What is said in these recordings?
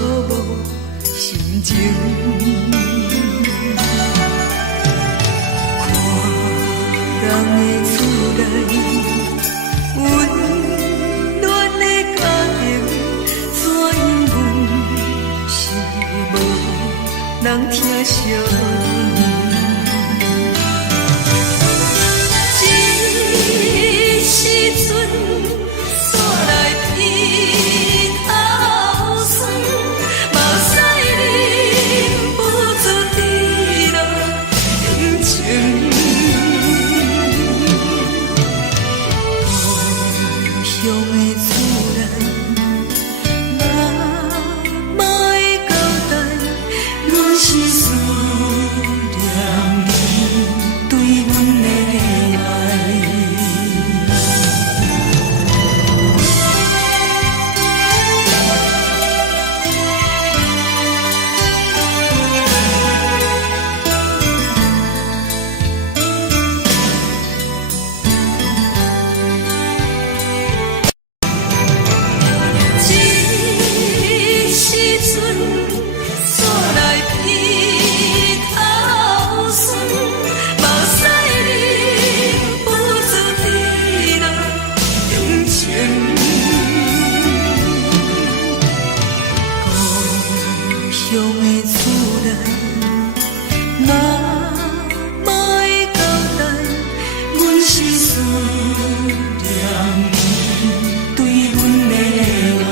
无心情。看人的厝内温暖的家庭，怎因阮是无人疼惜？时阵煞来鼻头酸，嘛使忍不住滴落恩情。故乡的厝内，嘛会交代，阮是思念你对阮的爱。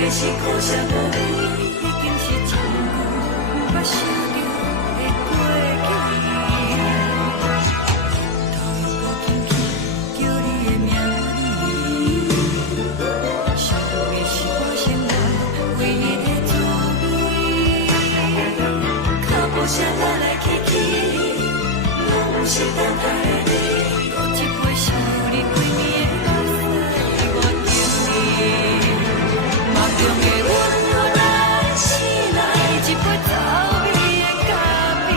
的是苦涩无味，已经是一句不捌想着的过去。头又搁轻轻叫你的名字，想的是我生来唯一的滋味。脚步声来来去去，拢是等待的你，搁一杯想你几暝的目屎，我敬你。梦中的阮落来醒来，一杯走味的咖啡，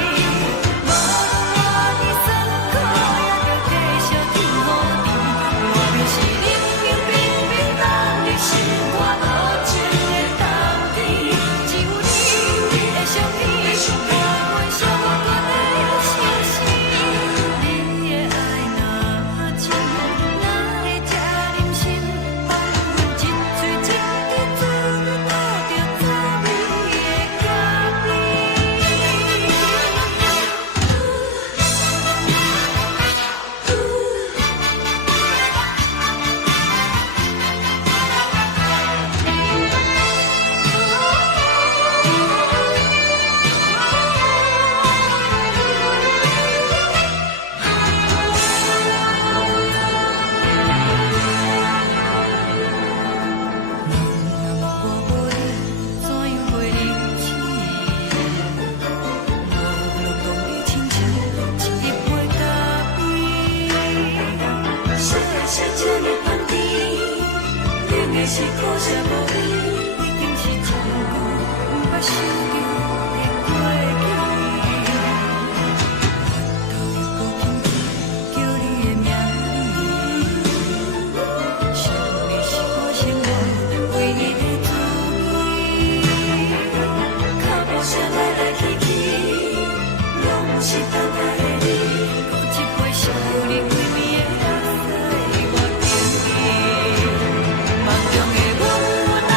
无论我的酸苦，也着继续甜予你。我就是冷冷冰冰放入心肝无情的冬天，只有你的相片，我阮寂寞过的心事。你的爱若真，哪会这忍心放阮一嘴一滴水，倒着走味的咖是苦涩无味，已经是一句不捌想着的过去。头又搁轻轻叫你的名字，想你是我生来唯一的滋味。脚步声来来去去，拢是等待的你，搁一杯想你几暝的目屎，我敬你。梦中的阮落来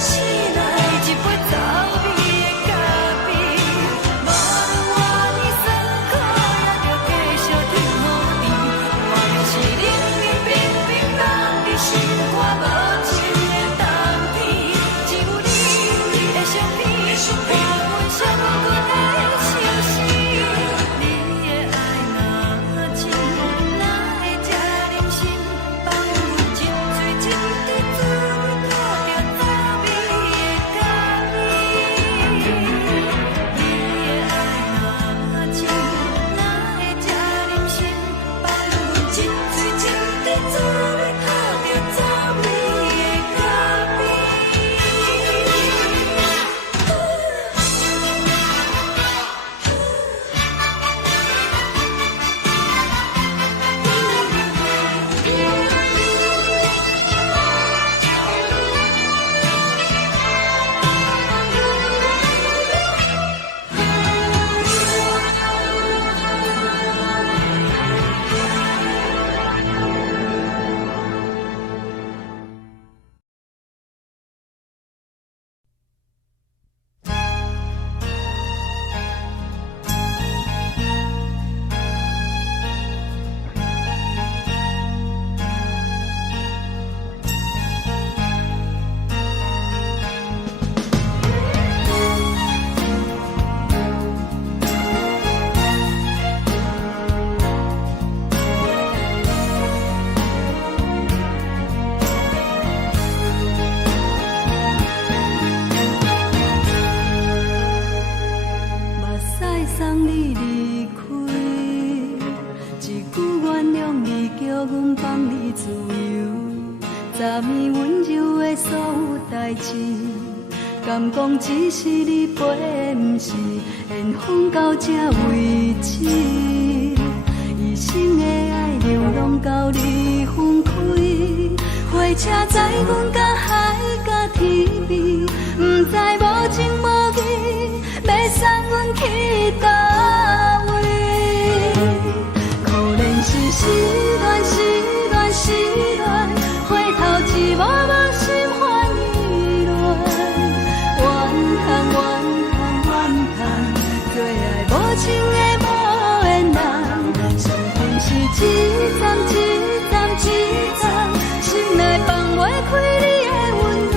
醒来，一杯走味的咖啡，无论我的酸苦，也着继续甜予你。我就是冷冷冰冰放入心肝无情的冬天，只有你的相片，我阮寂寞过的心事。你的爱若真，哪会这忍心放阮一嘴一滴水，倒着走味的咖啡。你的爱若真，哪会这忍心放阮一嘴一滴水，倒着走味的咖啡。目屎送你离开，一句原谅你，叫阮放你自由。昨暝温柔的所有代志，敢讲只是你陪，不是缘分到这为止。一生的爱流浪到你分开，火车载阮甲海甲天边，不知无情无义，要送阮去倒位？可能是失恋，失恋，失恋，回头一幕幕心烦意乱，怨叹，怨叹，怨叹，最爱无情的无缘人，上天是一站一站一站，心内放袂开你的温暖。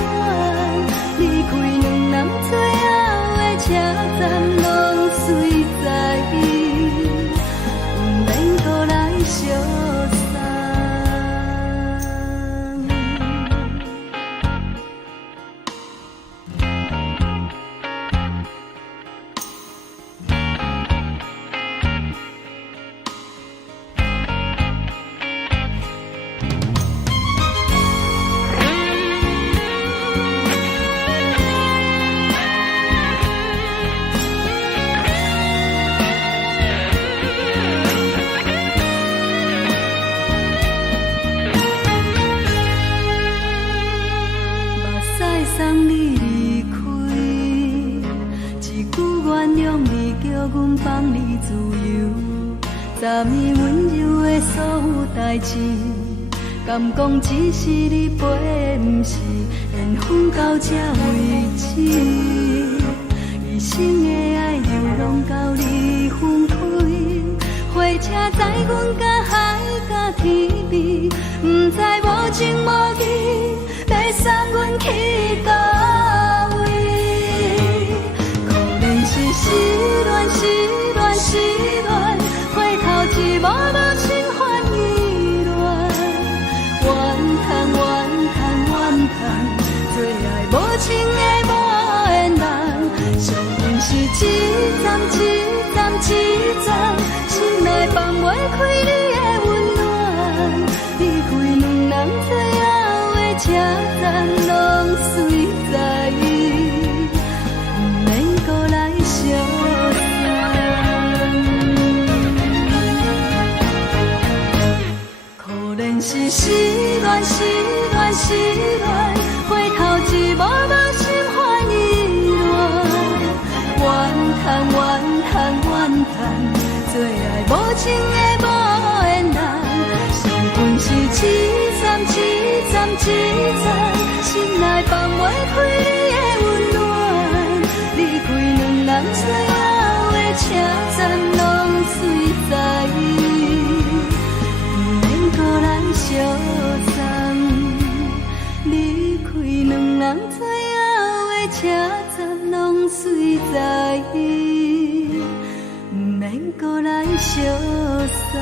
通你自由，昨暝温柔的所有代志，敢讲只是你陪，不是缘分到这为止。一生的爱流浪到你分开，火车载阮甲海甲天边，不知无情无义，要送阮去倒位？可怜是失恋，失恋，失恋，回头一幕幕心烦意乱，怨叹，怨叹，怨叹，最爱无情的无缘人，伤痕是一站一站一站，心内放袂开你的温暖，离开两人最后的车站，拢随在意，不免搁来相送。可怜是失恋，失恋，失恋，回头一幕幕心烦意乱，怨叹，怨叹，怨叹，最爱无情的无缘人，伤痕是一站一站一站，心内放袂开你的温暖，离开两人最后的车站，拢随在意，不免搁来相送。离开两人最后的车站，拢随在意，不免搁来相送。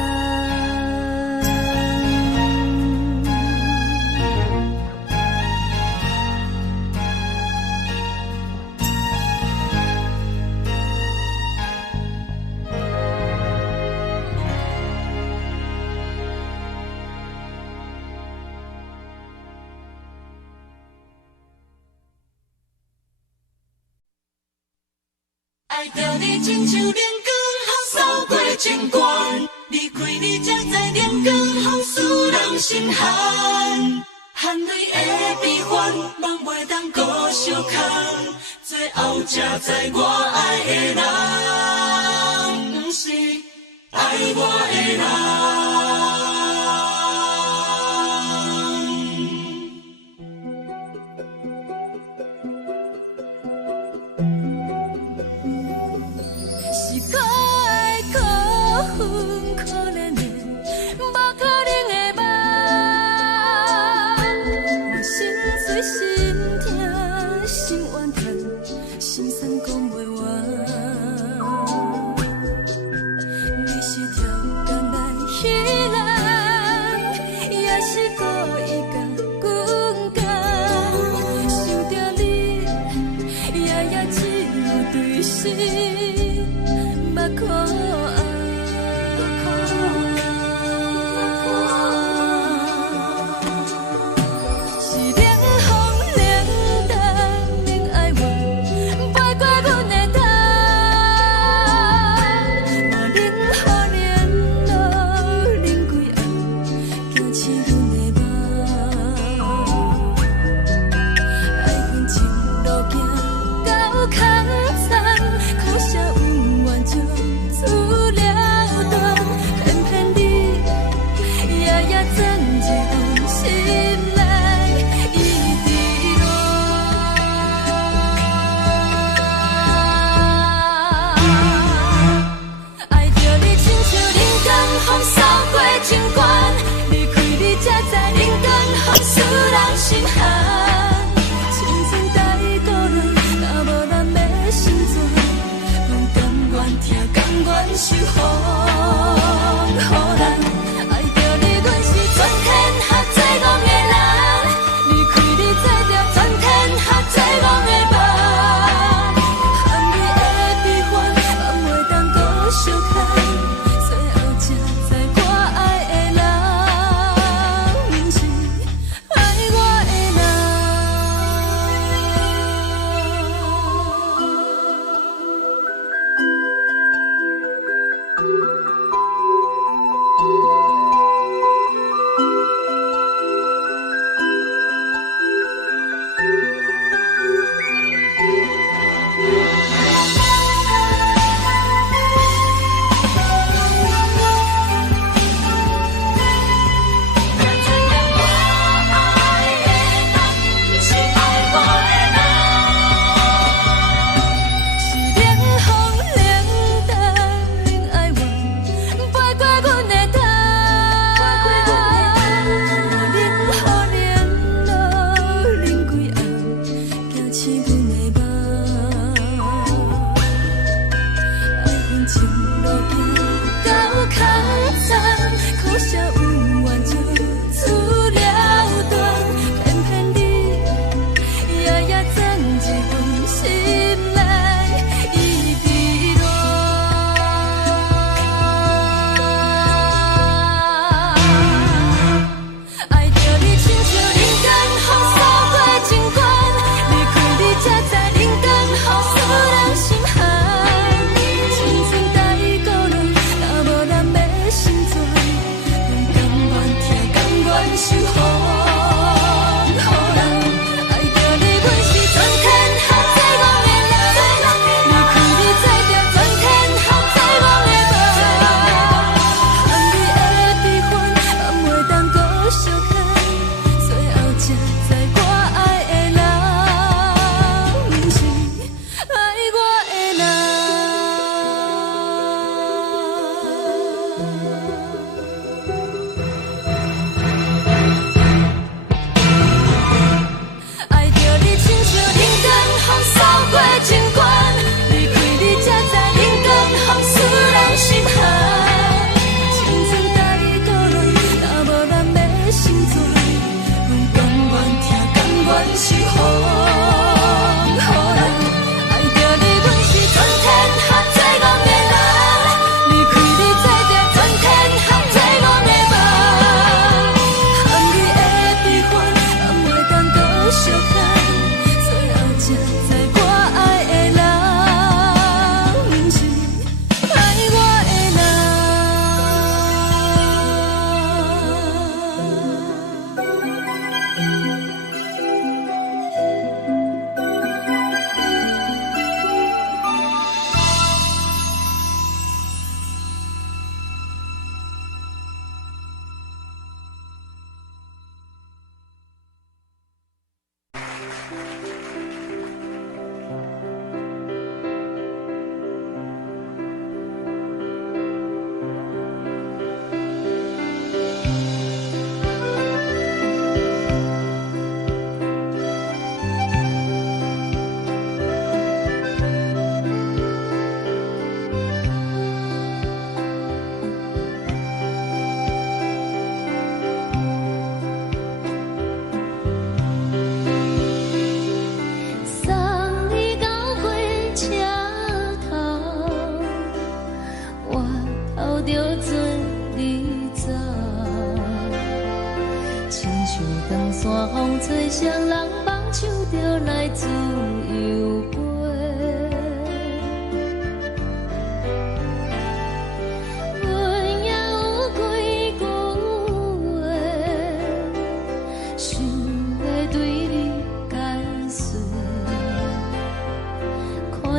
爱着你亲像连光风扫过情关，离开你才知连光风使人心寒。含泪的悲欢，望袂当搁相牵，最后才知我爱的人，不是爱我的人。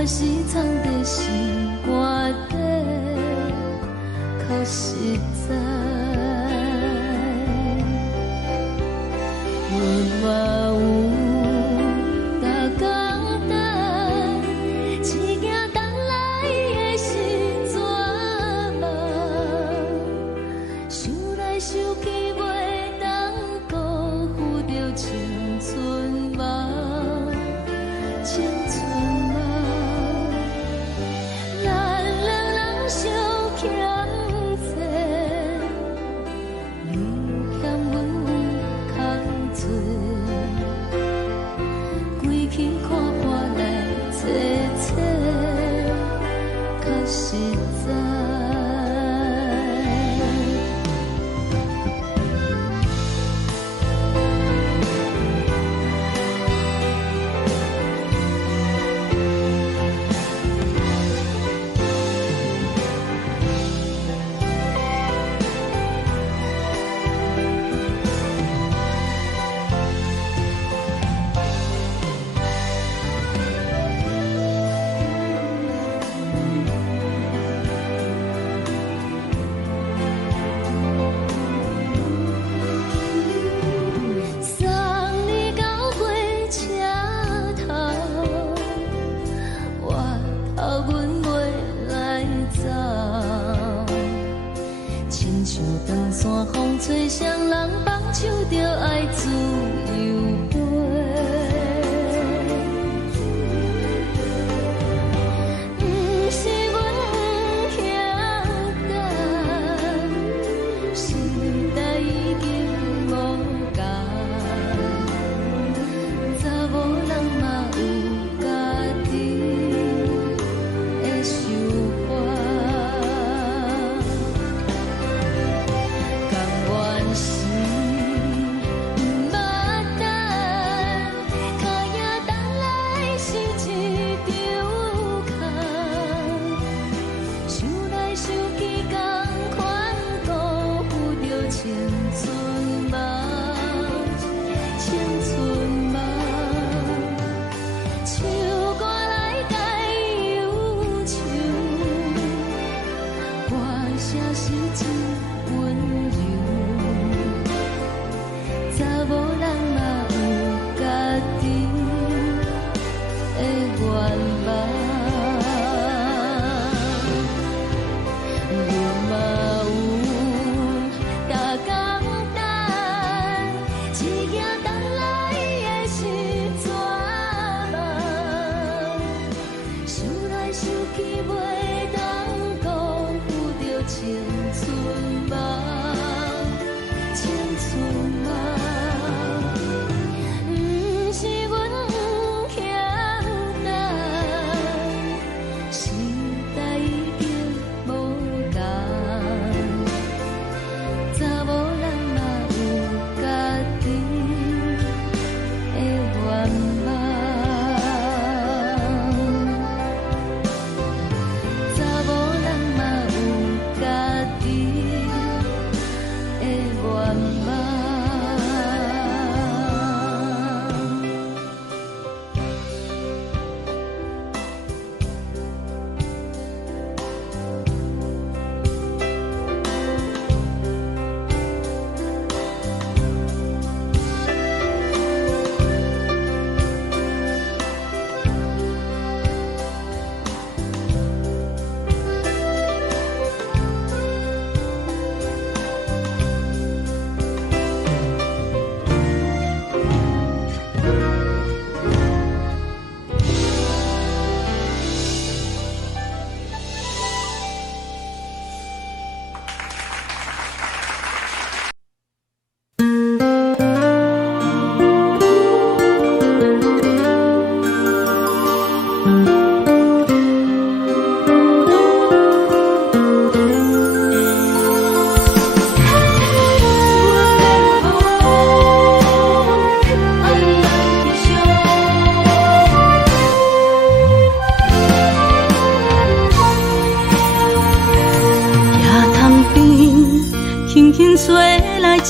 若是藏在心肝底，较实在。阮嘛有逐工等，只惊等来的是绝望，想来想去袂当辜负着青春梦，青春梦。咱两人相欠债，你欠阮空罪，归去看破来切切，较实在。风吹双人放手着爱自由飞，不是阮不晓等，时代已经无同，查某人嘛有家己的想法。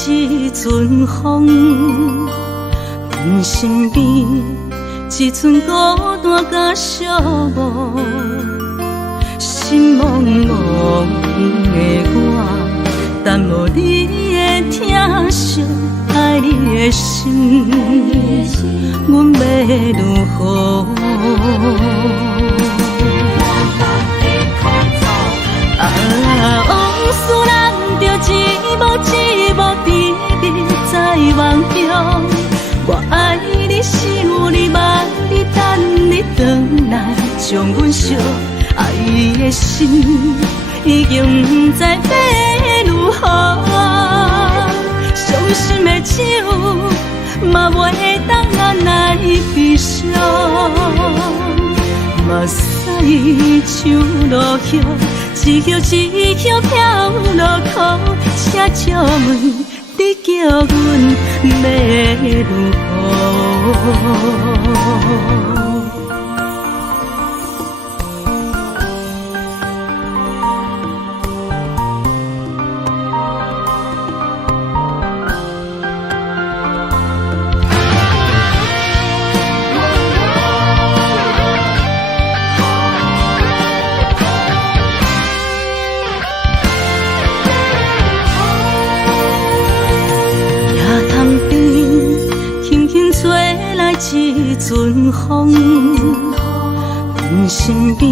一阵风，阮身边一寸孤单甲寂寞，心茫茫的我，等无你的疼惜，爱你的心，阮要如何？往事人着一幕一幕甜蜜在梦中。我爱你是有你望你等你回来，将阮惜爱的心已经不知要如何。伤心的手嘛袂当按来悲伤，目屎像落叶。一叶一叶飘落雨，请借问你叫阮要如何？一阵风，阮身边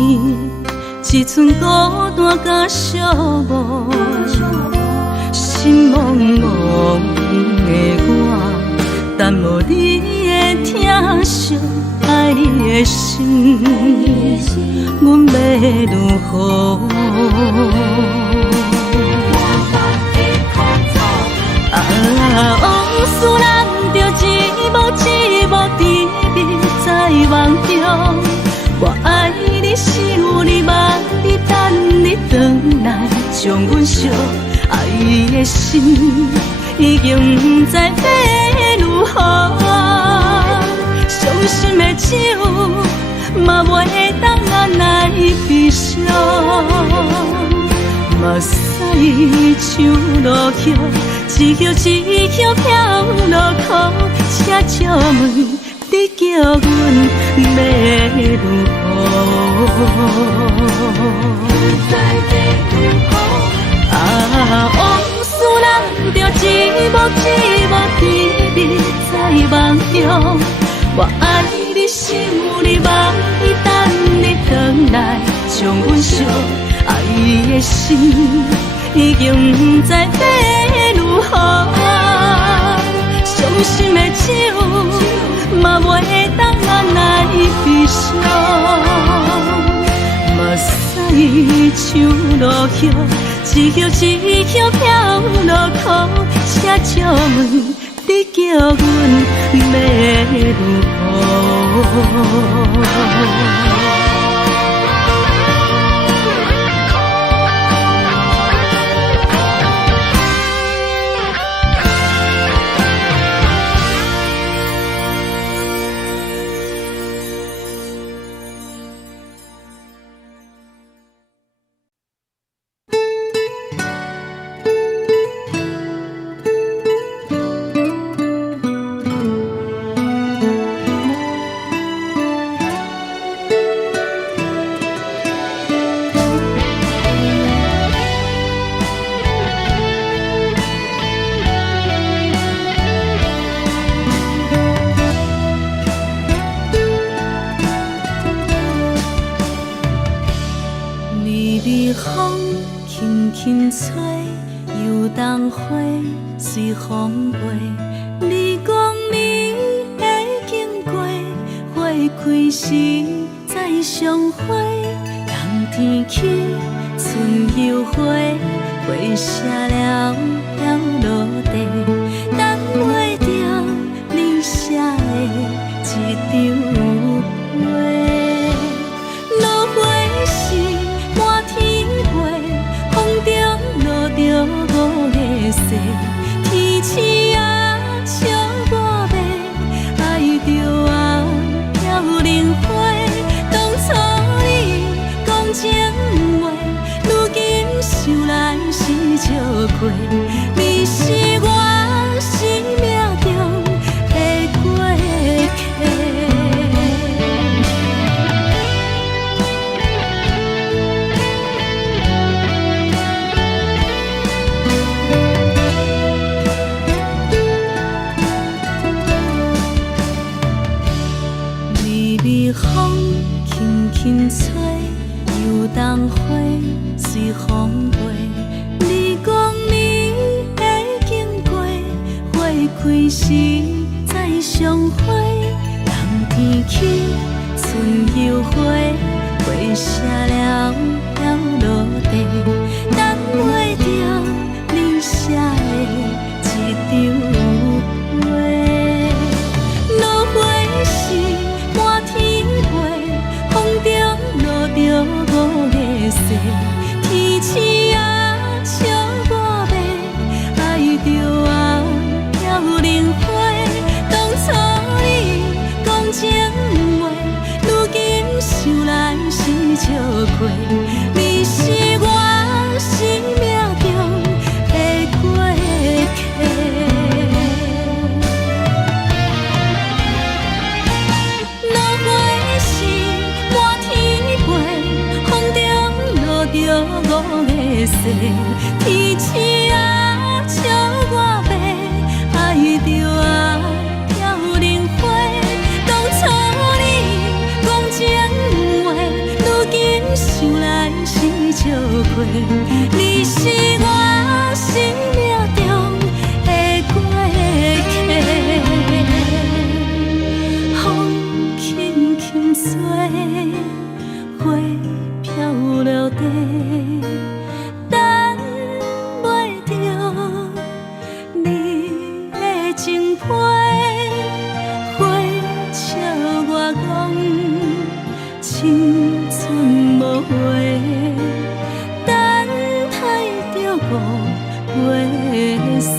一寸孤单甲寂寞，心茫茫的我，等无你的疼惜，爱你的心，阮要如何？往事人着一幕一幕甜蜜在梦中。我爱你是有你望你等你回来，将阮惜爱的心已经不知要如何。伤心的手嘛袂当按来悲伤，目屎像落叶。一叶一叶飘落雨，请借问你叫阮要如何？往事人着一幕一幕甜蜜在梦中。我爱你是有你望你等你回来，将阮惜爱的心已经不知要如何。伤心的手嘛袂当按来悲伤，目屎像落叶，一叶一叶飘落雨，请借问你叫阮要如何？风轻轻吹，游动花随风飞。你讲你会经过，花开时再相会。冬天起，春又花，花谢了要落地，等袂着你写的一张画。落花时满天飞，风中落着五个色，天星啊笑我迷，爱着啊飘零花。当初你讲情话，如今想来是笑亏。你是我生命中的过客。轻吹，游动花随风飞。你讲你会经过，花开时再相会。人天起，春又花，花谢了要落地，等袂着你写的一张画。落花时满天飞，风中落着五个色，天星啊笑我迷，爱着啊飘零花。当初你讲情话，如今想来是笑亏。你是我生命中的过客。落花时满天飞，风中落着五个色，天星啊笑我迷，爱着啊飘零花。当初你讲情话，如今想来是笑亏。你是我生命中的过客。风轻轻吹，花飘落地，等袂着你的情批。花笑我讲青春无悔，等待着五月雪。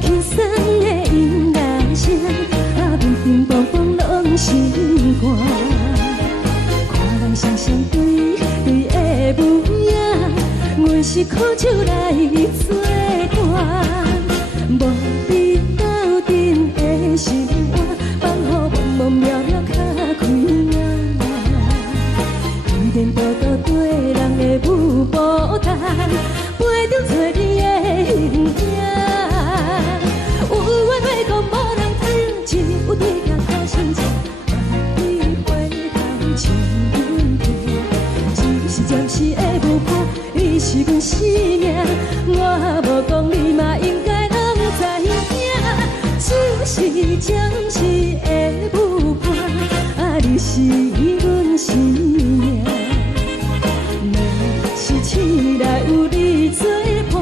轻松的音乐声，平平梆梆拢心肝。看人双双对对的舞影，阮是靠手来作伴。无你斗阵的心肝，放予茫茫渺渺较开眼。一颠倒倒对人的舞步弹，陪着做你的形影。有话要讲无人听，一对甲头心情，万里回头唱阮听。就是暂时的舞伴，你是阮生命，我无讲你嘛应该拢知影。就是暂时的舞伴，你是阮生命。是醒来有你作伴，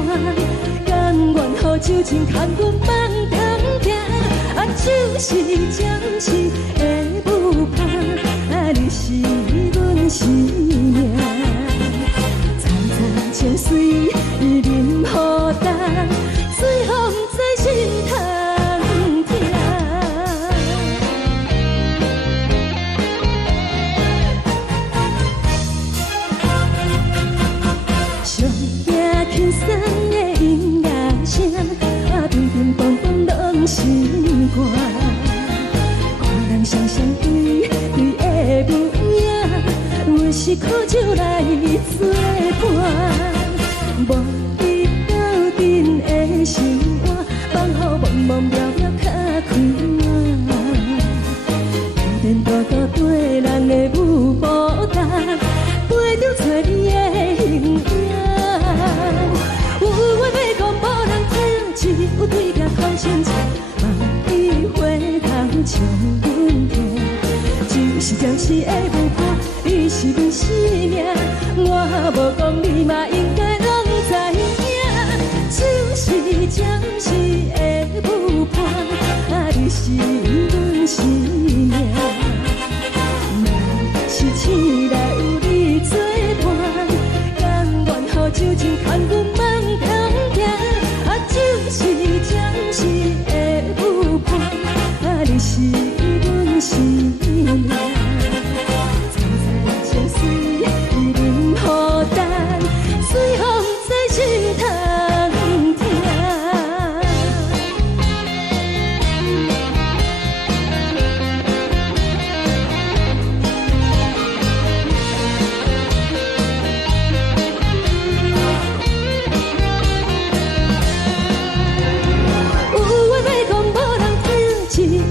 甘愿予酒精牵阮梦中行。就是暂时的舞伴，你是阮生命。层层泉水伊任予淡，水风在心头。轻松的音乐声，乒乒乓乓拢心肝。看人双双对对的舞影，阮是靠手来作伴。无你斗阵的心肝，放予茫茫渺渺较开眼。一颠倒倒对人的舞步弹，陪着做你的形影。有话要讲无人听，有对甲口声唱，万里回头唱阮听。就是暂时的舞伴，你是阮生命，我无讲你嘛应该拢知影。就是暂时的舞伴，你是阮生命。若是醒来有你作伴，甘愿予酒精牵阮梦中行。就是暂时的舞伴，你是阮生命。层层泉水伊任予淡，水风在心头听。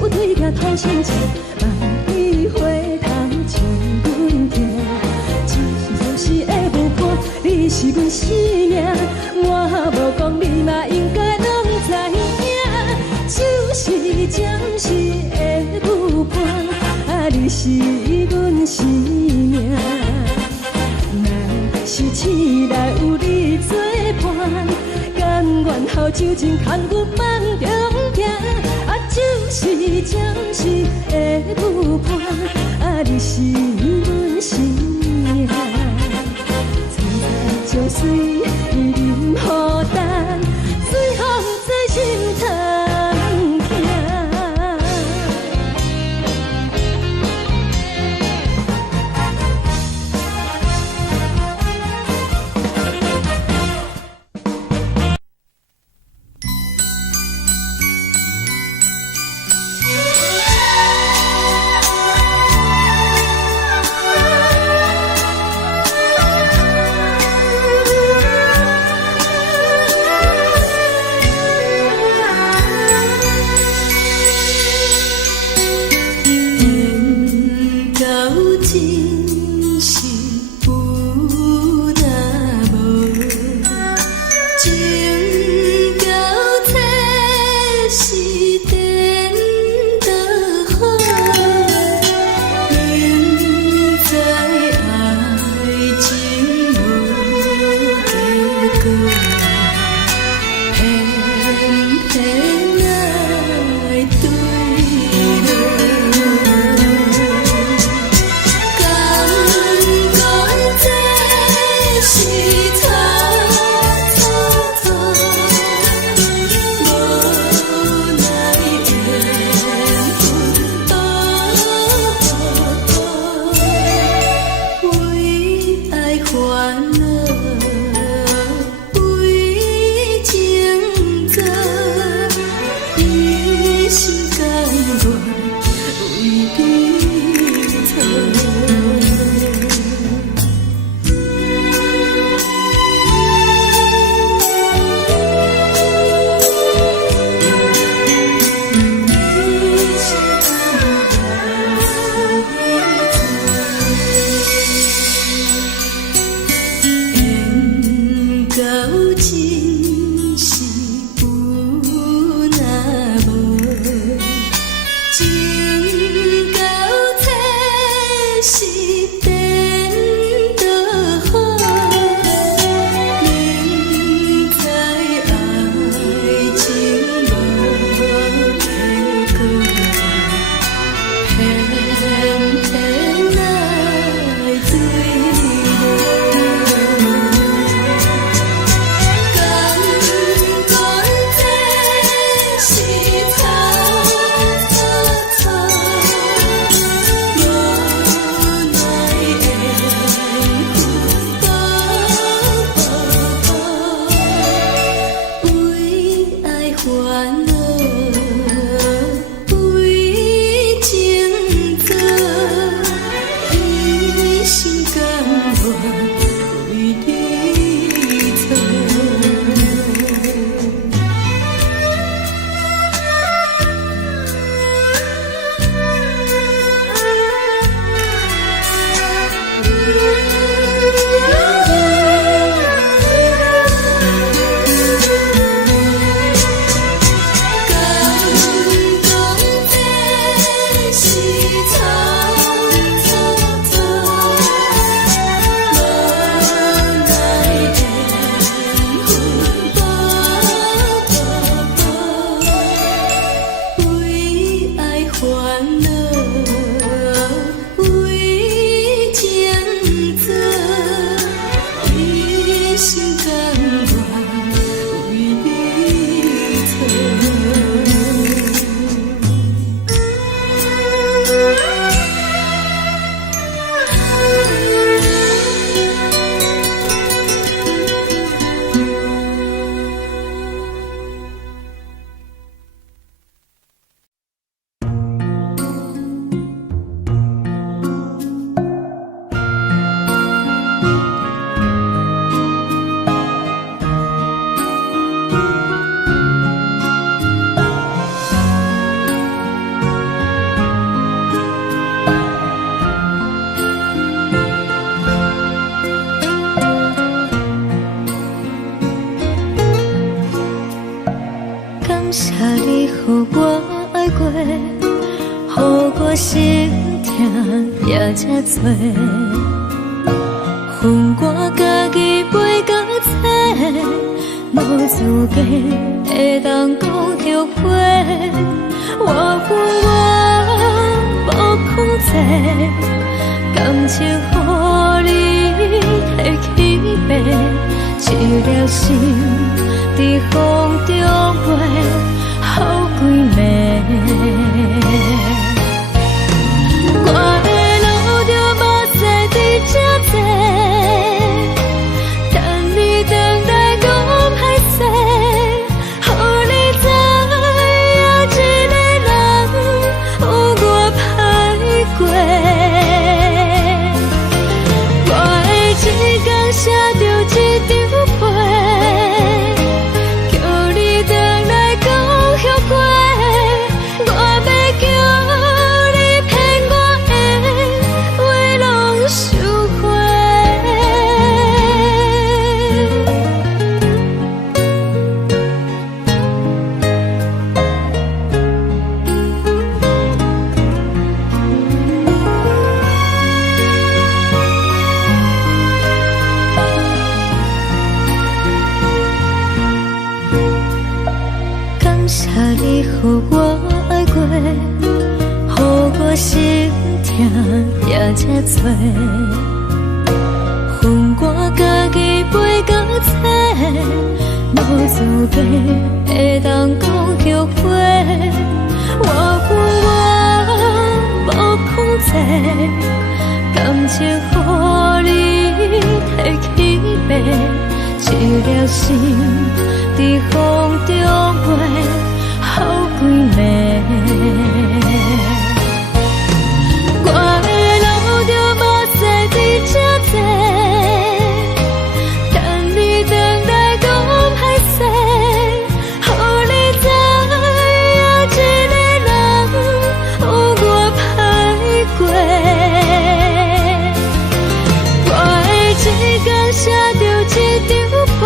有对甲头声唱，万里回头唱阮听。就是暂时的舞伴，你是阮生命，我无讲你嘛应该拢知影。就是暂时的舞伴，你是阮生命。若是醒来有你作伴，甘愿予酒精牵阮梦中行。就是暂时的舞伴，你是阮生命。层层泉水伊任予淡，水风在心头听。真是有那无，情到这是变多好，明知爱情无结果，偏偏来坠落。感觉这是草草草，无奈的缘分为爱烦恼，为情做，一心甘愿为你错。为爱烦恼，为情做，一心甘愿为你错。感谢你，予我爱过，予我心痛也这多，恨我家己袂到切，无资格会当讲后悔。我恨我无控制，感情予你摕去卖，一条心伫风中飞，好几暝。我的路就无驶伫这多，等你回来讲歹势，予你知影一个人有我歹过。我的一天写着一张被，叫你回来讲后悔。我要叫你骗我的话拢收回。感谢你，予我爱过，予我心痛也这多，恨我家己袂到切，无资格会当讲后悔。我恨我无控制，感情予你摕去卖，一条心伫风中飞，好几暝。我的路就无驶伫这多，等你回来讲歹势，予你知影一个人有我歹过。我的一天写着一张被，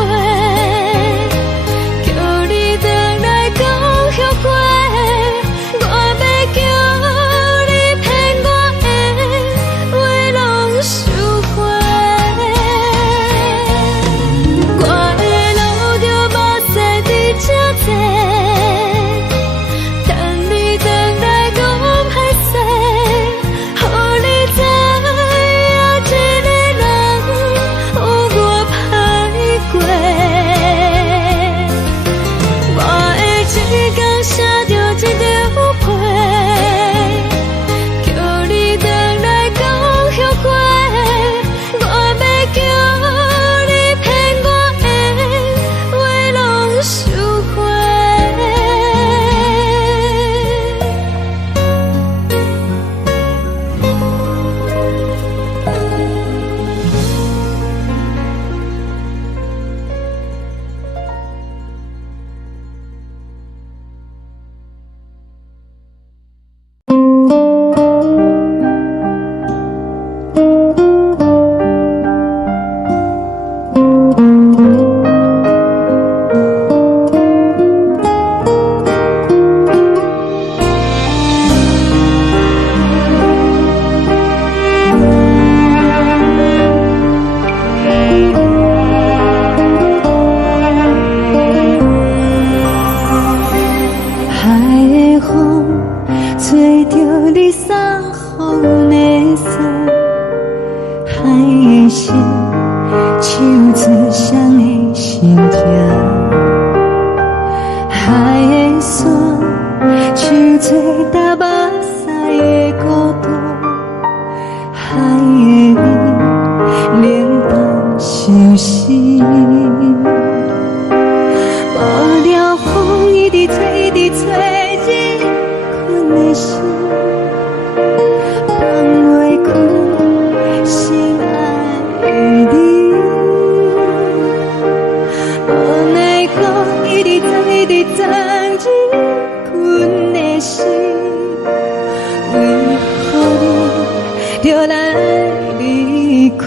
开，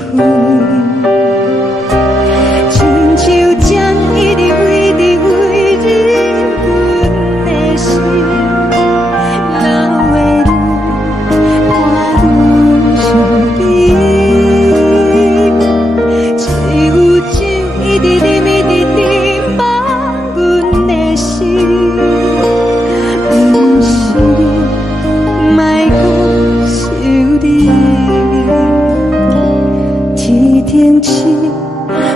亲像针一直围着围着阮的心，流的泪伴阮伤悲，一有酒一直啉一直啉放阮的心，不是你，莫讲想你。天顶星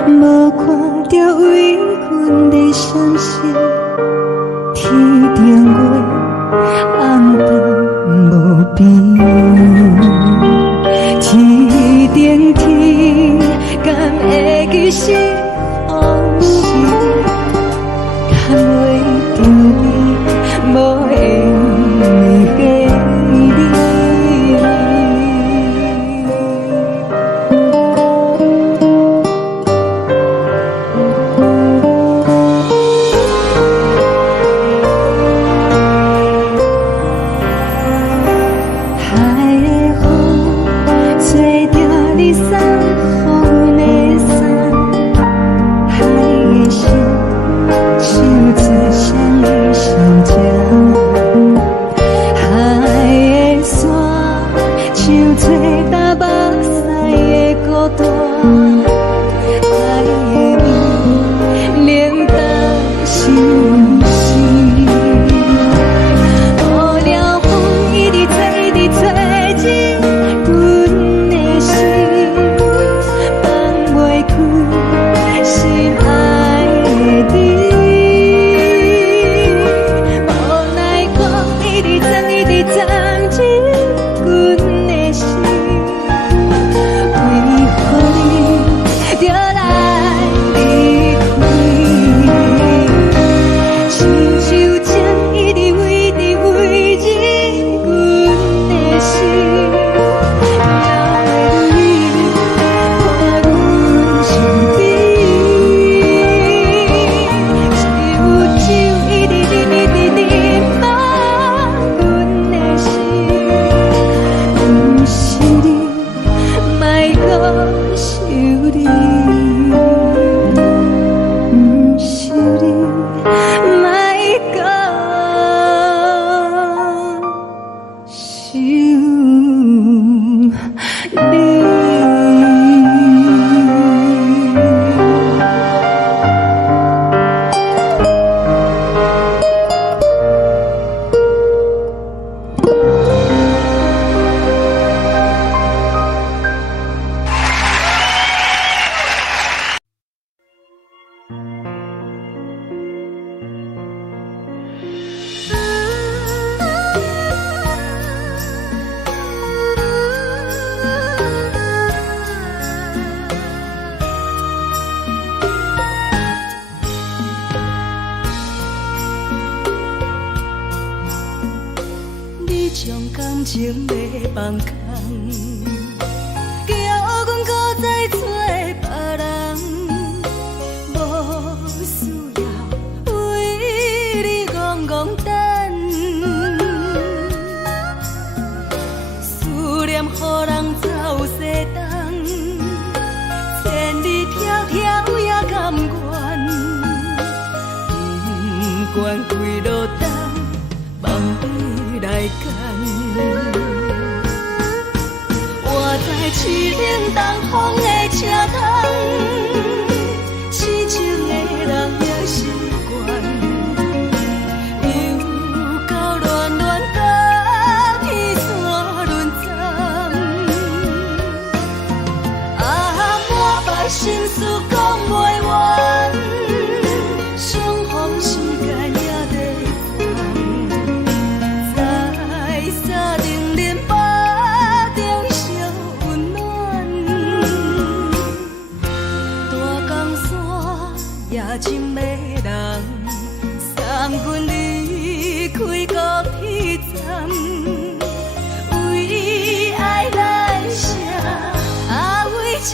无看到为阮的伤心，天顶月暗淡无边，天顶天敢会记是往事，敢袂着你无缘给你。感情要放空，叫阮搁再找别人，无需要为你戆戆等，思念予人走西东，千里迢迢也甘愿，不管几路灯，望你来赶。我在市顶东风的车窗，痴情的人也习惯，又到乱乱甲天山轮站。啊，满腹心事讲袂完，相逢时间也在烦，在沙定林巴中烧温暖，大江山也深的人，送阮离开高铁站，为爱来写啊为情。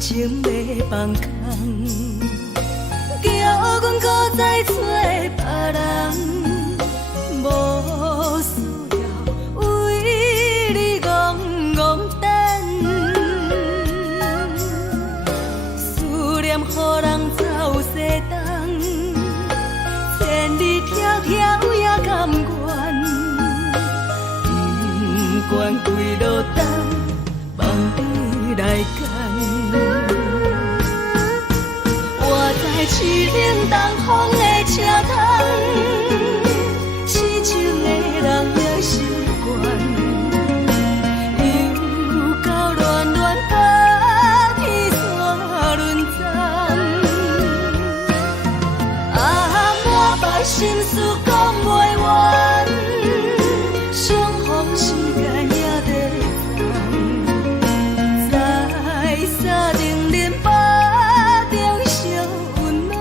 心情要放空，叫阮搁再找别人，无需要为你戆戆等，思念予人走西东，千里迢迢也甘愿，不管归路东，望你来干。我在市顶东风的车窗，痴情的人也习惯，又到乱乱把天线轮转，满腹心事讲袂完，相逢时间也在等，在沙定林巴中相温暖。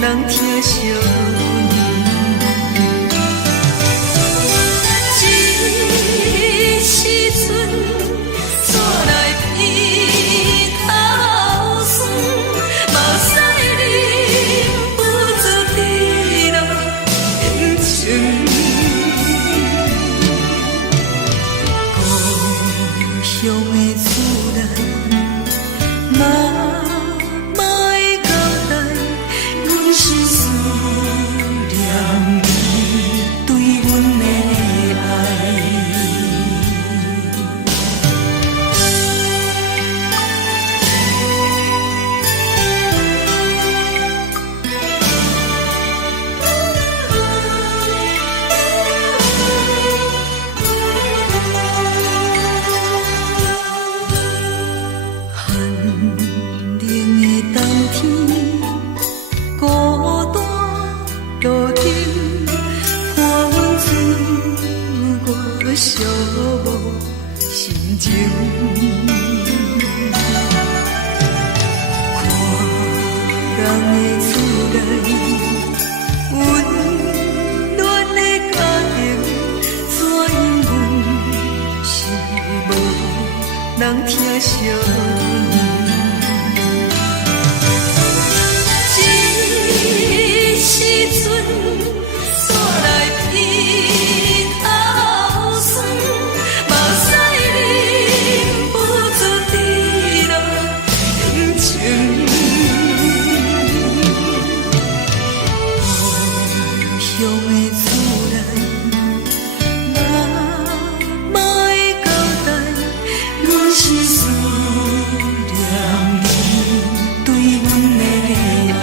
人疼惜。一时阵，纸来鼻头酸，目屎忍不住滴落眼睛。故乡的厝内，妈妈的交代，阮是思念你对阮的爱。寂寞心情，看人的厝内温暖的家庭，怎因阮是无人疼惜？一时阵，纸来鼻头酸，目屎忍不住滴落眼睛。故乡的厝内，妈妈的交代，阮是思念你对阮的爱。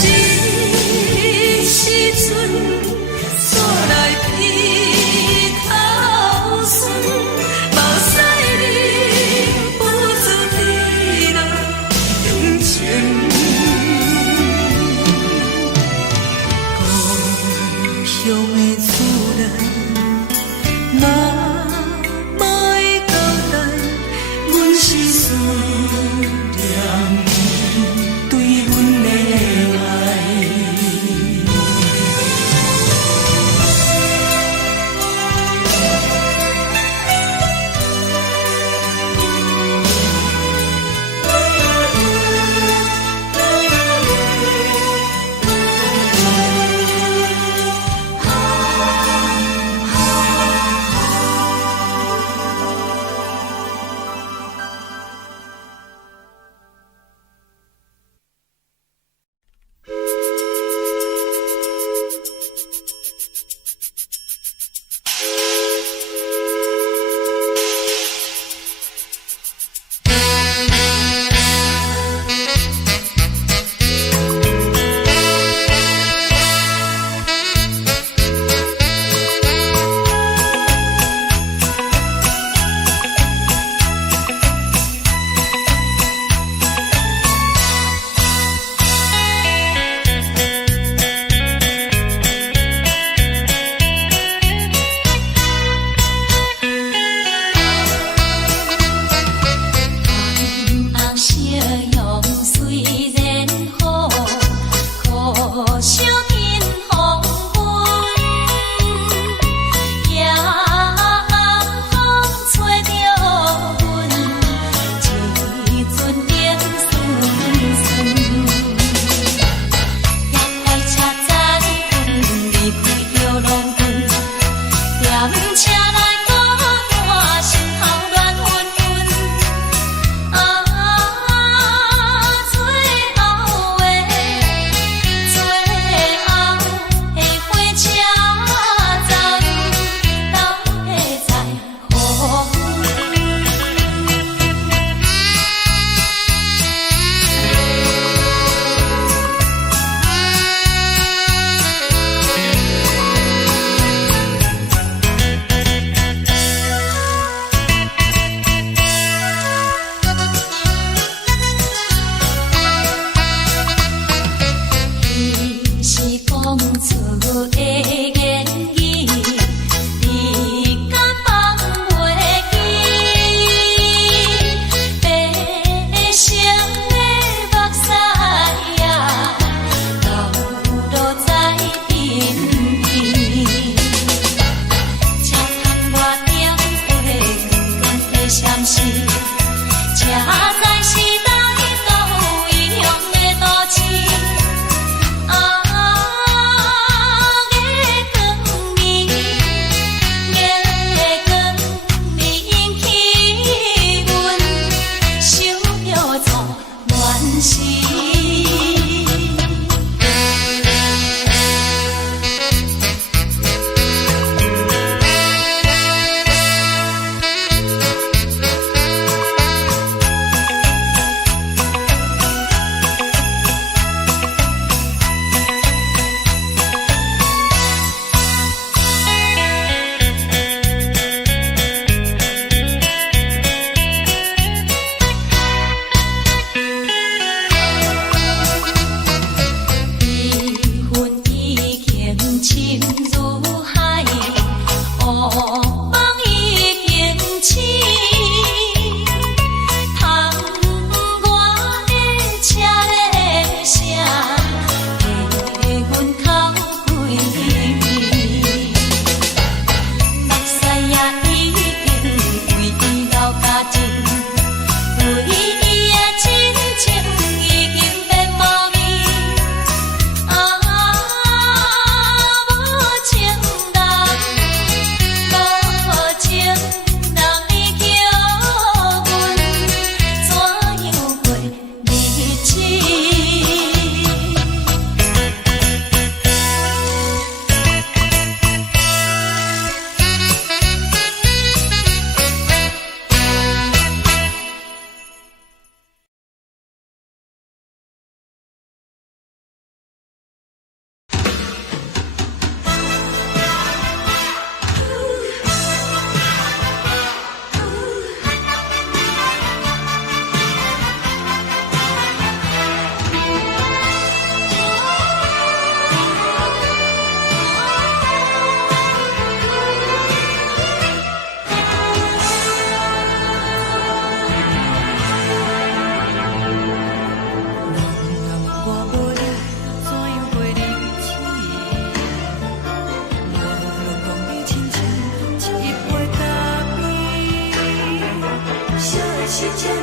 一时阵，纸来鼻头酸，目屎忍不住滴落眼睛。故乡的厝内，妈妈的交代，阮是思念你对阮的爱。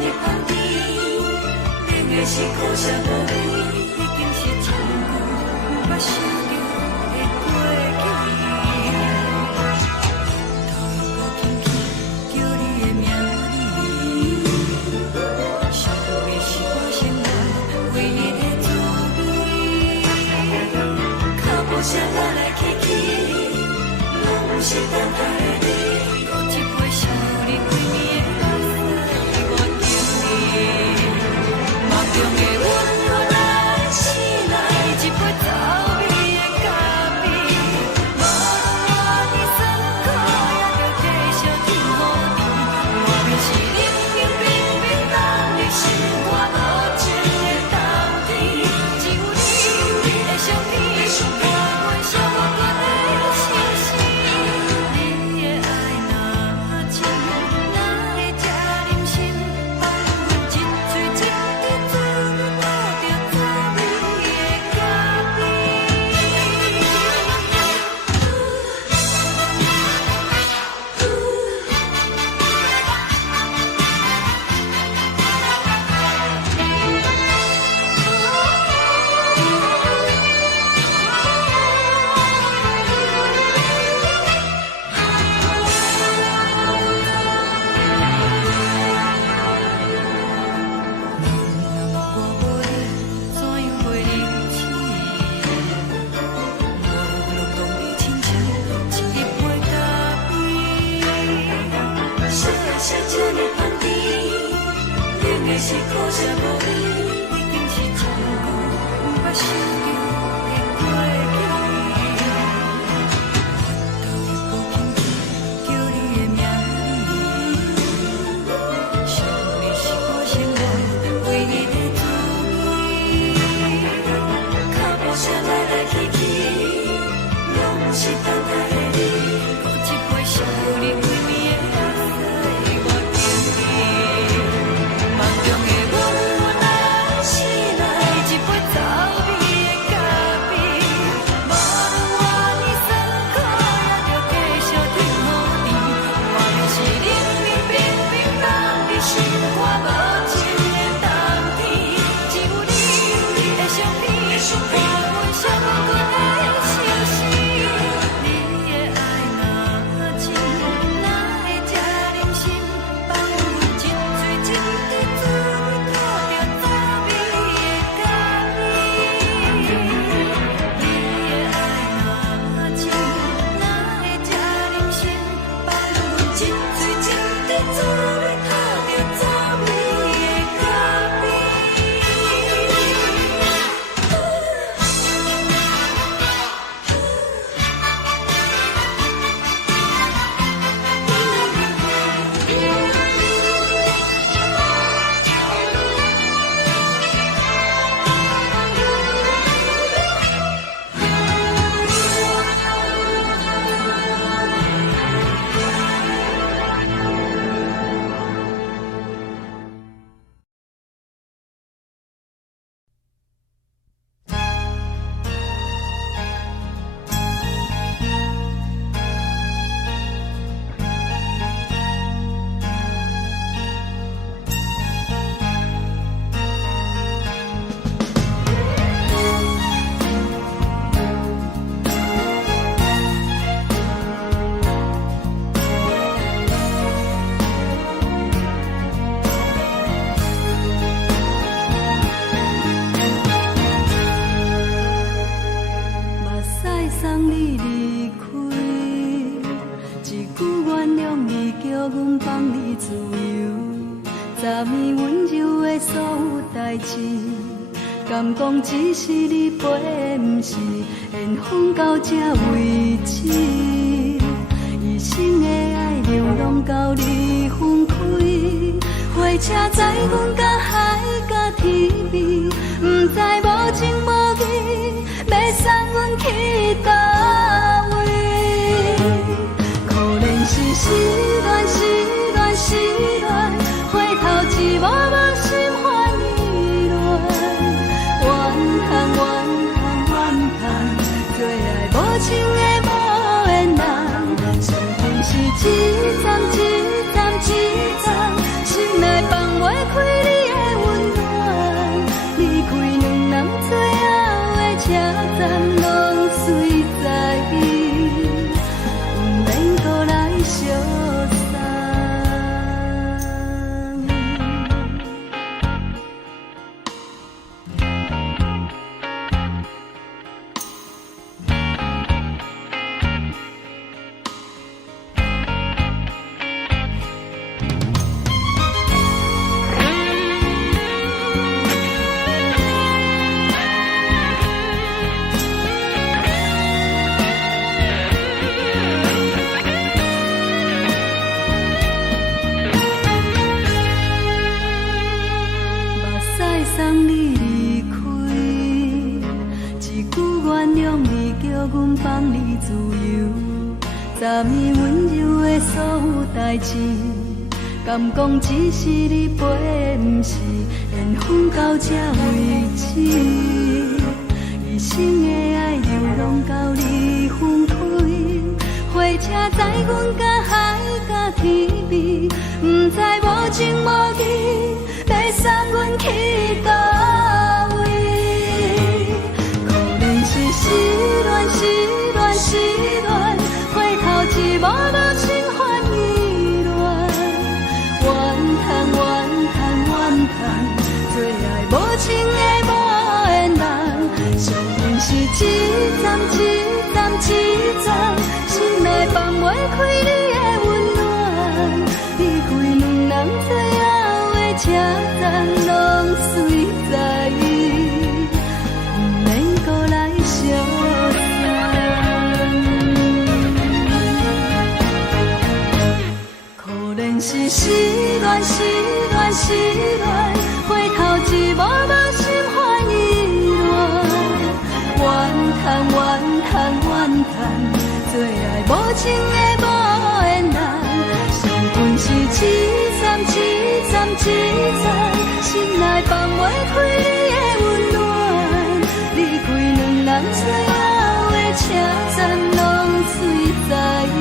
呢香甜，冷的是苦涩无味，已经是真久捌想着的过去。头又搁轻轻叫你的名字，想的是我生来唯一的滋味。脚步声来来去去，拢是等待的你，搁一杯想你几暝的目屎我等你，梦中的阮我来醒来，一杯走味的咖啡，无论我的酸苦也着继续甜予你，外面是冷冷冰冰冻的心肝无情的冬天，只有你的相片，我阮寂寞过的心事，你的爱若真，哪会这忍心放阮一嘴一滴水，倒着滋味的咖啡。我无你，怎样袂忍气？无路当你亲像一杯咖啡，小的是这呢香甜，冷的是苦涩无味，已经是真久捌想着的过去。头又搁轻轻叫你的名字，想的是我生来唯一的滋味。脚步声来来去去，拢是等待的你，搁一杯想你几暝的目屎我等你，梦中的阮我来醒来，一杯走味的咖啡，无论我的酸苦也着继续甜予你，外面是冷冷冰冰冻的心肝无情的冬天，只有你的相片，我阮寂寞过的心事，你的爱若真，哪会这忍心放阮一嘴一滴水，倒着滋味的咖啡。你的爱若真，哪会这忍心放阮一嘴一滴水，倒着滋味的咖啡。目屎送你离开，一句原谅你，叫阮放你自由。昨暝温柔的所有代志，敢讲只是你陪，不是缘分到这为止。一生的爱流浪到你分开，火车载阮甲海甲天边，不知无情无义，要送阮去倒位？可怜是失恋，失恋，失恋，回头一幕幕心烦意乱，怨叹，怨叹，怨叹，最爱无情的无缘人，上恨是一站一站一站，心内放袂开。送你离开。一句原谅你，叫阮放你自由。昨暝温柔的所有代志，敢讲只是你陪，不是缘分到这为止。一生的爱流浪到你分开，火车载阮甲海甲天边，不知无情无义，要送阮去倒位？可能是失恋，失恋，失恋，回头一幕无情换意乱，怨叹，怨叹，怨叹，最爱无情的无缘人，上阮是一站一站一站，心内放袂开你的温暖，离开两人最后的车站，拢随在伊，不免搁来相送。可能是失恋，失恋，失恋，回头一幕无心换意乱，怨叹，怨叹，怨叹，最爱无情的无缘人，上阮是一站一站一站，心内放袂开你的温暖，离开两人最后的车站，拢随在伊，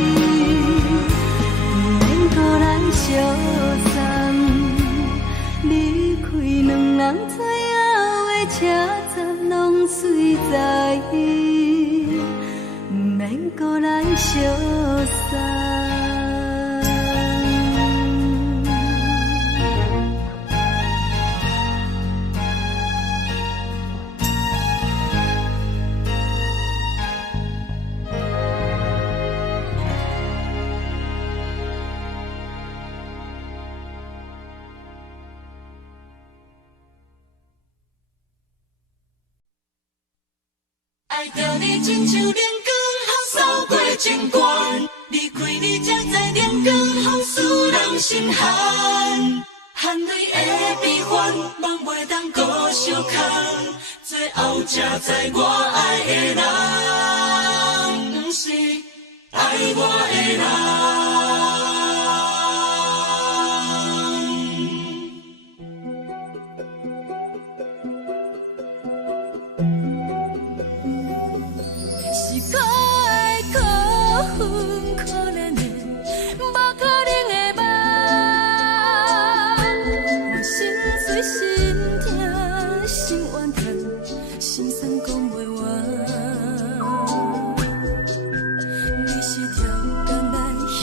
不免搁来相送，离开两人最后的车站，拢随在伊，不免搁来相送。爱着你亲像连光雨扫过情关，离开你才知连光雨使人心寒。含泪的悲欢，望袂当搁相牵，最后才知我爱的人，不是爱我的人。是可爱可恨可怜的，无可能的梦。我心碎心痛心怨叹，心酸讲袂完。你是条工来彼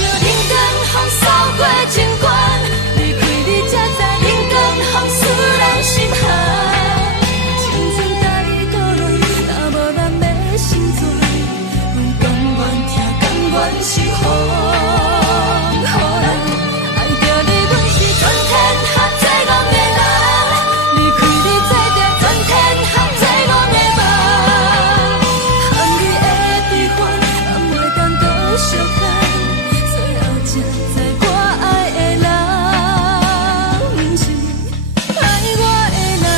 想人间风扫过情关，离开你才知人间风使人心寒。青春带倒落，若无咱要成全，甘愿听，甘愿受风雨人。爱着你，阮是全天下最戆的人，离开你才知全天下最戆的梦。含你的悲欢，咱袂当搁相牵，最后才知我爱的人，不是爱我的人。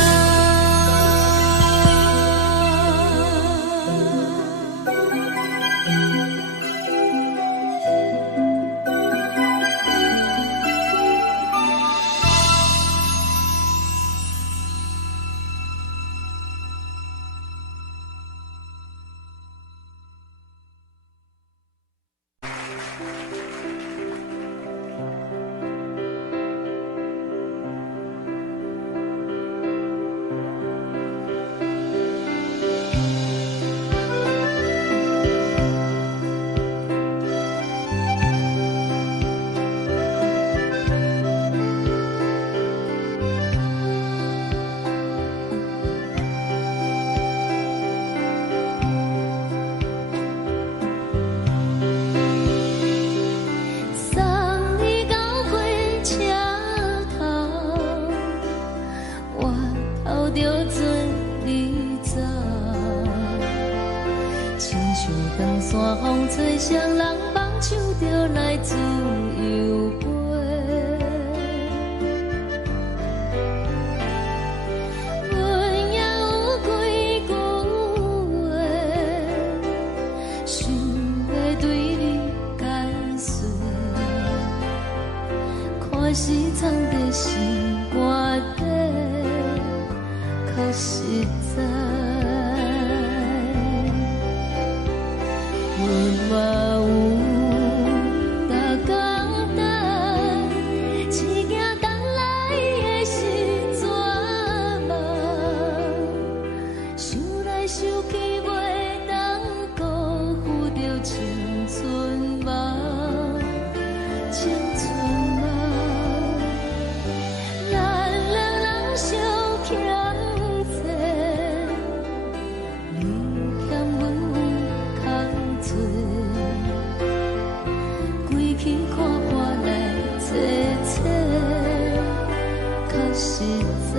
送你到火车头，我头着准你走，亲像长山风吹双人梦手着来自由飞。阮也有几句话，想要对你解释，可是藏在心肝底，较实在。阮嘛有逐工等，一件等来的是绝望，想来想去袂当辜负着青春梦，青春梦。咱两人相欠债，你欠阮有空做，归去看看来坐坐，较实在。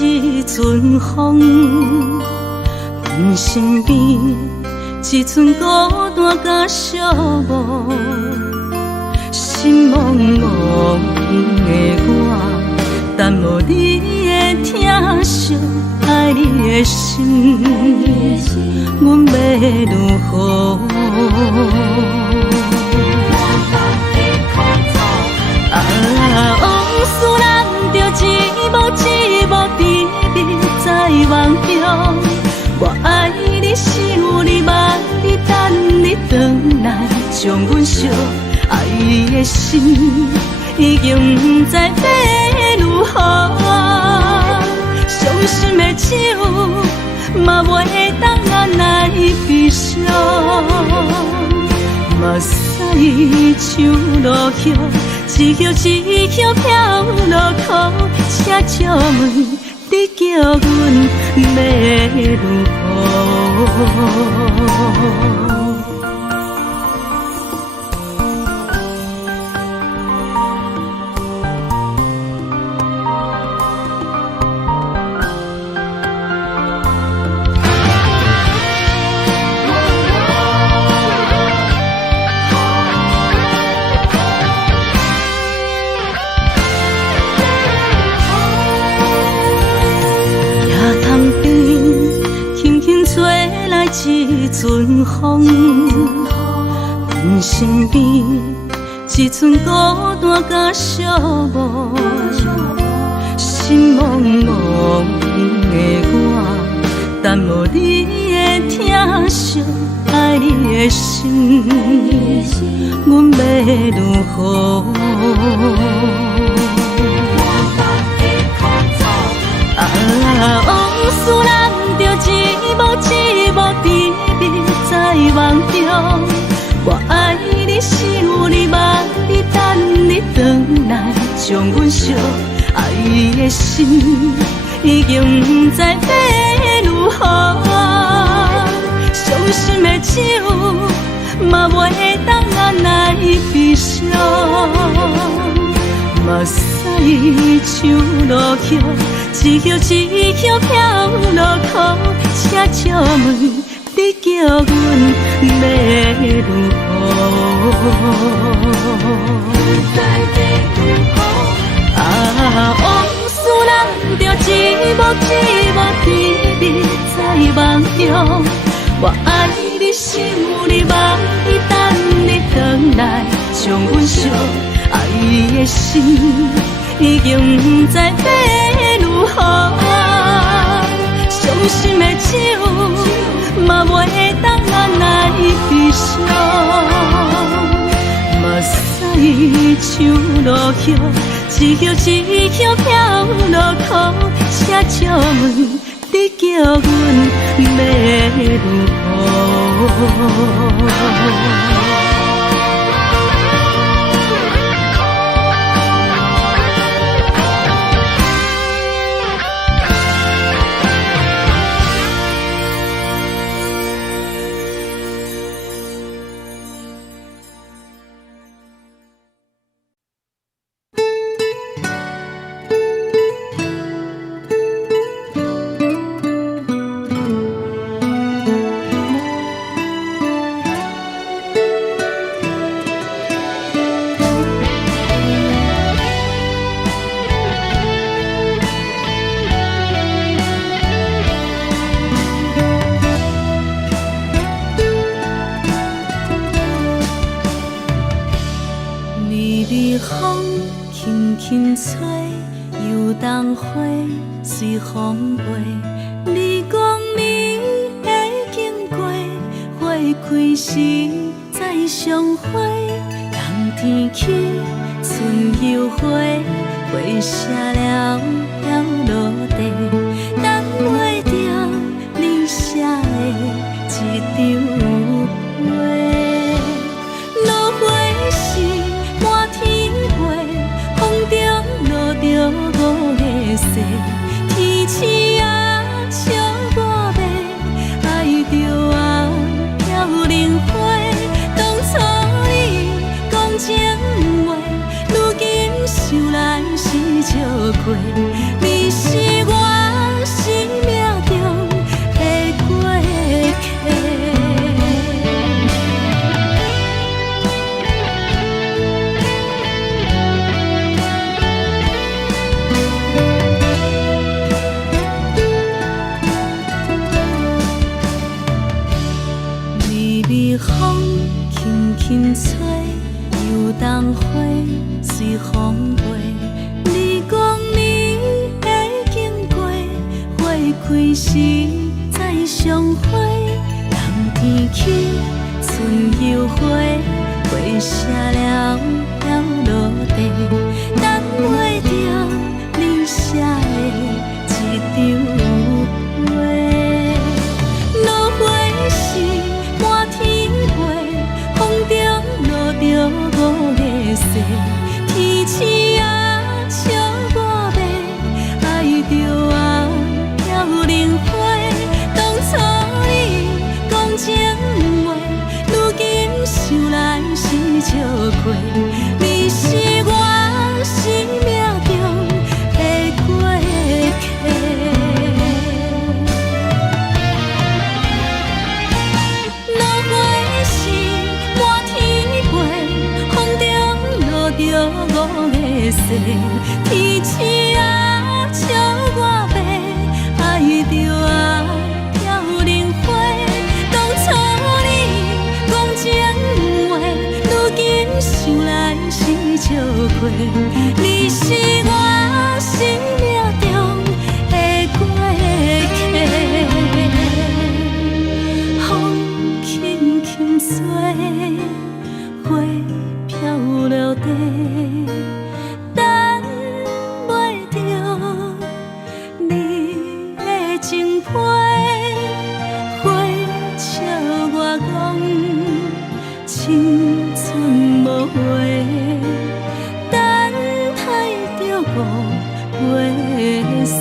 一阵风，阮身边一寸孤单甲寂寞，心茫茫的我，等无你的疼惜，爱你的心，阮要如何？往事人着一幕一幕甜蜜在梦中，我爱你想你望你等你回来，将阮惜爱的心已经不知要如何。伤心的手嘛袂当按来悲伤，目屎像落雨。一叶一叶飘落雨，请借问你叫阮要如何？一阵风，阮身边一寸孤单甲寂寞，心茫茫的我，等无你的疼惜，爱你的心，阮要如何？往事人着一幕一幕甜蜜在梦中，我爱你想你望你等你回来，将阮惜爱的心已经不知要如何。伤心的手嘛袂当按来悲伤，目屎像落雨。一叶一叶飘落雨，请借问你叫阮要如何？往事人着一幕一幕甜蜜在梦中，我爱你想你望你等你回来，将阮惜爱的心已经不知要如何。伤心的手嘛袂当按来悲伤，目屎像落雨，一叶一叶飘落雨，请借问你叫阮要如何？风轻轻吹，游动花随风飞。你讲你的情开时再相会，人天起，春又花，花谢了要落地，等袂着你写的一张被。落花是满天花，风中落着五个色，天星啊笑我迷，爱着啊飘零花。当初你讲情话，如今想来是笑亏，你是我生命中的过客。微微风轻轻吹，游动花随风飞。你讲你会经过，花开时再相会。人天起，春又花，花谢了要落地，等袂着你写的一张被。落花是满天花，风中落着五个色，天星啊笑我迷，爱着啊飘零花。当初你讲情话，如今想来是笑亏，你是我生命中的过客。落花是满天花，风中落着五个色，天星啊笑我迷，爱着啊飘零花。当初你讲情话，如今想来是笑亏，你是我生命中的过客。风轻轻吹，花飘落地，等袂着你的情批。花笑我讲青春无话，等待着五月雪。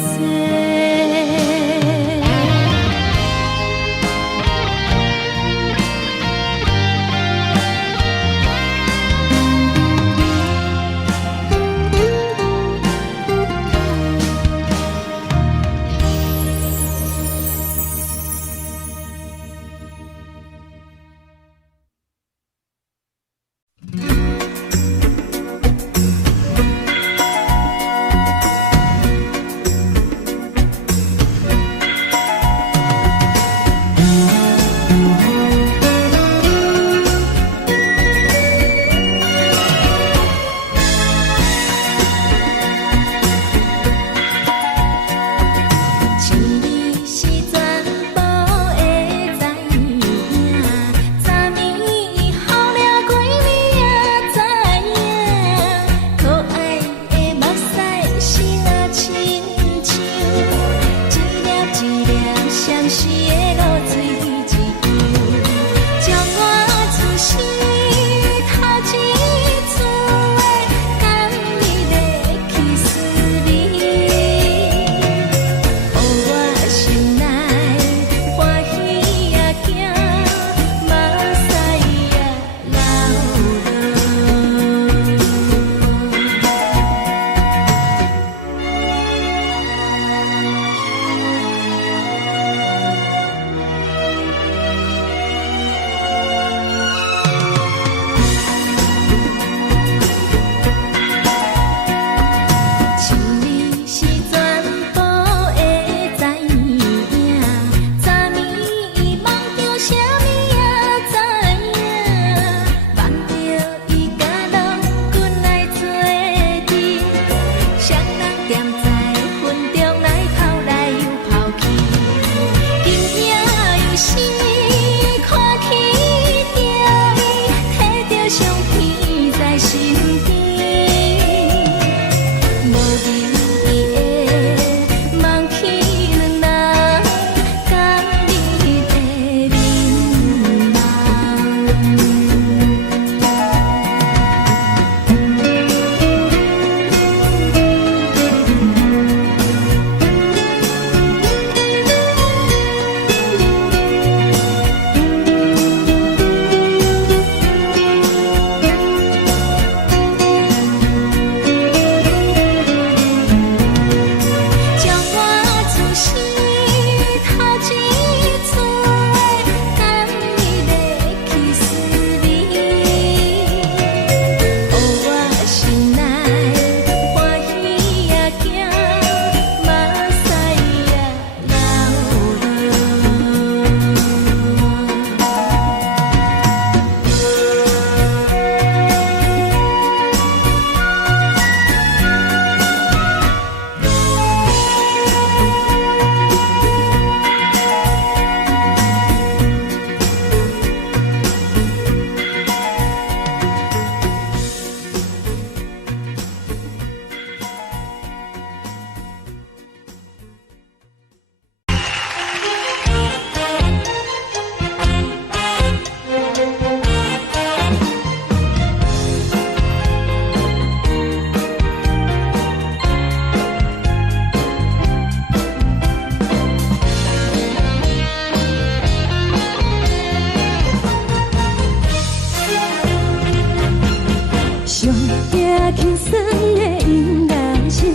轻松的音乐声，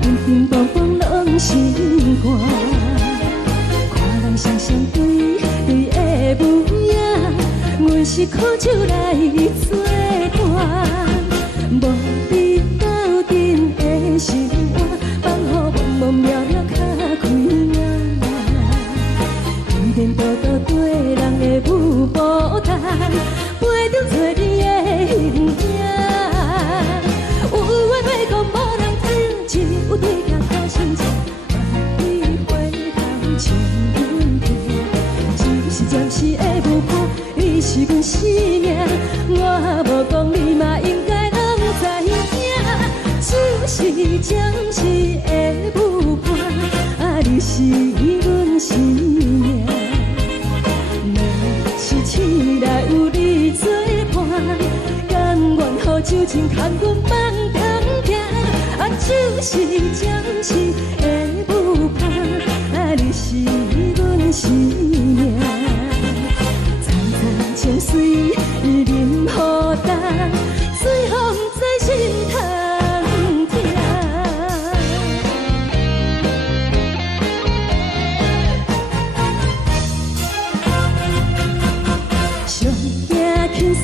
乒乒乓乓拢心肝。看人双双对对的舞影，阮是苦酒来作伴。无你斗阵的心肝，放予茫茫渺渺较开眼。颠颠倒倒对人的舞步弹，陪着做你的形影。有话要讲无人听，只有对镜头心情，你回头将阮听。就是暂时的舞伴，你是阮生命，我无讲你嘛应该拢知影。就是暂时的舞伴，你是阮生命。是醒来有你作伴，甘愿予酒精牵阮梦中行。就是暂时的舞伴，你是阮生命。层层情水任何担，随风在心头。轻松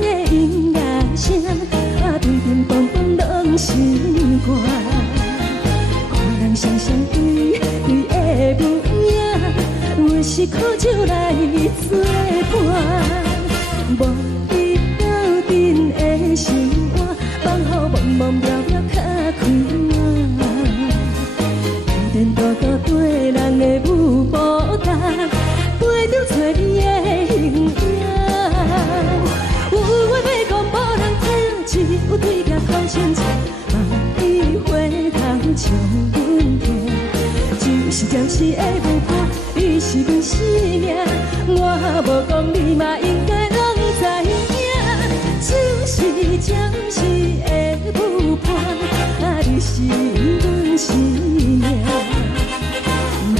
的音乐声，乒乒乓乓拢心肝。看人双双对对的舞影，阮是苦酒来作伴。无你斗阵的心肝，放予茫茫渺渺较开眼。颠颠倒倒对人的舞步弹，陪着做你的形影。有话要讲无人听，只有对镜头心情，你回头将阮听。就是暂时的舞伴，你是阮生命，我无讲你嘛应该拢知影。就是暂时的舞伴，你是阮生命。若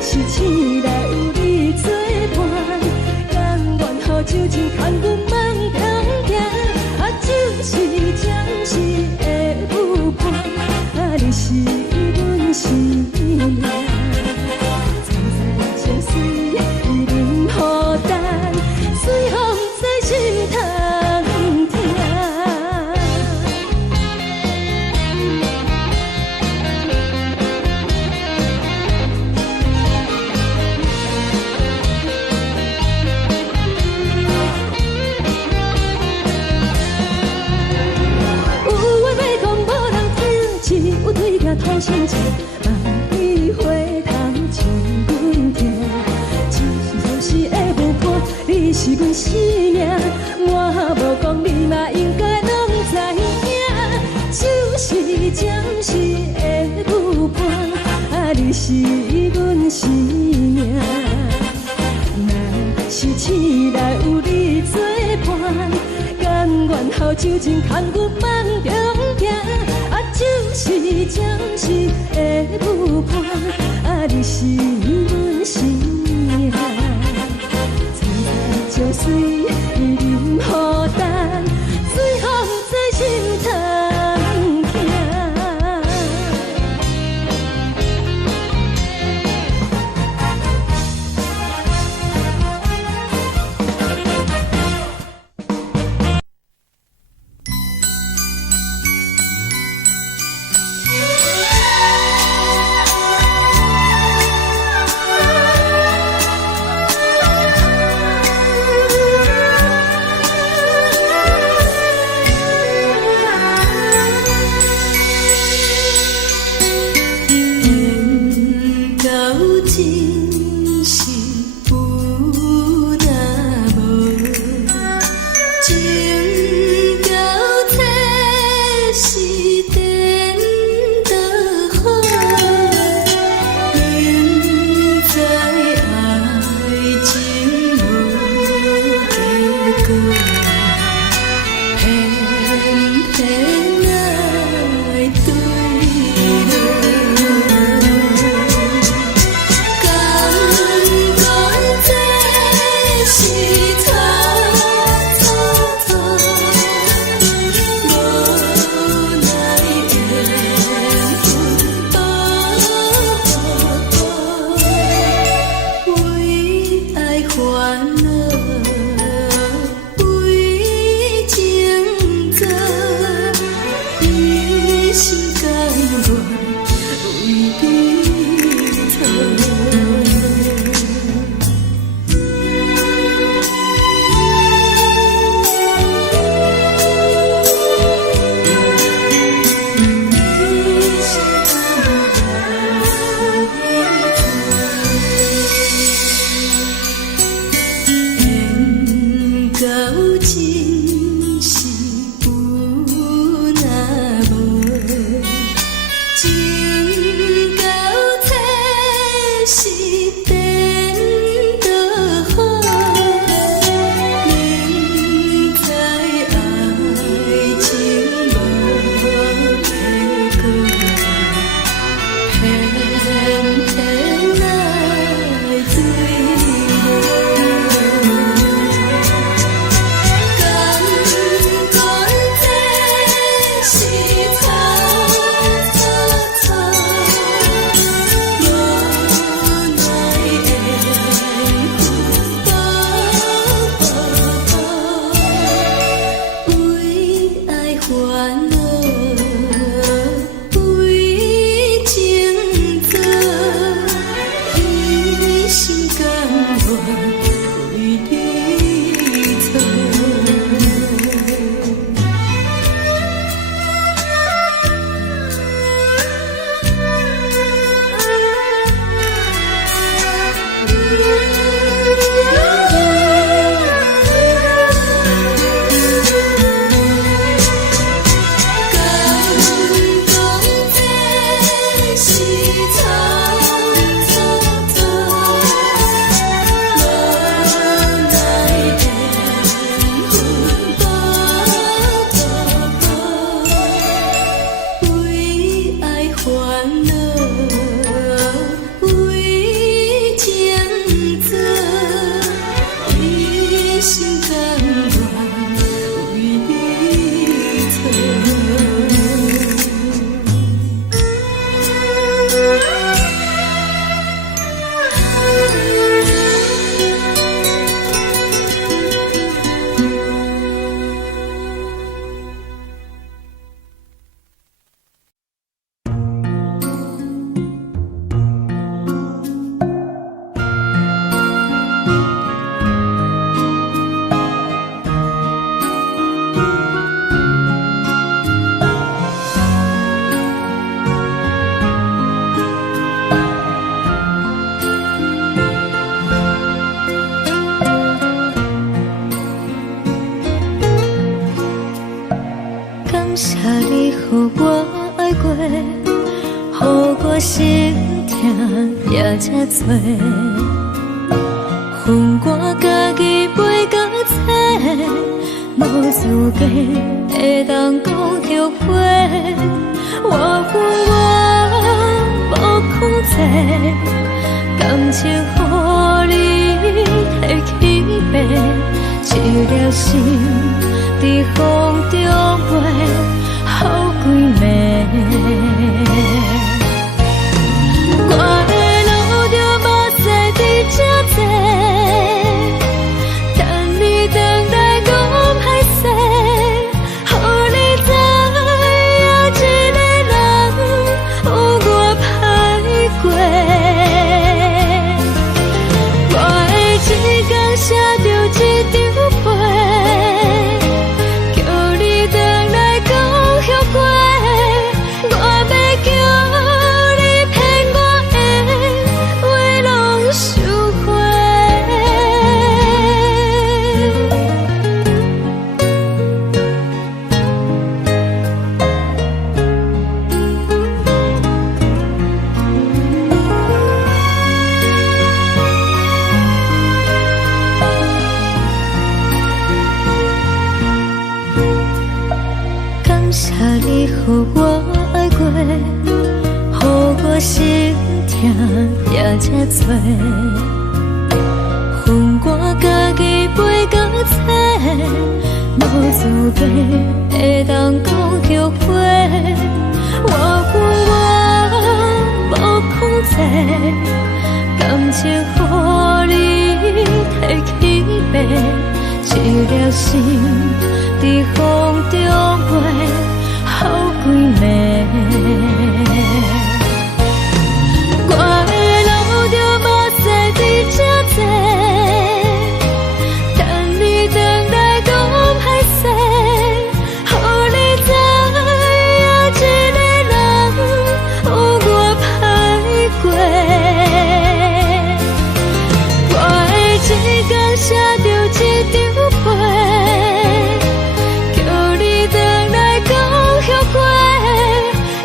是醒来有你作伴，甘愿予酒精牵阮梦中行。就是暂时的舞伴，你是阮生命。层层情水任何担，随风在心头听。头心情，你回头将阮听。就是暂时的舞伴，你是阮生命，我无讲你嘛应该拢知影。就是暂时的舞伴，你是阮生命。若是醒来有你作伴，甘愿予酒精牵阮梦中行。就是暂时的舞伴，你是阮生命。层层情水任何担，随风在心头行。心痛也这多，恨我家己袂到切，无资格会当讲后悔。我恨我无控制，感情予你摕去卖，一粒心伫风中飞，好几暝。我的路就无再伫这多，等你回来讲歹势，予你知影一个人有我歹过。我的一天写着一张被，叫你回来讲后悔。我要叫你骗我的话拢收回。感谢你予我爱过，予我心痛也这多，恨我家己袂到切，无资格会当讲后悔。我恨我无控制，感情予你摕去卖，一粒心伫风中飞，好几暝。我的路就无再伫这多，等你回来讲歹势，予你知影一个人有我歹过。我的一天写着一张被，叫你回来讲后悔。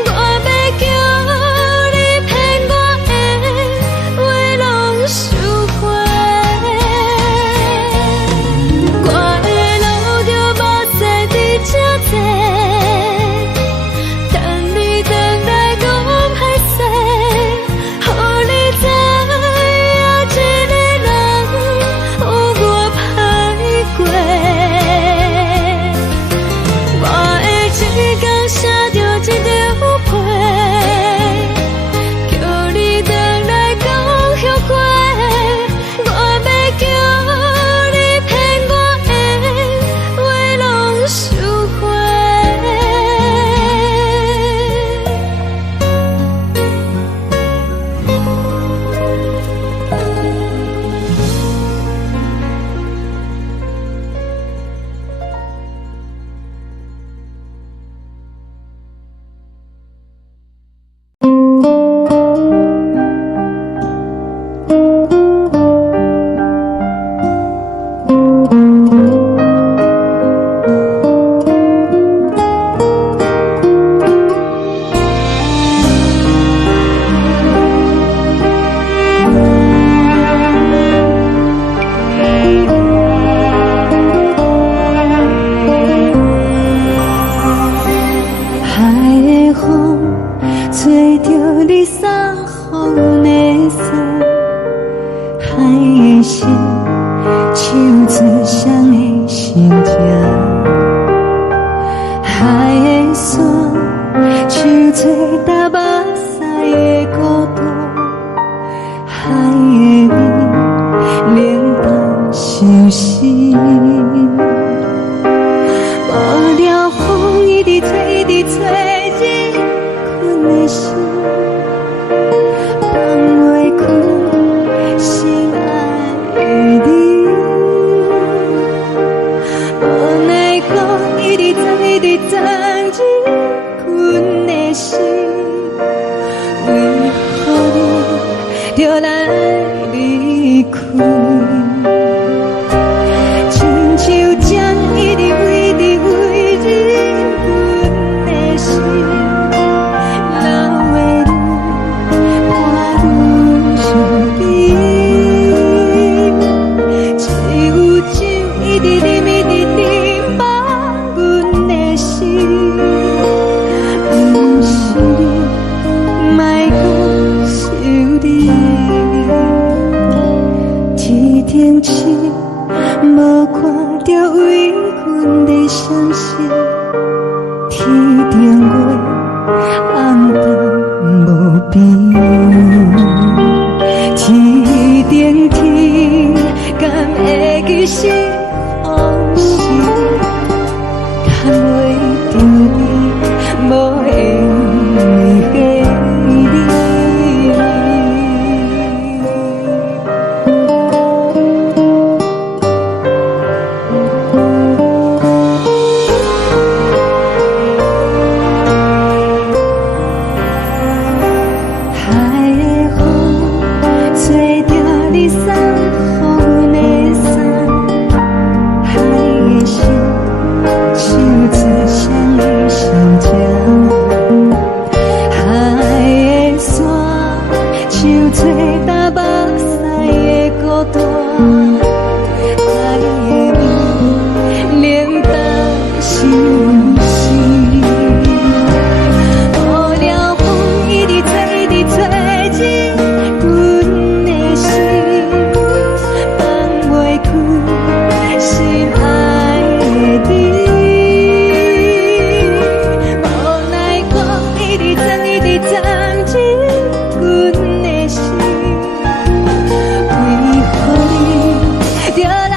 我要叫你骗我的话拢收回。我的路就无再伫这多，等你回来讲歹势，予你知影一个人有我歹过。我的一天写着一张被，叫你回来讲后悔。我要叫你骗我的话拢收回。海的风吹着你送风的伞，海的心手做双的心痛，海的山手做搭目屎的孤独，海的味冷淡伤心。无聊风一直吹，一直吹，日困的心放袂开，心爱的你。无奈何一直走，一直走，日困的心，为何你就来离开？真一直念一直念望阮的心，不是你，莫搁想你。天顶星，无看到为阮的闪烁，天顶月，暗淡无边。天顶天，敢会记是往事？敢袂着你，无缘给你。海的风吹着你送予阮的伞，海的心像做双鱼相争，海的山像做打目屎的孤单，海的美冷淡心事。无聊风一直吹，一直吹进阮的心，放袂开心爱的你。无奈光一直钻，一直钻进阮的心，为何你就来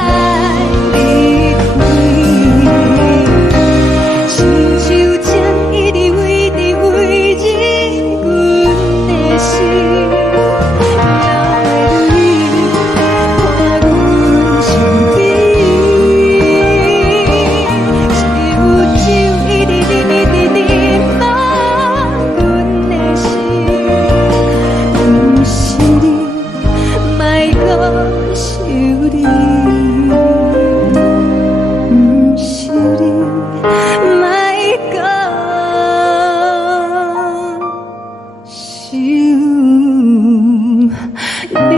离开？亲像针一直围着围着阮的心，了的你看阮伤悲，只有一直念一直念望阮的心，不是你，莫搁想你，不是你，莫搁想你。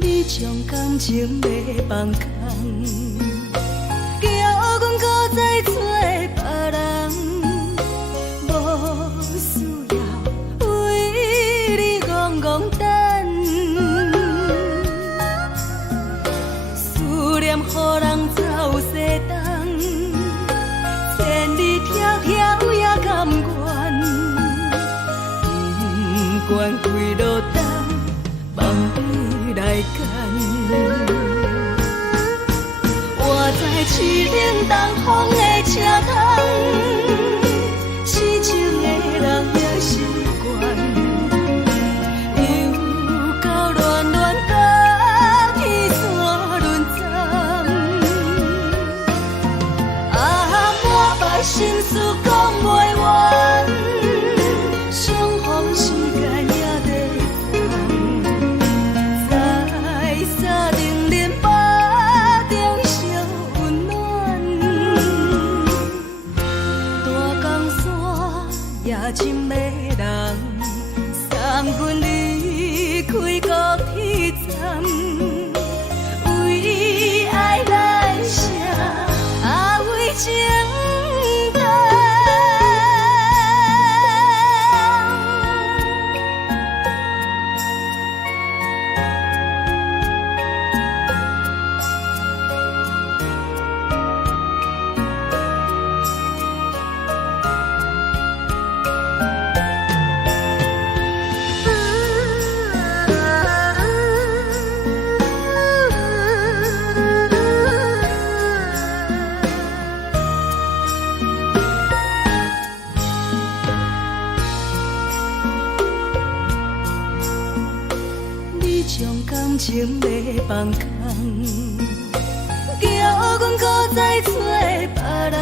你将感情要放空，叫阮搁再找别人，无需要为你戆戆等。思念予人走西东，千里迢迢也甘愿，不管几路灯。望你来干，我在凄冷东风的车窗，痴情的人也习惯，又到乱乱甲天山沦陷，满腹心事讲袂完，相逢时间也在。沙定连巴中烧温暖，大江山也深的人，送阮离开高铁站，为爱来写为情长。情要放空，叫阮搁再找别人，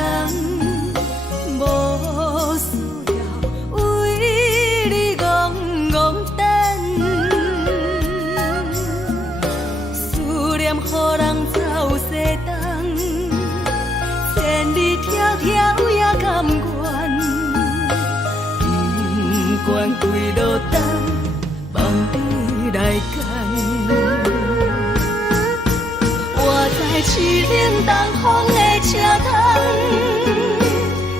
无需要为你戆戆等，思念予人走西东，千里迢迢也甘愿，不管几路灯，望你来赶。我在痴冷东风的车窗，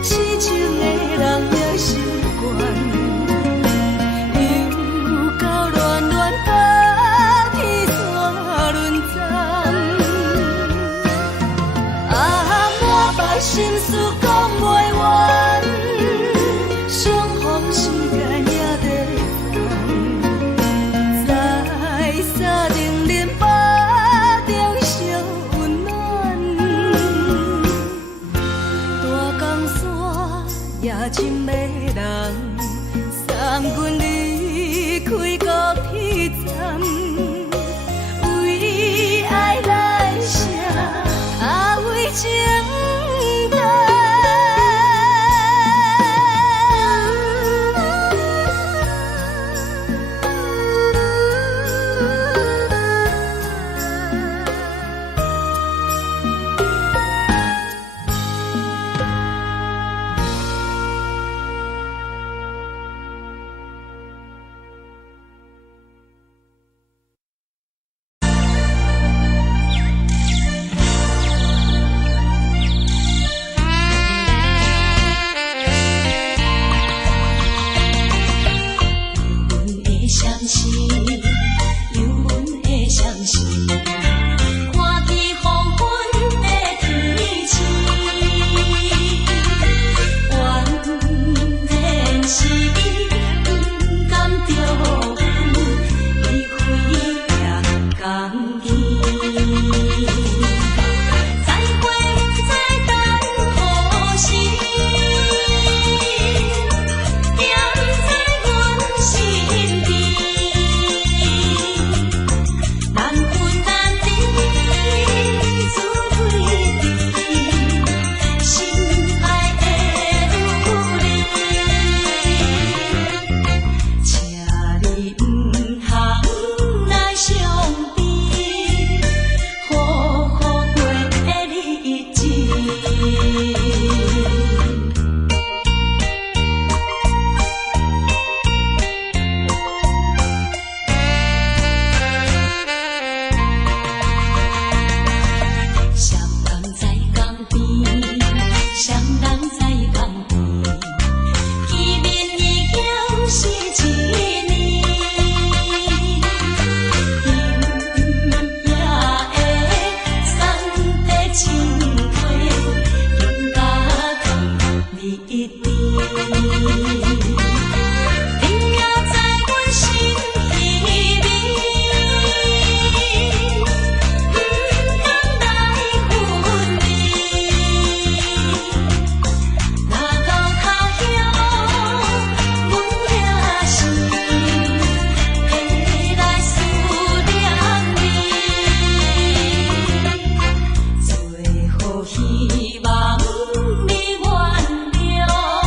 痴情的人也习惯，又到乱乱把天线轮转。啊，满腹心事讲袂完，双方时间也在放，在沙定林巴中相温暖。大江山也真迷人，送阮离开高铁站，为爱来写，为情等。希望你原谅。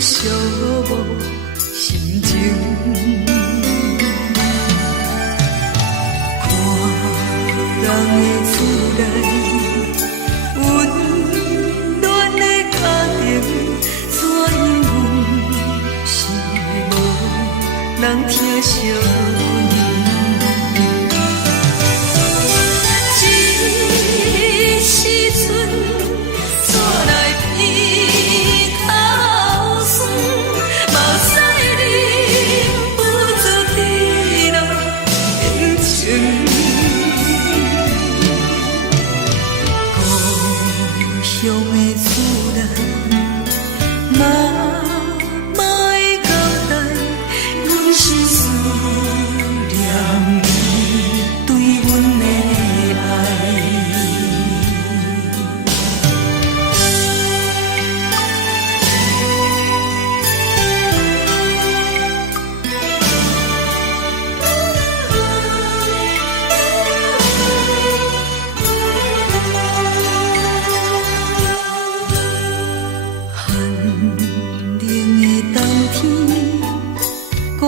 寂寞心情。看人的厝内温暖的家庭，怎因为是无人疼惜你？这时阵怎来鼻头酸？目屎忍不住滴落眼睛。故乡的厝内，妈妈的交代，阮是思念你对阮的爱。寒冷的冬天，孤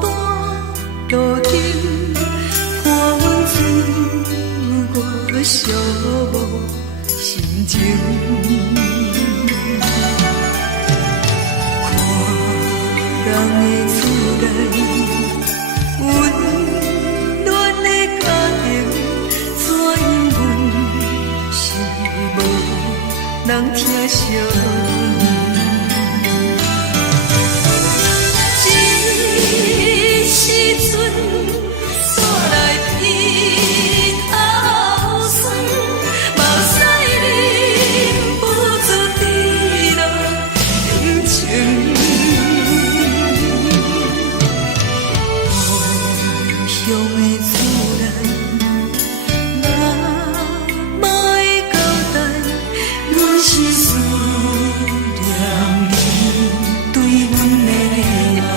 单路顶，看阮自我寂寞心情。看人的厝内温暖的家庭，怎因为是无人疼惜你？这时阵怎来鼻头酸？目屎忍不住滴落眼睛。故乡的厝内，妈妈的交代，阮是思念你对阮的爱。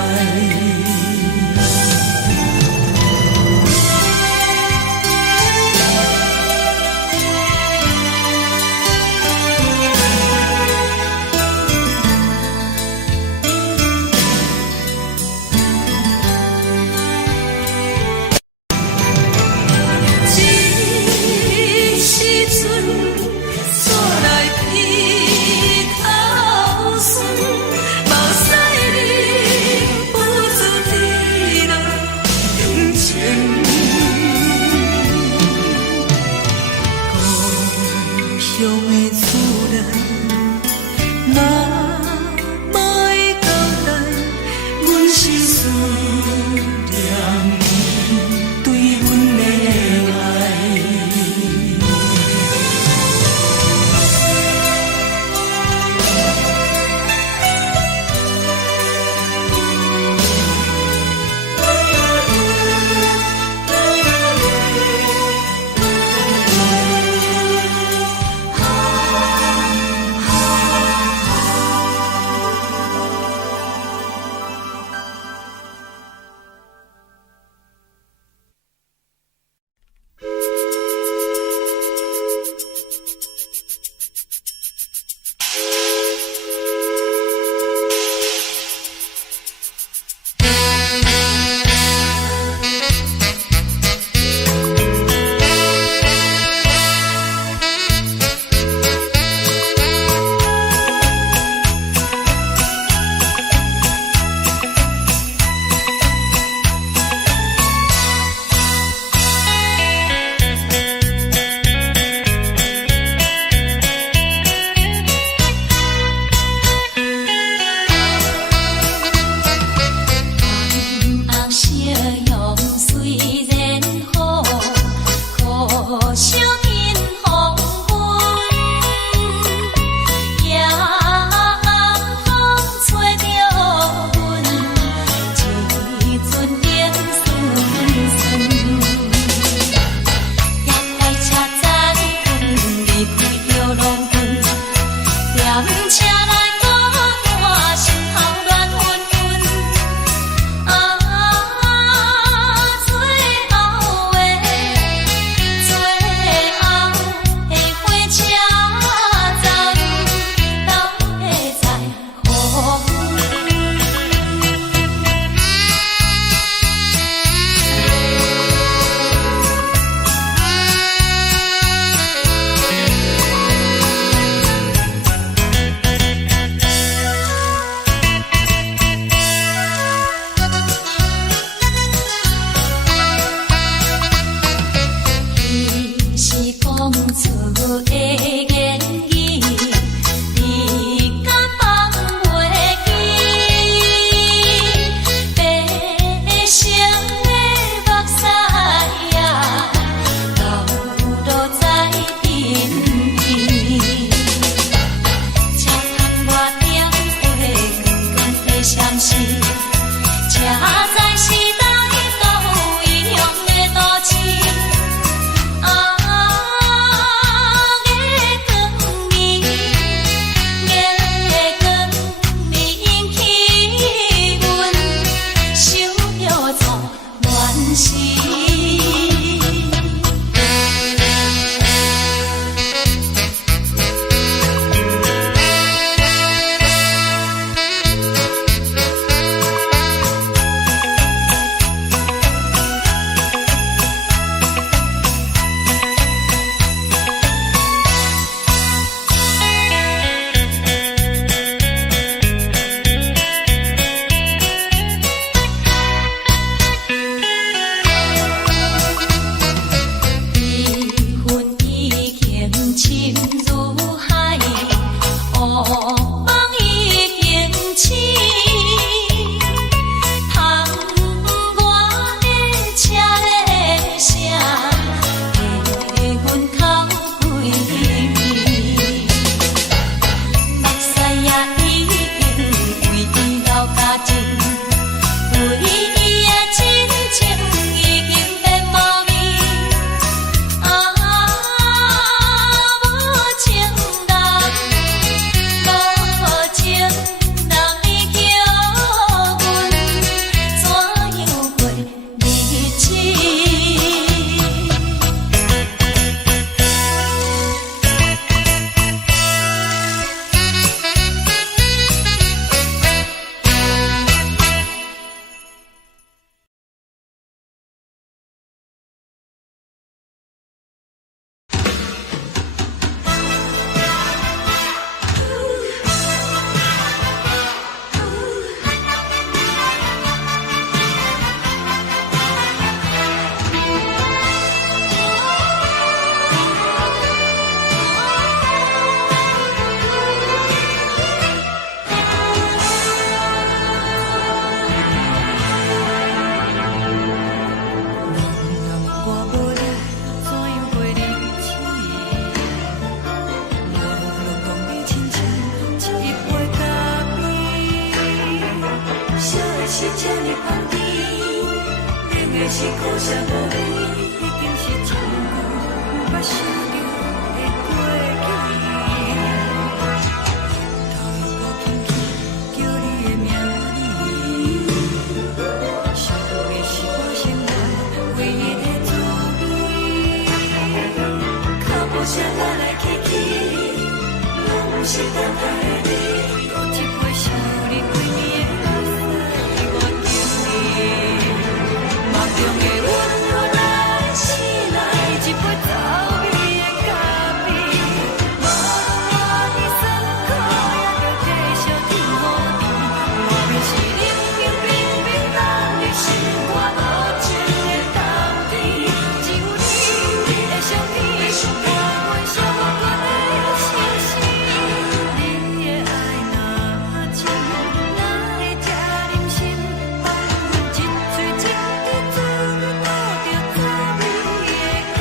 是这呢香甜，冷的是苦涩无味，已经是真久捌想着的过去。头又搁轻轻叫你的名字，想的是我生活唯一的滋味。脚步声来来去去，拢不是等待的你，搁一杯想你几年的目屎，我敬你。梦中的阮，我来醒来，一杯走味的咖啡，无论我的酸苦，也着继续甜予你。外面是冷冷冰冰冷的心肝，无情的冬天，只有你的相片，伴阮寂寞过的心事。你的爱若真，哪会这忍心放阮一嘴一滴滋味，倒着滋味的咖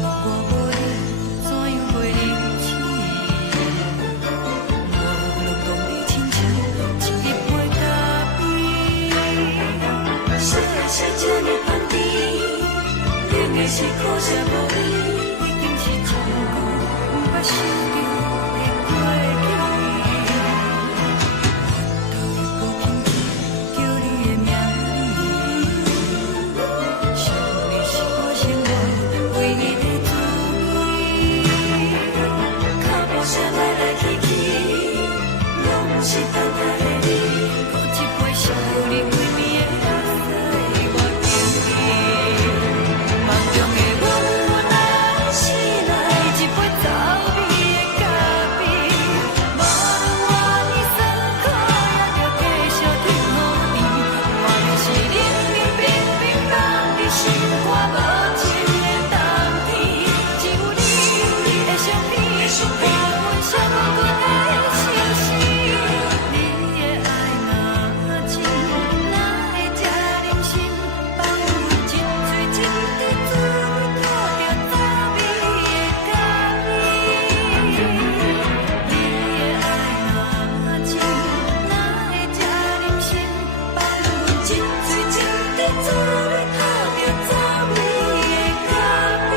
我无你，怎样袂忍起？无论当你亲像一杯咖啡，说的是这呢香甜，冷的是苦涩无味，已经是真久捌想着的过去。头又搁轻轻叫你的名字，想的是我生活唯一的滋味。脚步声来来去去，拢不是等待的你，搁一杯想你几年的目屎，我敬你。梦中的阮，我来醒来，一杯走味的咖啡，无论我的酸苦，也着继续甜予你。外面是冷冷冰冰冷的心肝，无情的冬天，只有你的相片，伴阮寂寞过的心事。你的爱若真，哪会这忍心放阮一嘴一滴滋味，倒着滋味的咖啡。你的爱若真，哪会这忍心放阮一嘴一滴滋味，倒着滋味的咖啡。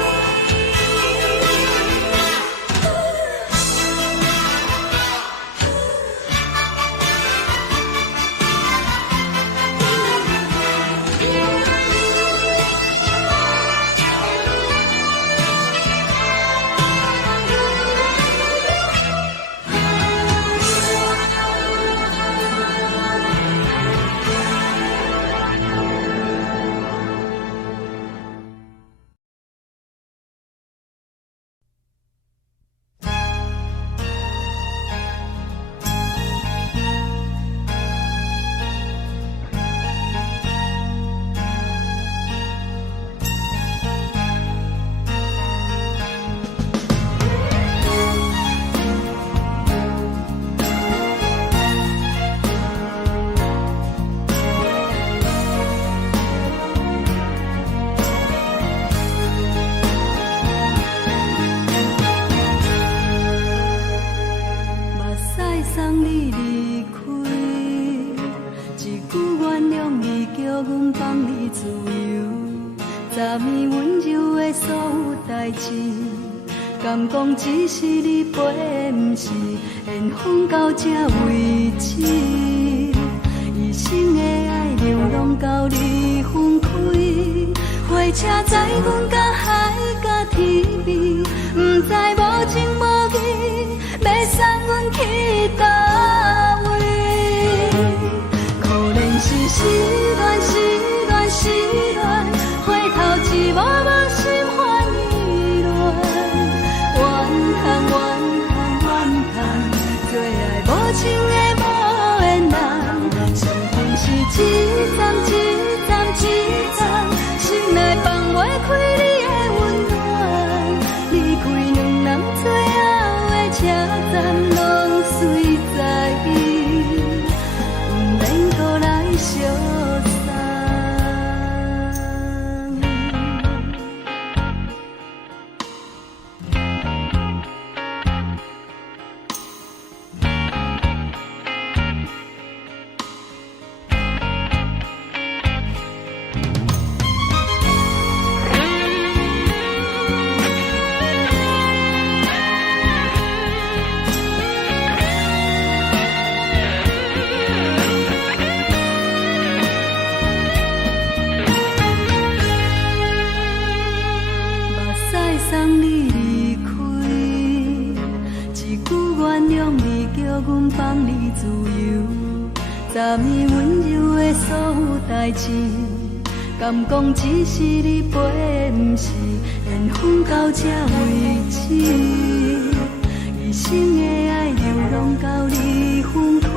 目屎送你离开，一句原谅你，叫阮放你自由。昨暝温柔的所有代志，敢讲只是你陪，不是缘分到这为止。一生的爱流浪到你分开，火车载阮到海角天边，不知无情无义，要送阮去倒位？可能是失恋，失恋，失恋，回头一幕幕心烦意乱，怨叹，怨叹，怨叹，最爱无情的无缘人，上天是一站一站一站，心内放。自由，昨暝温柔的所有代志，敢讲只是你陪，不是缘分到这为止。一生的爱流浪到你分开，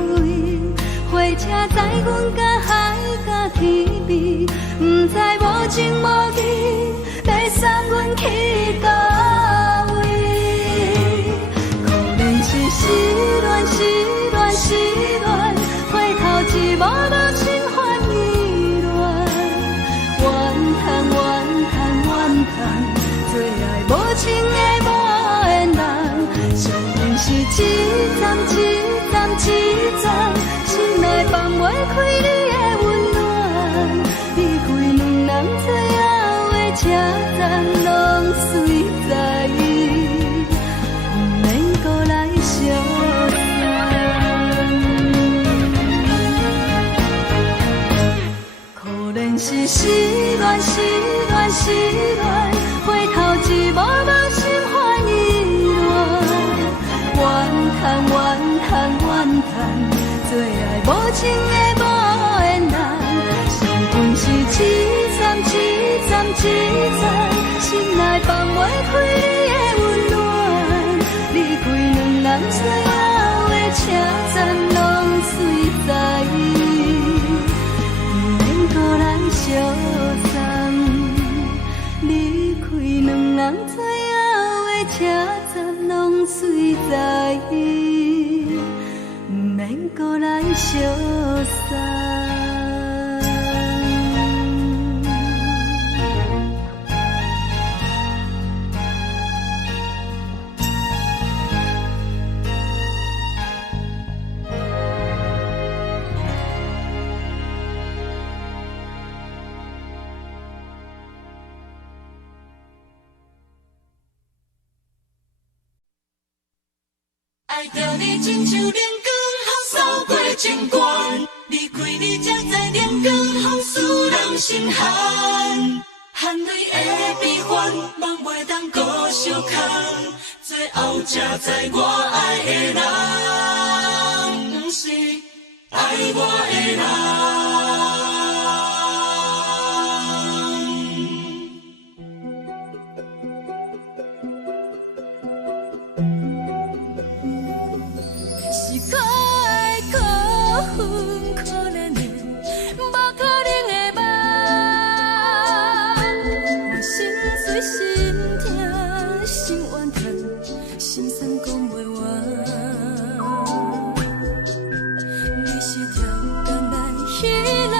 火车载阮甲海甲天边，不知无情无义，要送阮去倒位？可能是失恋，失恋，失恋，回头一幕幕心烦意乱，怨叹，怨叹，怨叹，最爱无情的无缘人，上阮是一站一站一站，心内放袂开你的温暖，离开两人最后的车站，拢随在伊，不免搁来相送。可能是失恋，失恋，失恋，回头一幕幕心烦意乱，怨叹，怨叹，怨叹，最爱无情的无缘人，上阮是一站一站一站，心内放袂开你的温暖，离开两人最后的车站，拢随在伊，不免搁来相送。离开两人最后的车站，拢随在伊，不免搁来相送。爱着你亲像阳光扫过情关，离开你才知阳光风使人心寒，含泪的悲欢，望袂当搁相牵，最后才知我爱的人，不是爱我的人。是可爱可恨可怜的，无可能的梦。我心碎心痛心怨叹，心酸讲袂完。你是条工来依赖。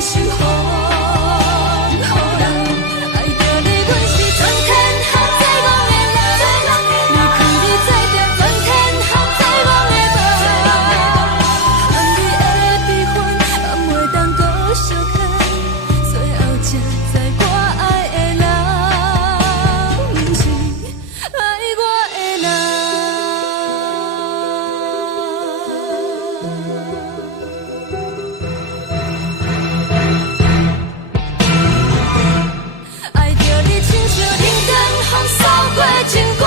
守护。好人爱着你，阮是全天下最戆的人。离开你才着全天下最戆的梦。含你的悲欢，也袂当搁相牵。最后才知我爱的人，不是爱我的人。爱着你，亲像冷光风扫过情关，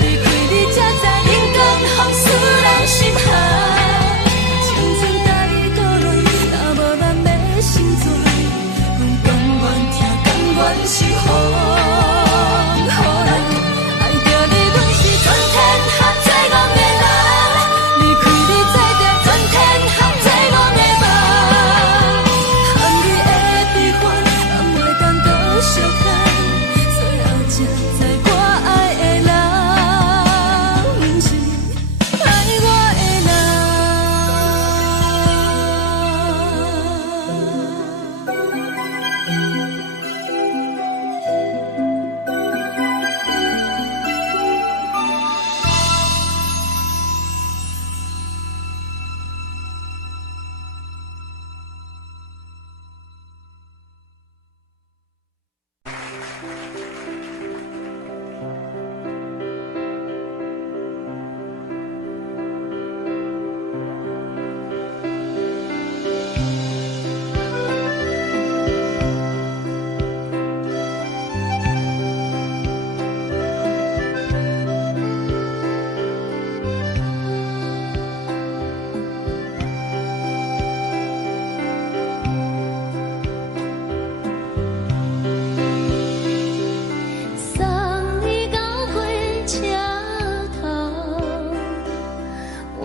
离开你才知冷光风使人心寒。青春带伊倒落，若无咱要成全，阮甘愿听，甘愿守护。好人爱着你，阮是全天下最戆的人。离开你才着全天下最戆的梦。含你的悲欢，也袂当搁相牵。最后才知我爱的人，不是爱我的人。送你到火车头，我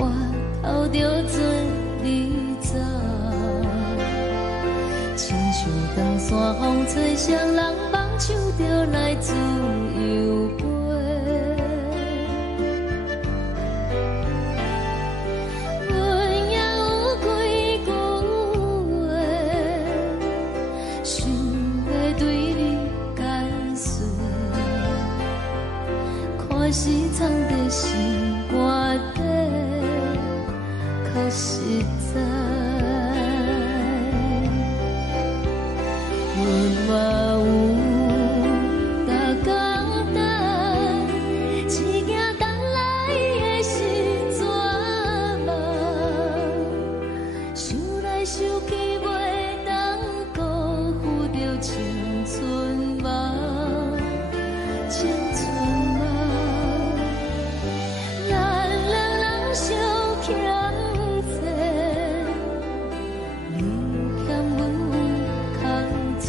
头着准你走，亲像长山风吹双人梦想着来自由飞。阮也有几句话，想要对你解释。看是藏在心肝底，可实在。阮嘛有大简单，一件等来的是绝望，想来想去袂当辜负着青春梦，青春梦。咱两人相欠债，你欠阮空做。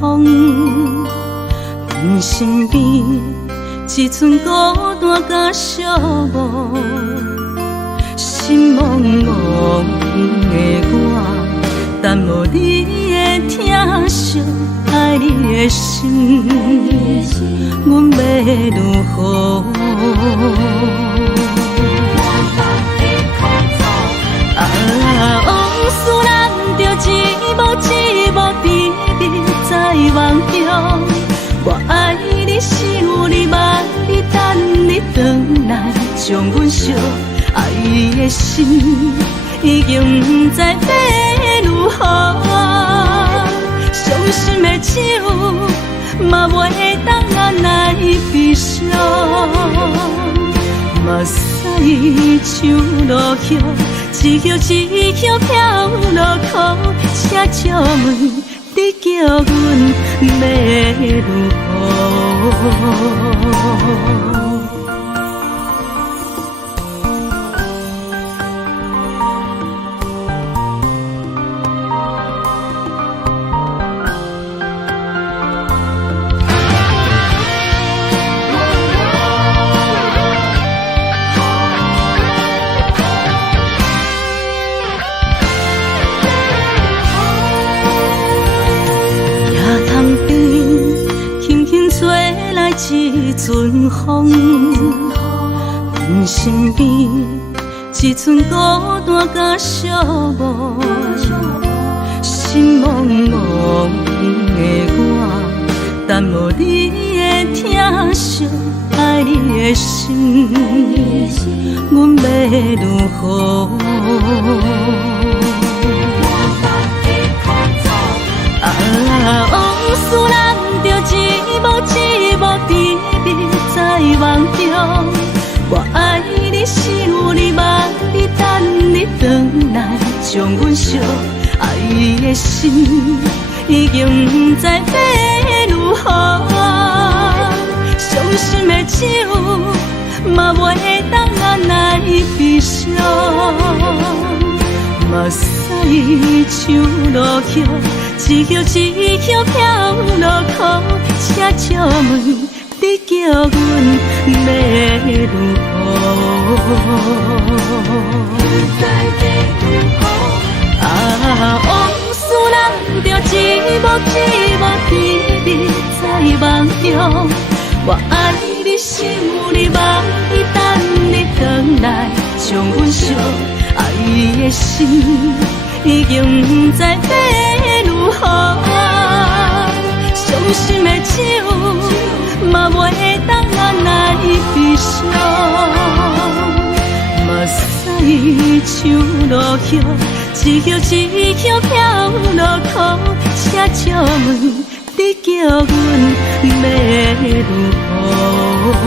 风，阮身边一寸孤单甲寂寞，心茫茫的我，等无你的疼惜，爱你的心，阮要如何？往事咱着一幕一幕甜蜜在梦中。我爱你，想你，望你，等你回来，将阮惜爱的心已经不知要如何。伤心的手嘛袂当按来悲伤。目屎像落雨，一叶一叶飘落雨，请借问你叫阮要如何？一阵风，阮身边一寸孤单甲寂寞，心茫茫的我，等无你的疼惜，爱你的心，阮要如何？往事咱着一幕一幕甜蜜在梦中。我爱你，想你，望你，等你回来，将阮惜爱的心已经不知要如何。伤心的手嘛袂当按来悲伤。目屎像落雨，一叶一叶飘落雨，请借问你叫阮要如何？往事咱着一幕一幕甜蜜在梦中。我爱你，想你，望你，等你回来，将阮惜爱的心已经不知要如何。伤心的手嘛袂当按来悲伤。目屎像落雨，一叶一叶飘落雨，请借问你叫阮要如何？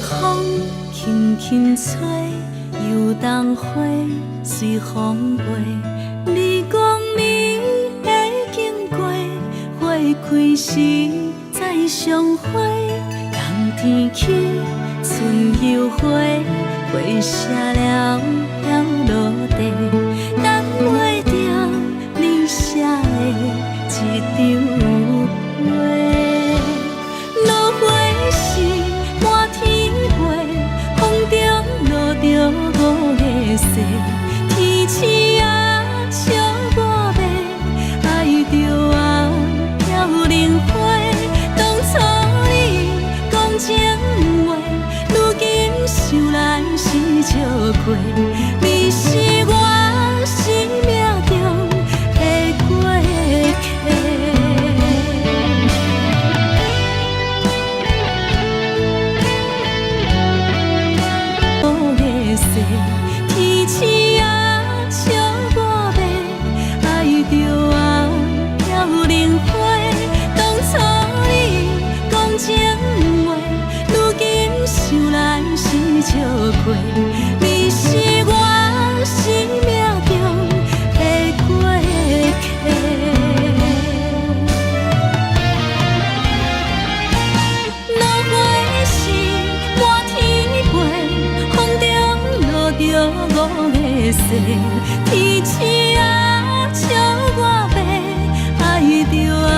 风轻轻吹，游动花随风飞。你讲你会经过，花开时再相会。冬天起，春又回，花谢了要落地，等袂着你写的一张画。落花时满天飞，风中落着五个色，天星啊笑我迷，爱着啊飘零花。当初你讲情话，如今想来是笑亏，你是我过，你是我生命中的过客。落花时满天飞，风中落着五个星，天星啊笑我白，爱着啊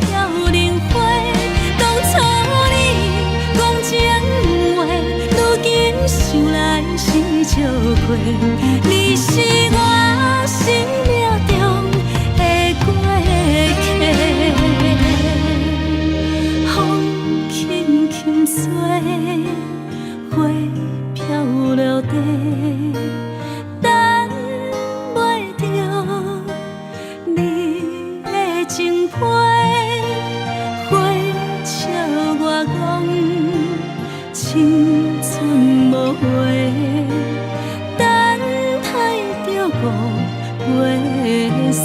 飘零花。当初你讲情话，如今想来是笑过，你是我生命中的过客。风轻轻吹，花飘落地，等袂着你的情批。花笑我讲青春无悔，等待着五月雪。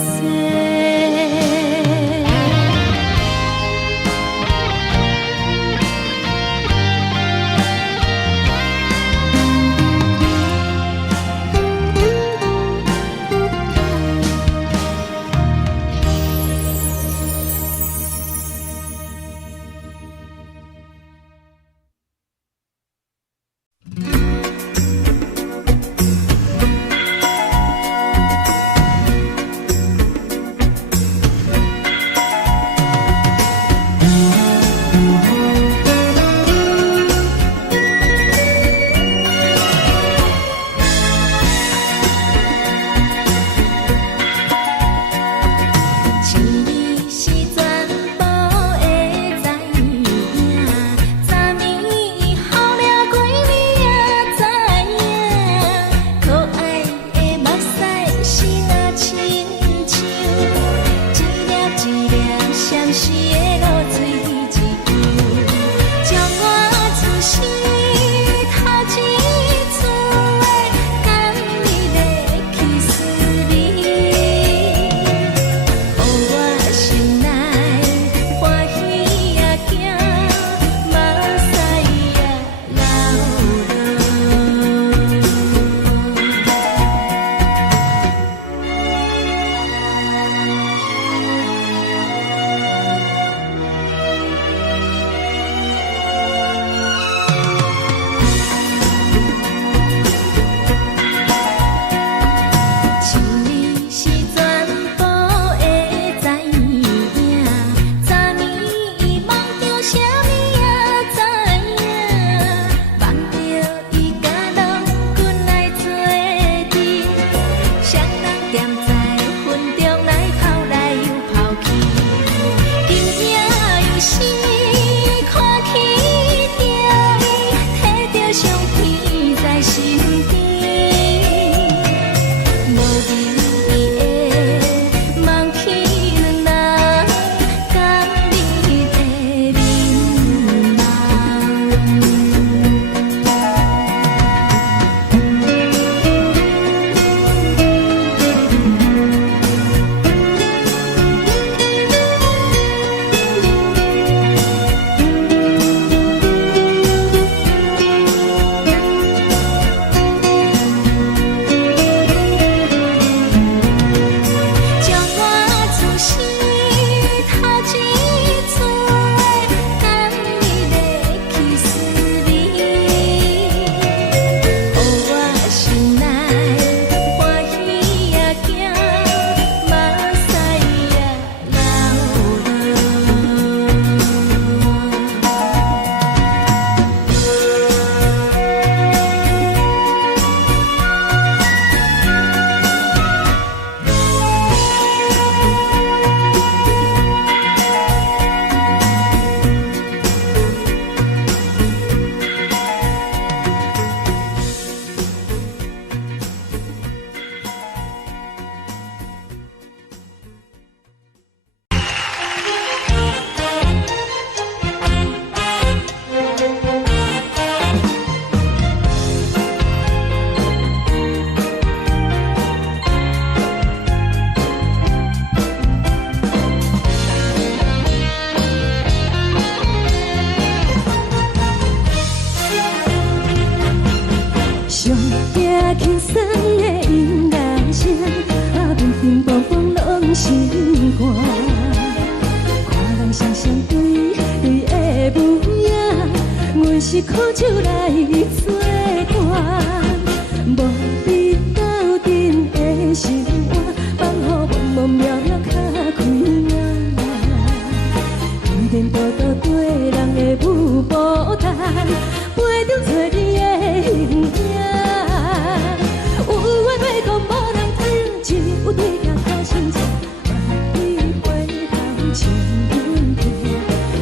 头心切，万里回头将阮听，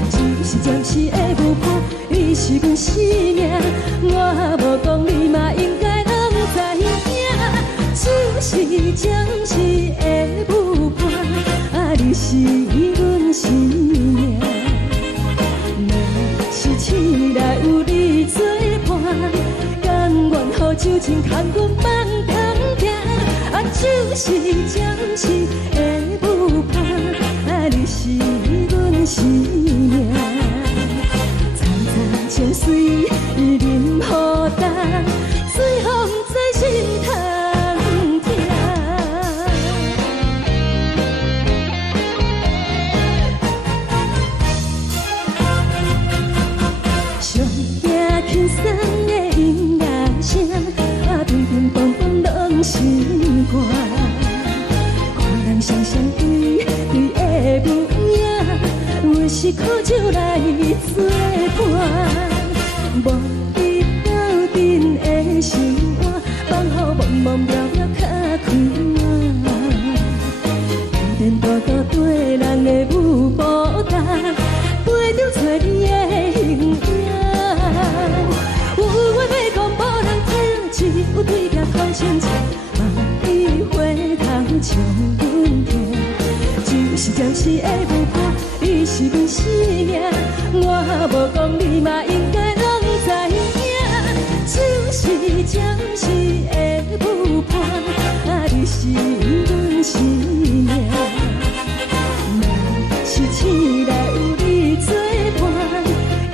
就是暂时的有伴，你是阮生命，我无讲你嘛应该拢知影，就是暂时的有伴，啊，你是阮生命。若是醒来有你作伴，甘愿予酒精牵阮梦中行，啊，就是暂时的有伴，啊，你是阮生命。层层情水任何担，随风在心头听。上听轻松的音乐声，啊，乒乒乓乓拢心肝。看人双双对对的无影，阮是苦酒来作伴。无你斗阵的心肝，放予茫茫渺渺较开换。颠颠倒倒对人的舞步单，陪着找你的形影。有话要讲无人听，只有对镜看清楚，万里回头将阮听。就是暂时的有伴，你是阮生命，我无讲你嘛应该拢知影。就是暂时的有伴，啊，你是阮生命。若是醒来有你作伴，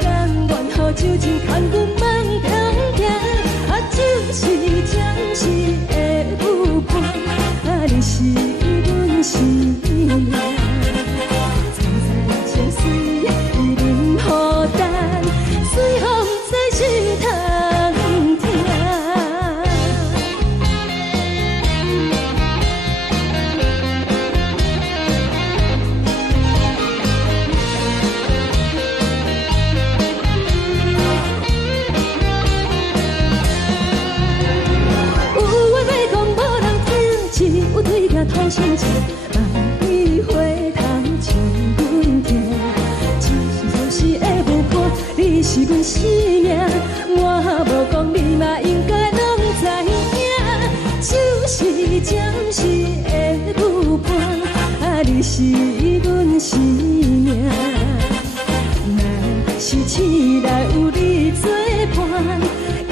甘愿予酒精牵阮梦中行，啊，就是暂时的有伴，啊，你是阮生命。层层情水任何担，随风在心头听。有话要讲无人听，只有对镜讨心切，万里回头将阮听。就是暂时的有伴，你是阮生命，我无讲你嘛应该拢知影。就是暂时的有伴，啊，你是阮生命。若是醒来有你作伴，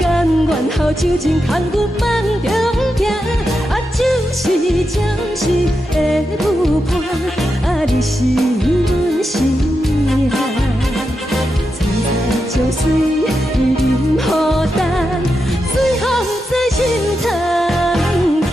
甘愿予酒精牵阮梦中行，啊，就是暂时的有伴，啊，你是阮生命。层层情水任何担，随风在心头听。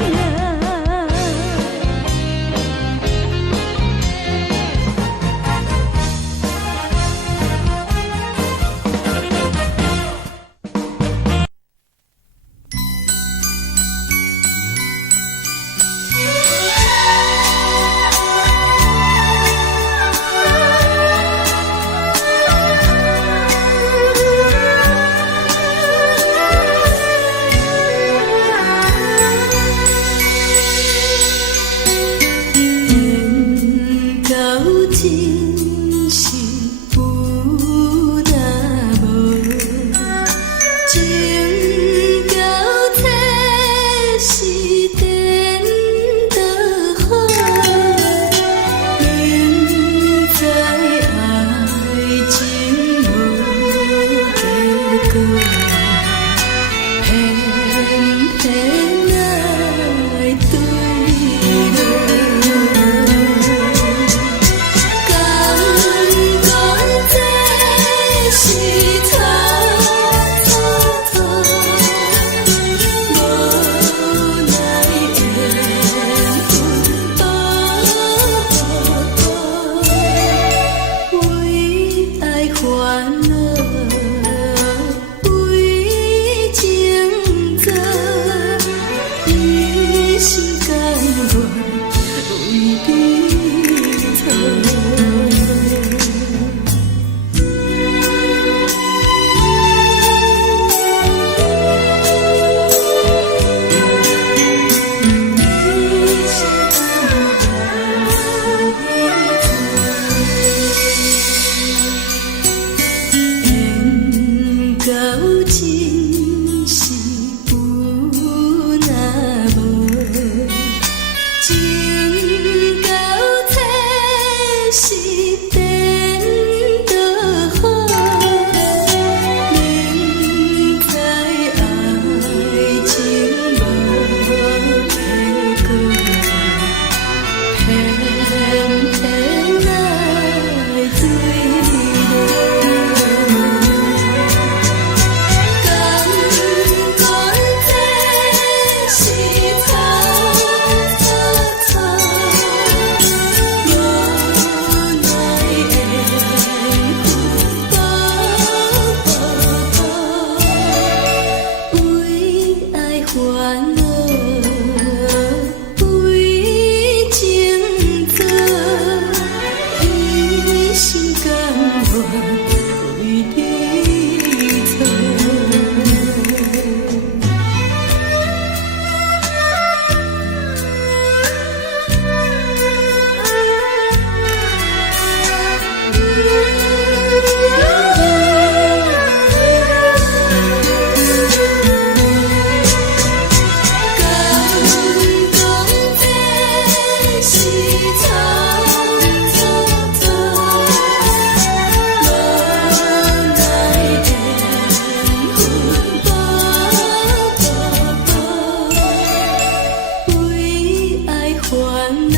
恼，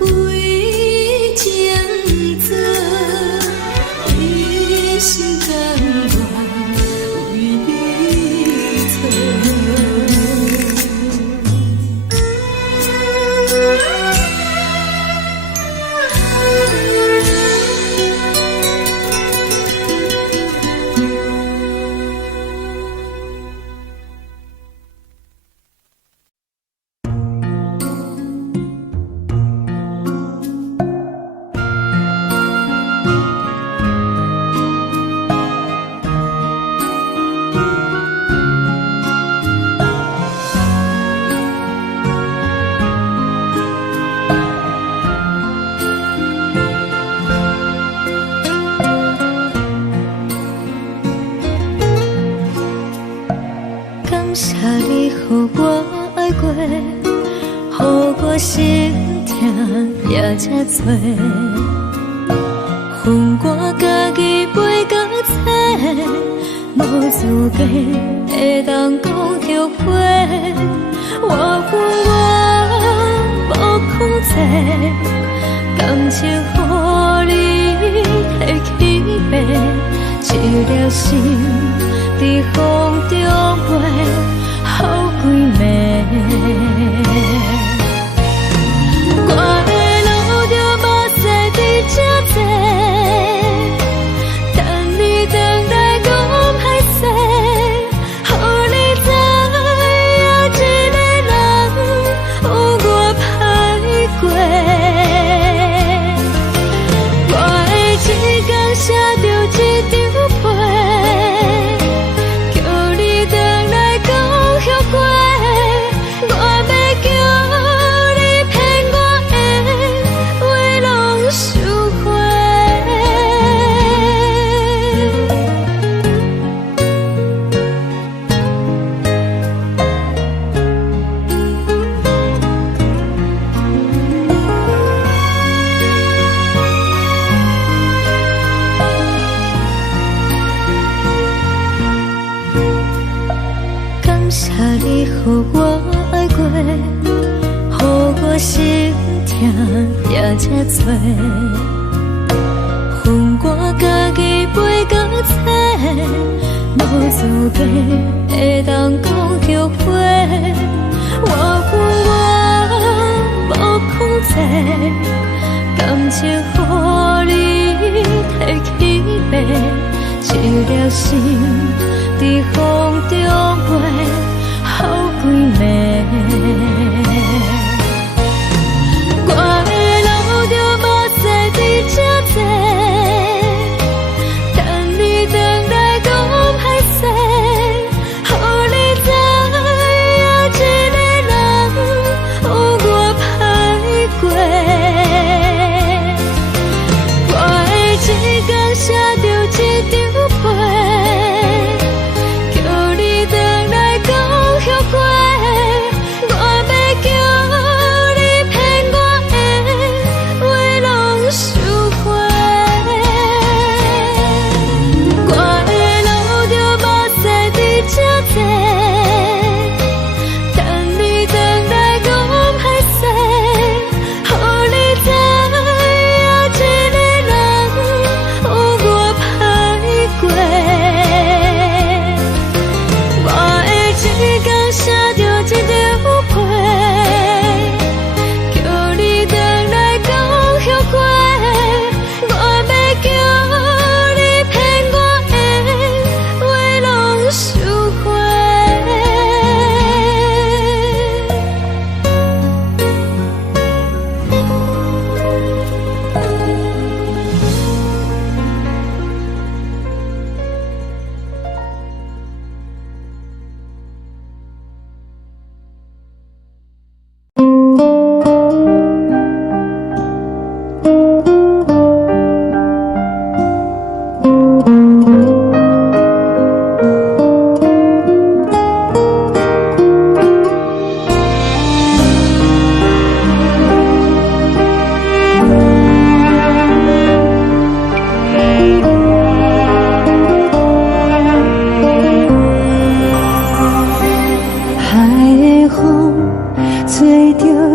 为情做，一心甘愿为你错。感谢你，予我爱过，予我心痛也这多，恨我家己袂到切，无资格会当讲后悔。我恨我无控制，感情予你提起白，一粒心。在风中飞，好几暝。我的路就目屎在这多，等你回来讲歹势，予你知影一个人有我歹过。我的一天写着一张被。你予我爱过，予我心痛也这多，恨我家己袂到切，无资格会当讲后悔。我恨我无控制，感情予你提起白，一粒心在风中飞。好几暝，我的路就目屎在这多，等你回来讲歹势，予你知影一个人有我歹过。我的一天写着一张被。后悔，我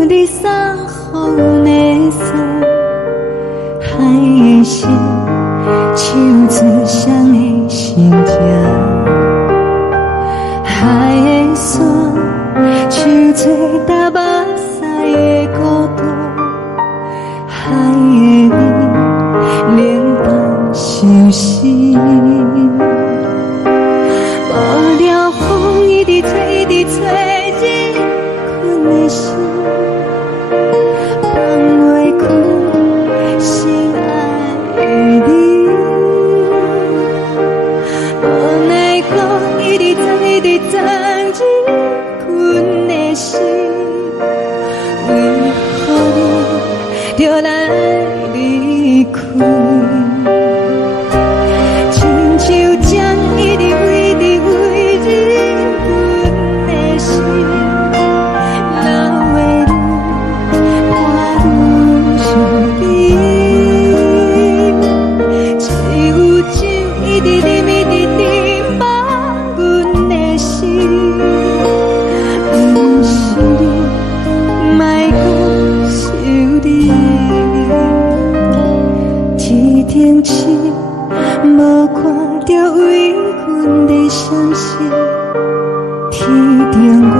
你送予的伞，海的心，手做双的心情，海的山，手做搭目屎的孤单，海的味，冷淡伤心。无聊风一直吹，一直吹，日困的心，放袂开心爱的你。无奈我一直藏，一直藏，日困的心，为何你就来离开？亲像江一直为你为日困的心，流的泪伴阮伤悲，只有酒一直啉一直啉放阮的心，不是你，莫讲想你，一定是无看到为阮的伤心，天顶月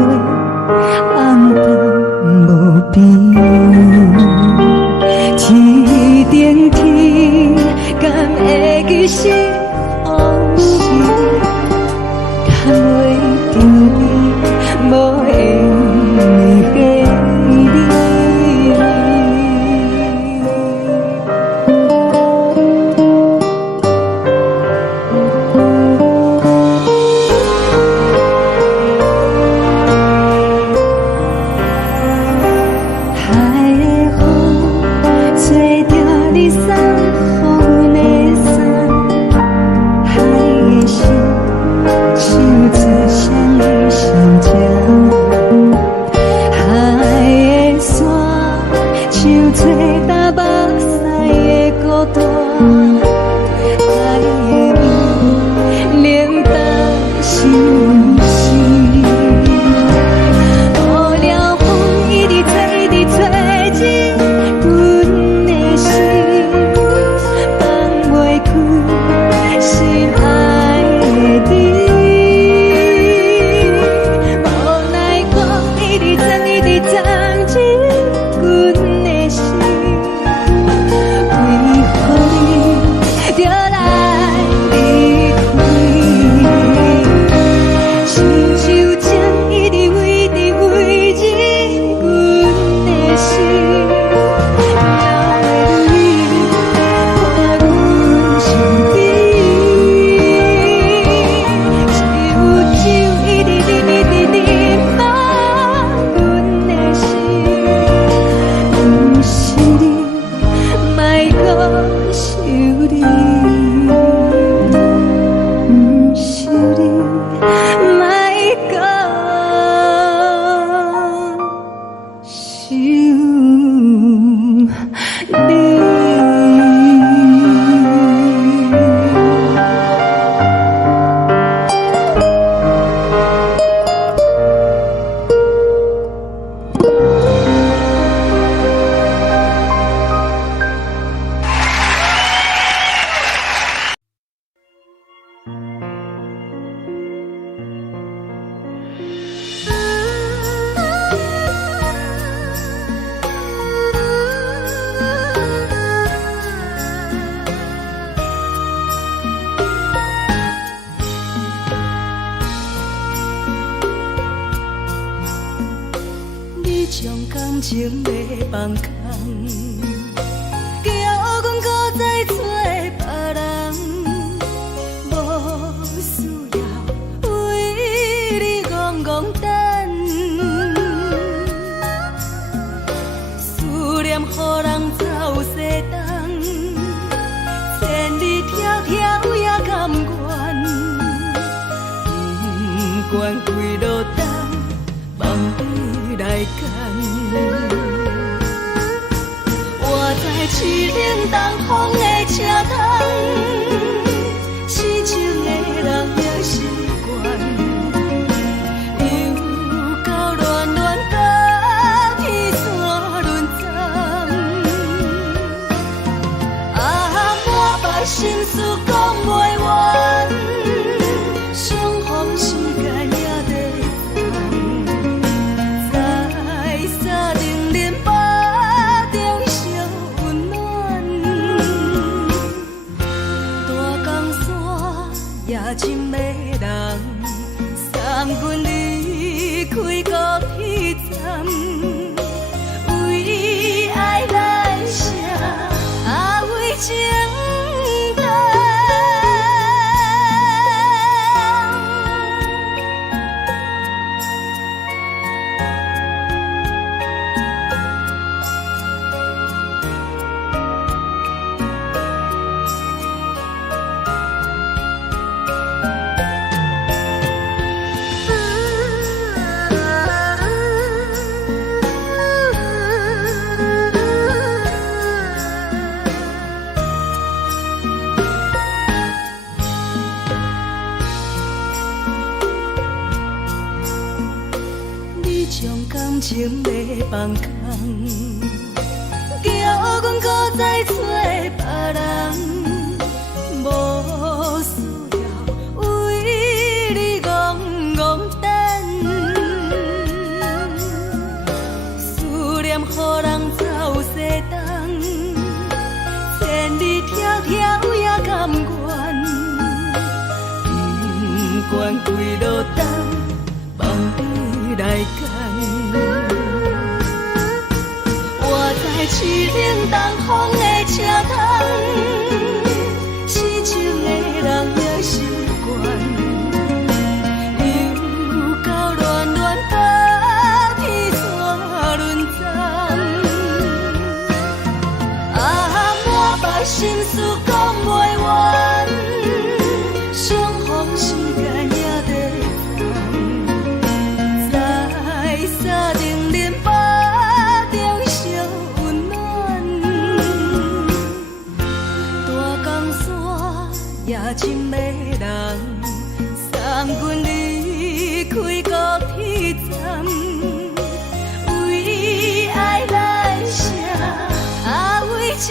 暗淡无边，天顶天敢会记是往事，敢袂着你无缘的你。海的风吹着你送予的伞，海的心，手做双的心情，海的山，手做搭目屎的孤单，海的味，冷淡伤心。无聊风一直吹，一直吹，日阮的心，放袂开心爱的你。无奈我一直藏，一直藏，日阮的心，为何你就来离开？亲像江一直为你为日阮的心，流的泪伴阮伤悲，只有酒一直啉一直啉放阮的心，不是你，莫讲想你，不是你，莫讲想你。你将感情要放空，叫阮搁再找别人，无需要为你戆戆等，思念予人走西东，千里迢迢也甘愿，不管几路灯，望你来赶。我在痴冷东风的车窗，痴情的人也习惯，又到暖暖甲疲倦。人空，叫阮搁再找别人，无需要为你戆戆等，思念予人走西东，千里迢迢也甘愿，不管几路灯，望你来赶。我在市顶东风的车窗，痴情的人也心倦，又到乱乱把天带轮转。满腹心事讲袂完，相逢时间也在等，在沙定林巴中相温暖。大江山也深的人，送阮离开高铁站，为爱来写为情。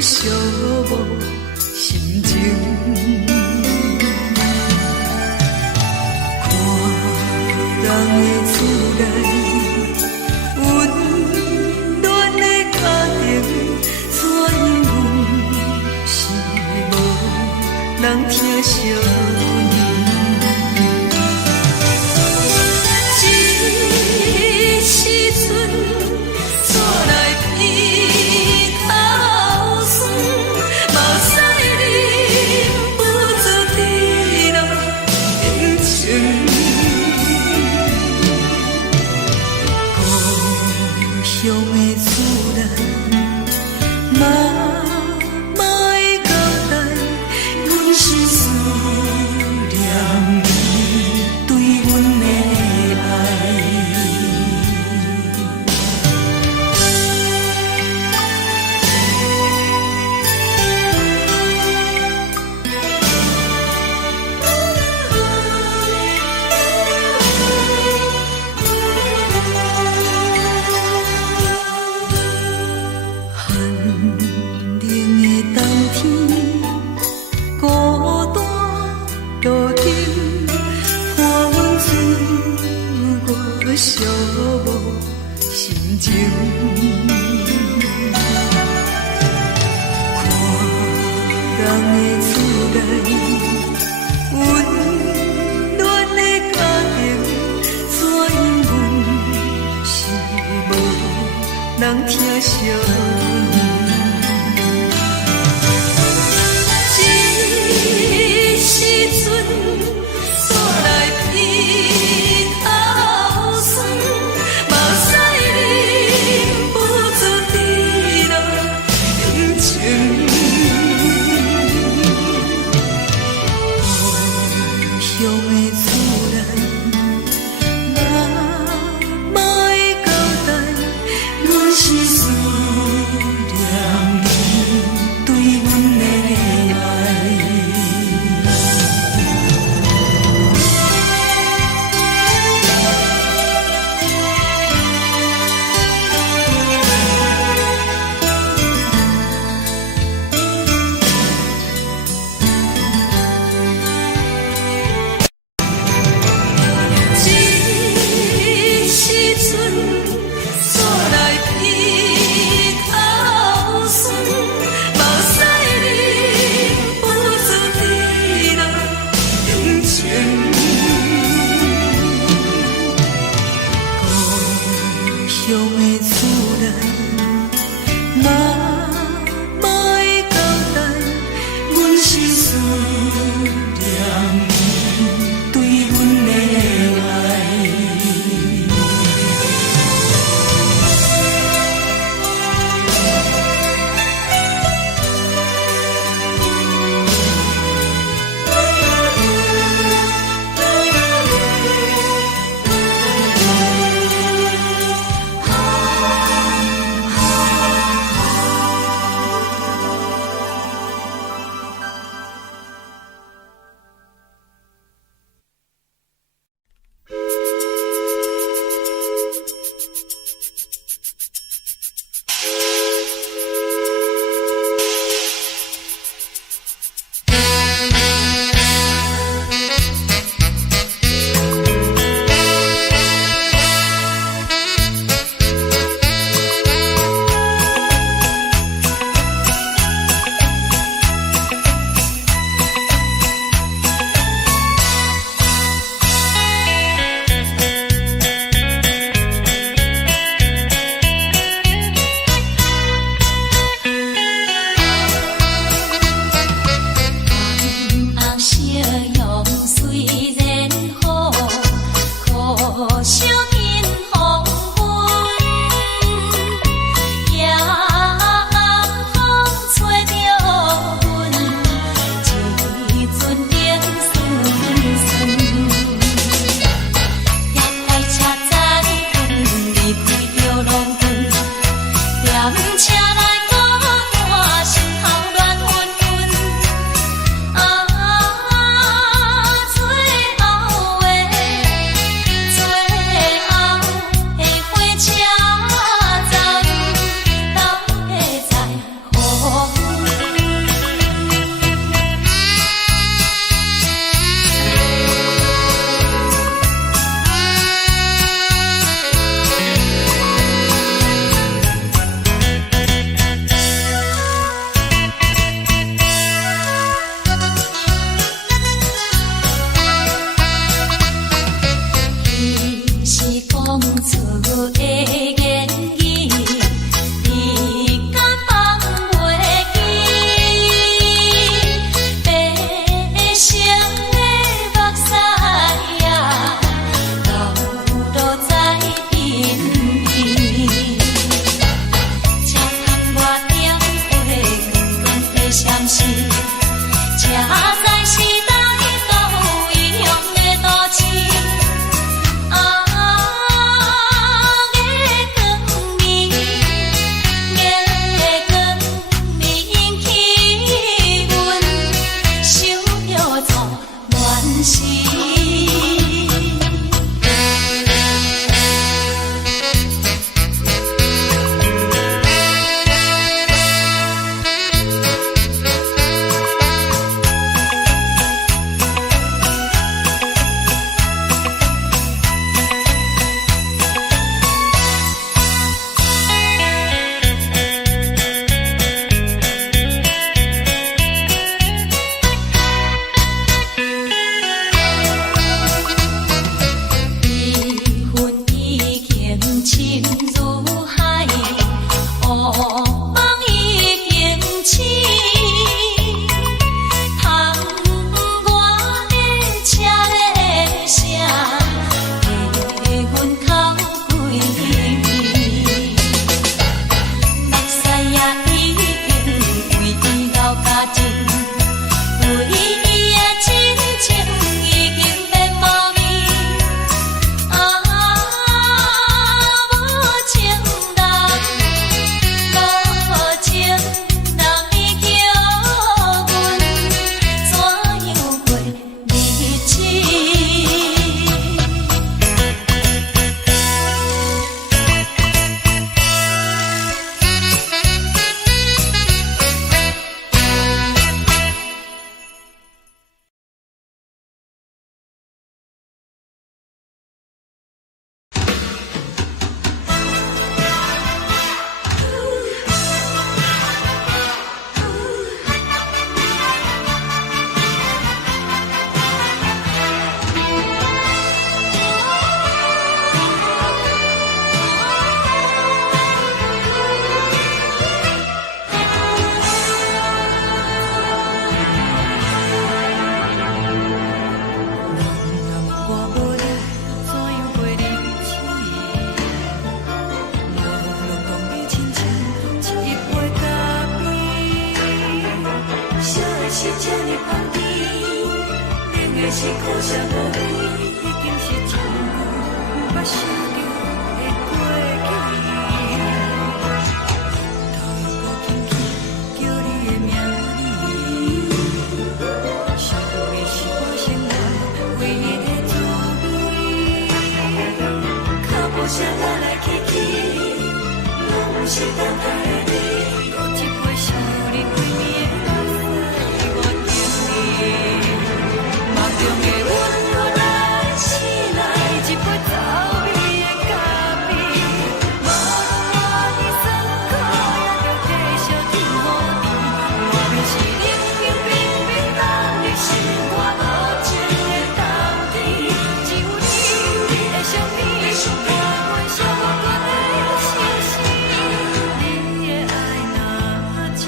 寂寞心情，看人的厝内温暖的家庭，怎样是无人疼惜你？这时阵怎来鼻头酸？目屎忍不住滴落眼睛。故乡的厝内，妈妈的交代，阮是思念你对阮的爱。寂寞心情，看人的厝内温暖的家庭，怎样是无人疼惜你？这时阵怎来鼻头酸？目屎忍不住滴落眼睛。故乡的厝内，妈妈的交代，阮是思念你对阮的爱。乡的厝内，妈妈的交代，阮是思念你对阮的爱。在风厝的言语，你敢放袂记？白成的目屎呀，流落在边边。车窗外点火，光光的闪烁，车载时代到异乡的都市。是这呢放甜，冷的是苦涩无味，已经是真久捌想着的过去。头又轻轻叫你的名字，想你是我生活唯一的滋味。脚步声来来去去，拢是等待的你，搁一杯想你几年的。梦中的阮落来醒来，一杯走味的咖啡，无论我的酸苦，也着继续甜予甜。我便是冷冷冰冰当你心肝无情的冬天，只有你的相片，我阮伤痕的心事。你的爱若真，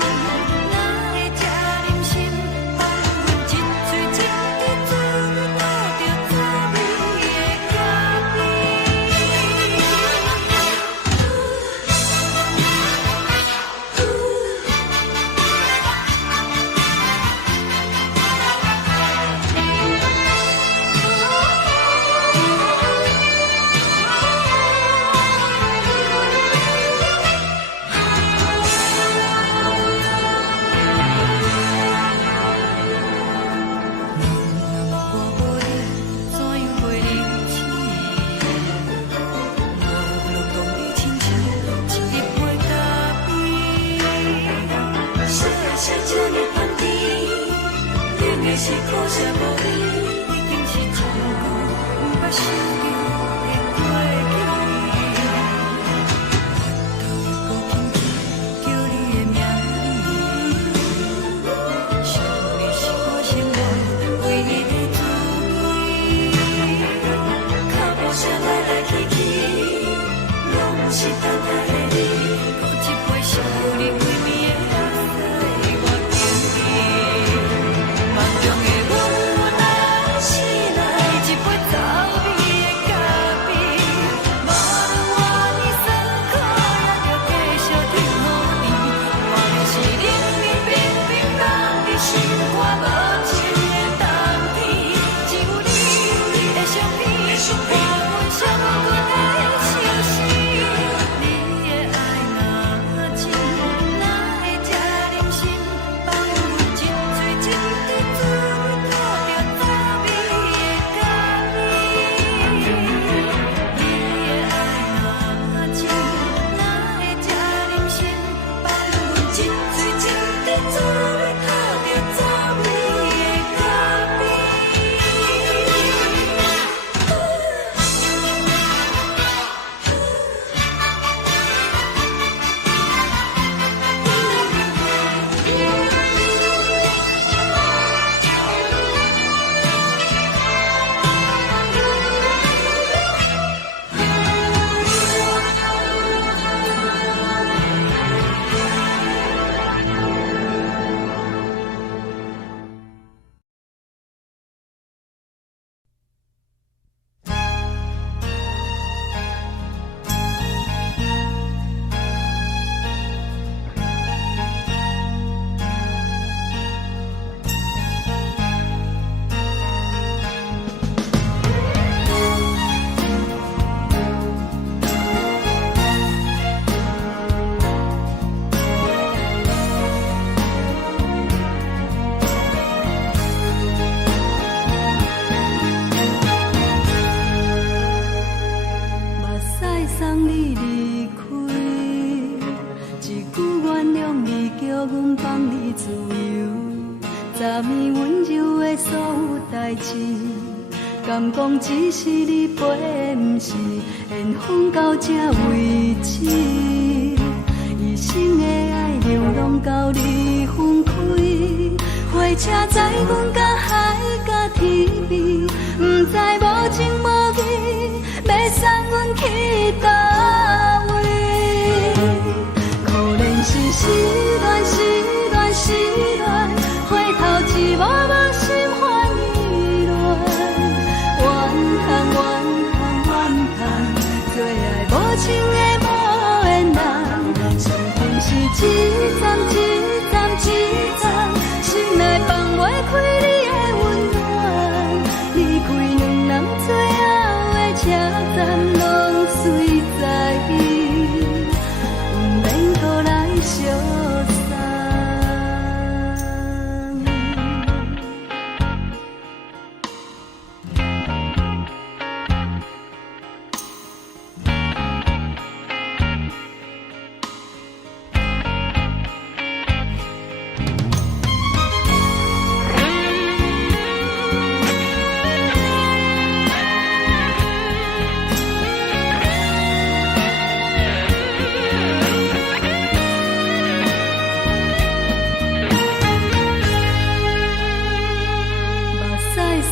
哪会这忍心放阮一嘴一滴水？是苦涩无味，已经是真久捌想着的过去。头又轻轻叫你的名字，想你是我生活唯一的滋味。脚步声来来去去。送你离开，一句原谅你，叫阮放你自由。昨暝温柔的所有代志，敢讲只是你陪，不是缘分到这为止。一生的爱流浪到你分开，火车载阮到海甲天边，不知无情无义，要送阮去倒位？可怜是失恋，失恋，失恋，回头一幕幕心烦意乱，怨叹，怨叹，怨叹，最爱无情的无缘人，伤痕是一站一站一站，心内放袂开你的温暖，离开两人最后的车站，拢随在意，不免搁来相送。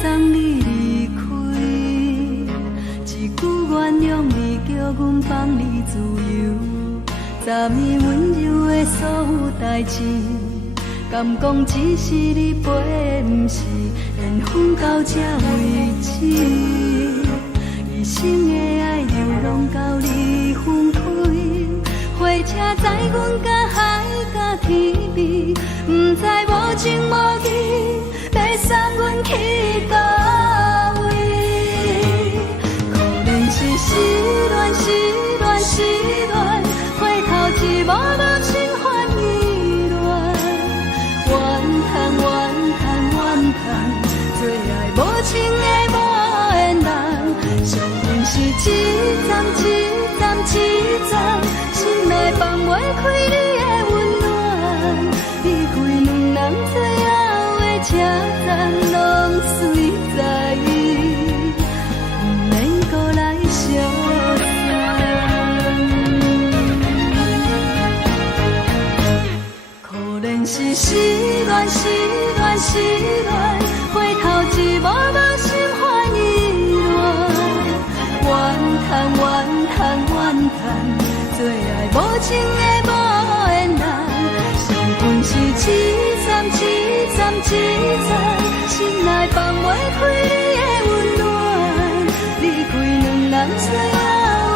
送你离开，一句原谅你，叫阮放你自由。昨暝温柔的所有代志，敢讲只是你陪，不是缘分到这为止。一生的爱流浪到你分开，火车载阮到海甲天边，不知无情无义，要送阮去倒位？可怜是失恋，失恋，失恋，回头一幕幕心烦意乱，怨叹，怨叹，怨叹，最爱无情的无缘人，伤痕是一站一站一站，心内放袂开你的温暖，离开两人最后的车站，拢随在意，不免搁来相送。可怜是失恋，失恋，失恋，回头一幕幕心烦意乱，怨叹，怨叹，怨叹，最爱无情的无缘人，伤痕是一站一站一站，心内放袂开你的温暖，离开两人最后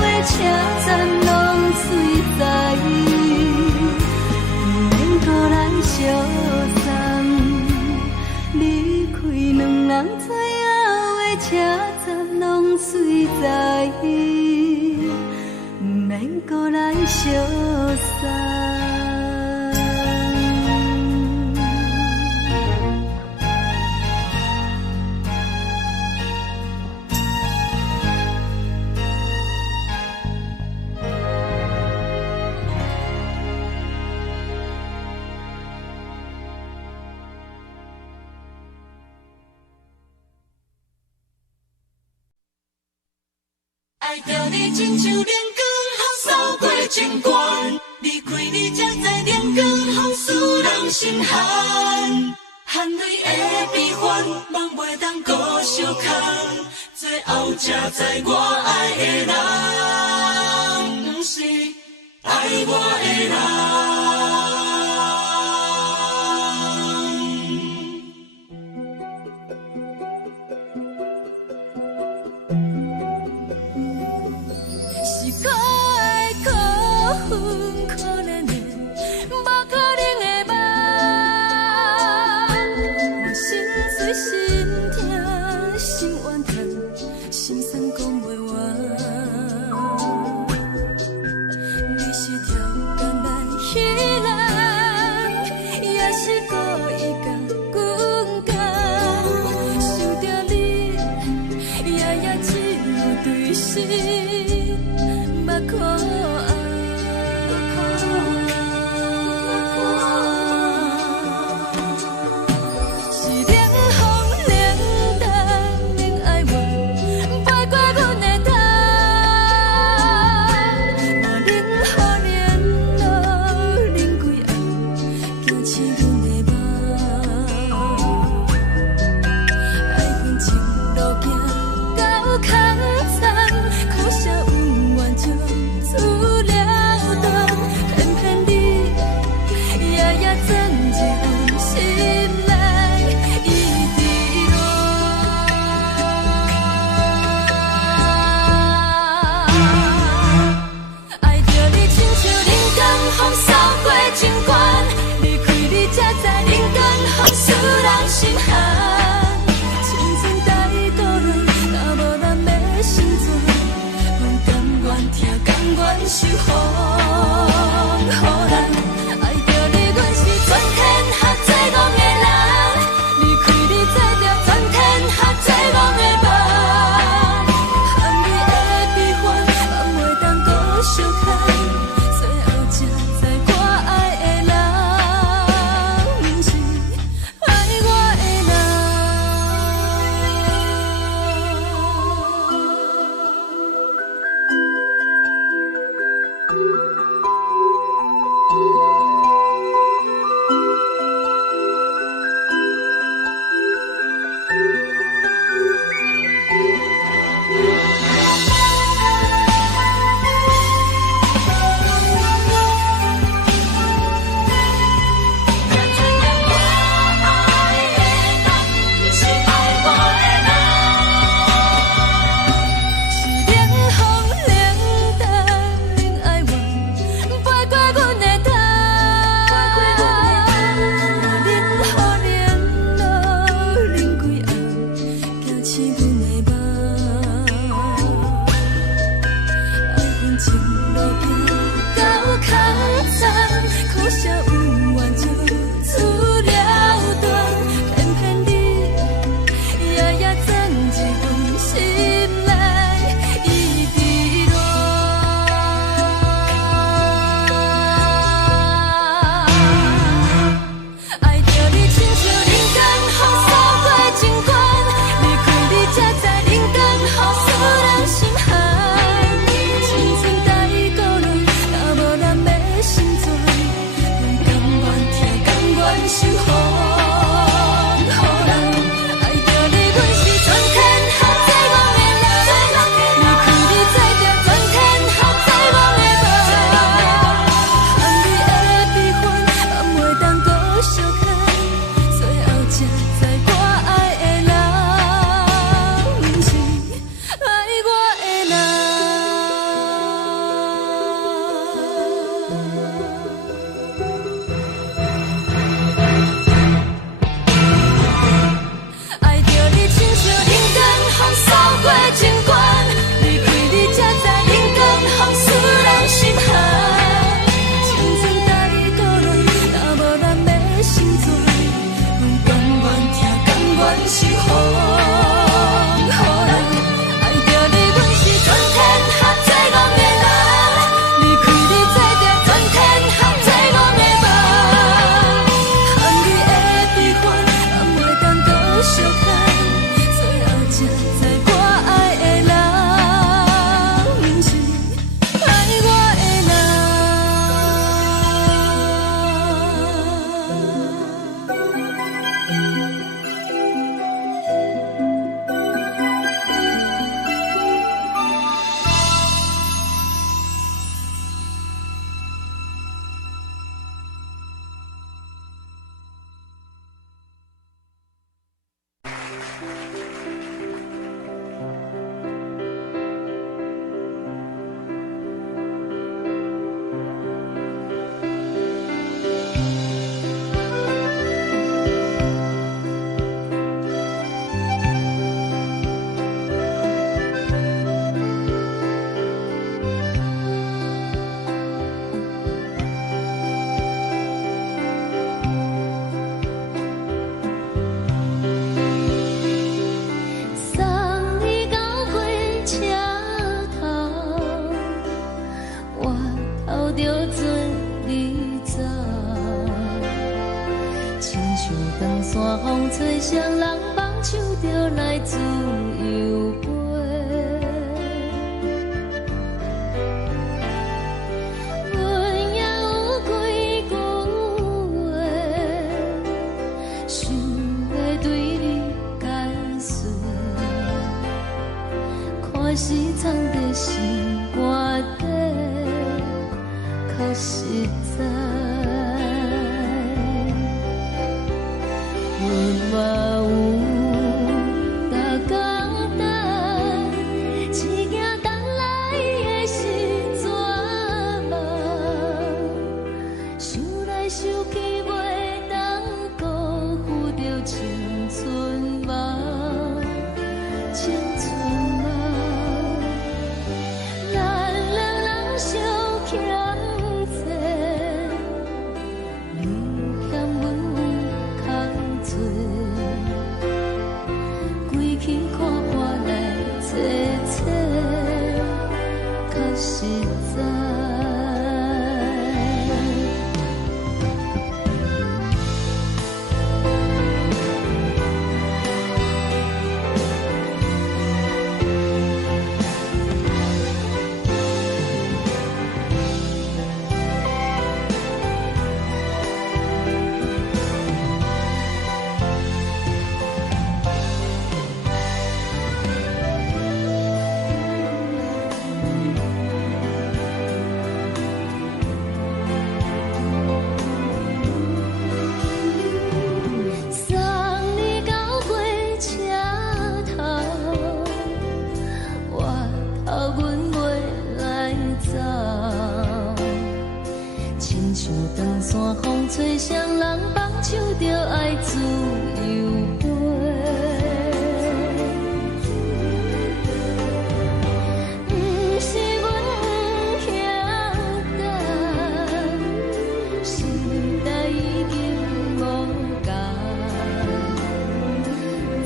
的车站，拢随在意，不免搁来相送。离开两人最后的车站，拢随在意，不免搁来相送。爱着你亲像阳光扫过情关，离开你才知阳光风使人心寒。含泪的悲欢，望袂当搁相牵，最后才知我爱的人，不是爱我的人。是可爱可恨可怜的，无可能的梦。我心碎心痛心怨叹，心酸讲袂完。你是挑工来彼人，也是故意甲阮讲，想着你夜夜只有对视。人山风吹双人放手就来自由飞。阮也有几句话，想要对你解释，看是藏在心肝底，较实在。阮嘛有逐工等，只惊等来的是绝望，想来想去袂当辜负着青春梦，青春梦。咱两人相欠债，你欠阮空做，归去看破来切切，较实在。送你到火车头，我头阮袂来走，亲像长山风吹双人放手就爱自由飞。不是阮不晓等，时代已经无共，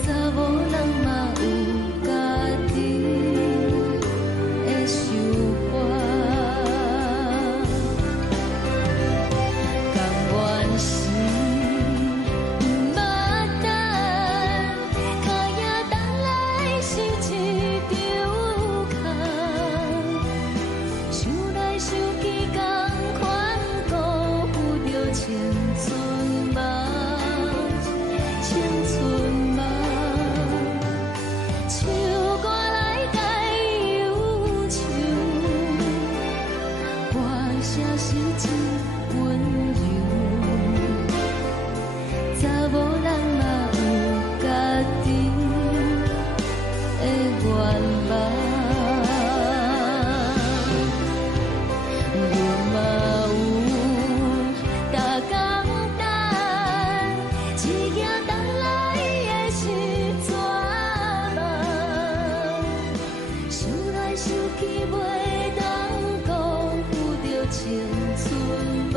查某人嘛有家己的想法，甘愿是不捌等，脚也等来是一场空，想来想去同款辜负着青春梦，青春梦。唱歌来解忧愁，歌声是真温柔，查某人嘛有家己的愿望。阮嘛有逐工等，只惊等来的是绝望，想来想去袂当辜负着青春梦。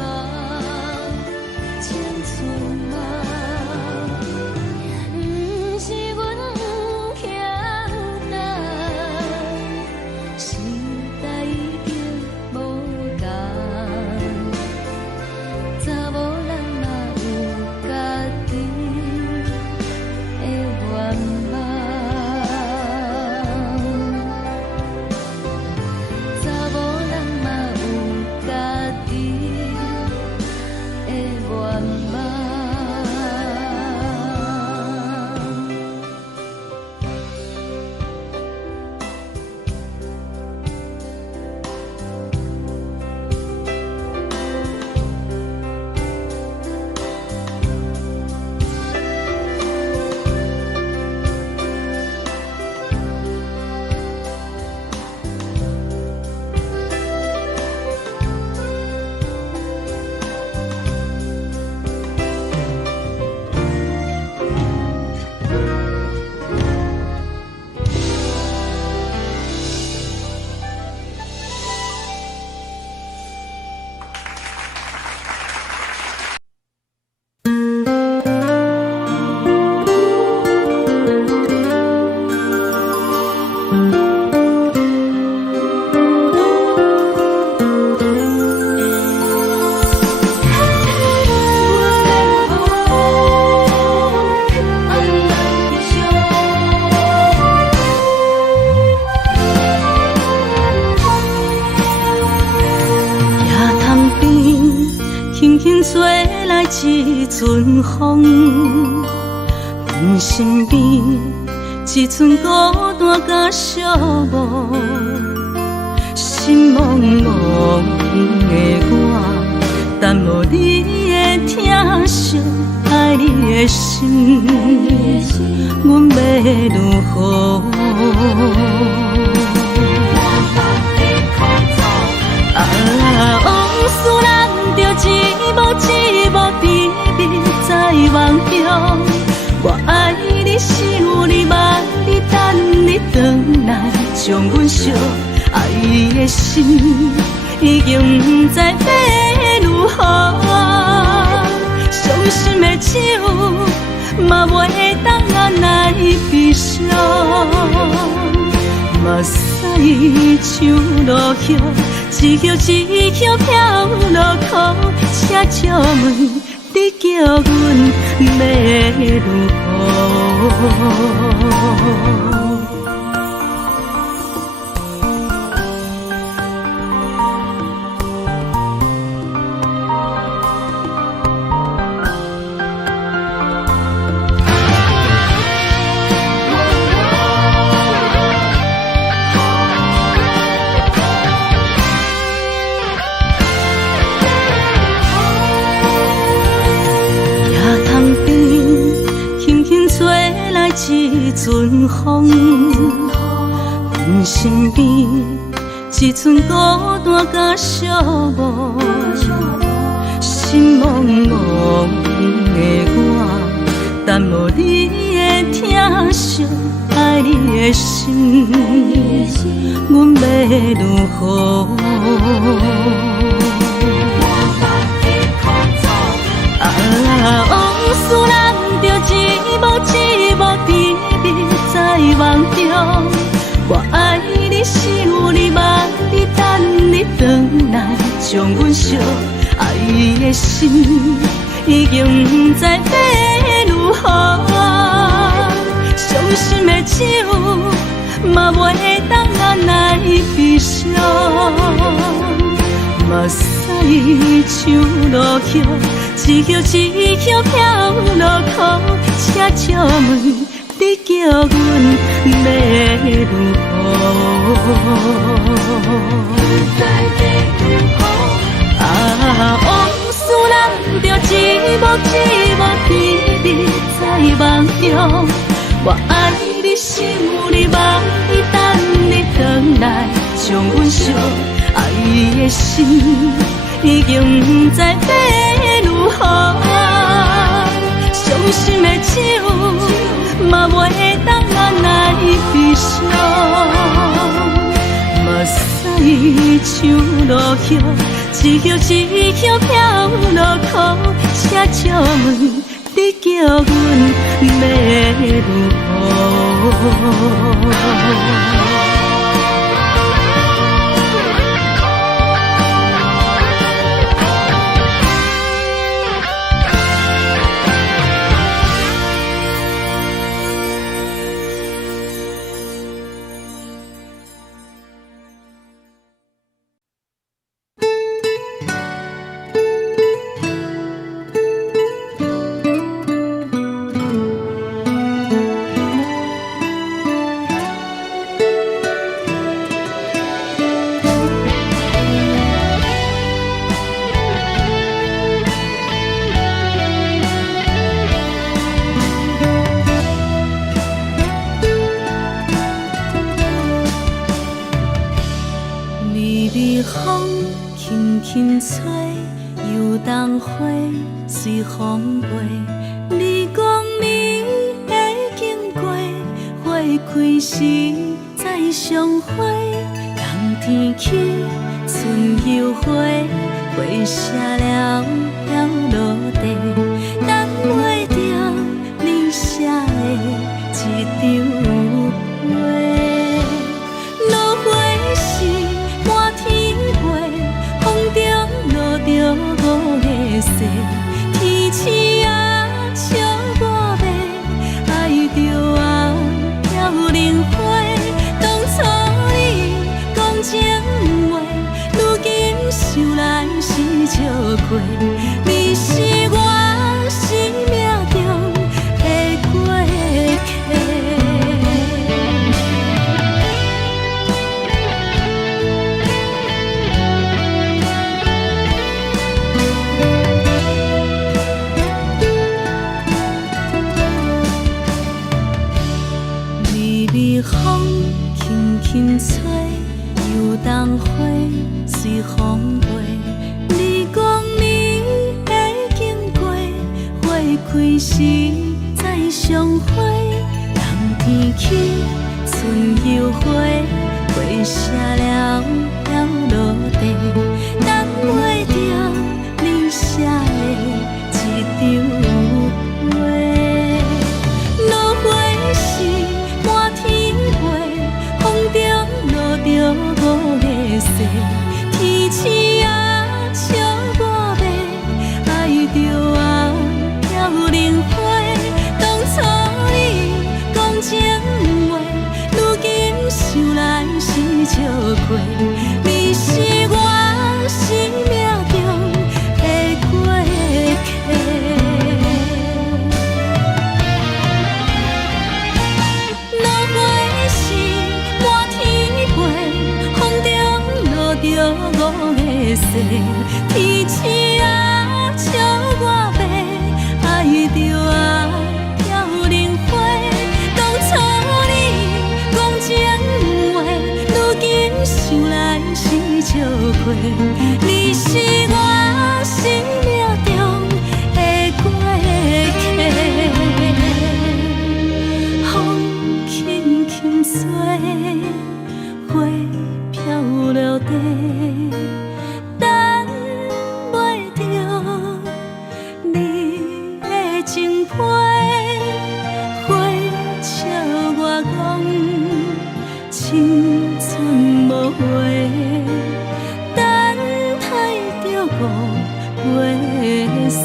轻吹来一阵风，阮身边一寸孤单甲寂寞，心茫茫的我，等无你的疼惜，爱你的心，阮要如何？往事人着一幕一幕甜蜜在梦中。我爱你，想你，望你，等你回来，将阮惜爱的心已经不知要如何。伤心的手嘛袂当按来悲伤。目屎像落叶，一叶一叶飘落雨，请借问你叫阮要如何？一阵风，阮身边一寸孤单甲寂寞，心茫茫的我，等无你的疼惜，爱你的心，阮要如何？往事人着一幕一幕甜蜜在梦中。我爱你，想你，望你，等你回来，将阮惜爱的心已经不知要如何。伤心的手嘛袂当按来悲伤。目屎像落叶，一叶一叶飘落雨，请借问你叫阮要如何？往事人着一幕一幕甜蜜在梦中。我爱你，想你，望你，等你回来，将阮惜爱的心已经不知要如何。伤心的手嘛袂当按来悲伤。目屎像落叶，一叶一叶飘落雨，请借问你叫阮要如何？风轻轻吹，游动花随风飞。你讲你已经过，花开时再相会。冬天起，春又回，花谢了飘落地，等袂着你写的一张画。落花时满天飞，风中落着雨的雪，天星啊笑我迷，爱着啊飘零花。当初你讲情话，如今想来是笑亏。开时再相会，人天起春又花，花谢了要落地，等袂着你写的一张画。落花是满天飞，风中落着五个色，天星啊笑我迷，爱着啊飘零花。当初你讲情话，如今想来是笑亏。你是我生命中的过客。落花是满天飞，风中落着五个色，天星啊笑我迷，爱着啊飘零花。当初你讲情话，如今想来是笑亏。你是我生命中的过客，风轻轻吹，花飘落地，等袂着你的情批。花笑我讲青春无话，等待着五月雪。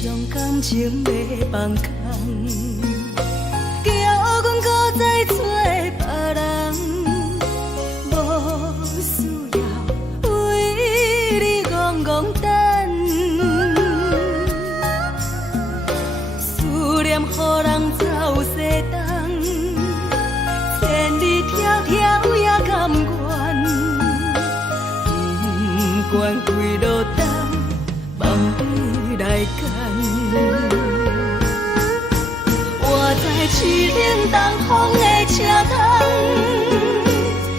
将感情要放空，叫阮搁再找别人，无需要为你戆戆等，思念予人走西东，千里迢迢也甘愿，不管几路灯，望你来牵。我在市顶东风的车窗，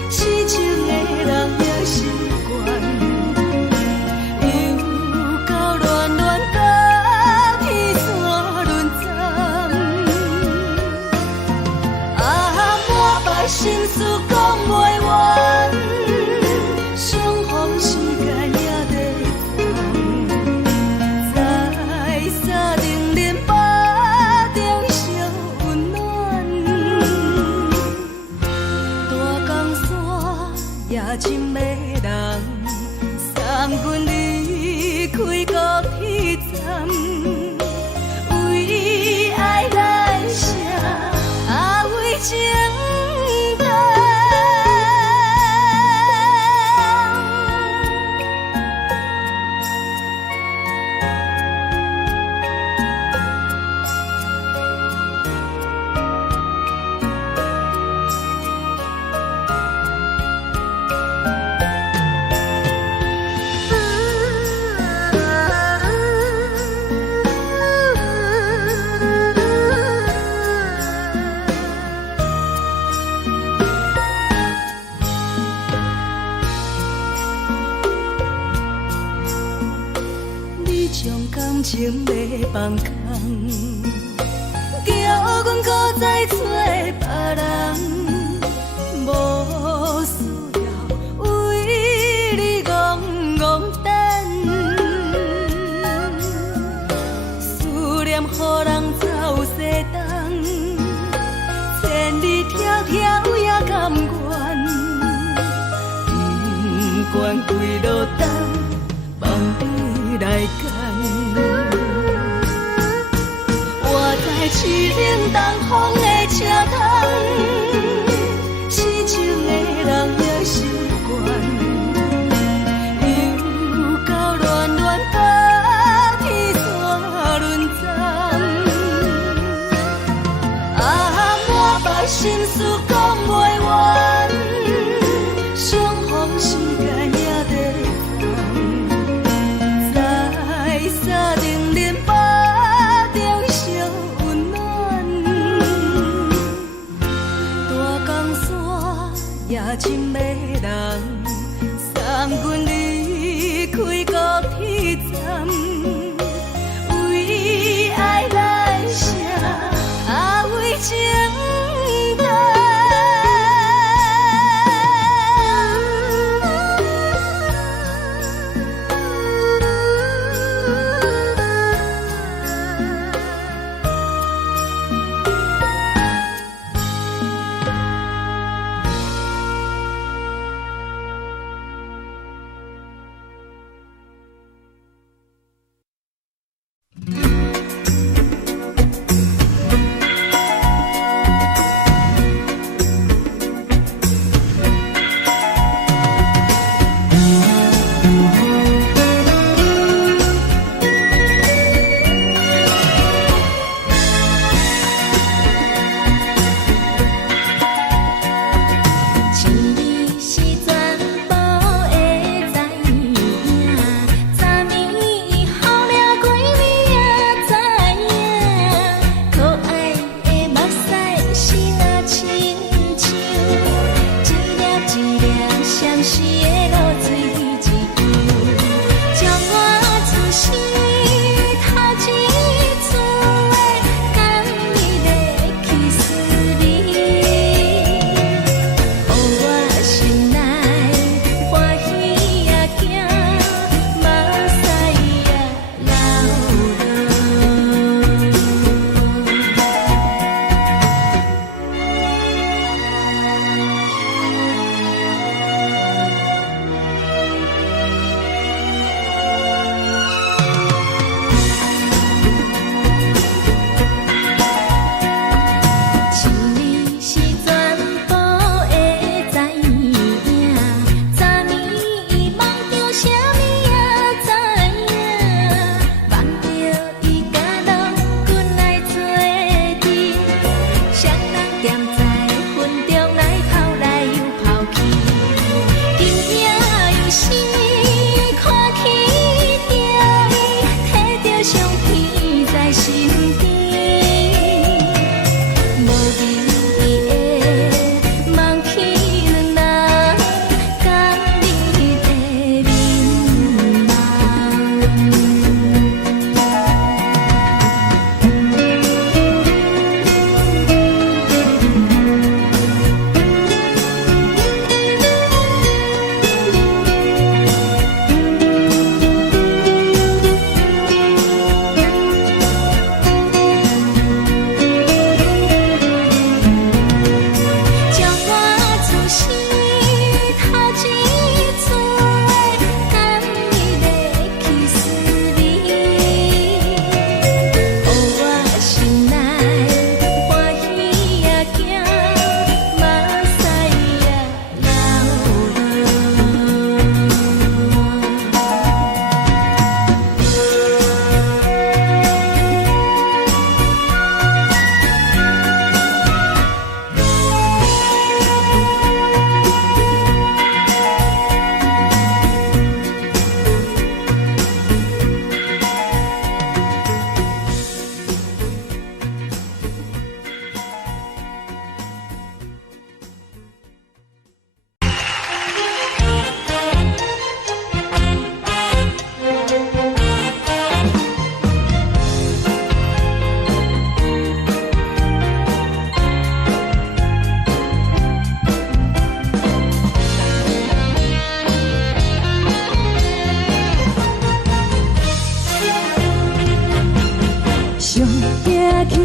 痴情的人也习惯，又到乱乱甲天山轮站，满腹心事讲袂完，相逢时间也在烦，在沙定林巴中相温暖，大江山也真迷人，送阮离开高铁站，为爱来写为情长。你将感情要放空，叫阮搁再找别人，无需要为你戆戆等，思念予人走西东，千里迢迢也甘愿，不管几路灯，望你来牵。我在市顶东风的车窗，痴情的人也习惯，又到乱乱甲天山轮站，满腹心事讲袂完，相逢时间也在烦，在沙定林巴中相温暖，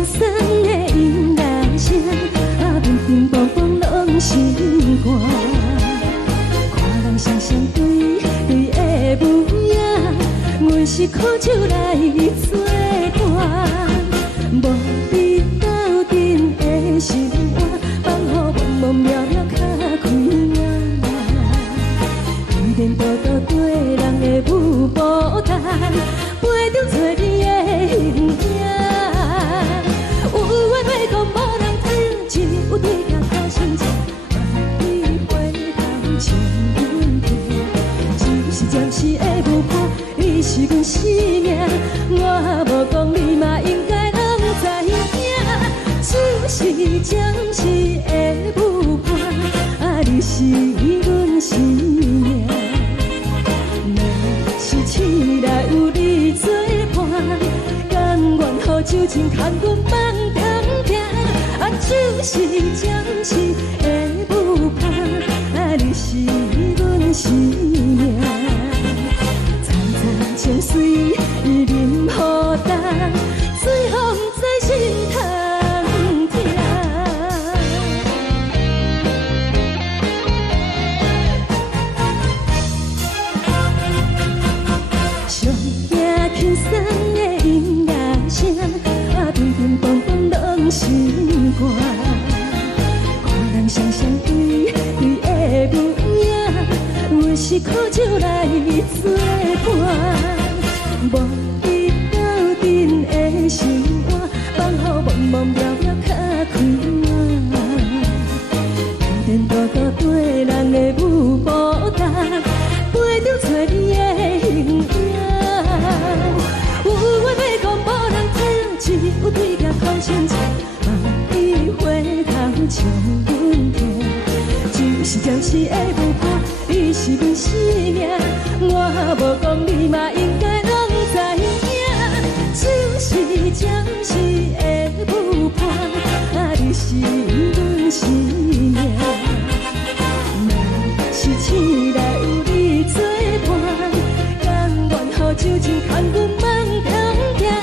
酸的音乐声，乒乒乓乓拢心肝。看人双双对对的舞影，阮是苦酒来作伴。无你斗阵的心肝，放予茫茫渺渺较开眼。一连倒倒对人的舞步弹，陪着做你的形影。有话要讲无人听，有对镜头先唱，你回头唱阮听。就是暂时的舞伴，你是阮生命，我无讲你嘛应该拢知影。就是暂时的舞伴，你是阮生命。是醒来有你作伴，甘愿予酒精牵阮梦中行。就是暂时的舞伴，你是阮生命。层层情水任何担，水风在心头听。上听轻松的音乐声，乒乒乓乓拢心肝。看人双双对对的舞影，阮是苦酒来作伴。无你斗阵的心肝，放予茫茫渺渺较开眼。一连倒倒对人的舞步弹，陪着做你的形影。有话要讲无人听，只有对镜头先唱，你回头唱阮听。就是暂时的舞伴，你是阮生命，我无讲你嘛应该拢知影。就是暂时的舞伴，你是阮生命。若是醒来有你作伴，甘愿予酒精牵阮梦中行。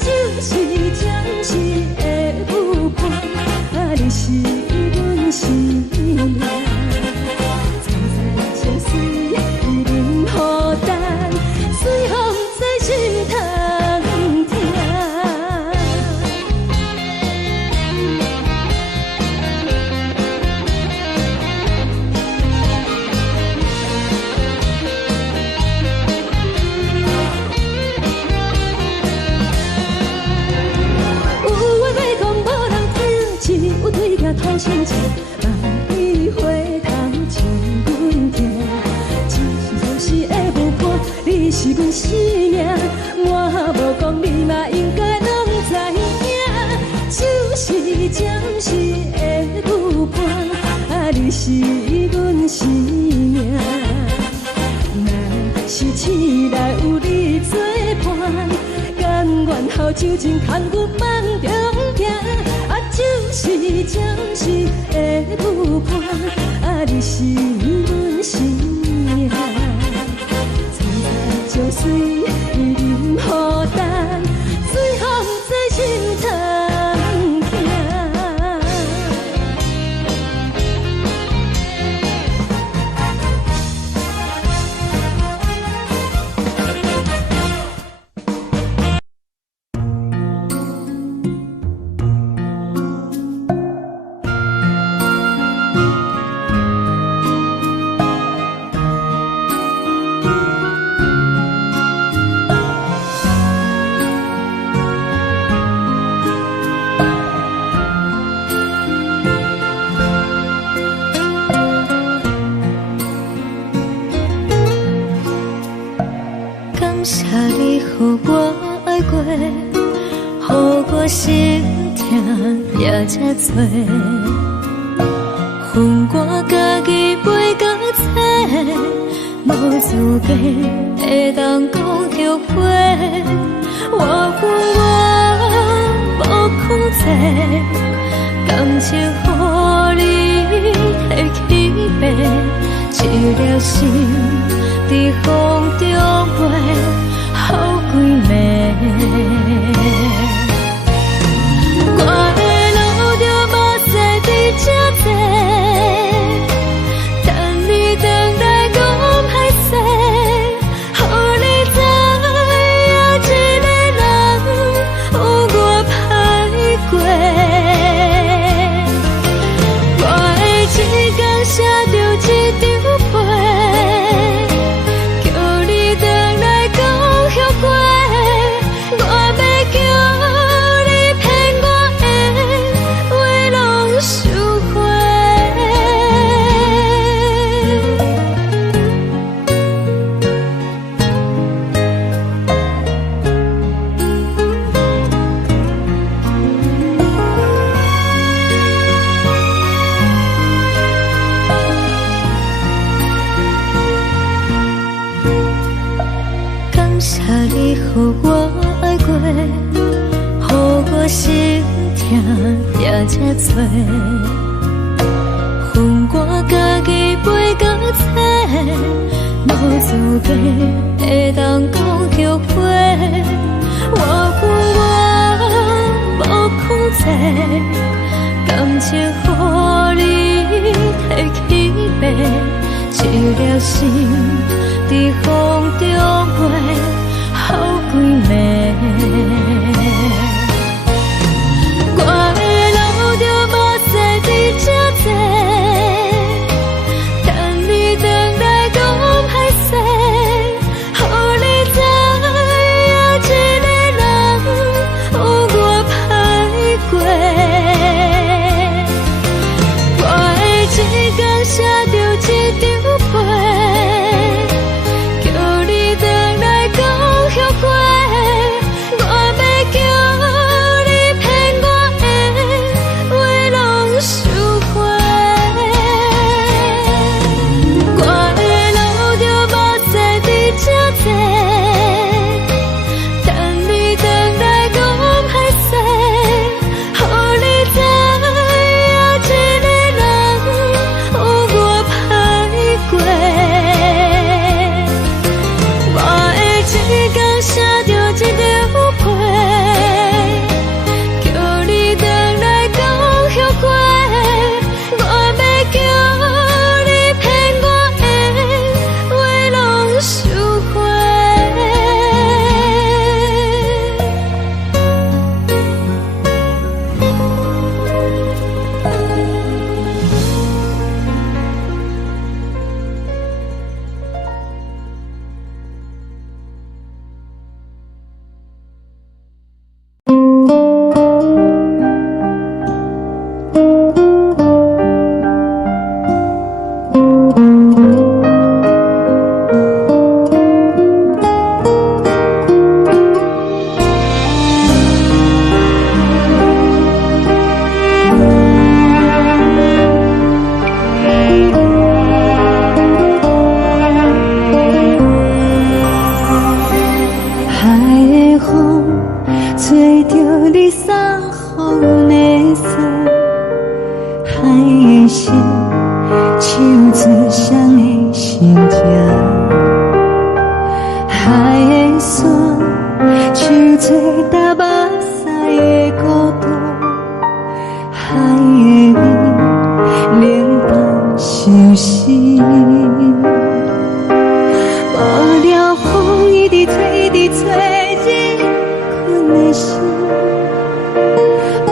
就是暂时的舞伴，你是阮生命。层层情水任何担，随风在心头听。有对镜头先唱，你回头唱阮听。就是暂时的舞伴，你是阮生命，我无讲你嘛应该拢知影。就是暂时的舞伴，你是阮生命。若是醒来有你作伴，甘愿予酒精牵阮梦中行。就是暂时的舞伴，你是阮生命。层层情水任何担，随风在心头听。感谢你予我爱过，予我心痛也这多，恨我家己袂到切，无资格会当讲着话。我恨我无控制，感情予你摕去卖，一粒心在风中飞，好几暝。谢你，予我爱过，予我心痛也这多。恨我家己飞到这，无资格会当讲后悔。我恨我无控制，感情予你摕去卖，一粒心在风中飞，好几暝。我的路就无再伫这多，等你回来讲歹势，予你知影一个人有我歹过。我的一天写着一张被，叫你回来讲后悔。我要叫你骗我的话拢收回。我的路就无再伫这多，等你回来讲歹势，予你知影一个人有我歹过。我的一天写着一张被，叫你回来讲后悔。我要叫你骗我的话拢收回。海的风吹着你送风的伞，海的心手指双的心情，海的山手吹打目屎的孤独，海的你冷淡伤心。无聊风一直吹，一直吹，日困的心，放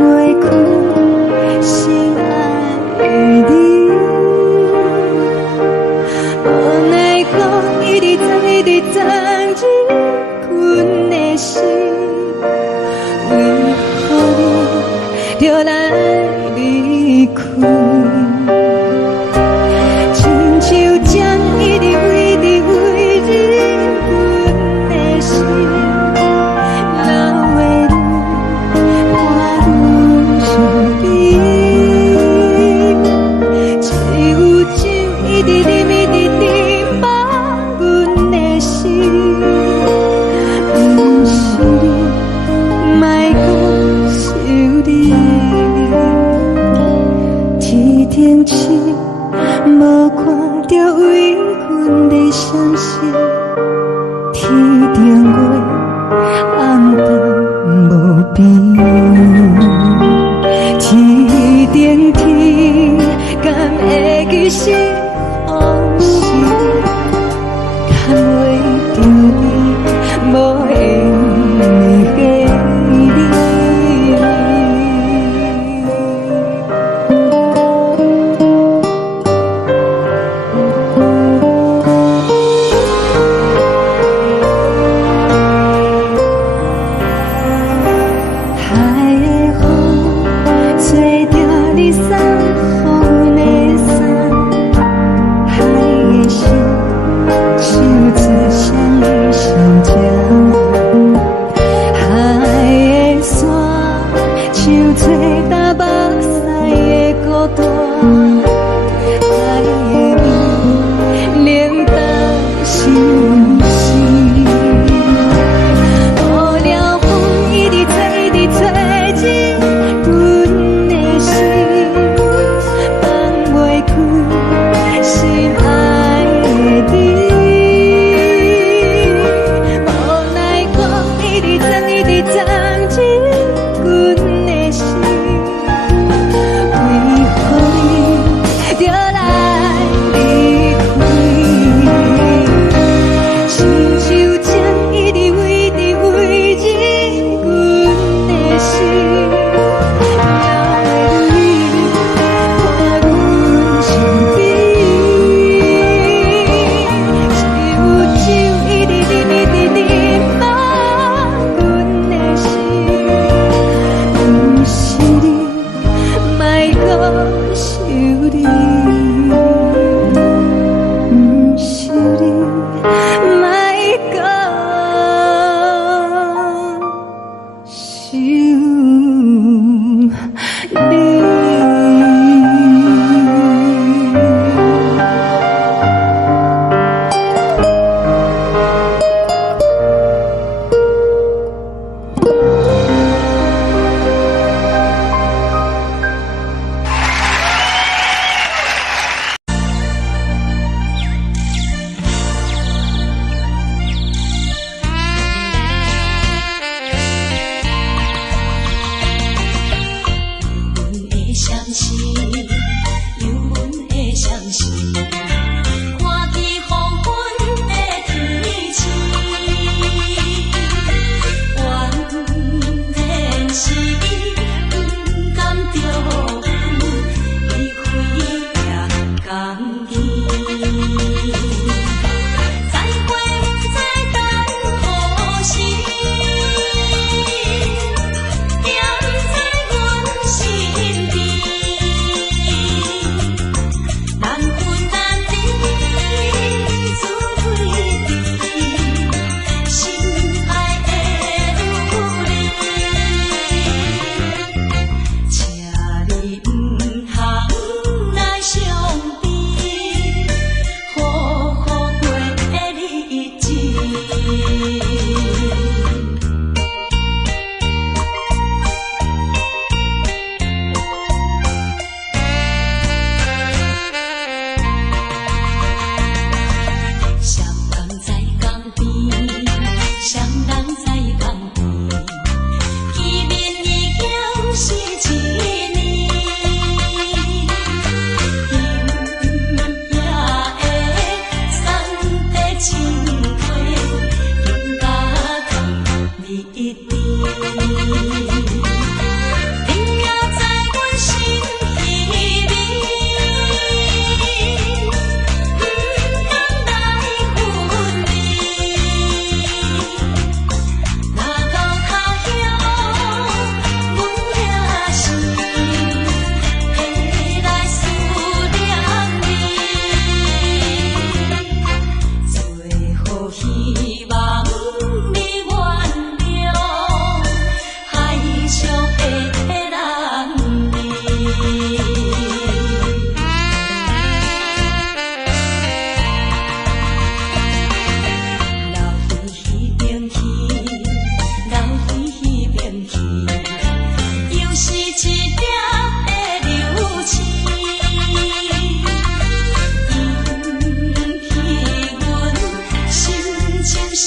袂开心爱的你。无奈何一直走，一直走，日困的心，为何你就来离开？亲像针一直飞，一直飞，日阮的心，流的泪，看愈伤悲。只有酒一直啉，一直啉，放阮的心。不是你，莫讲想你。天天星，无看着为阮的伤心。天顶月，暗淡无边。天顶天，敢会记是往事？敢袂着你，无缘给你。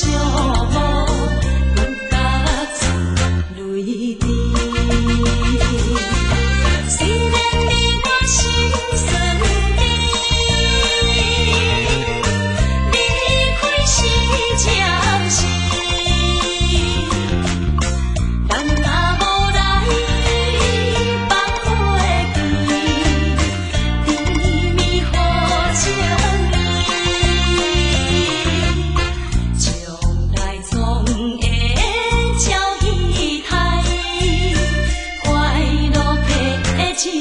寂寞，阮甲嘴泪滴。虽然你我心酸甜，离开是暂时，但若无来放花季，甜蜜好情意，将来总会照戏台，快乐的情意。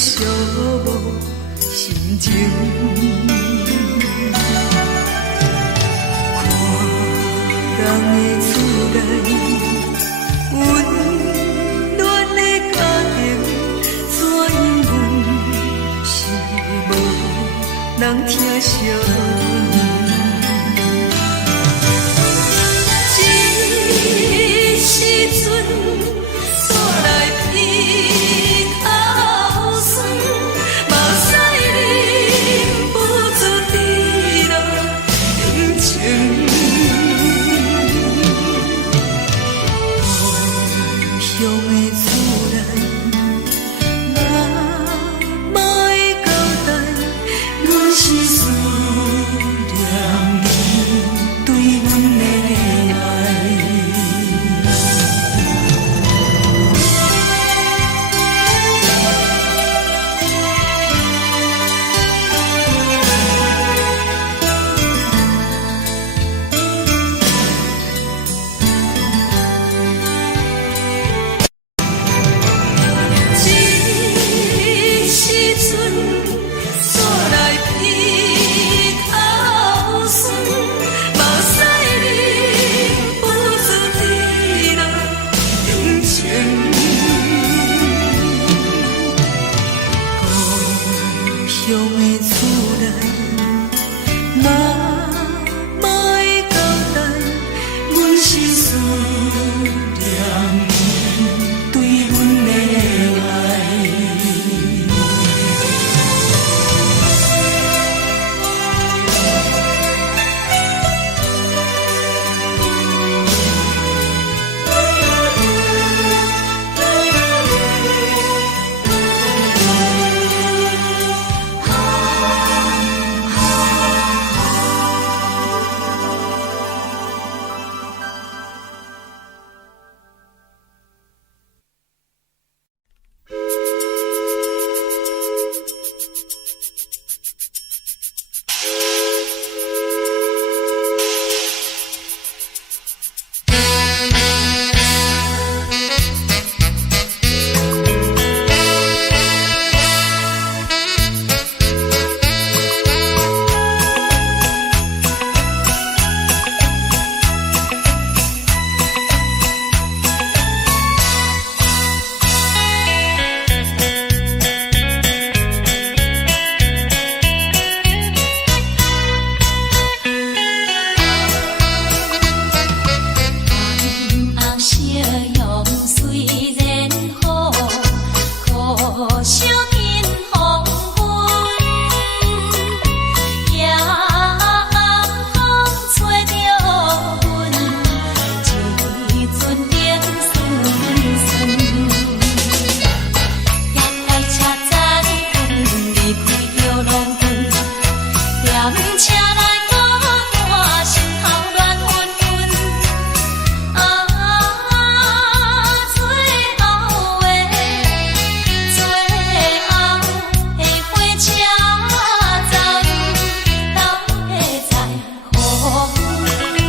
寂寞心情，看人的厝内温暖的家庭，怎样是无人疼惜。车来孤单，心头乱纷纷。最后的火车走入斗下在雨云。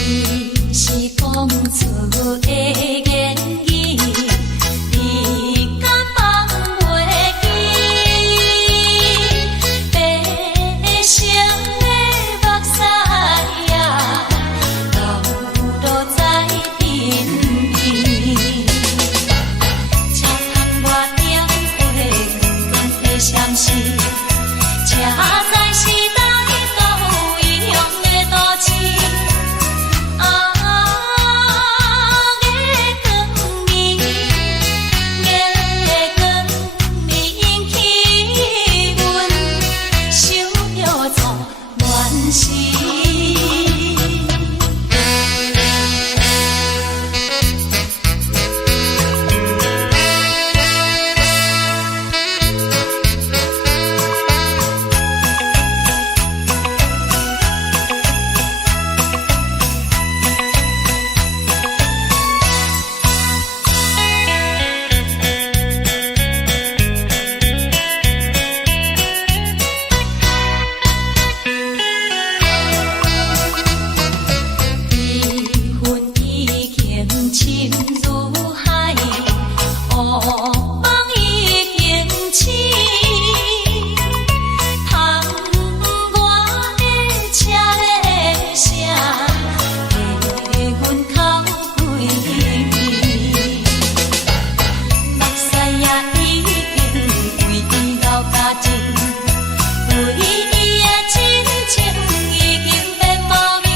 伊是讲出的言语，你敢放袂记？白成的目屎呀，流落在身边。车窗外点火光的闪烁，车载时代都异乡的都市。月光引起阮想着错乱世。深如海，乌梦已经醒。窗外的车的声，给阮哭几暝。目屎也已经为伊流甲尽，为伊的真情已经变无味。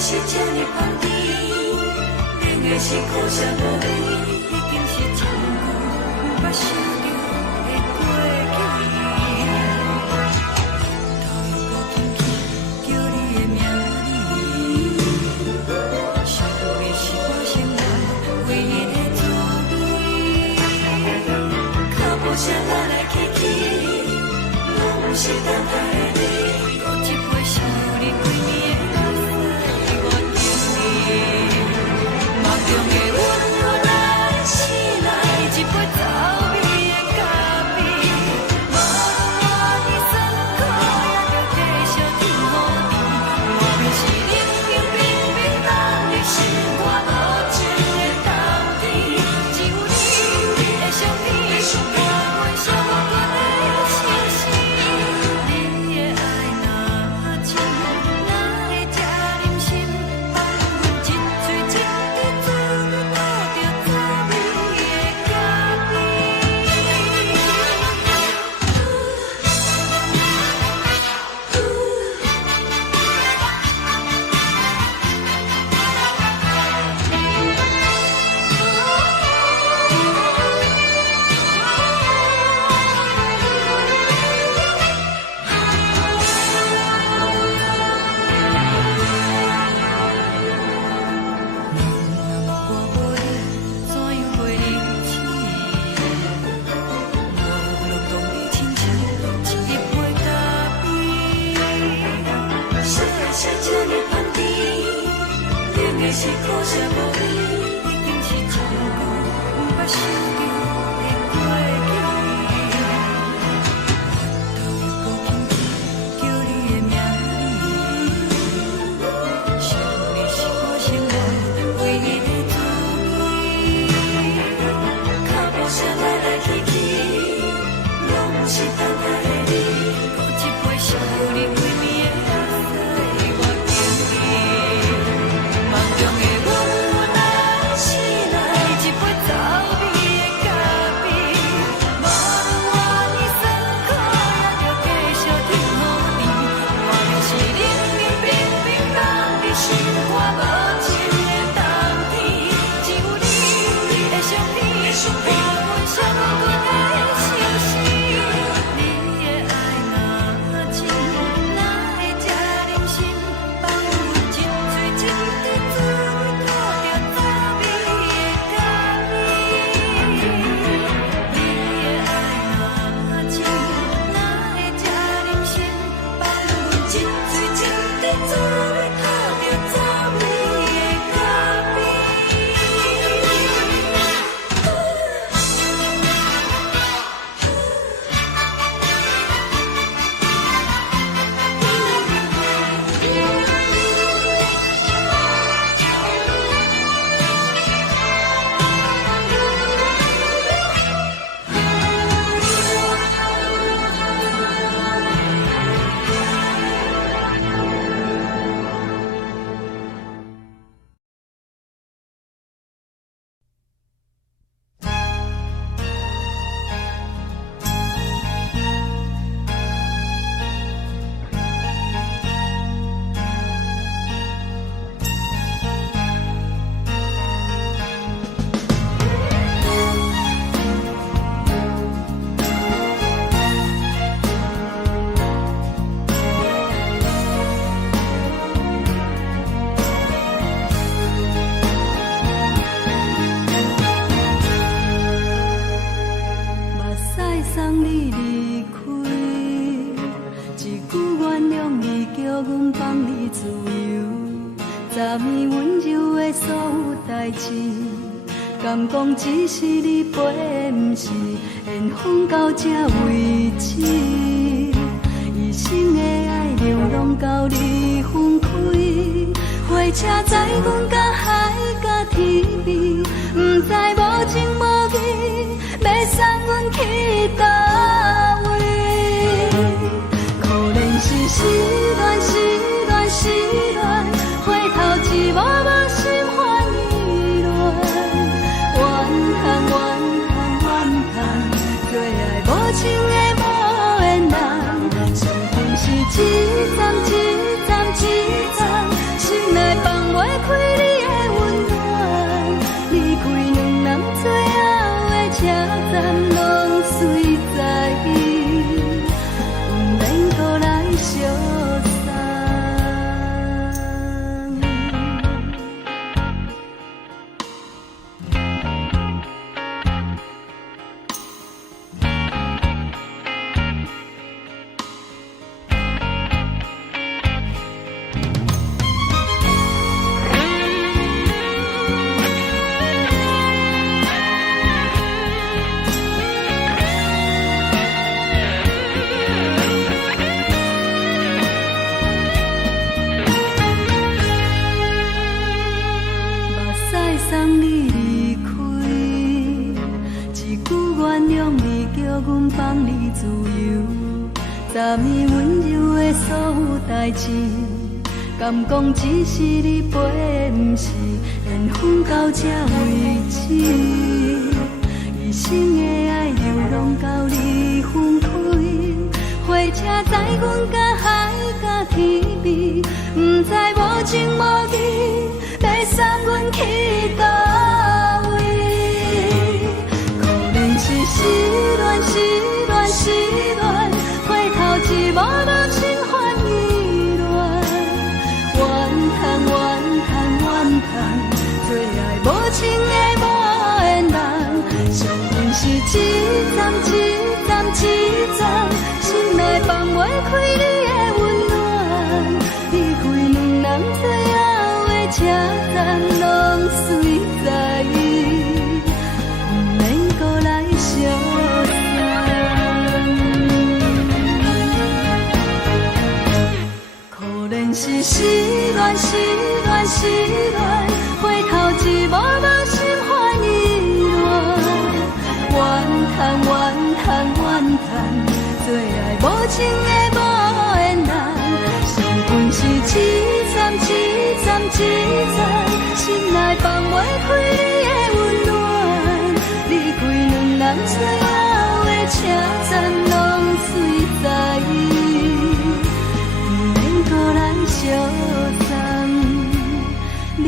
是这呢放甜，冷的是苦涩无味，已经是一句毋捌想着的过去。头又搁轻轻叫你的名字，想的是我生来唯一的滋味。脚步声来来去去，拢毋是等待的你，搁一杯想你几年的目屎。梦中的阮，的是苦涩无味，已经是一句不捌想着的过去。头又搁轻轻叫你的名字，想你是我生活唯一的滋味。脚步声来来去去，拢是等待的你，搁一杯想你归暝的西我敬你。梦中的我若醒来，一杯走味的咖啡，无论我呢酸苦，也着继续甜乎甜。我就是冷冷冰冰放伫心肝无情的冬天，只有你的相片，画阮相分的相思。你的爱若真，哪会这忍心放阮一嘴一滴滋味，吐着走味的咖啡？你的爱若真，哪会这忍心放阮一嘴一滴滋味，吐着走味的咖啡？目屎送你离开，一句原谅你，叫阮放你自由。昨暝温柔的所有代志，敢讲只是你陪，不是缘分到这为止。一生的爱流浪到你分开，火车载阮甲海甲天边，不知无情无义，要送阮去倒位？可能是失恋，失恋，失恋，回头一幕幕心烦意乱，怨叹，怨叹，怨叹，最爱无情的无缘人，上恨是一站一站一站，心内放袂开你的温暖，离开两人最后的车站，拢随在伊，不免搁来相送。目屎送你离开，一句原谅你，叫阮放你自由。昨暝温柔的所有代志，敢讲只是你陪，不是缘分到这为止。一生的爱流浪到你分开，火车载阮甲海甲天边，不知无情无义，要送阮去倒位？可能是失恋，失恋，失恋，回头一幕幕心烦意乱，怨叹，怨叹，怨叹，最爱无情的无缘人，上恨是一站一站一站，心内放袂开你的温暖，离开两人最后的车车站拢随在，不免搁来相送。可怜是失恋，失恋，失恋，回头一幕幕心花意乱，怨叹，怨叹，怨叹，最爱无情的无缘人。伤痕是一站一站一站，心内放袂开你的温暖。离开两人最后的车站拢随在，不免搁来相送。离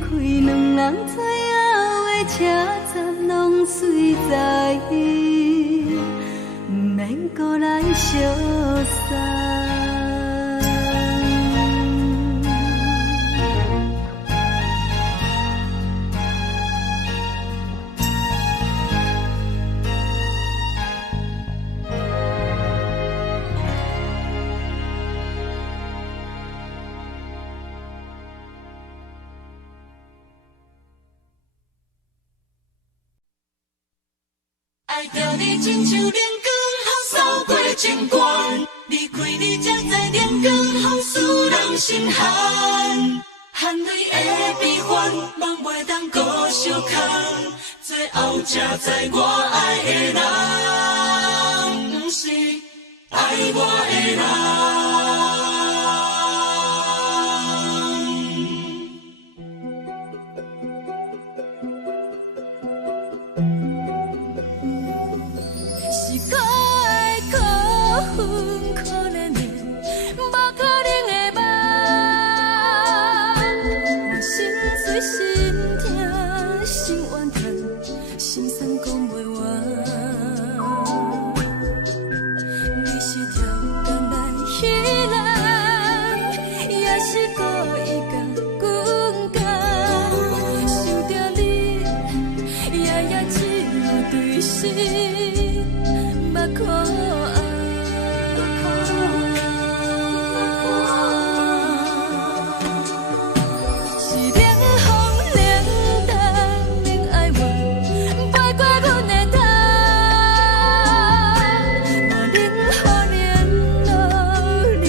开两人最后的车站拢随在，不免搁来相送。爱着你亲像阳光扫过情关，离开你才知阳光风使人心寒。含泪的悲欢，望袂当搁相牵，最后才知我爱的人，不是爱我的人。是可爱可恨可怜的，无可能的梦。我心碎心痛心怨叹，心酸讲袂完。你是挑工来彼人，也是故意甲阮讲，想着你夜夜只有对视。目眶红，是冷风冷冻冷爱我，飞过阮的头，我忍予联络你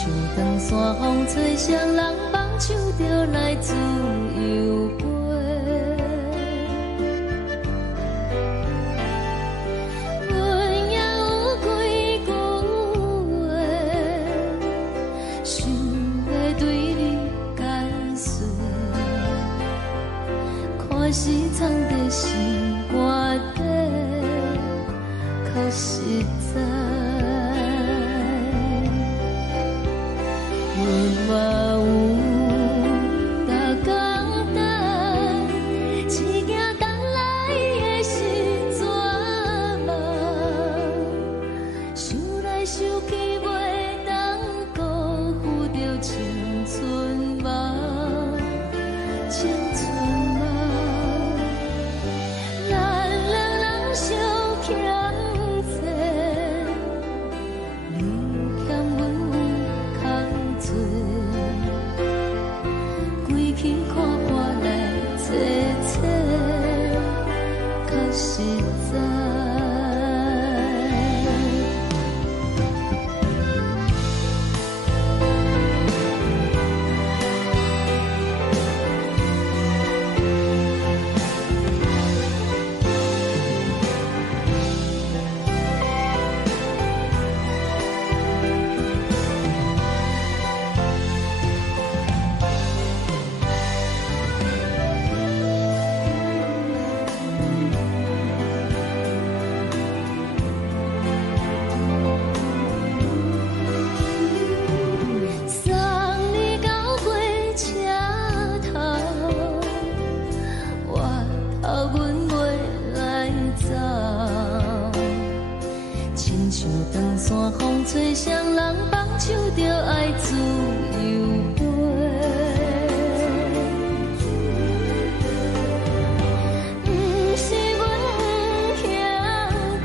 像长山风吹双人放手就来自由飞。阮也有几句话，想要对你解释，可是藏在心肝底，较实在。阮嘛有逐工等，只惊等来的是绝望，想来想去袂当辜负着青春梦，青春梦。咱两人相欠债，你欠阮有空做，归去看看来坐坐，较实在。送你到火车头，我头阮袂来走，亲像长山风吹双人放手就爱自由飞。不是阮不晓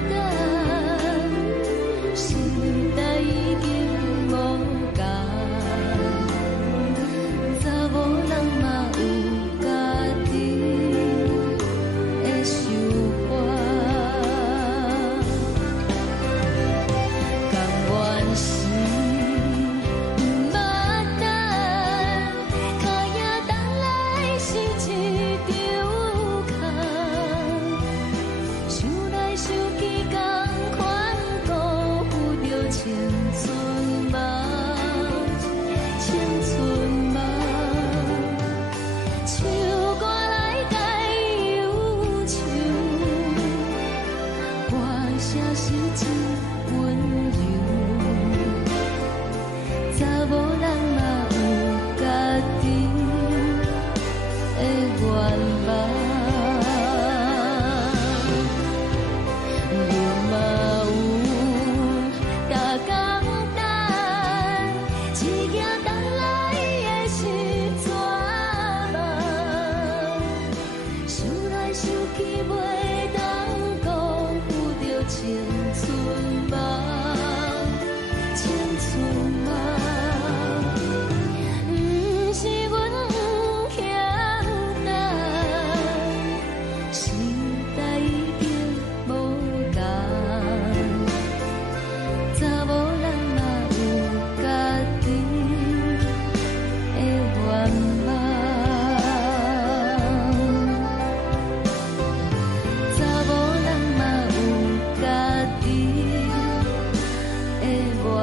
等，时代已经无共，查某人嘛有家己的想法，甘愿是不捌等，脚也等来是一场空，想来想去同款辜负着青春梦，青春梦。唱歌来解忧愁，歌声是真温柔，查某人嘛有家己的愿望。阮嘛有逐工等，只惊等来的是绝望，想来想去袂当辜负着青春梦，青春梦。不是阮不晓等，时代已经无共，查某人嘛有家己的愿望，查某人嘛有家己的愿望。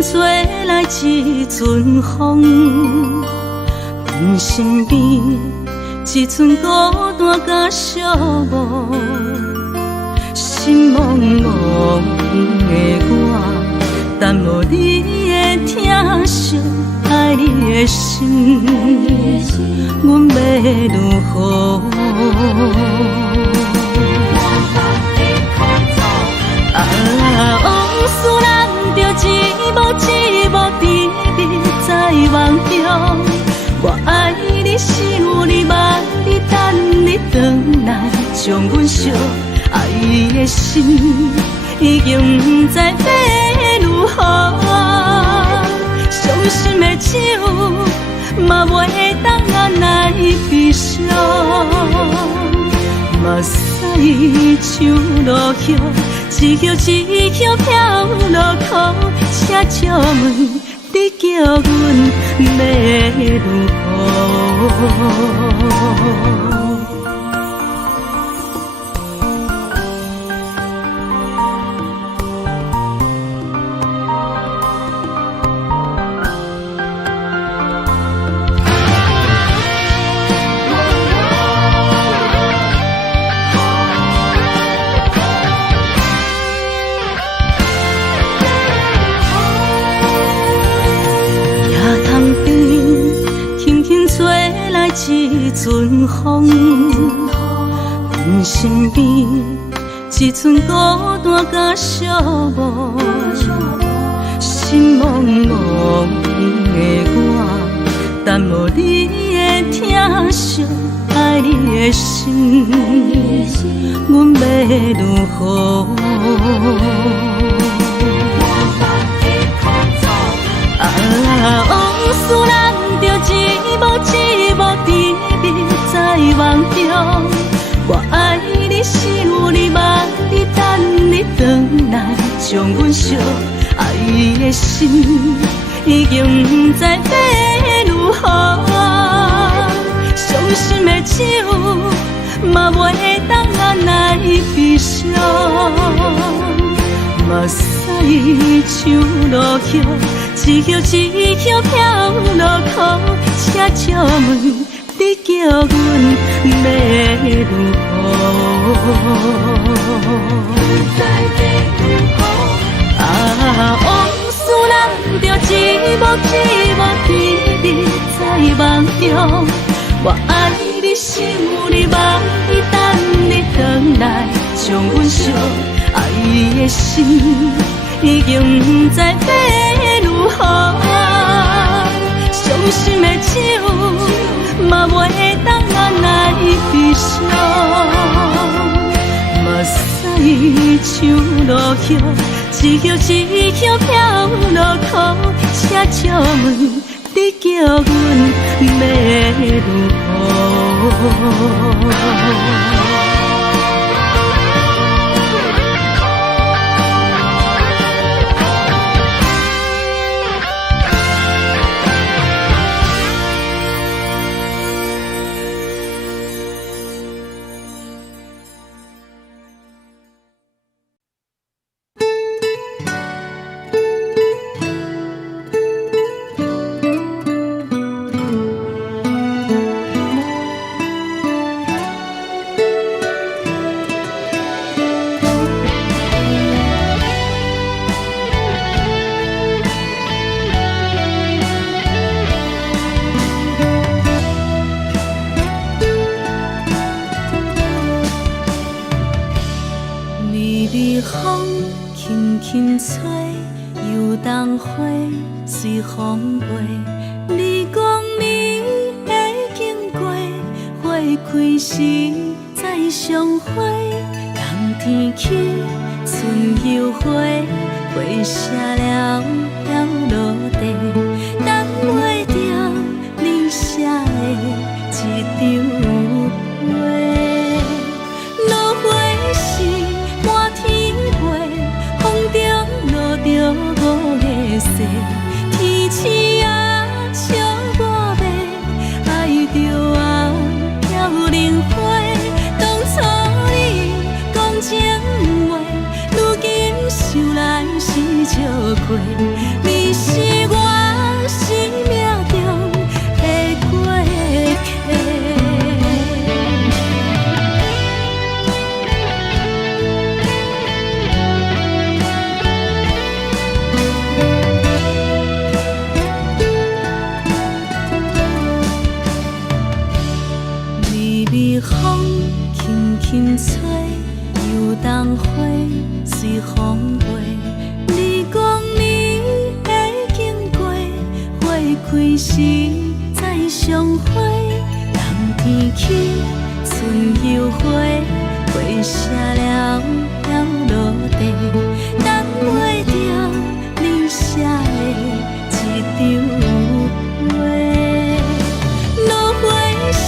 轻吹来一阵风，阮身边一寸孤单甲寂寞，心茫茫的我，等无你的疼惜，爱你的心，阮要如何？往事咱着一幕一幕甜蜜在梦中。我爱你，想你，望你，等你回来，将阮惜爱的心已经不知要如何。伤心的手嘛袂当按来悲伤。目屎像落叶，一叶一叶飘落雨，请借问你叫阮要如何？一阵风，阮身边一寸孤单甲寂寞，心茫茫的我，等无你的疼惜，爱你的心，阮要如何？往事咱着一幕一幕甜蜜在梦中。我爱你，想你，望你，等你回来，将阮惜爱的心已经不知要如何。伤心的手嘛袂当按来悲伤。目屎像落叶，一叶一叶飘落雨，请借问你叫阮要如何？往事咱着一幕一幕甜蜜在梦中。我爱你，想你，望你，等你回来，将阮惜爱的心已经不知要如何。伤心的手嘛袂当按来悲伤。目屎像落叶，一叶一叶飘落雨，请借问你叫阮要如何？风轻轻吹，游动花随风飞。你讲你会经过，花开时再相会。冬天起，春又回，花谢了要落地，等袂着你写的一张画。落花时满天飞，风中落着五个色，天星啊笑我迷，爱着啊飘零花。当初你讲情话，如今想来是笑亏。开时再相会，人天起春又花，花谢了落地，等袂着你写的一张画。落花是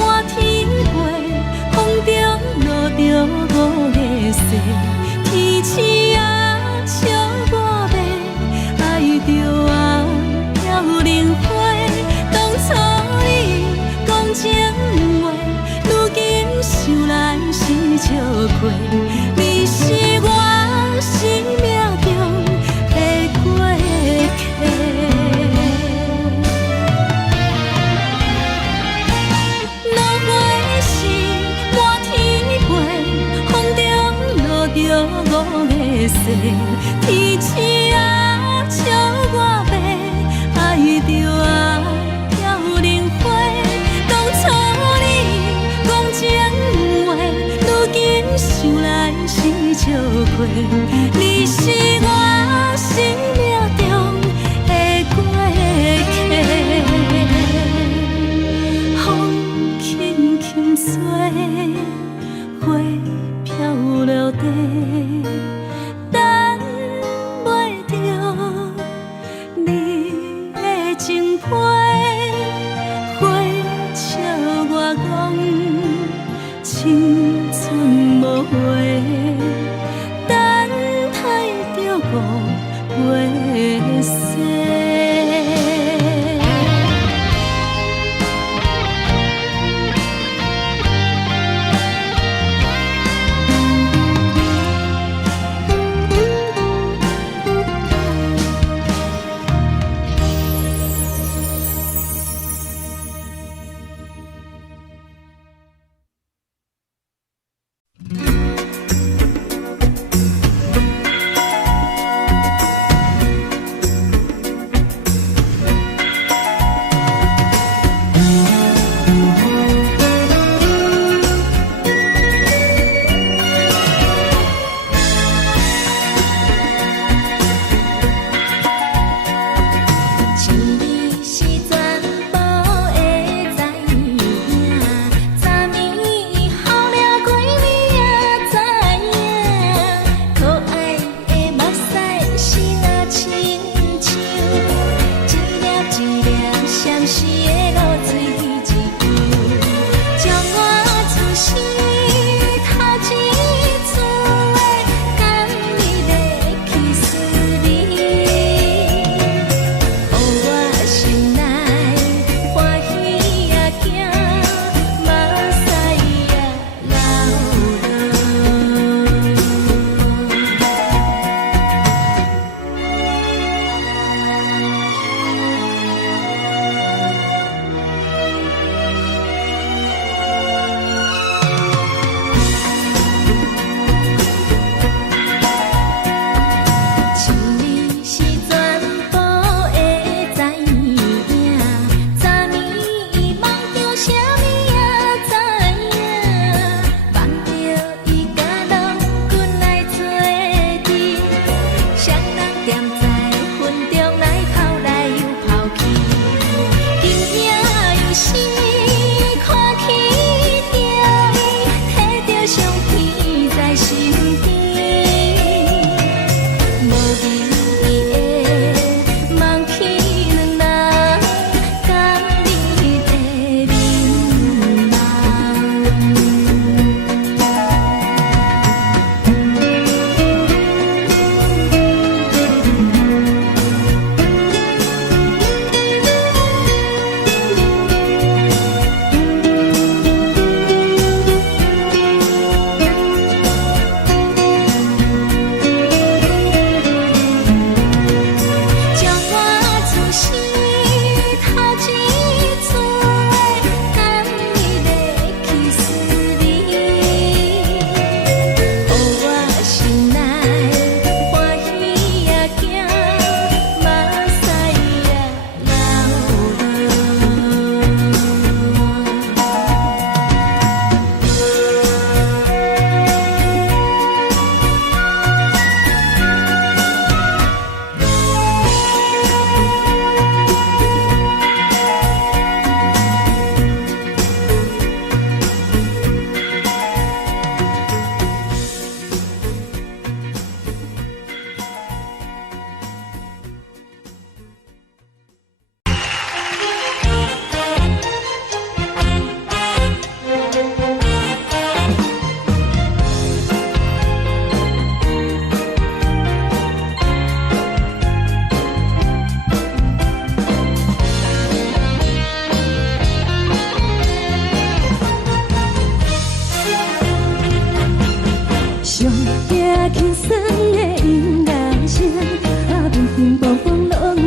满天飞，风中落着五个色，天星啊笑我迷，爱着啊飘零花。当初你讲情话，如今想来是笑亏。你是我生命中的过客。落花是满天飞，风中落着五个色，天星啊笑我迷，爱着啊飘零花。当初你讲情话，如今想来是笑亏。你是我生命中的过客，风轻轻吹，花飘落地，等袂着你的情批。花笑我讲青春无悔，等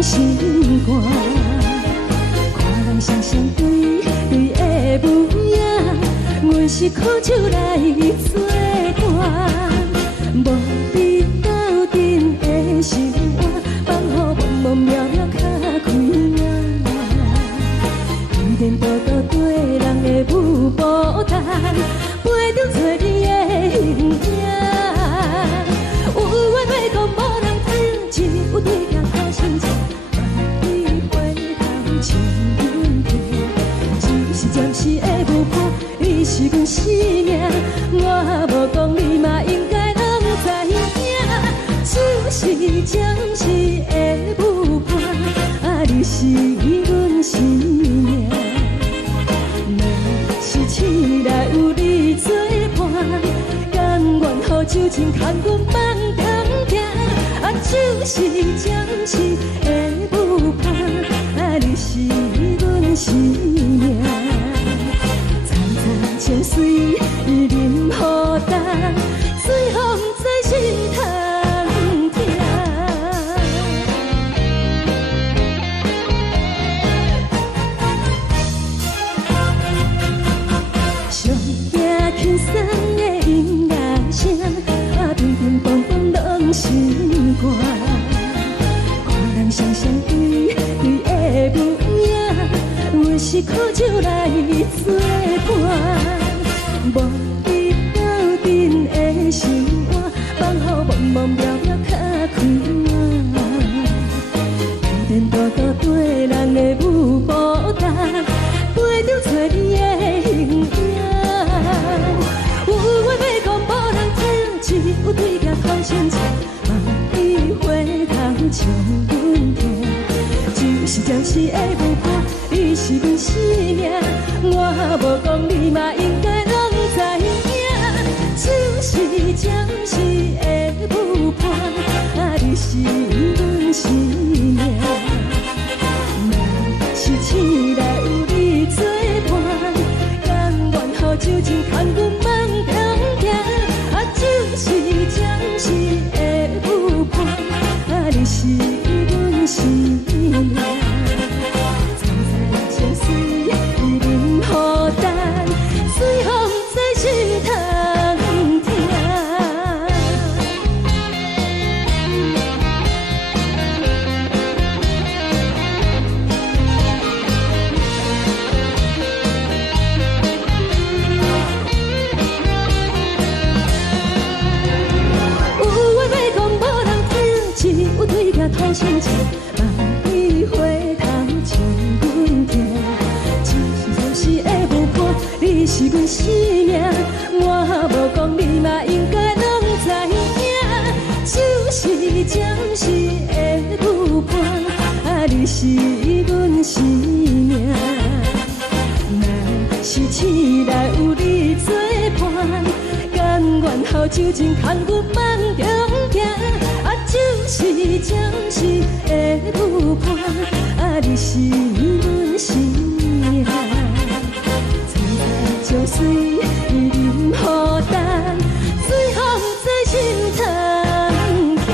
心肝。看人双双对对的模样，阮是苦酒来作伴。无你斗阵的心肝，放予茫茫渺渺较开眼。一颠倒倒对人的舞步弹，陪着做你的形影。有话要讲无人听，只有对镜头心情，万里回头像阮听。就是暂时的舞伴，你是阮生命，我无讲你嘛应该拢知影。就是暂时的舞伴，啊，你是阮生命。若是醒来有你作伴，甘愿予酒精牵阮梦中行。啊，就是暂时的舞伴，啊，你是阮生命。层层情水任何担，随风在心头。轻松的音乐声，啊，乒乒乓乓拢心肝。看人双双对对的模样，阮是苦酒来作伴。无你斗阵的心肝，放予茫茫渺渺较开眼。一颠倒倒对人的舞步弹，陪着做你的形影。有话要讲无人听，只有对镜头心情，万里回头像阮听。就是暂时的舞伴，你是阮生命，我无讲你嘛应该拢知影。就是暂时的舞伴，啊，你是阮生命。若是醒来有你作伴，甘愿予酒精牵阮梦中行。啊，就是暂时的舞伴，啊，你是阮生命。层层情水任何担，随风在心头听。对镜头心情，万里回头像阮听。就是暂时的舞伴，你是阮生命，我无讲你嘛应该拢知影。就是暂时的舞伴，啊，你是阮生命。若是醒来有你作伴，甘愿予酒精牵阮梦中行。啊，就是暂时的舞伴，啊，你是阮生命。层层情水任何担，随风在心头听。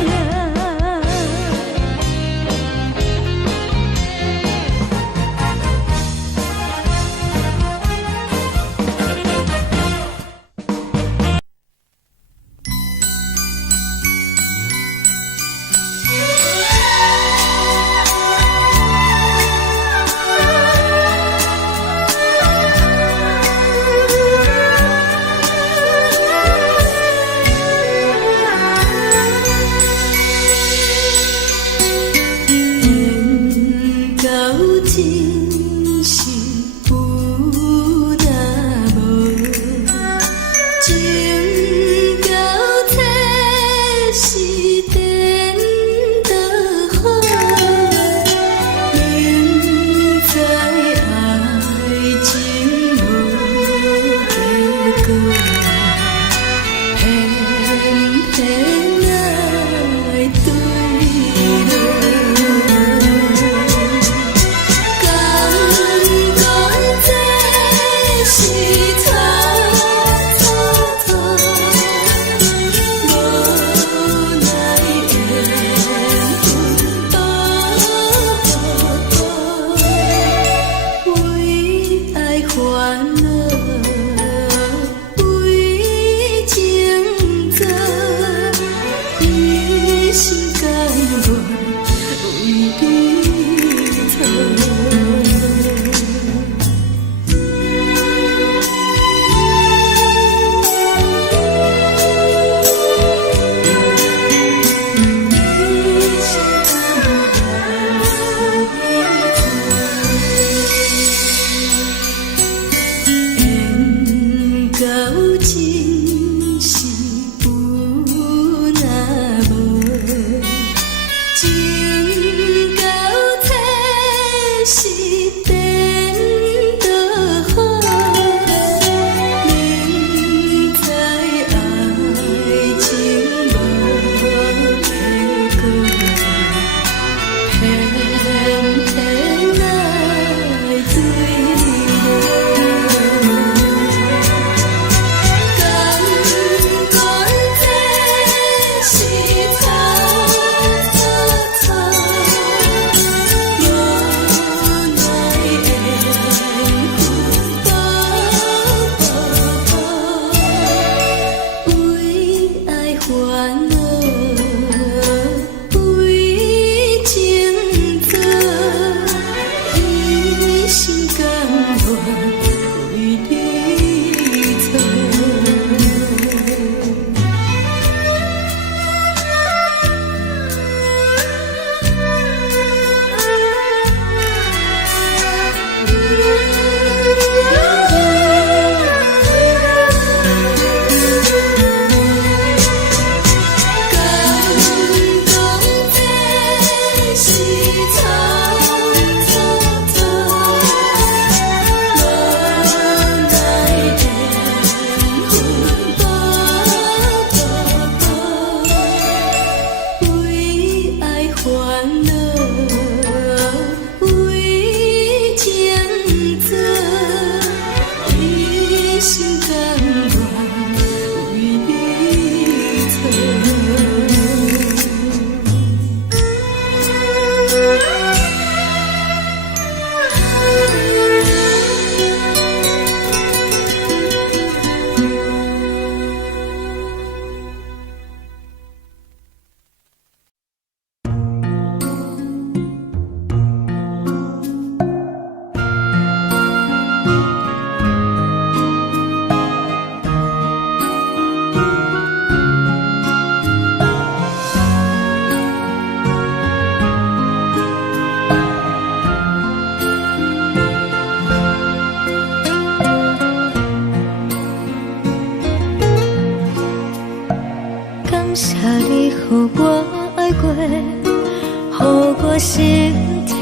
心痛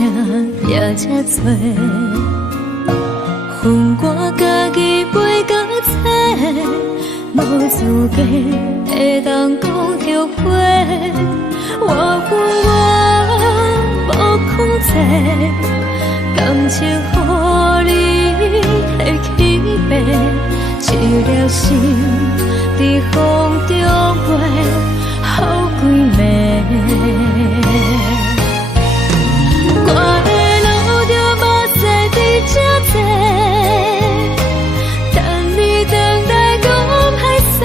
也这多，恨我家己袂够切，无资格会当讲后悔。我恨我无控制，感情予你摕去卖，一粒心伫风中飞，好几暝。我的路就无使伫这多，等你回来讲歹势，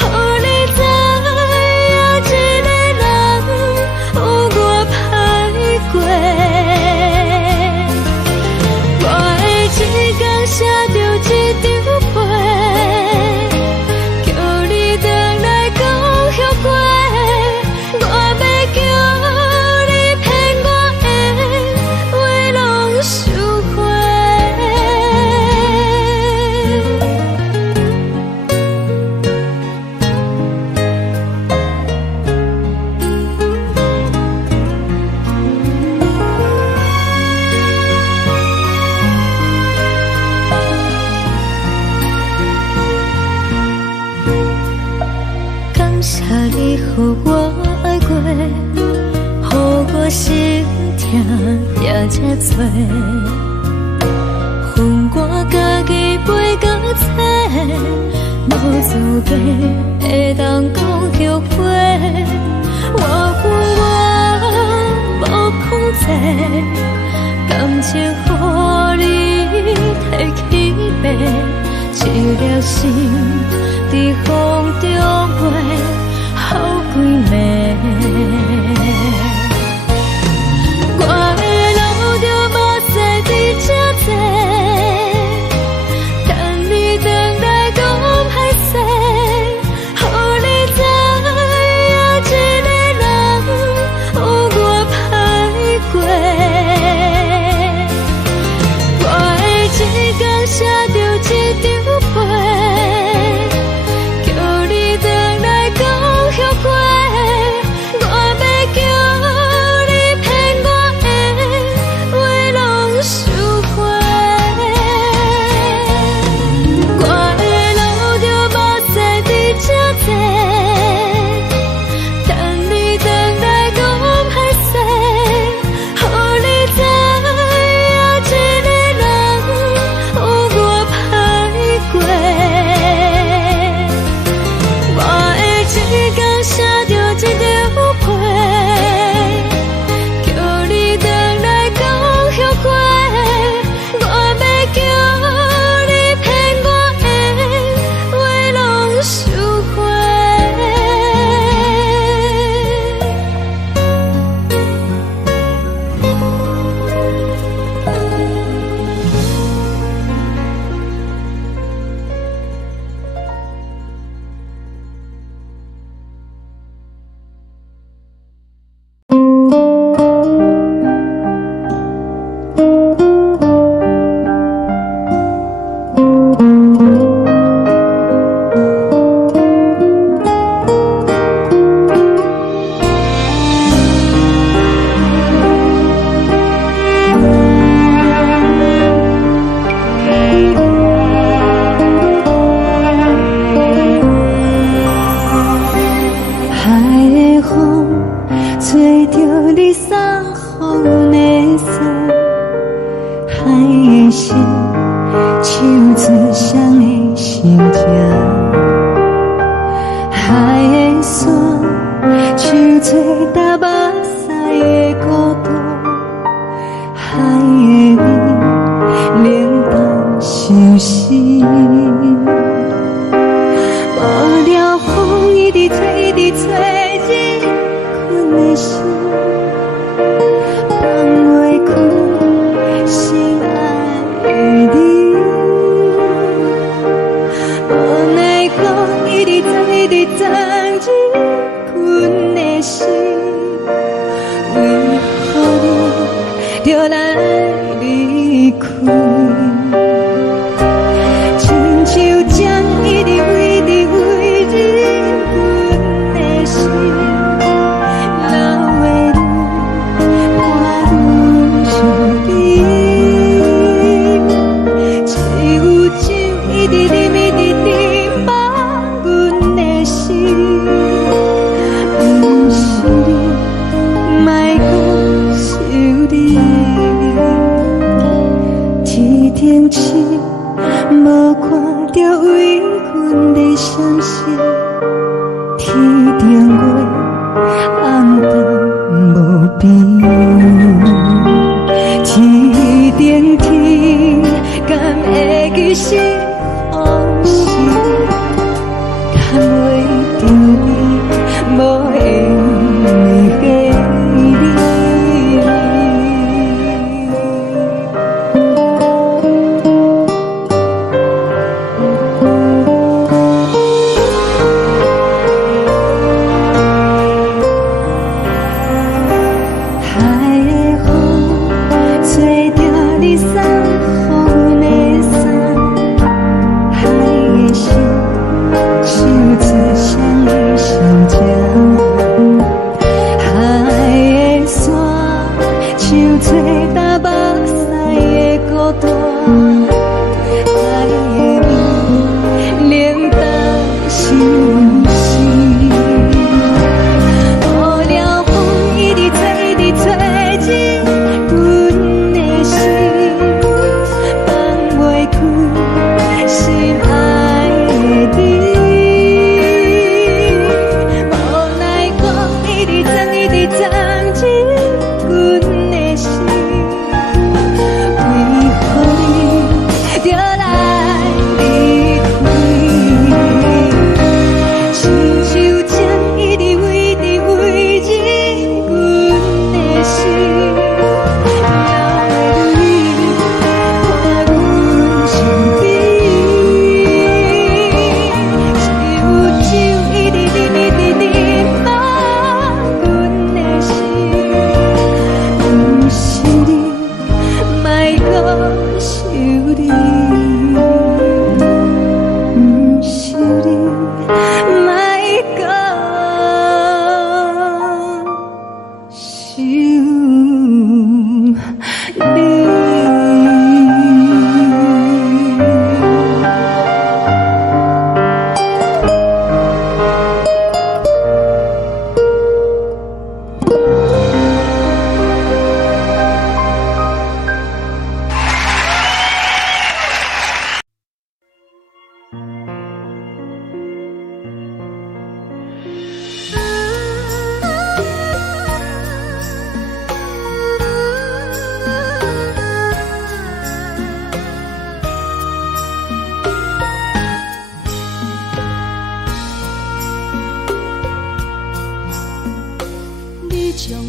予你知影一个人有我歹过。我会一天写着一张被，叫你回来讲后悔。我要叫你骗我的话拢收回。感谢你予我爱过，予我心痛也这多，恨我家己袂够切，无资格会当讲后悔。我恨我无控制，感情予你摕去卖，一粒心伫风中飞，好几暝。我的路就无使伫这多，等你回来讲歹势，予你知影一个人有我歹过。我会一天写着一张被，叫你回来讲后悔。我要叫你骗我的话拢收回。我的路就无使伫这多，等你回来讲歹势，予你知影一个人有我歹过。我会一天写着一张被，叫你回来讲后悔。我要叫你骗我的话拢收回。海的风吹着你送风的伞，海的心唱出双的心情，海的山唱出搭目屎的孤独，海的味冷淡伤心。无聊风一直吹，一直吹，日困的心，放袂开心爱的你。无奈何一直走，一直走，日困的心，为何你就来离开？亲像江一直飞，一直飞，日阮的心，流的泪是往事，敢袂着你无缘的你。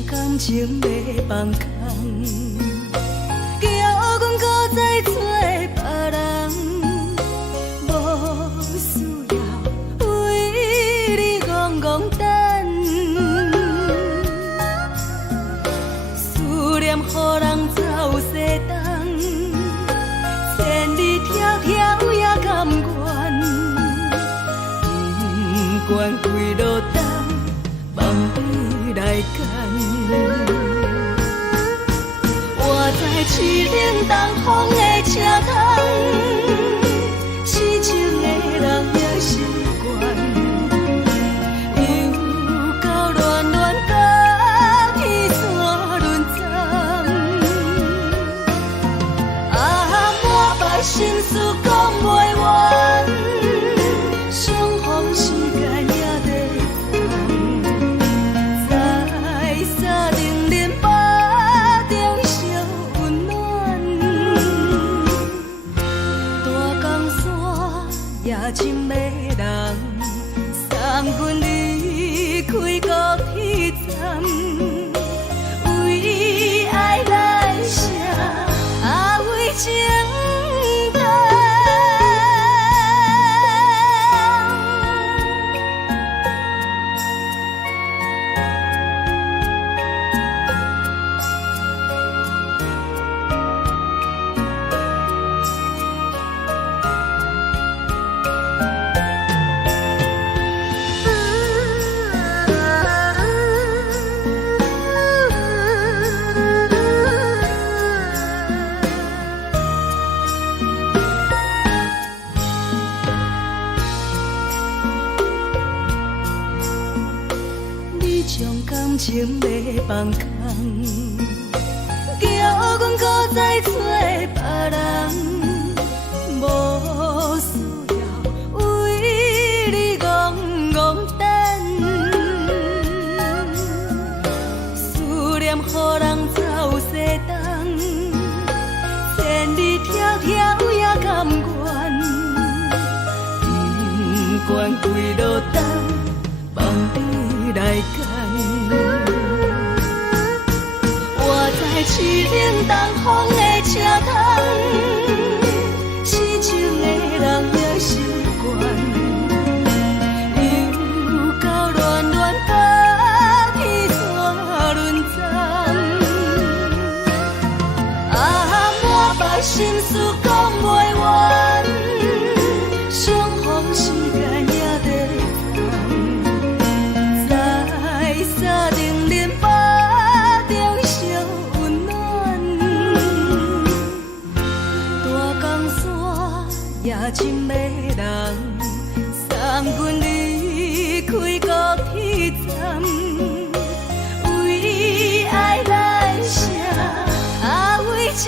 感情要放空，叫阮搁再找别人，无需要为你戆戆等，思念予人走西东，千里迢迢也甘愿，不管几路灯，梦伊来牵。我在凄冷东风的车窗，痴情的人也习惯，又到乱乱甲彼山论惨。满腹心事讲袂完，相逢时间也在等，在沙冷冷巴中烧温暖。大江山夜深的人，送阮离开高铁站，为爱来写为情。感情要放空，叫阮搁再找别人，无需要为你戆戆等，思念予人走西东，千里迢迢也甘愿。是冷东风的车窗，痴情的人也心倦，又到恋恋把彼带论斩。满腹心事讲袂完，相逢时间也在等，在沙定林巴中相温暖。大江山也深的人，三军离开高铁站，为爱来写，为情。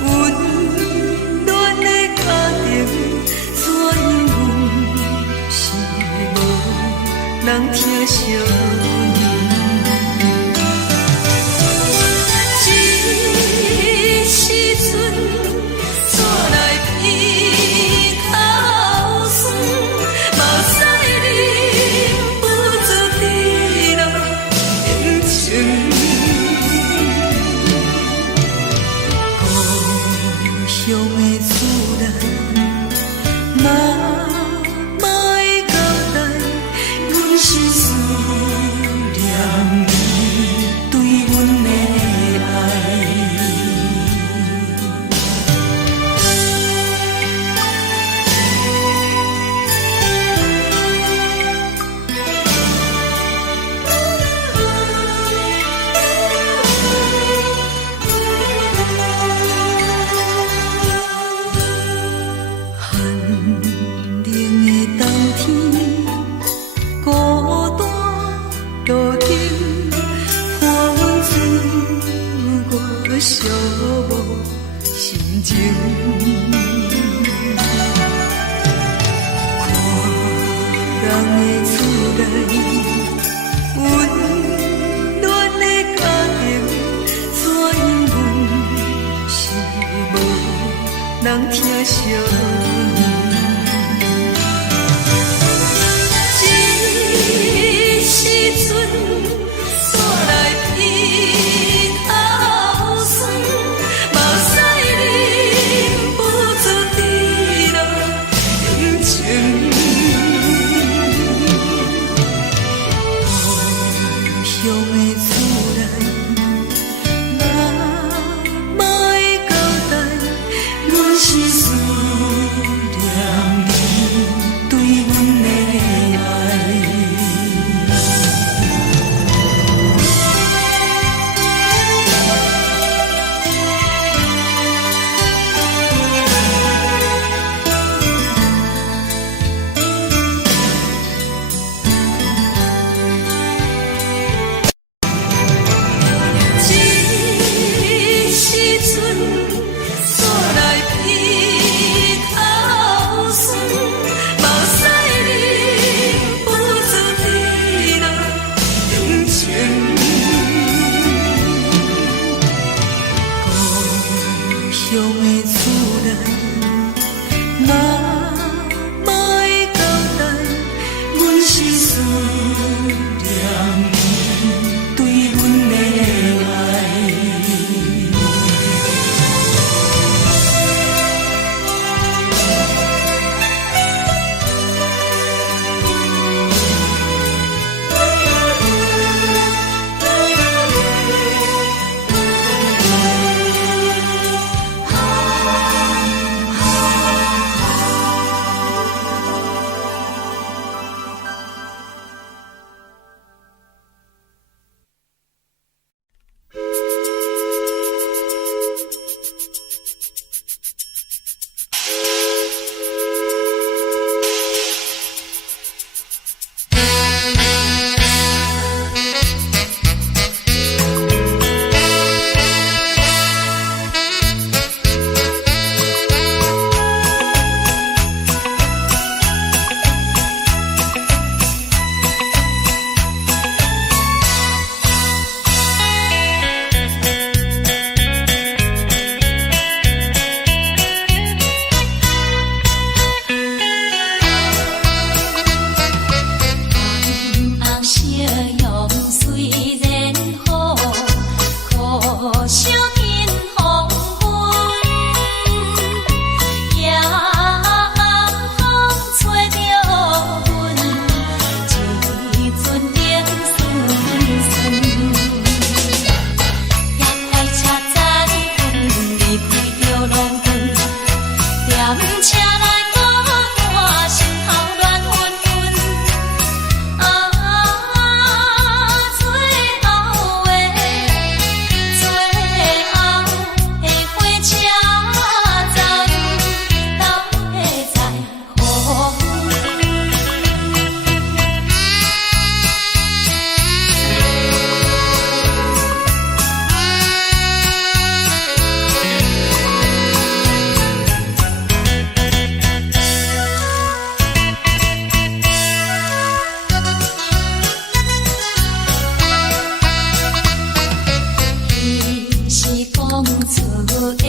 温暖的家庭，怎样是无人疼惜？这时阵怎来鼻口酸？目屎忍不住滴落眼睛。故乡的厝内，妈妈的交代，阮是思念你对阮的爱。寒冷的冬天，孤单路顶，看阮自我寂寞心情。看人的厝内，温暖的家庭，怎样是无人疼惜？这时阵怎来鼻口酸？目屎忍不住滴落眼睛。故乡的厝内，妈妈的交代，阮是思念你对阮的爱。这时阵怎来鼻口酸？目屎忍不住滴落眼睛。故乡的厝内，妈妈的交代，阮是思念你对阮的爱。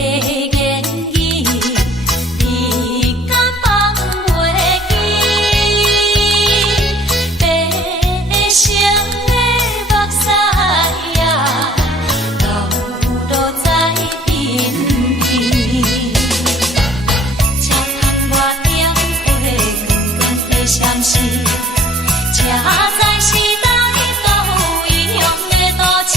言语，你敢放袂记？白成的目屎呀，流落在边边。车窗外点火，光光的闪烁，车载时代到异乡的都市。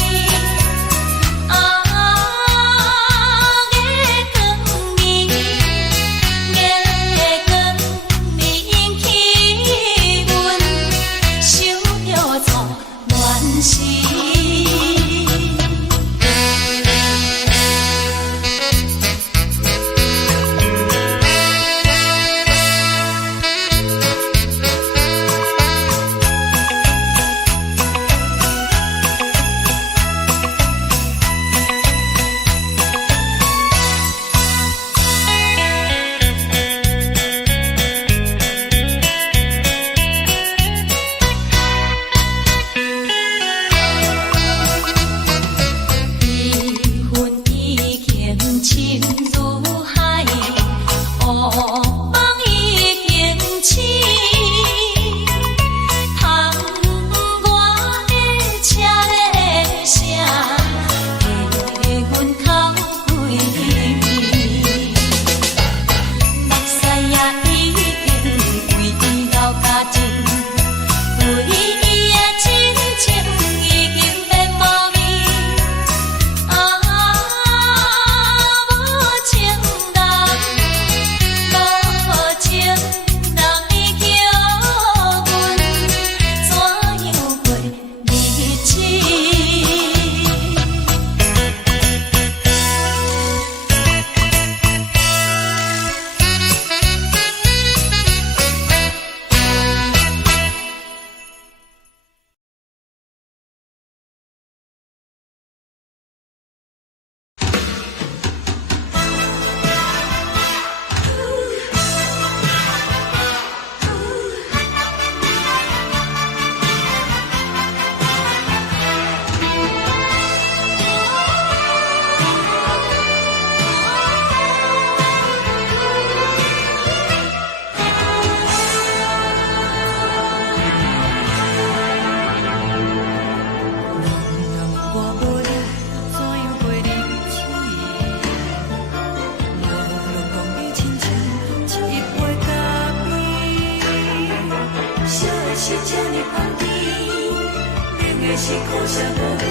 是苦涩无味，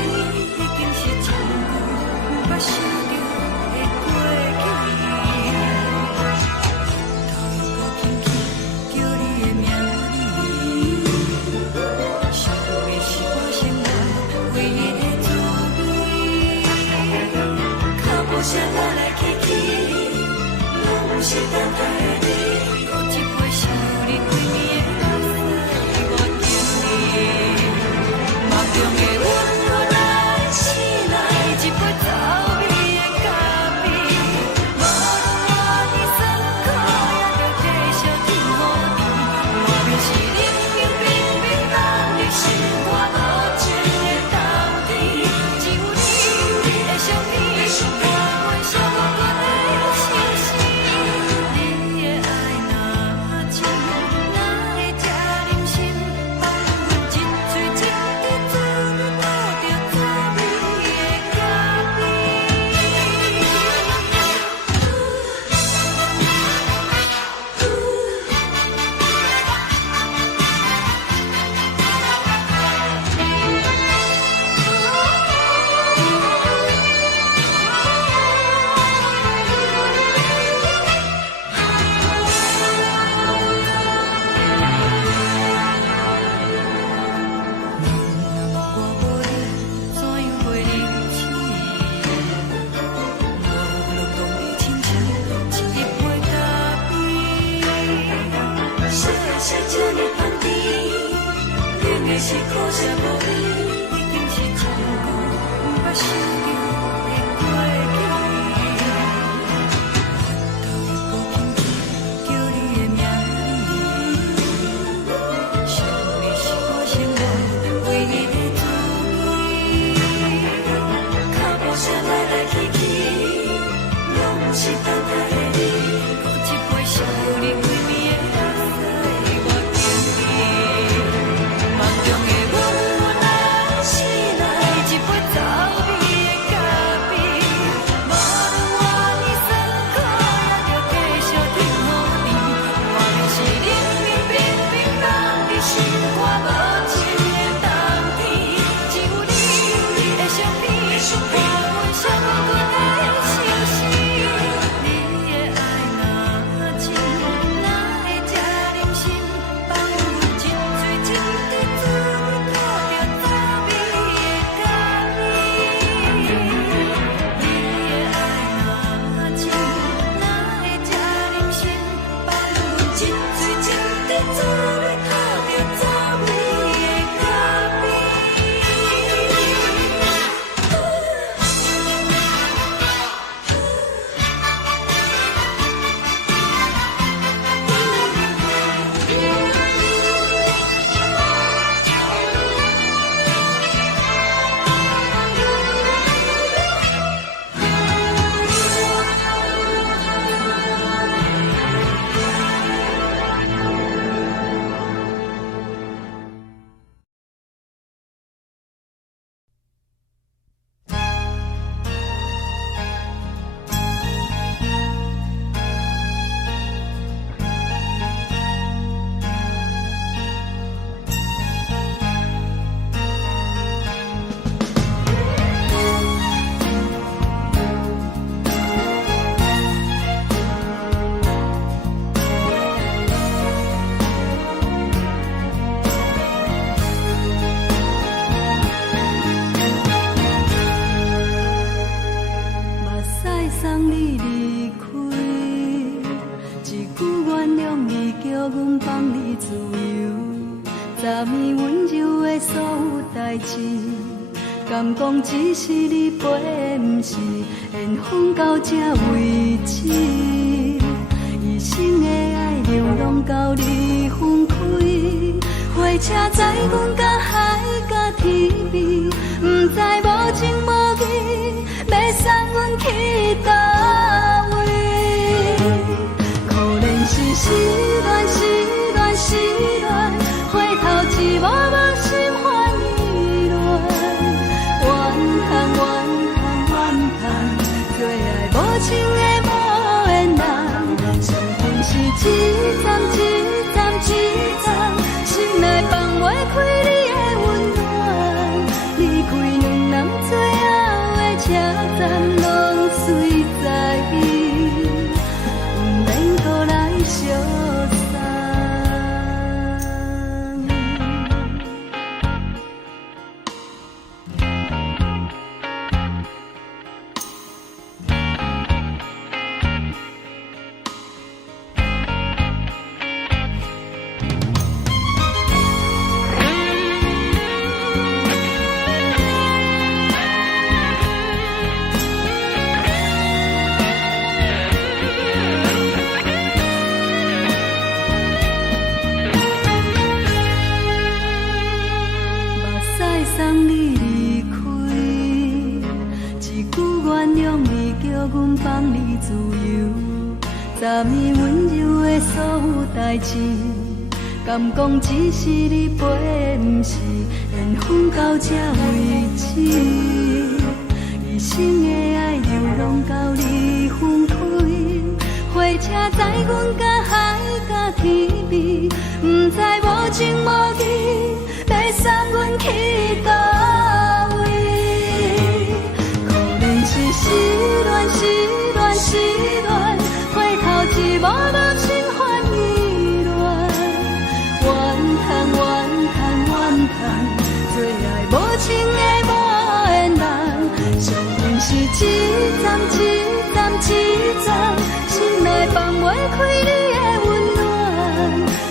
已经是一句毋捌想着的过去。头又搁轻轻叫你的名字，想的是我生活唯一的滋味。脚步声来来去去，拢不是等待的你，搁一杯想你几年的目屎，我敬你。梦中的阮落来醒来，一杯走味的咖啡，无论偌呢酸苦，也着继续甜予你。明明是冷冷冰冰冷的心肝，无情的冬天，只有你的相片，我阮相关的心事。你的爱若真，哪会这忍心放阮一嘴一滴水，倒着滋味的咖啡。我无你，怎样袂忍起？无论当你亲像一杯咖啡，烧的是这呢香甜，冷的是苦涩无味，已经是一句毋捌想着的过去。头又搁轻轻叫你的名字，想的是我生活唯一的滋味。脚步声来来去去，拢是等待的你，搁一杯烧你归暝的水，我敬你。梦中的我若醒来，一杯走味的咖啡，无论我呢酸苦，也着继续甜予你。我就是冷冷冰冰放伫心肝无情的冬天，只有你的相片，伴阮寂寞阮的相思。你的爱若真，哪会这忍心放阮一醉一滴滋味，吐着走味的咖啡？你的爱若真，哪会这忍心放阮一醉一滴滋味，吐着走味的咖啡？目屎送你离开，一句原谅你，叫阮放你自由。昨暝温柔的所有代志，敢讲只是你陪，不是缘分到这为止。一生的爱流浪到你分开，火车载阮到海甲天边，不知无情无义，要送阮去倒位？可怜是失恋，失恋，失恋，回头一幕幕心烦意乱，怨叹，怨叹，怨叹，最爱无情的无缘人，伤痕是一站一站一站，心内放袂开你的温暖，离开两人最后的车站，拢随在意，不免搁来相送。目屎送你离开，一句原谅你，叫阮放你自由。昨暝温柔的所有代志，敢讲只是你陪，不是缘分到这为止。一生的爱流浪到你分开，火车载阮到海甲天边，不知无情无义，要送阮去倒位？可怜是失恋，失恋，失恋，回头一幕幕心烦意乱，怨叹，怨叹，怨叹，最爱无情的无缘人，伤痕是一站一站一站，心内放袂开你的温暖，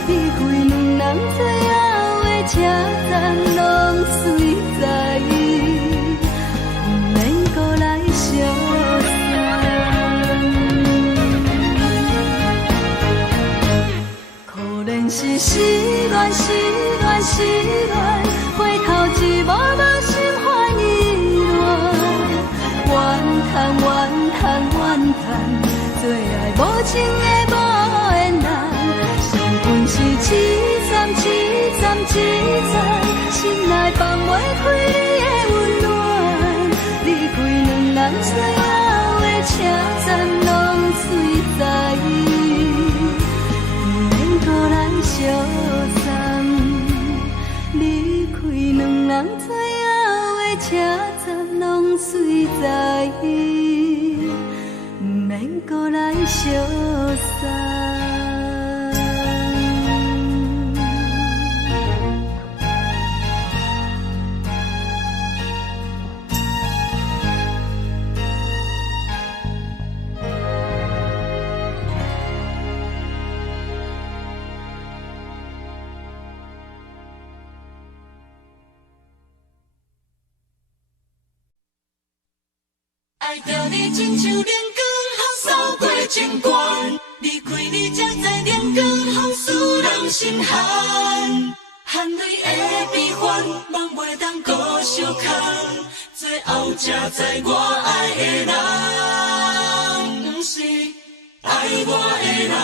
离开两人最后的车站，拢随在意，不免搁来相送。可怜是失恋，失恋，失恋，回头一幕幕心烦意乱，怨叹，怨叹，怨叹，无情的无缘人，相分是凄惨凄惨凄惨，心内放袂开你的温暖，离开两人最后的车站拢碎在，不免搁来相送。离开两人最后的车站拢碎在，不免搁来相送。爱着你亲像连光风扫过情关，离开你才知连光风使人心寒。含泪的悲欢，望袂当搁相牵，最后才知我爱的人，不是爱我的人。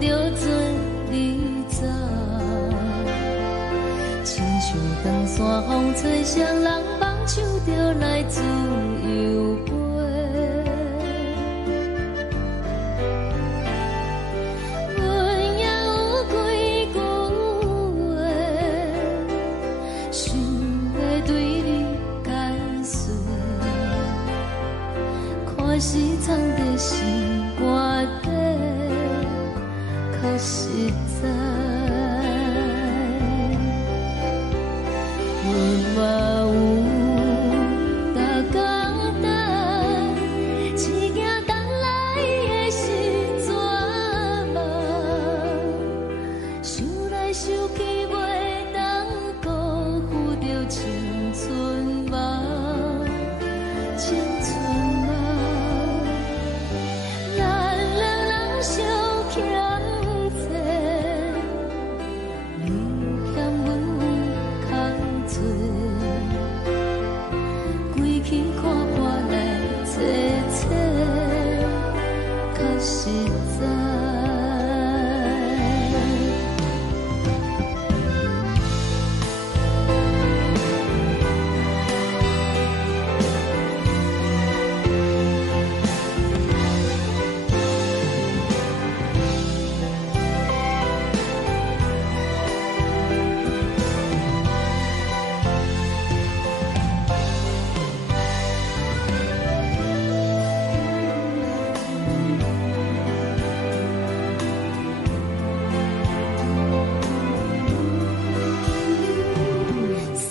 着做你走，亲像长山风吹双人放手着来自由飞。阮也有几句话，想要对你解释，可是藏在心肝底，较实在。阮嘛有逐工等，只惊等来的是绝望，想来想去袂当辜负着青春梦，青春梦。咱两人相欠债，你欠阮空做，归去看看来坐坐，较实在。送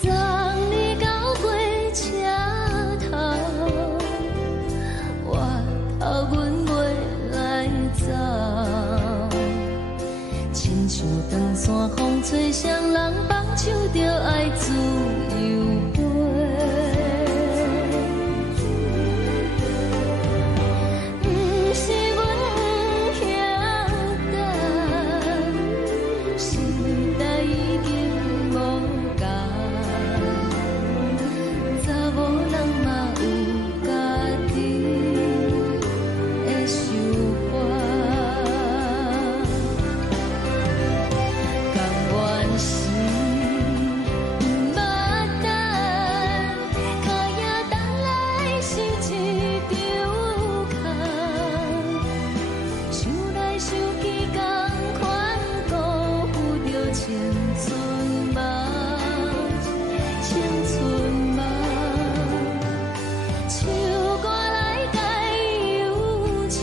你到火车头，我头阮袂来走，亲像长山风吹双人放手着爱自由飞。不是阮不晓等，时代已经无共，查某人嘛有家己的想法，甘愿是不捌等，脚也等来是一场空，想来想去同款辜负着青春梦，青春梦。唱歌来解忧愁，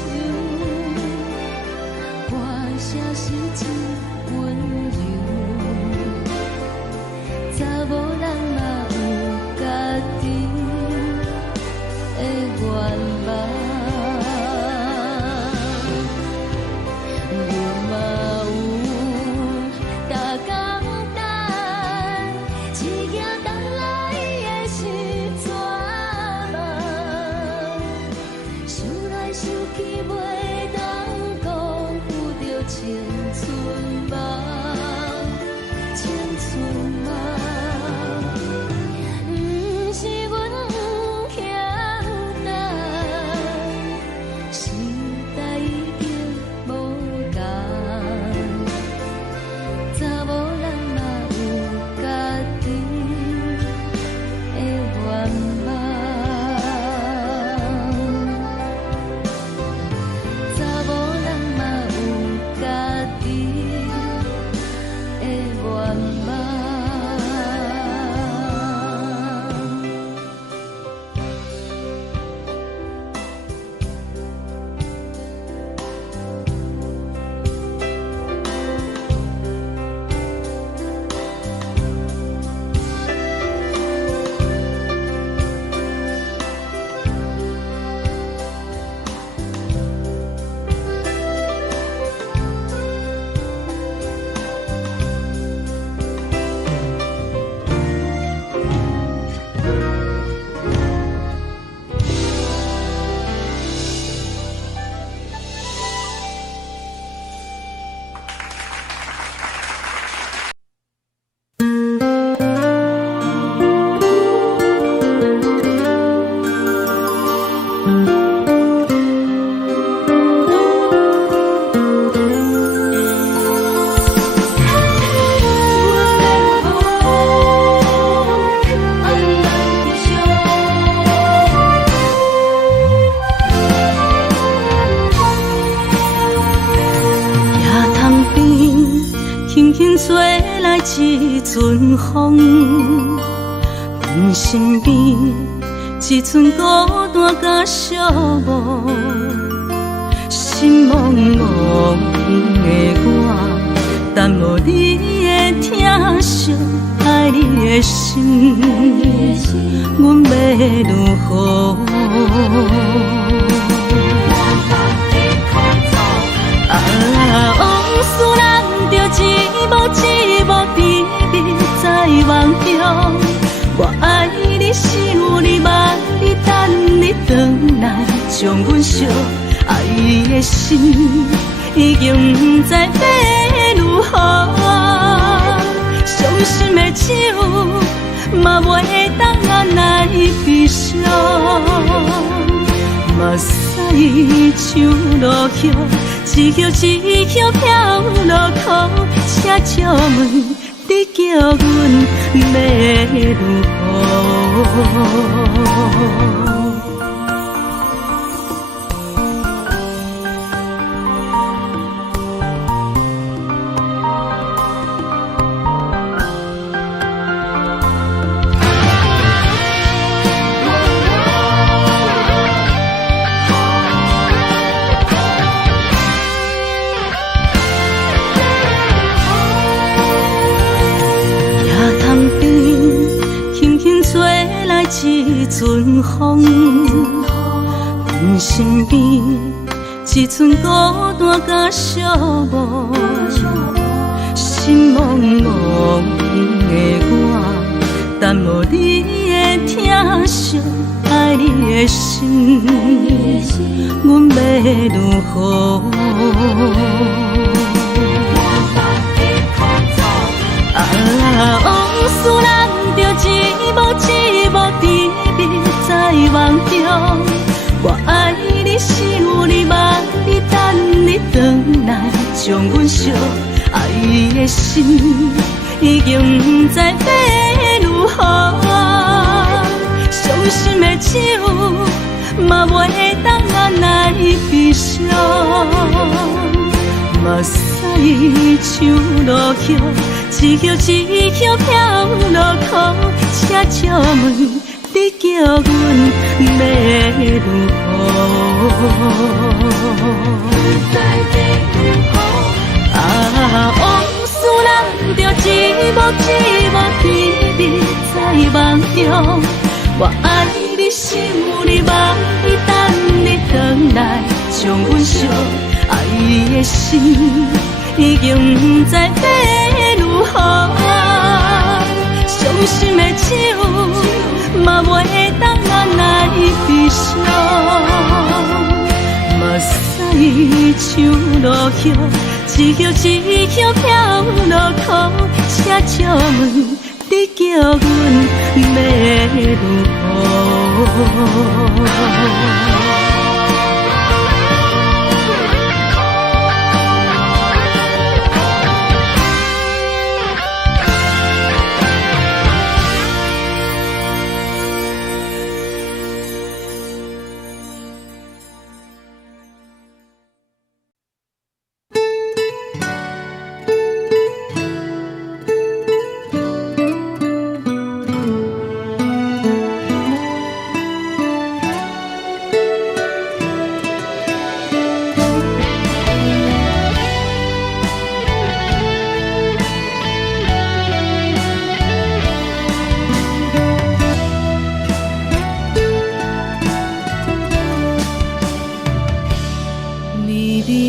歌声是真温柔，查某人嘛有家己的愿望。阮嘛有逐工等，只惊等来的是绝望，想来想去袂当辜负着青春梦，青春梦。一阵风，阮身边一寸孤单甲寂寞，心茫茫的我，等无你的疼惜，爱你的心，阮要如何？往事人着一幕一幕甜蜜在梦中，我爱你想你望你等你回来，将阮惜爱的心已经不知要如何。伤心的手嘛袂当按来悲伤，目屎像落雨，一曲一曲飘落雨，请借问你叫阮要如何？一阵风，阮身边一寸孤单甲寂寞，心茫茫的我，等无你的疼惜，爱你的心，阮要如何？往事人着一幕一幕甜蜜在梦中，我爱你想你望你等你回来，将阮惜爱的心已经不知要如何。伤心的手嘛袂当按来悲伤，目屎像落雨，一曲一曲飘落雨，请借问你叫阮要如何？往事人着一幕一幕甜蜜在梦中，我爱你想你望你等你回来，将阮惜爱的心已经不知要如何。伤心的手嘛袂当按来悲伤，目屎像落雨，一曲一曲飘落雨，请借问你叫阮要如何？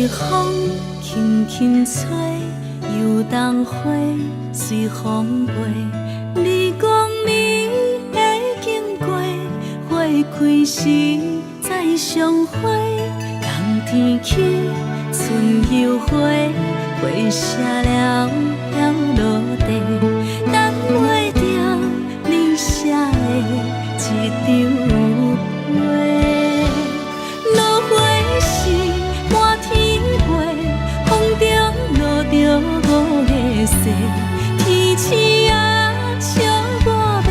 风轻轻吹，游动花随风飞。你讲你会经过，花开时再相会。冬天起，春又回，花谢了要落地，等袂着你写的一张画。落花时满天飞，风中落着五个色，天星啊笑我迷，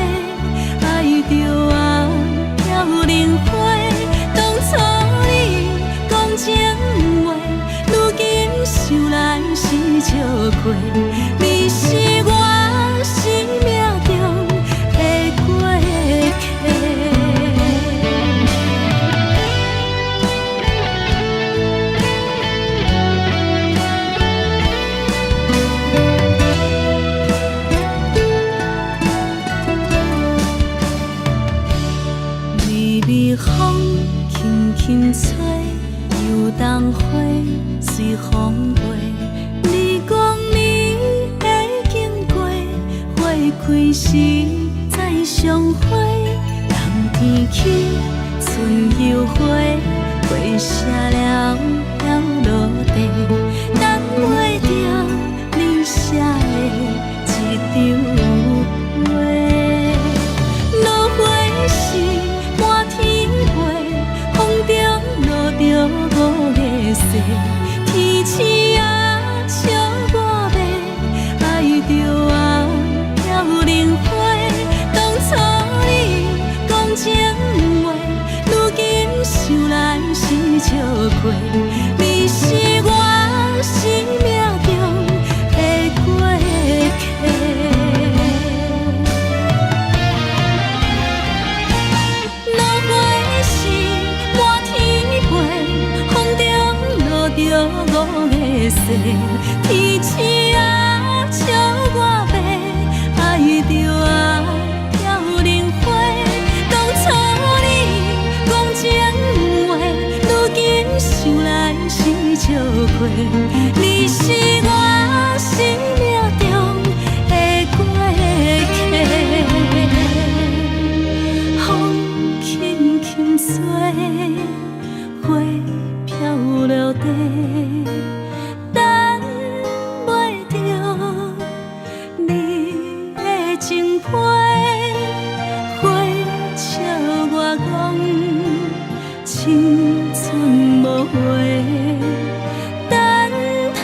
爱着啊飘零花。当初你讲情话，如今想来是笑亏，你是我。时再相会，人天起，春又花，花谢了了落地，等袂着你写的一张话。落花是满天飞，风中落着五个色，天星啊笑我迷，爱着啊飘零花。当初你讲情话，如今想来是笑亏。你是我生命中的过客。落花是满天飞，风中落着五个色，天星啊笑我迷，爱着啊飘零花。当初你讲情话，如今想来是笑亏。你是我生命中的过客，风轻轻吹，花飘落地，等袂着你的情批。花笑我讲青春无话，等太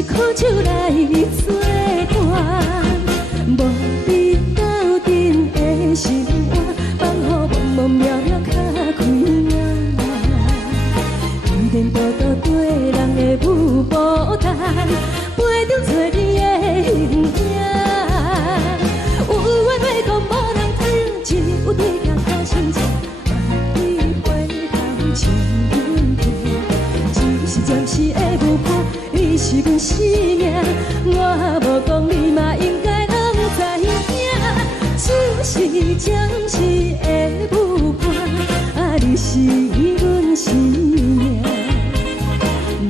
是苦酒来作伴，无你斗阵的心肝，放予茫茫渺渺较开眼。颠颠倒倒对人的舞步弹，陪着做你的形影。有话要讲无人听，只有对镜头心情，万里回头将阮听。就是暂时的舞伴，你是阮生命，我无讲你嘛应该拢知影。就是暂时的舞伴，你是阮生命。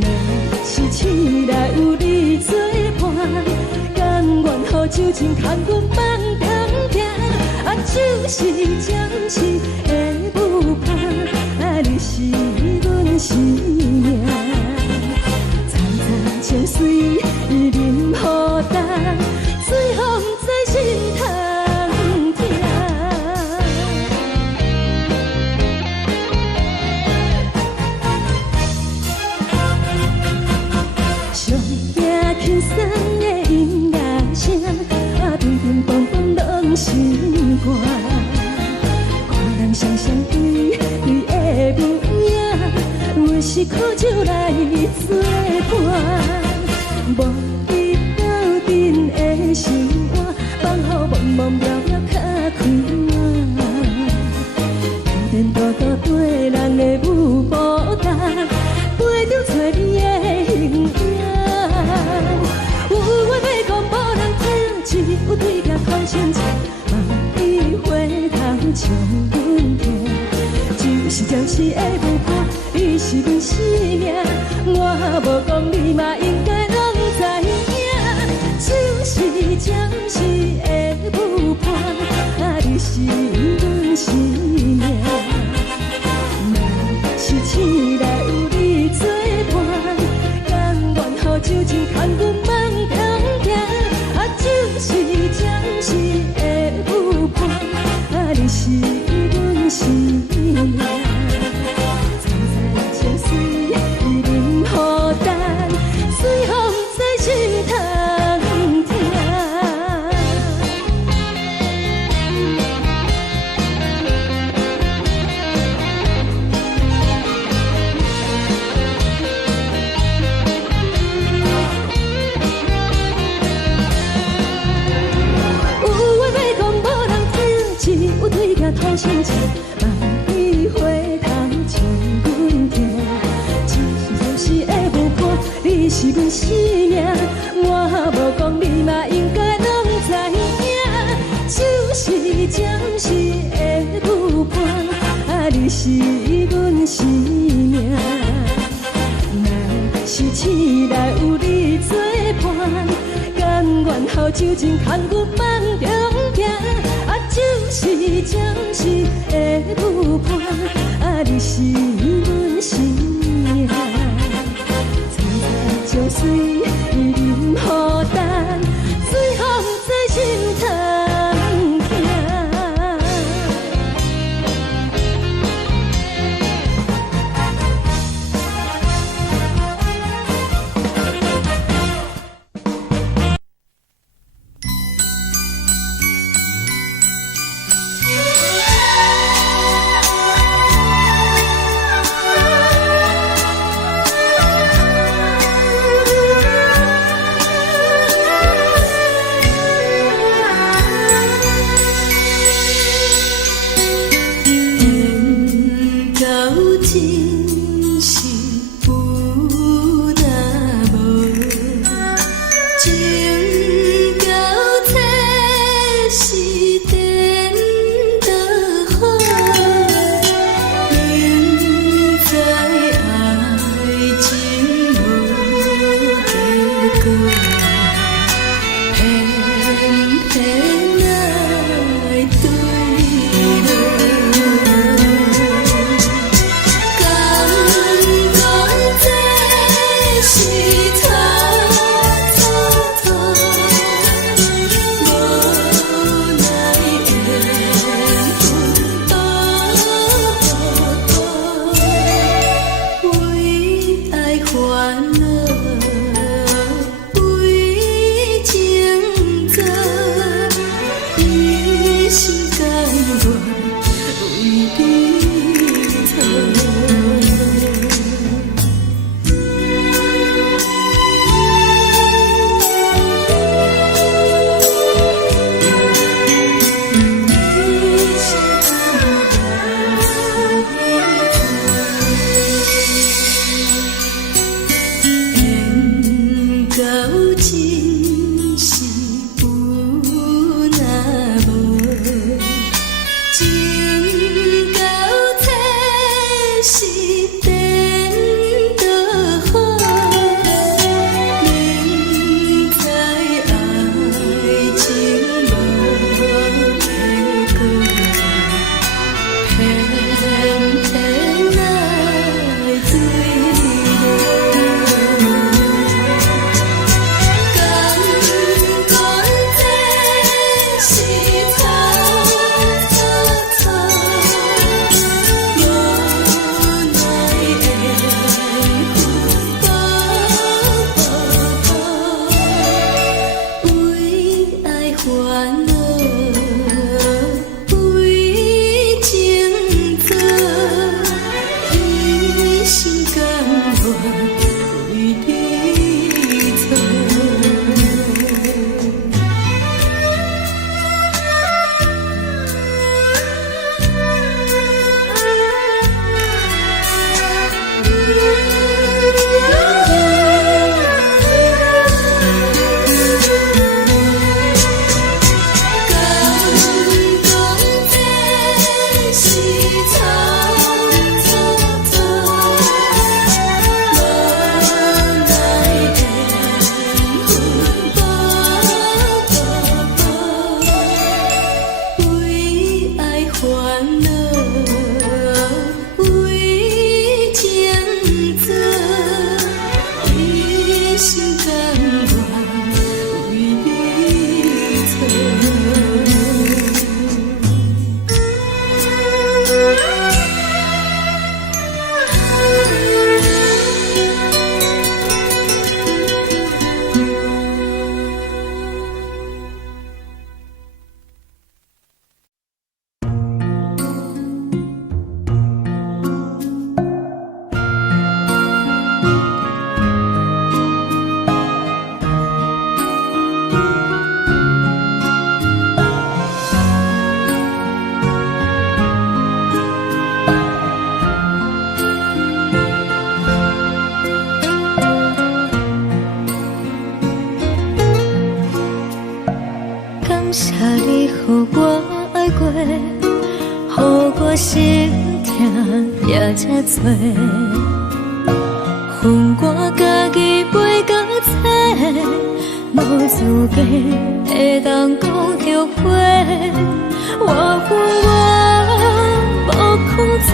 若是醒来有你作伴，甘愿予酒精牵阮放长行。就是暂时的舞伴，你是阮生命。层层清水任雨淡，水风在心头听。上听轻松的音乐声，乒乒乓乓拢心肝。看人双双对对的模样，阮是苦酒来作伴，无你斗阵的心肝，放予茫茫渺渺较开眼。颠颠倒倒对人的舞步弹，陪着做你的形影。有话要讲无人听，只有对镜头心情，万里回头将阮听。就是暂时的舞伴，你是阮生命，我无讲你嘛应该拢知影。就是暂时的舞伴，你是阮生命。若是醒来有你作伴，甘愿予酒精牵阮放长行。就是暂时的舞伴，你是阮生命。层层清水任雨淡，水风在心头听。对镜头心情，万里回头将阮听。就是暂时的舞伴，你是阮生命，我无讲你嘛应该拢知影。就是暂时的舞伴，你是阮生命。若是醒来有你作伴，甘愿予酒精牵阮放长行。就是暂时的舞伴，你是阮生命。层层清水任雨淡，水风在心头听。予我心痛也这多。恨我家己袂到切，无资格会当讲着花。我恨我无控制，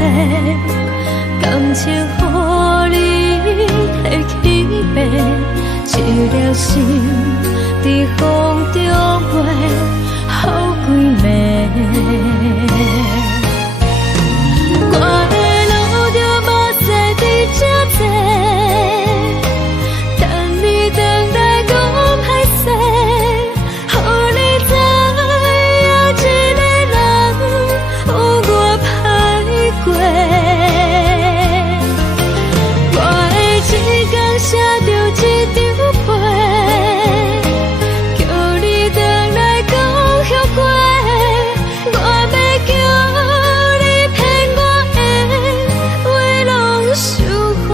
感情予你摕去卖，一粒心伫风中飞，好几暝。我的路就无西伫这多，等你等待讲歹势，予你知影一个人有我歹过。我的一天写着一张被，叫你回来讲后悔。我要叫你骗我的话拢收回。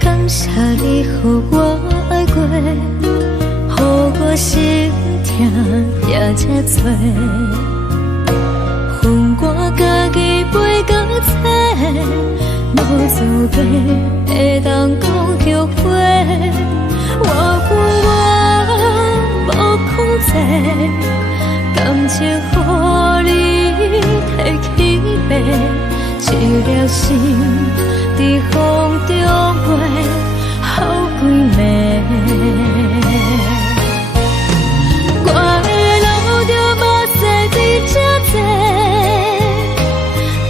感谢你予我爱过，予我心痛也这多。恨我家己袂到切，无资格会当讲着花。我恨我无控制，感情予你摕去卖，一粒心伫风中飞，好几暝。我的路就无西伫这多，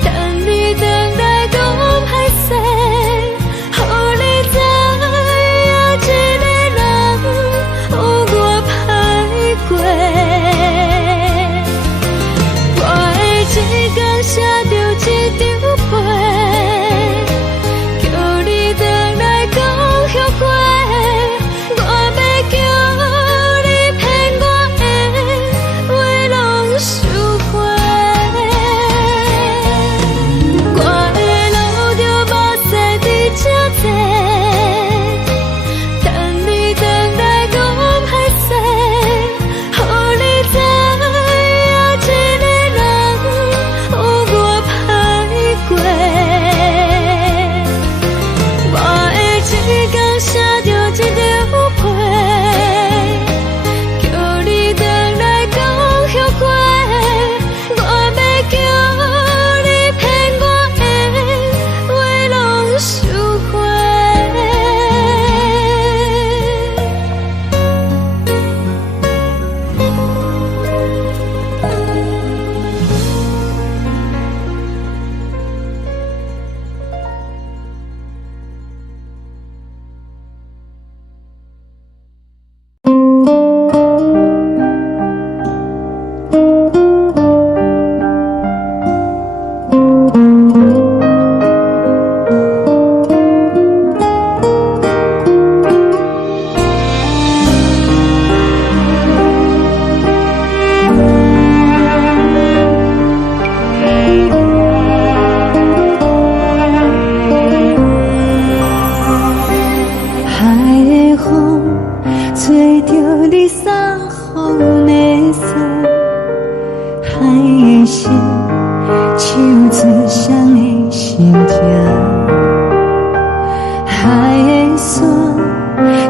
等你等待讲歹势，予你知影一个人有我歹过。我的一天写着一张被，叫你回来讲后悔。我要叫你骗我的话拢收回。我的路就无西伫这多，等你等待讲歹势，予你知影一个人有我歹过。我的一天写着一张被，叫你回来讲后悔。我要叫你骗我的话拢收回。海的风吹着你送风的伞，海的心手指双的心情，海的山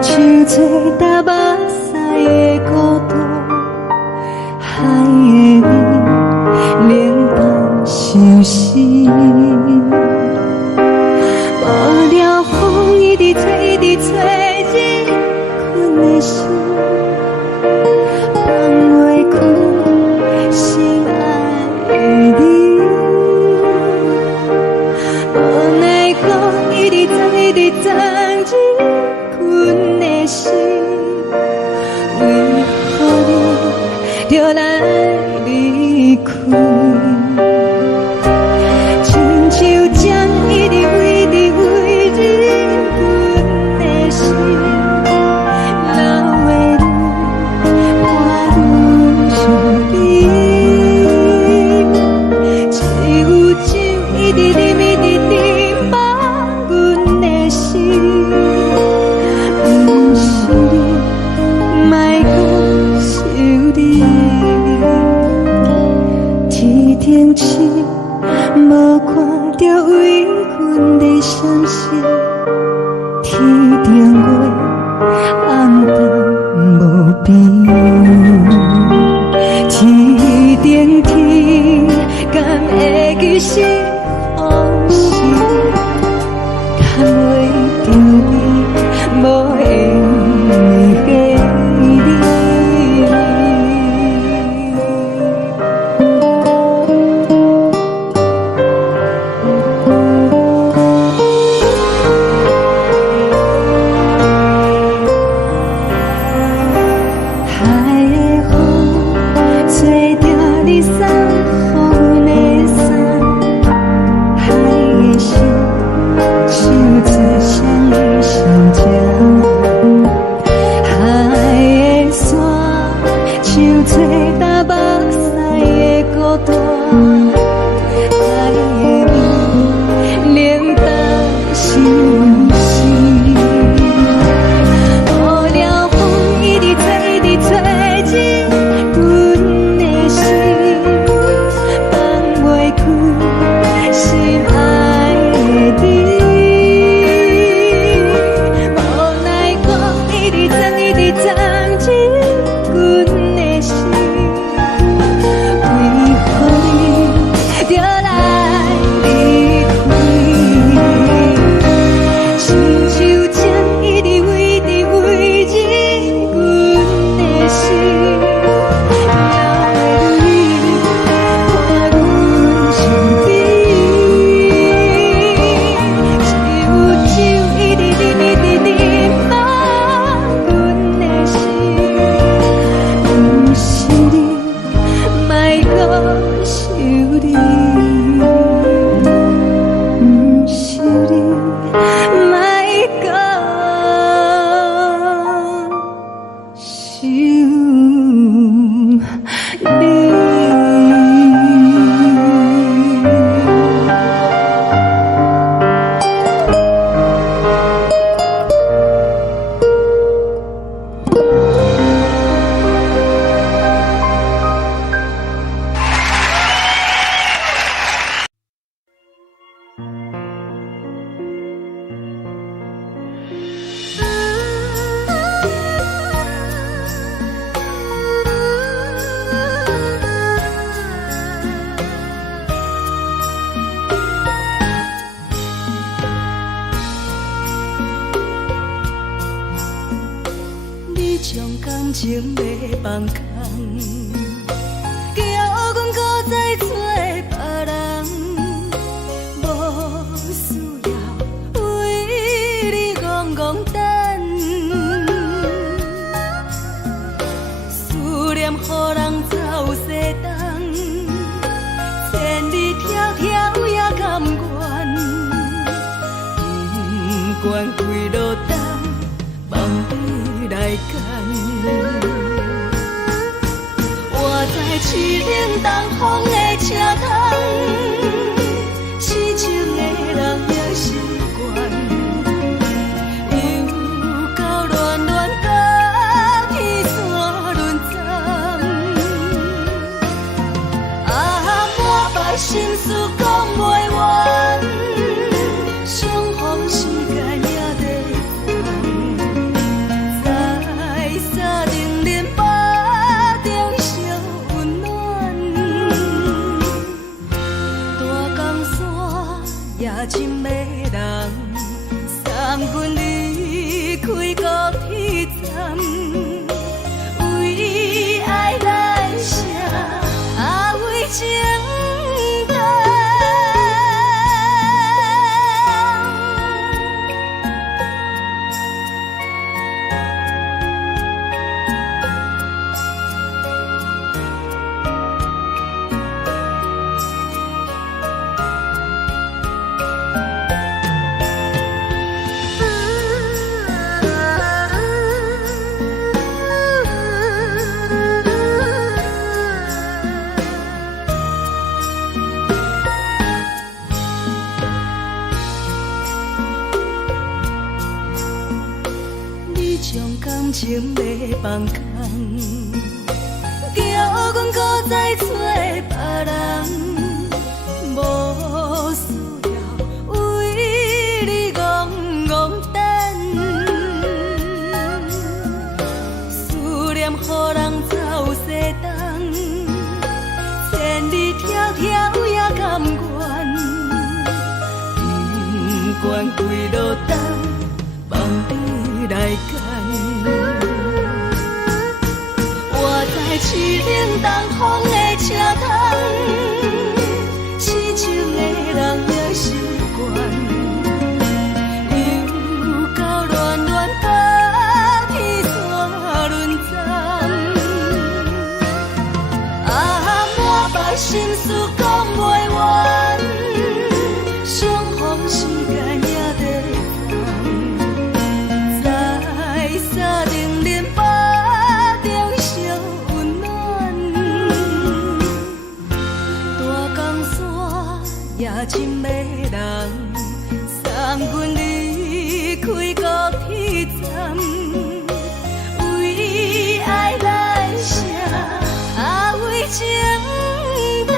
手做搭目屎的孤独，海的美冷淡伤心。无聊风一直吹，一直吹，日困的心，放袂开心爱的你。无奈何一直走，一直走，日困的心，为何你就来离开？亲像将一直为日困的心。天顶天，敢会记是往事？敢袂着你，无缘给你。海的风吹着你送阮的衫，海的心唱出双语相正，海的山唱出打目屎的孤单，海的雨冷冻心事。无聊风一直吹，一直吹进阮的心，放袂开心爱的你。无奈我一直装，一直装进阮的心，为何你就来离开？亲像针一直围伫围入阮的心，了的你看阮伤悲，一有酒一直啉，一直啉满阮的心，不是你，莫搁想你，不是你，莫搁想你。你将感情要放空，叫阮搁再找别人，无需要为你戆戆等，思念予人走西东，千里迢迢也甘愿，不管几路灯。望你来干，我在市顶东风的车窗，痴情的人也习惯，又到乱乱甲彼山论站，满腹心事讲袂完，相逢时间也在。沙定连巴中烧温暖，大江山也深的人，三军离开高铁站，为爱来写为情长。感情要放空，叫阮搁再找别人，无需要为你戆戆等，思念予惯归路等，望你来牵。我在市冷东风的车头，痴情的人也习惯，又到乱乱把天线轮转。啊，满腹心事讲袂完，相逢时间也在等，在沙定林巴中相温暖。大江山也真迷人，送阮离开高铁站，为爱来写，为情等。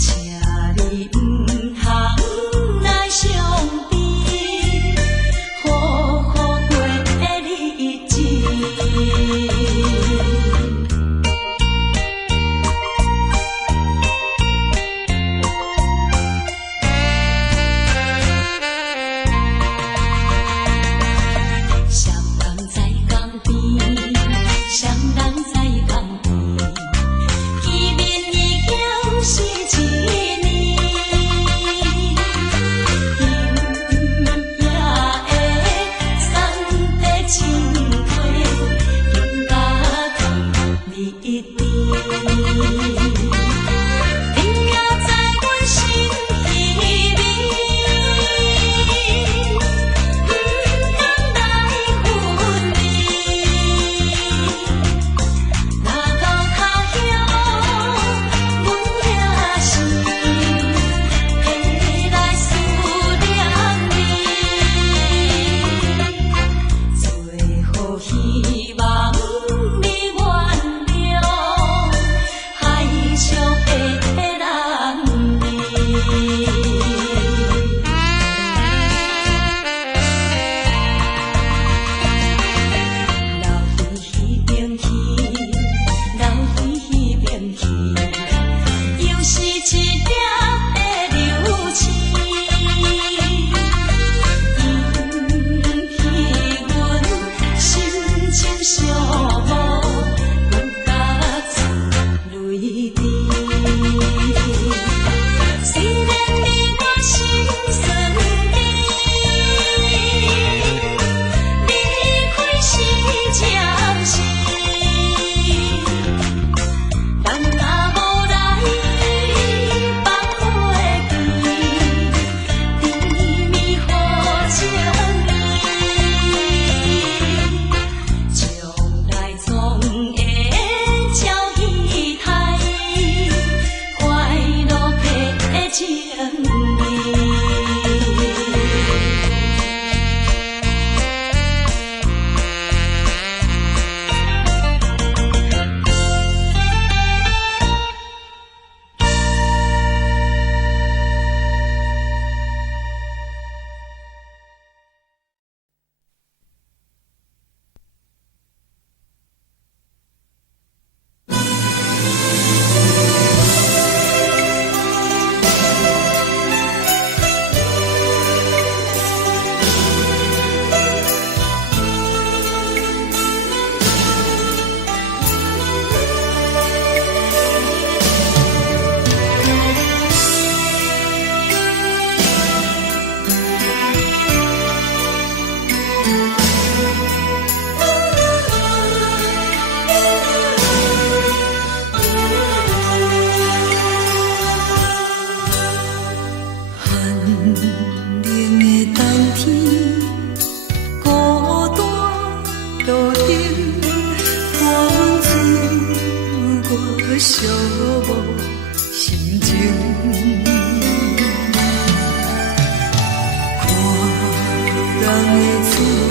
请你唔通来伤悲。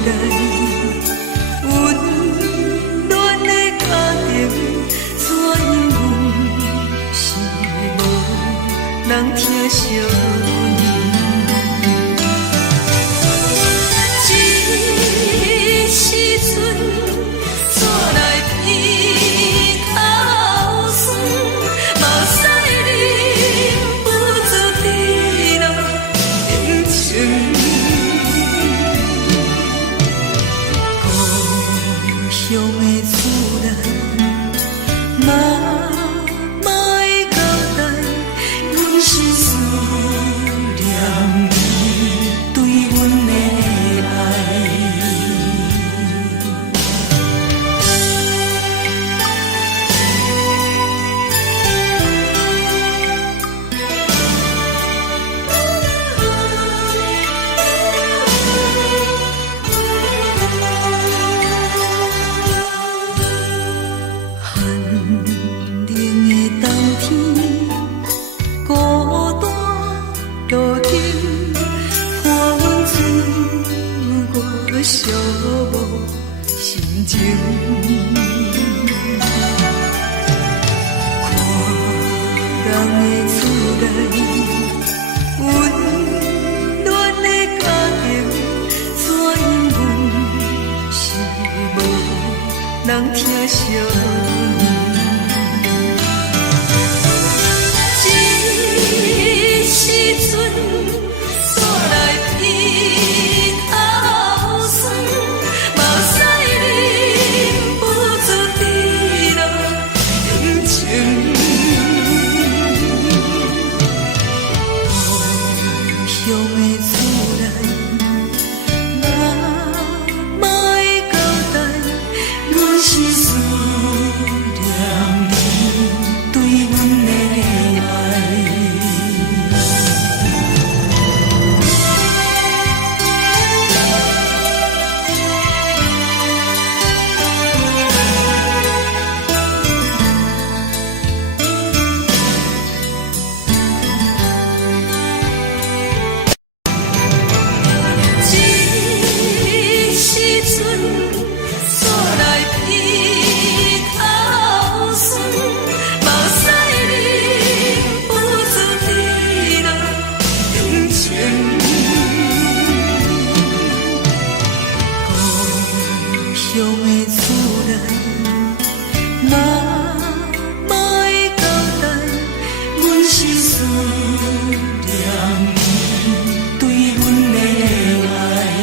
代，温暖的家庭，怎因阮是无人疼惜？这时阵怎来鼻口酸，嘛使忍不住滴落眼睛。故乡的厝内，妈妈的交代，阮是思念你对阮的爱。寂寞心情，看人的厝内，温暖的家庭，怎因阮是无人疼惜？这时阵怎来鼻口酸，嘛使忍不住滴落眼睛。故乡的厝内，妈妈的交代，阮是思念你对阮的爱。思念你对阮的爱。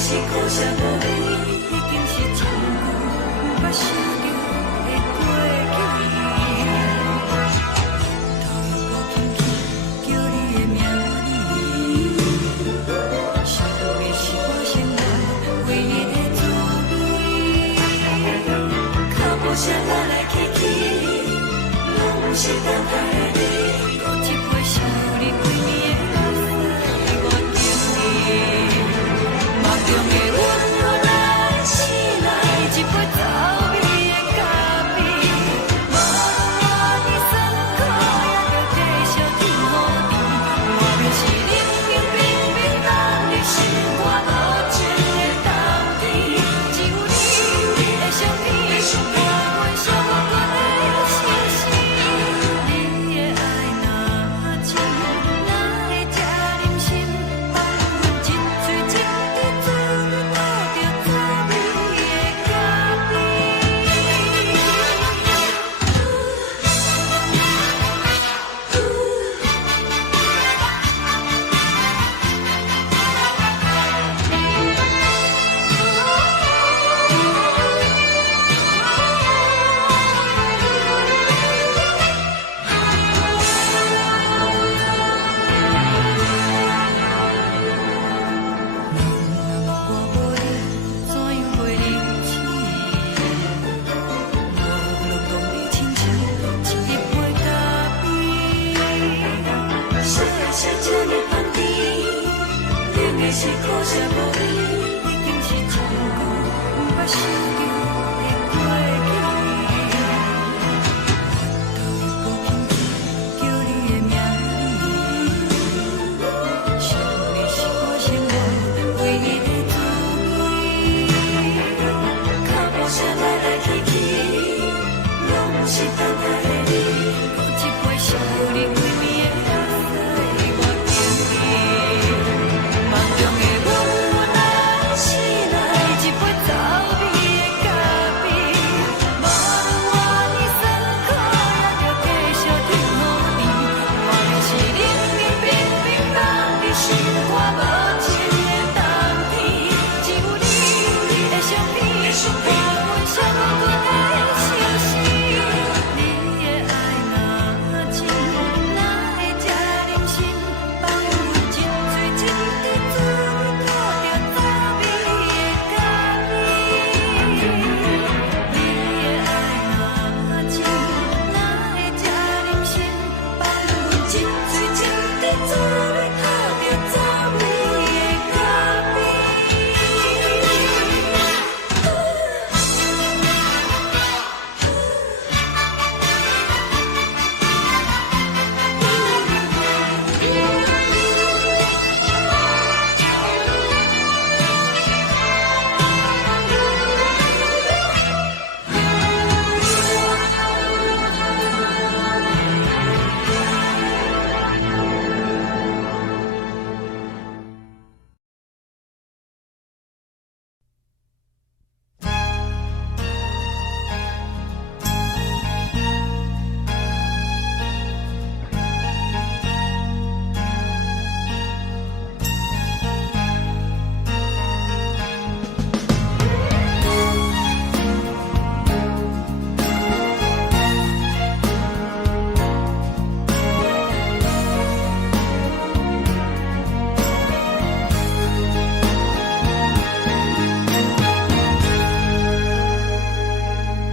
是苦涩无味，已经是真久捌想着的过去。头又搁轻轻叫你的名字，想的是我心内唯一的滋味。脚步声来来去去，拢是等待的你。搁一杯想你几年的泪，我等你。梦中的阮落来醒来，一杯走味的咖啡，无论我的酸苦，也着继续甜予你。外面是冷冷冰冰冷的心肝，无情的冬天，只有你的相片，伴阮相共的心事。你的爱若真，哪会这忍心放阮一嘴一滴水，倒着滋味的咖啡。我无你，怎样过日子？无路讲你亲像一杯咖啡，小的是这么放甜，冷的是苦涩无味。已经是真久捌想着的过去。头又搁轻轻叫你的名字，想的是我心内唯一的滋味。脚步声来来去去，拢是等待的你。搁一杯想你几年的泪，我等你。梦中的阮落来醒来，一杯走味的咖啡，无论我的酸苦，也着继续甜予你。外面是冷冷冰冰冷的心肝，无情的冬天，只有你的相片，伴阮相共的心事。你的爱若真，哪会这忍心放阮一嘴一滴水，倒着滋味的咖啡。你的爱若真，哪会这忍心放阮一嘴一滴水，倒着滋味的咖啡。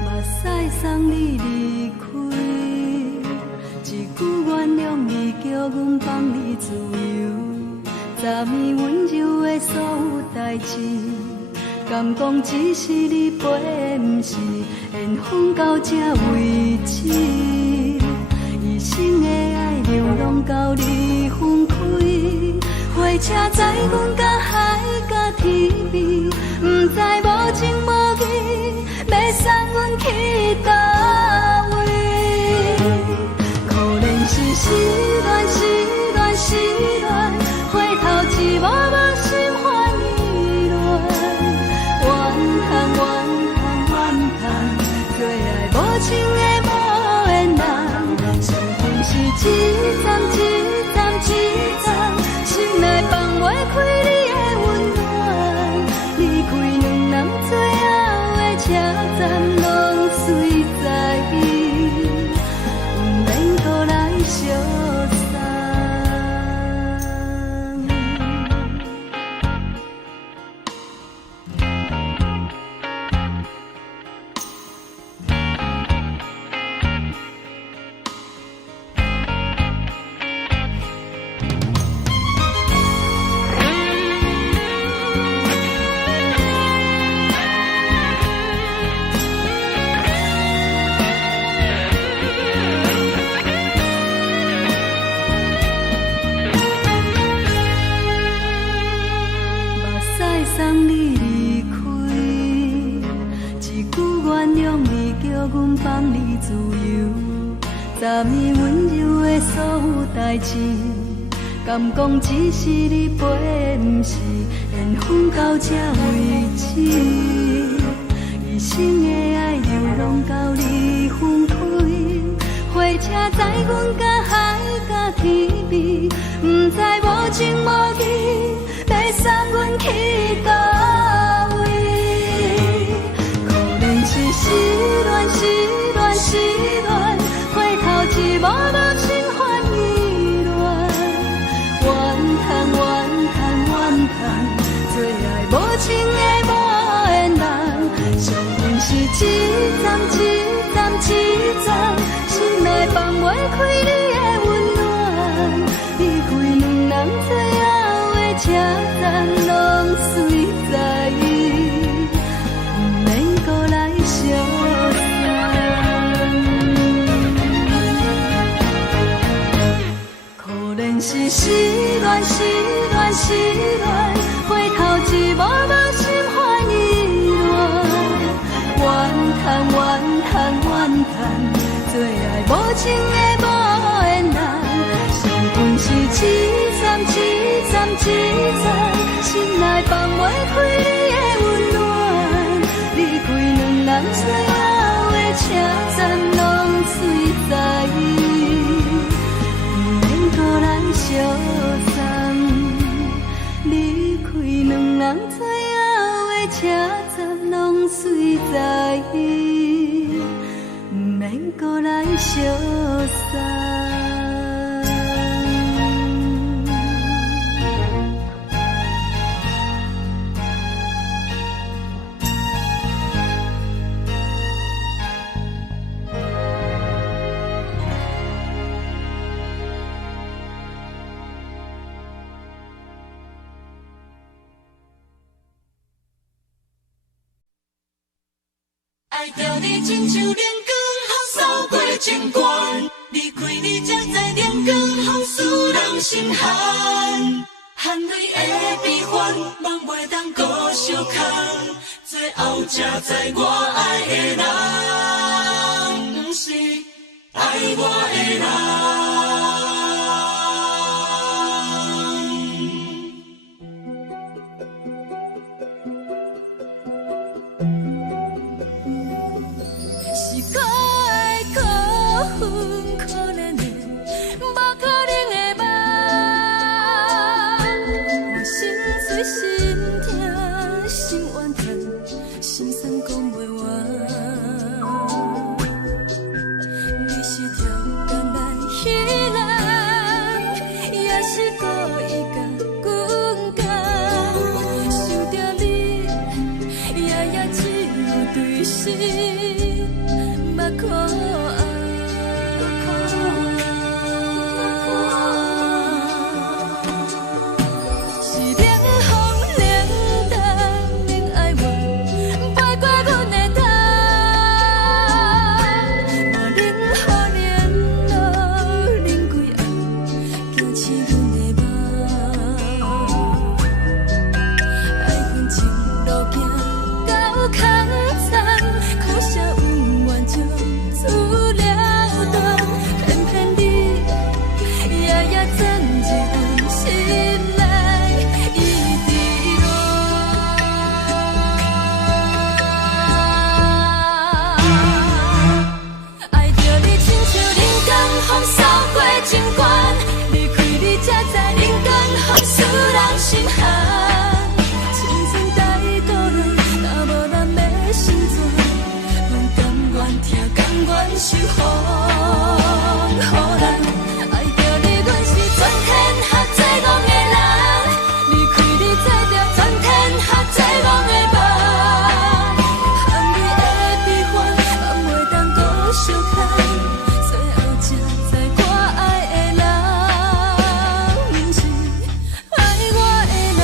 目屎送你离开，一句原谅你，叫阮放你自由。昨暝温柔的所有代志，敢讲只是你陪，不是缘分到这为止。一生的爱流浪到你分开，火车载阮到海角天边，不知无情无义，要送阮去倒位？可能是失恋，失恋，失恋，回头一幕幕心花意乱，怨恨，怨恨，怨恨，最爱无情的无缘人，相分是一站一站一站，心内放袂开你的温暖。分放你自由，昨暝温柔的所有代志，敢讲只是你陪，不是缘分到这为止。一生的爱流浪到你分开，火车载阮甲海甲天边，不知无情无义，要送阮去倒位？可怜是失恋，失恋，失恋，回头一幕幕心烦意乱，怨叹，怨叹，怨叹，最爱无情的无缘人，伤痕是一站一站一站，心内放袂开你的温暖，离开两人最后的车站，拢随在意，不免搁来相送。可怜是失恋，失恋，失恋，回头一幕幕心烦意乱，怨叹，怨叹，怨叹，最爱无情的无缘人，伤痕是一站一站一站，心内放袂开你的温暖，离开两人最后的车站，拢随在意，不免搁来相送。离开两人最后的车站，拢随在意，不免搁来相送。爱着你亲像连光雨扫过情关，离开你才知连光雨使人心寒。含泪的悲欢，望袂当搁相牵，最后才知我爱的人，不是爱我的人。是可爱可恨可怜的，无可能的梦。我心碎心痛心怨叹，心酸讲袂完。你是挑工来彼人，也是故意甲阮讲，想着你夜夜只有对视。目眶红，是冷风冷淡冷爱我，飞过阮的头，我冷雨冷落冷几暗，惊醒阮的梦，爱阮情路行到空残，苦涩有怨就自了断，偏偏你夜夜钻入阮心内，一直乱。爱着你亲像冷光风扫过情关，离开你才知冷光雨使人心寒。青春带倒来，若无咱要心怎？甘愿受风雨人，爱着你，阮是全天下最戆的人，离开你才着全天下最戆的梦。含泪的悲欢，望袂当搁相牵，最后才知我爱的人，不是爱我的人。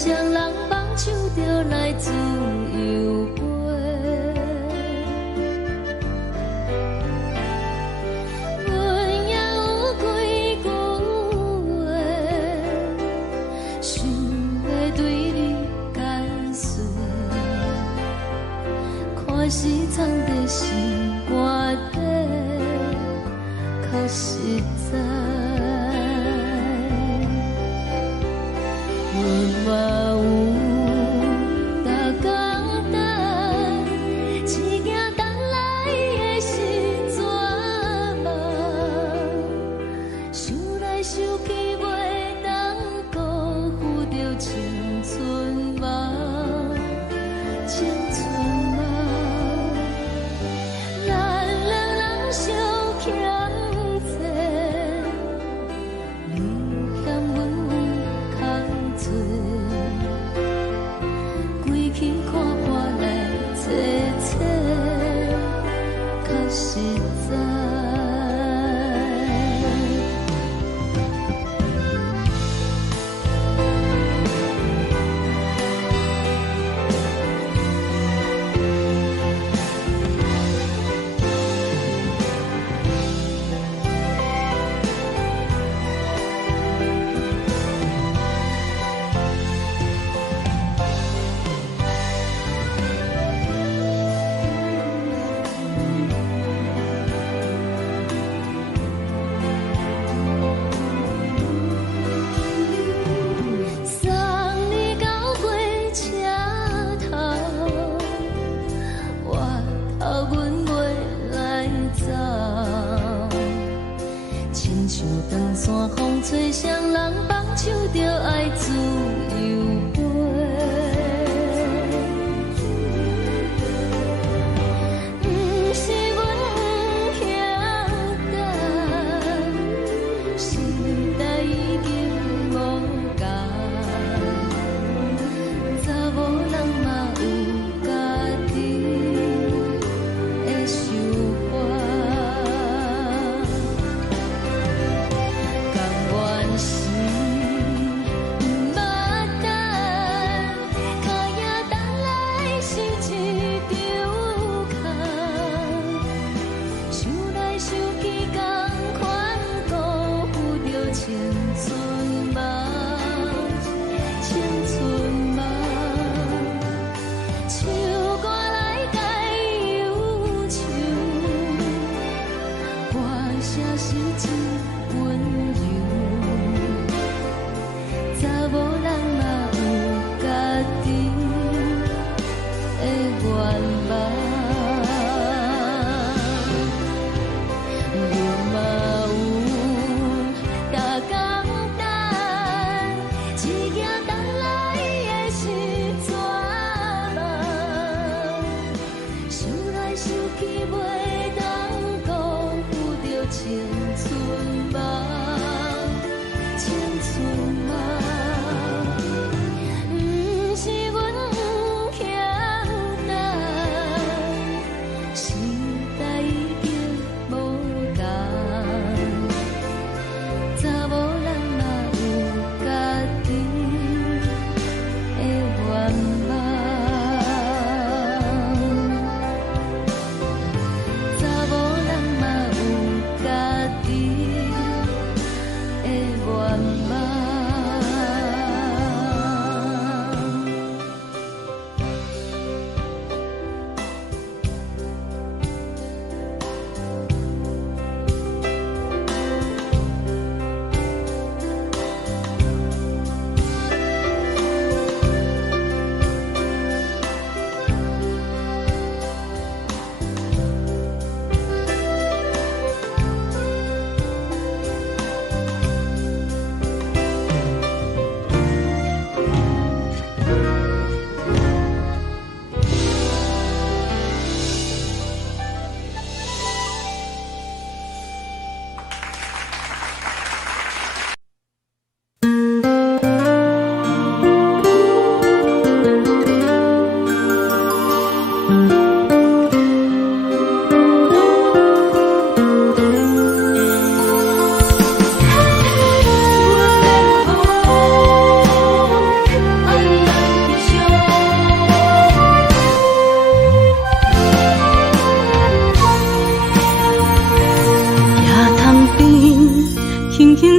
双人放手就来自由飞。阮也有几句话，想要对你解释，可是藏在心肝底，较实在。阮嘛有逐工等，只惊等来的时阵梦，想来想去袂当辜负着青春梦，青春梦。咱两人相欠债，你欠阮有空做，归去看看来坐坐，较实在。送你到火车头，我头阮袂来走，亲像长线风吹双人放手就爱自由飞。不是阮不晓等，时代已经无共，查某人嘛有家己的想法，甘愿是不捌等，脚也等来是一场空，想来想去同款辜负着青春梦，青春梦。唱歌来解忧愁，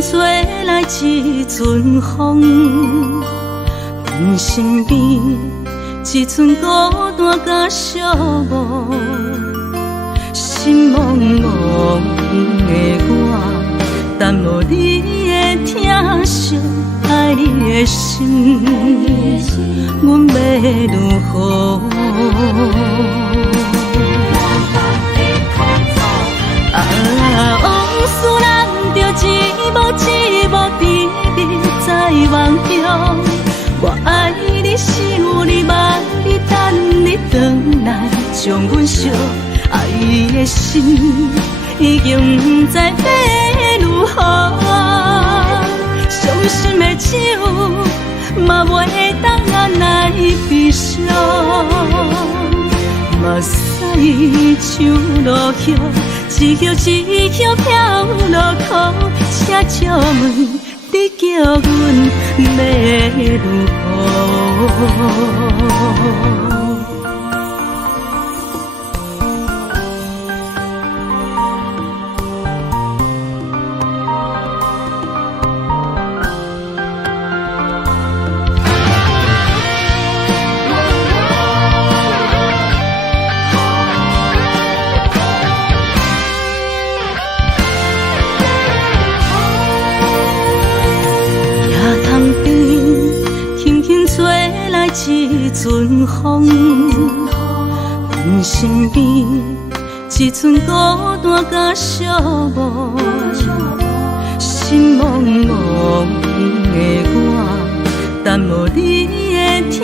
吹来一阵风，阮身边一寸孤单甲寂寞，心茫茫的我，等无你的疼惜，爱你的心，阮要如何？往事人着一幕一幕甜蜜在梦中。我爱你，想你，望你，等你回来，将阮惜爱的心已经不知要如何。伤心的手嘛袂当按来悲伤。目屎像落叶，一叶一叶飘落雨，请借问你叫阮要如何？一阵风，阮身边一寸孤单甲寂寞，心茫茫的我，等无你的疼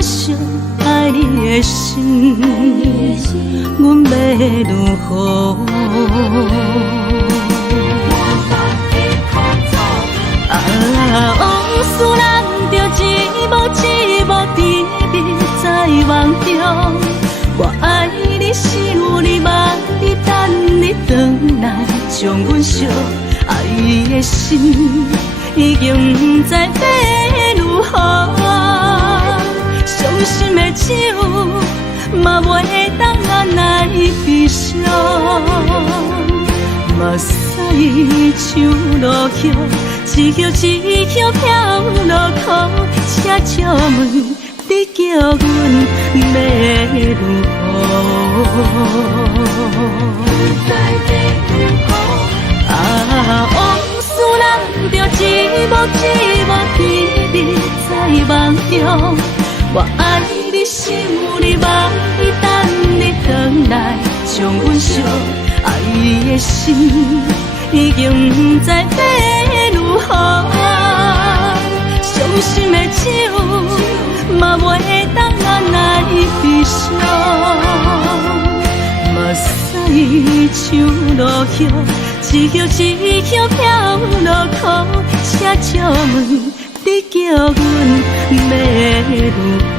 惜，爱你的心，阮要如何？往事人着一幕一幕甜蜜在梦中。我爱你，想你，望你，等你回来，将阮惜爱的心已经不知要如何。伤心的手嘛袂当按来悲伤。目屎像落叶，一叶一叶飘落雨，请借问你叫阮要如何？往事人着一幕一幕甜蜜在梦中。我爱你，想你，望你，等你回来，将阮惜爱的心已经不知要如何。伤心的手嘛袂当按来悲伤。目屎像落叶，一叶一叶飘落雨，请借问你叫阮要如何？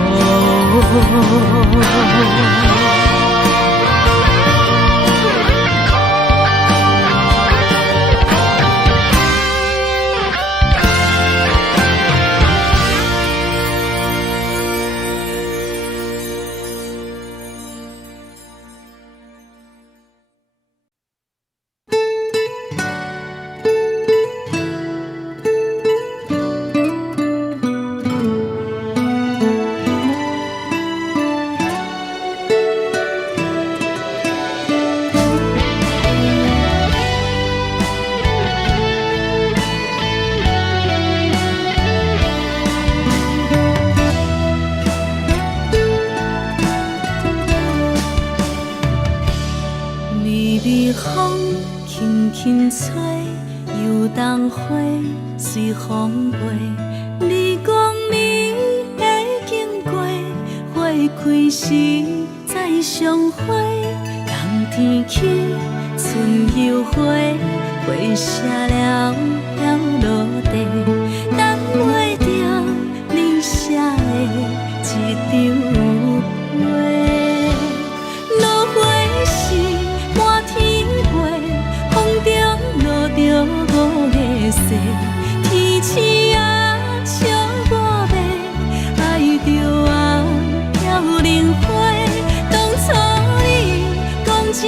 吹，游动花随风飞，你讲你会经过，花开时再相会。冬天起，春又花，花谢了要落地，等袂着你写的一张画。落花时满天飞，风中落着五个色，天星啊笑我迷，爱着啊飘零花。当初你讲情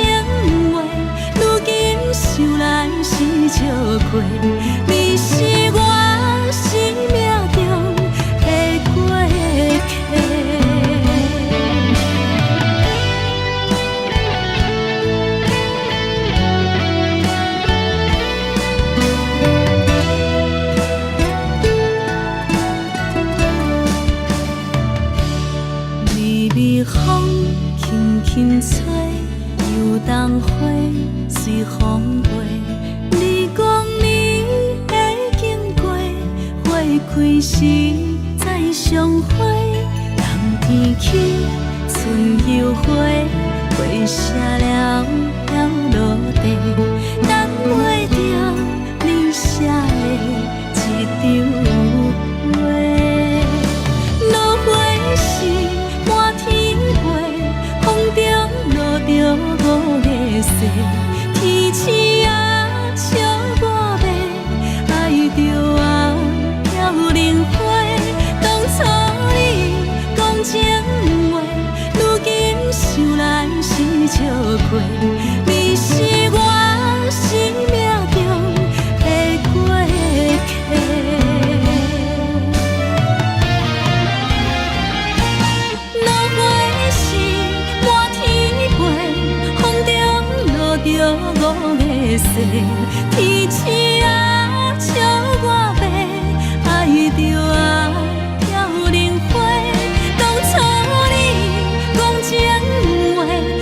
话，如今想来是笑亏。当花随风飞。你讲你会经过，花开时再相会。人天起，春又花，花谢了了落地，等袂着你写的一张话。落花时满天飞，风中落着五个色，天星啊笑我迷，爱着啊飘零花。当初你讲情话，如今想来是笑亏。你是我生命中的过客。落花时满天飞，风中落着五个色，天星啊笑我迷，爱着啊飘零花。当初你讲情话，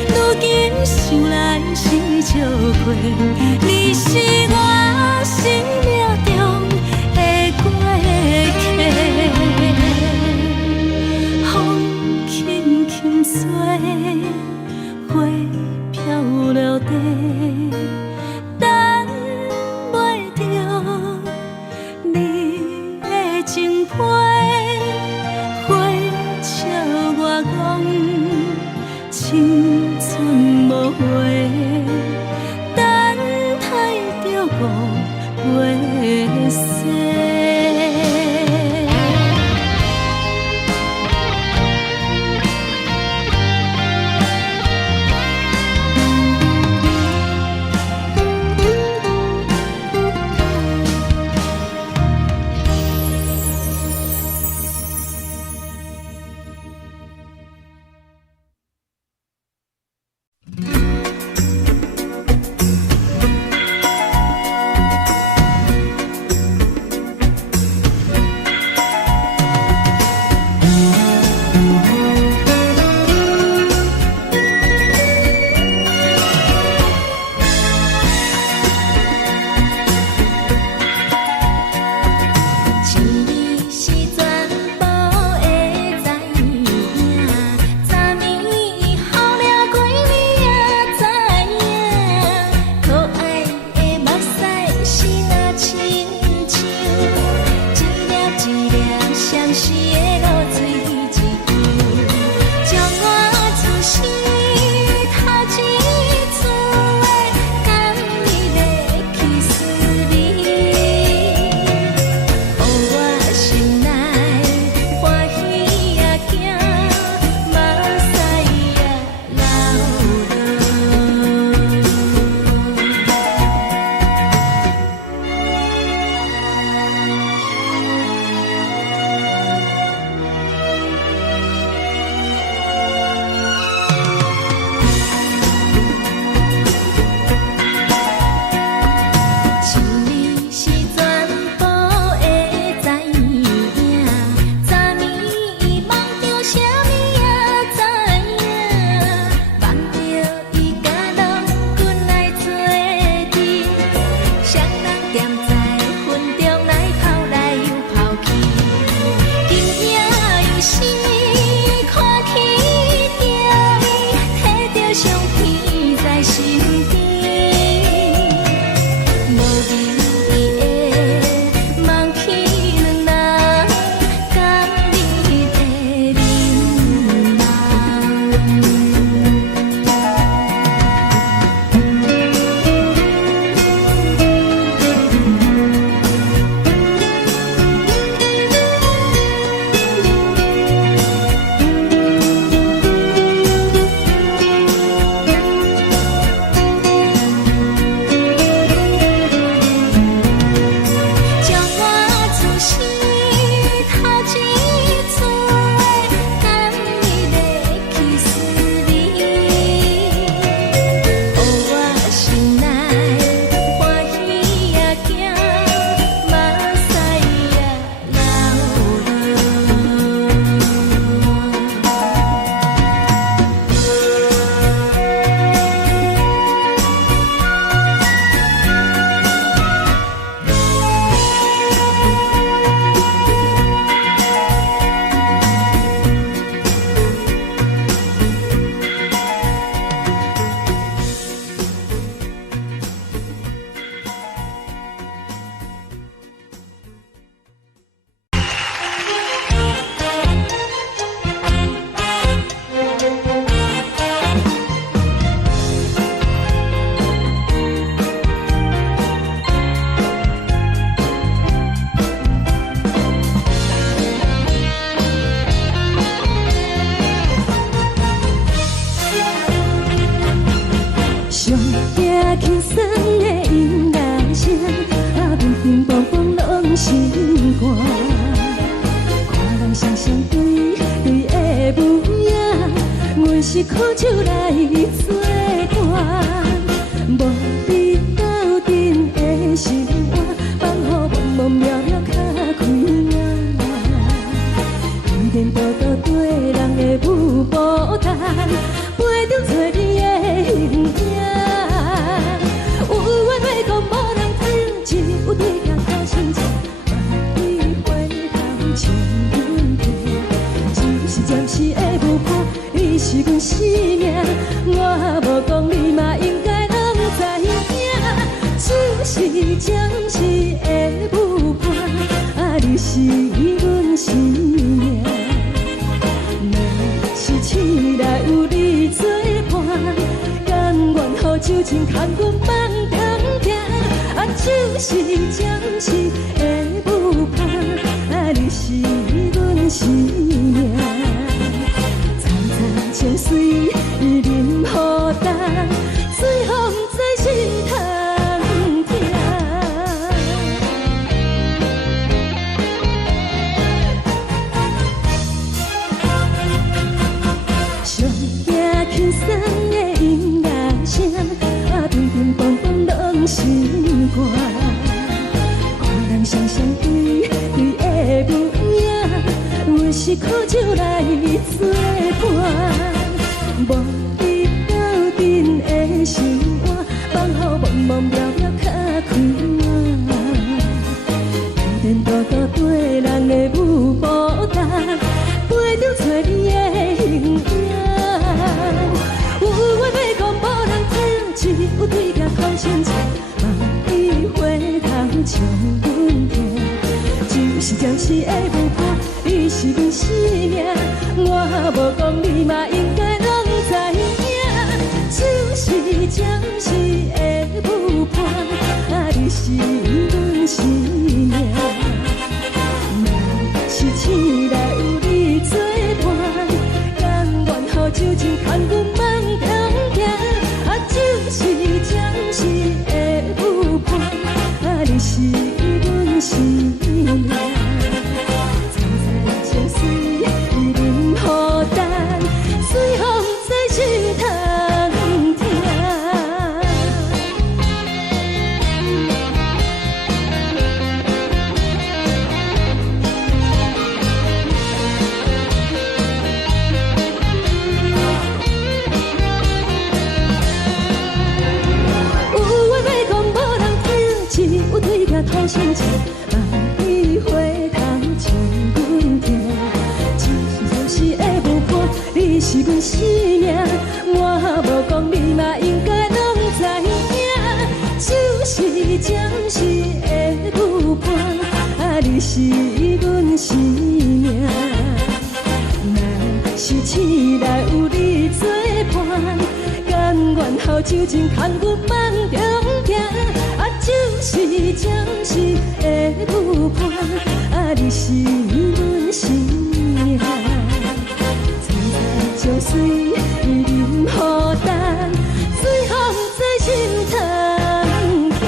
如今想来是笑亏。你是我生命中的过客，风轻轻吹，花飘落地，等袂着你的情批。花笑我讲青春无话，等待着行轻松的音乐声，平平淡淡拢心肝。看人双双对对的模样，阮是苦酒来作伴。无你斗阵的心肝，放予茫茫渺渺较开眼。一颠倒倒对人的舞步弹，陪着做你的形影。有话要讲无人听，有对镜头心情，万里回头将阮听。就是暂时的舞伴，你是阮生命，我无讲你嘛应该拢知影。就是暂时的舞伴，你是阮生命。是醒来有你作伴，甘愿予酒精牵阮梦中行。就是暂时的舞伴，你是阮生命。层层情水任何担，随风在心头。轻松的音乐声，平平淡淡拢心肝。看人双双对对的模样，阮是苦酒来作伴。无你斗阵的心肝，放予茫茫渺渺较开眼。一颠倒倒对人的舞步弹，陪着做你的形影。有话要讲无人听，只有对镜头心情，万里回头将阮听。就是暂时的舞伴，你是阮生命，我无讲你嘛应该拢知影。就是暂时的舞伴，你是阮生命。若是醒来有你作伴，甘愿予酒精牵阮梦中行。就是暂时的舞伴，你是阮生命。层层情水任何担，随风在心头听。有对镜头心情，万里回头将阮听。就是暂时的舞伴，你是阮生命，我无讲你嘛应该拢知影。就是暂时的舞伴，你是阮生命。若是醒来有你作伴，甘愿予酒精牵阮梦中行。就是暂时的舞伴，你是阮生命。层层情水任何担，随风在心头听。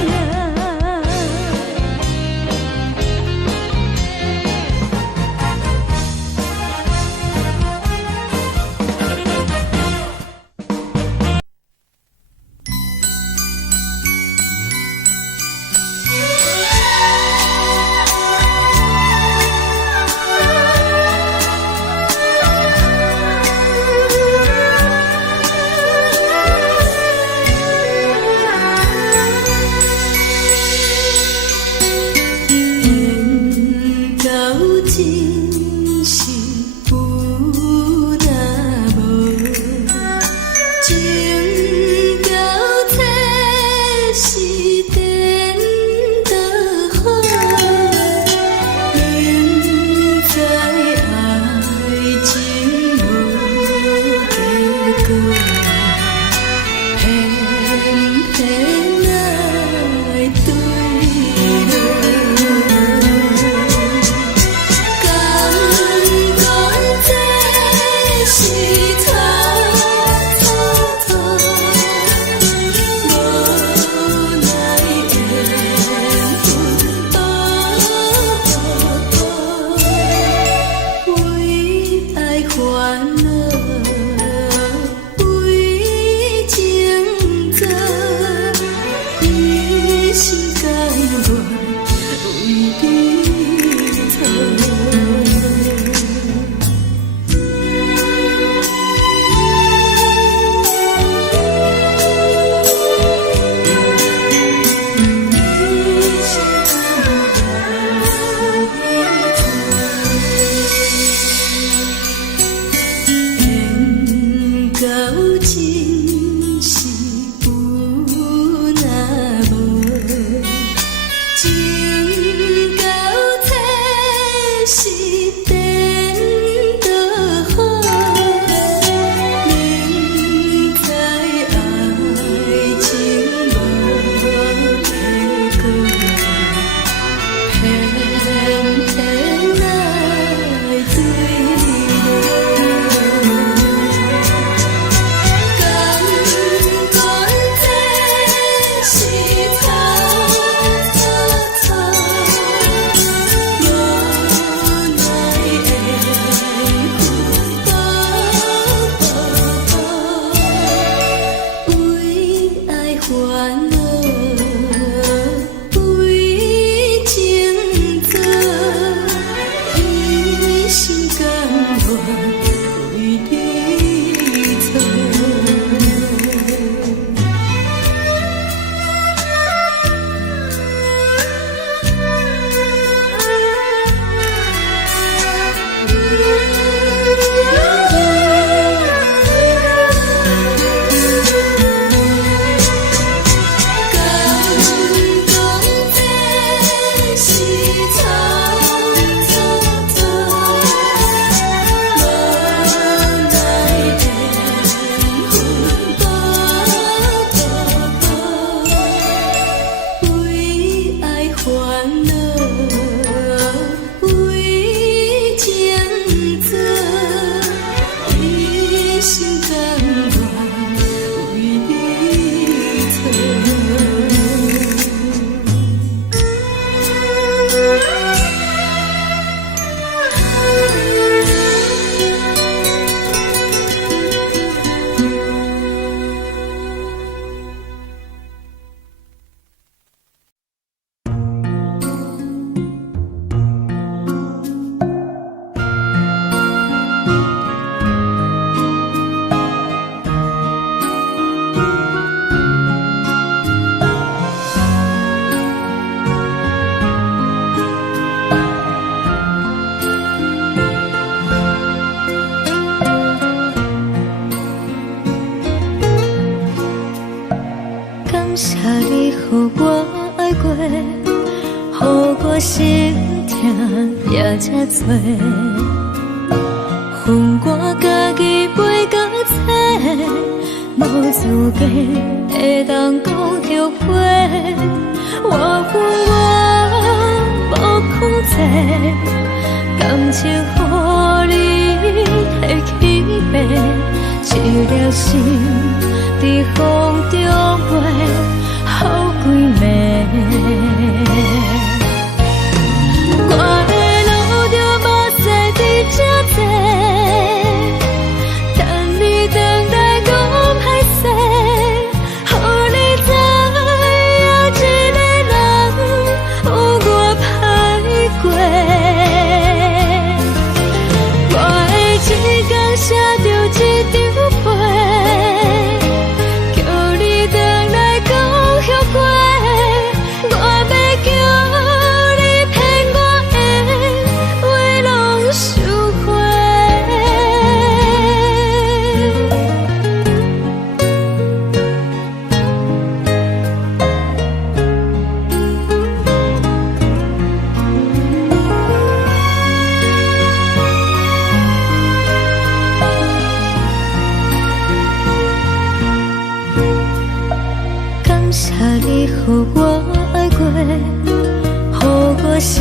烦恼为情做，一心甘愿为你错。感谢你，予我爱过，予我心痛也这多。恨我家己袂到切，无资格会当讲后悔。我恨我无控制，感情予你提起白，一粒心在风中飞，好几暝。我的路就无驶伫这多，等你等待讲歹势，予你知影一个人有我歹过。我的一天写着一张被，叫你回来讲后悔。我要叫你骗我的话拢收回。感谢你，予我爱过，予我心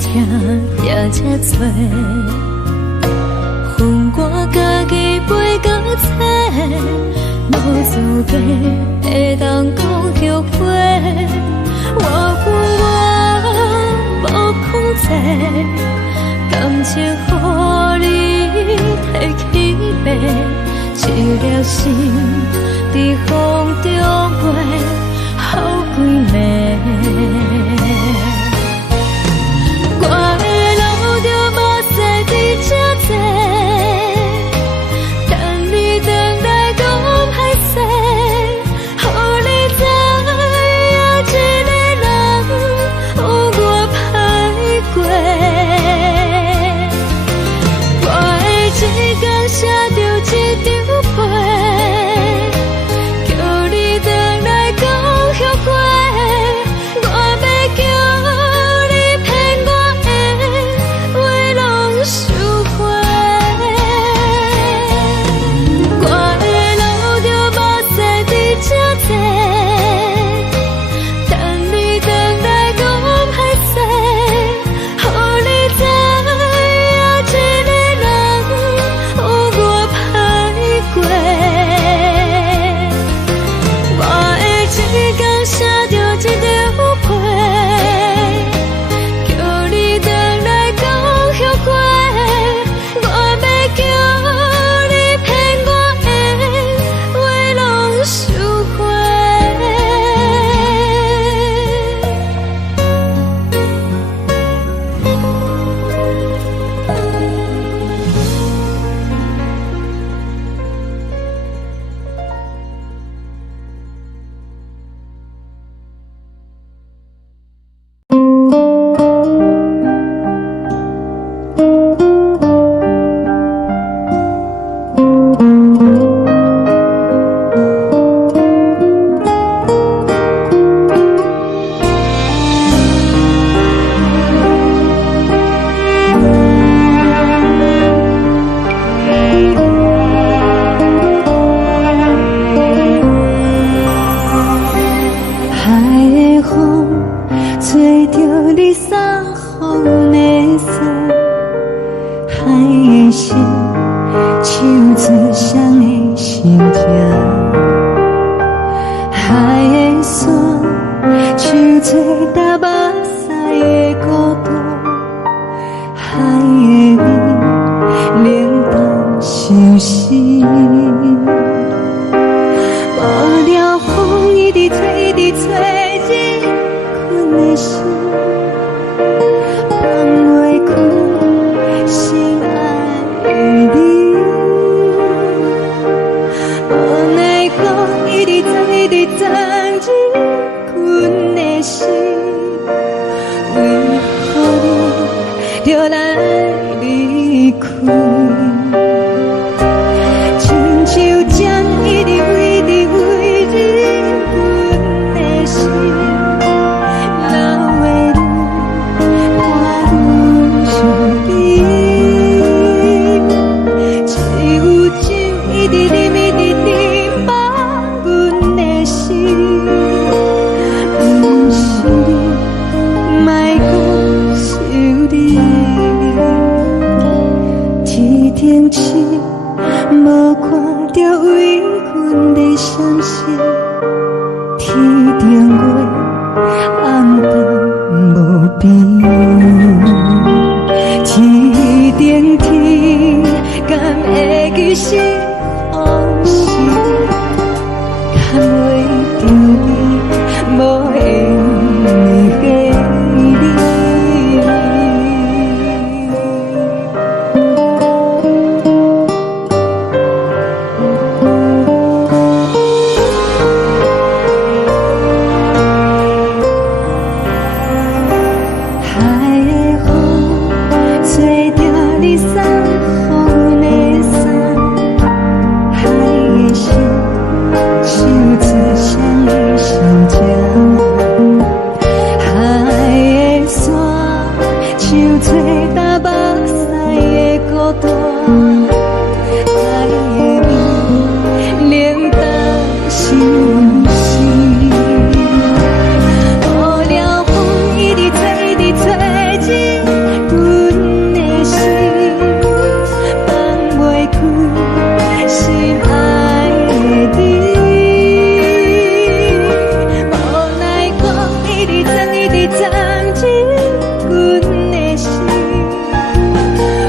痛也这多。恨我家己袂到切，无资格会当讲后悔。我恨我无控制，感情予你提起白，一粒心在风中飞，好几暝。我的路就无驶伫这多，等你等待讲歹势，予你知影一个人有我歹过。我的一天写着一张被，叫你回的山，像做搭目屎的孤独，海的味冷淡伤心。无聊风一直吹，一直吹，日困的心，放袂开心爱的你。无奈风一直撞，一直撞，日困的心，为何你就来离开？亲像针一直飞，一直飞，日阮的心，流的泪，看阮伤悲。只有酒一直啉，一直啉，放阮的心。不是你，莫讲想你。天顶星，无看到为阮的闪烁。天顶月，暗淡无边。天顶天，敢会记是往事？敢袂着你，无缘给你。海的风，吹着你送予阮的衫。海的心，想做双鱼相争。海的山，像做搭目屎的孤单。海的味，冷淡伤心。无聊风一直吹，一直吹，日阮的心，放袂开心爱的你。无奈风一直撞，一直撞，日阮的心，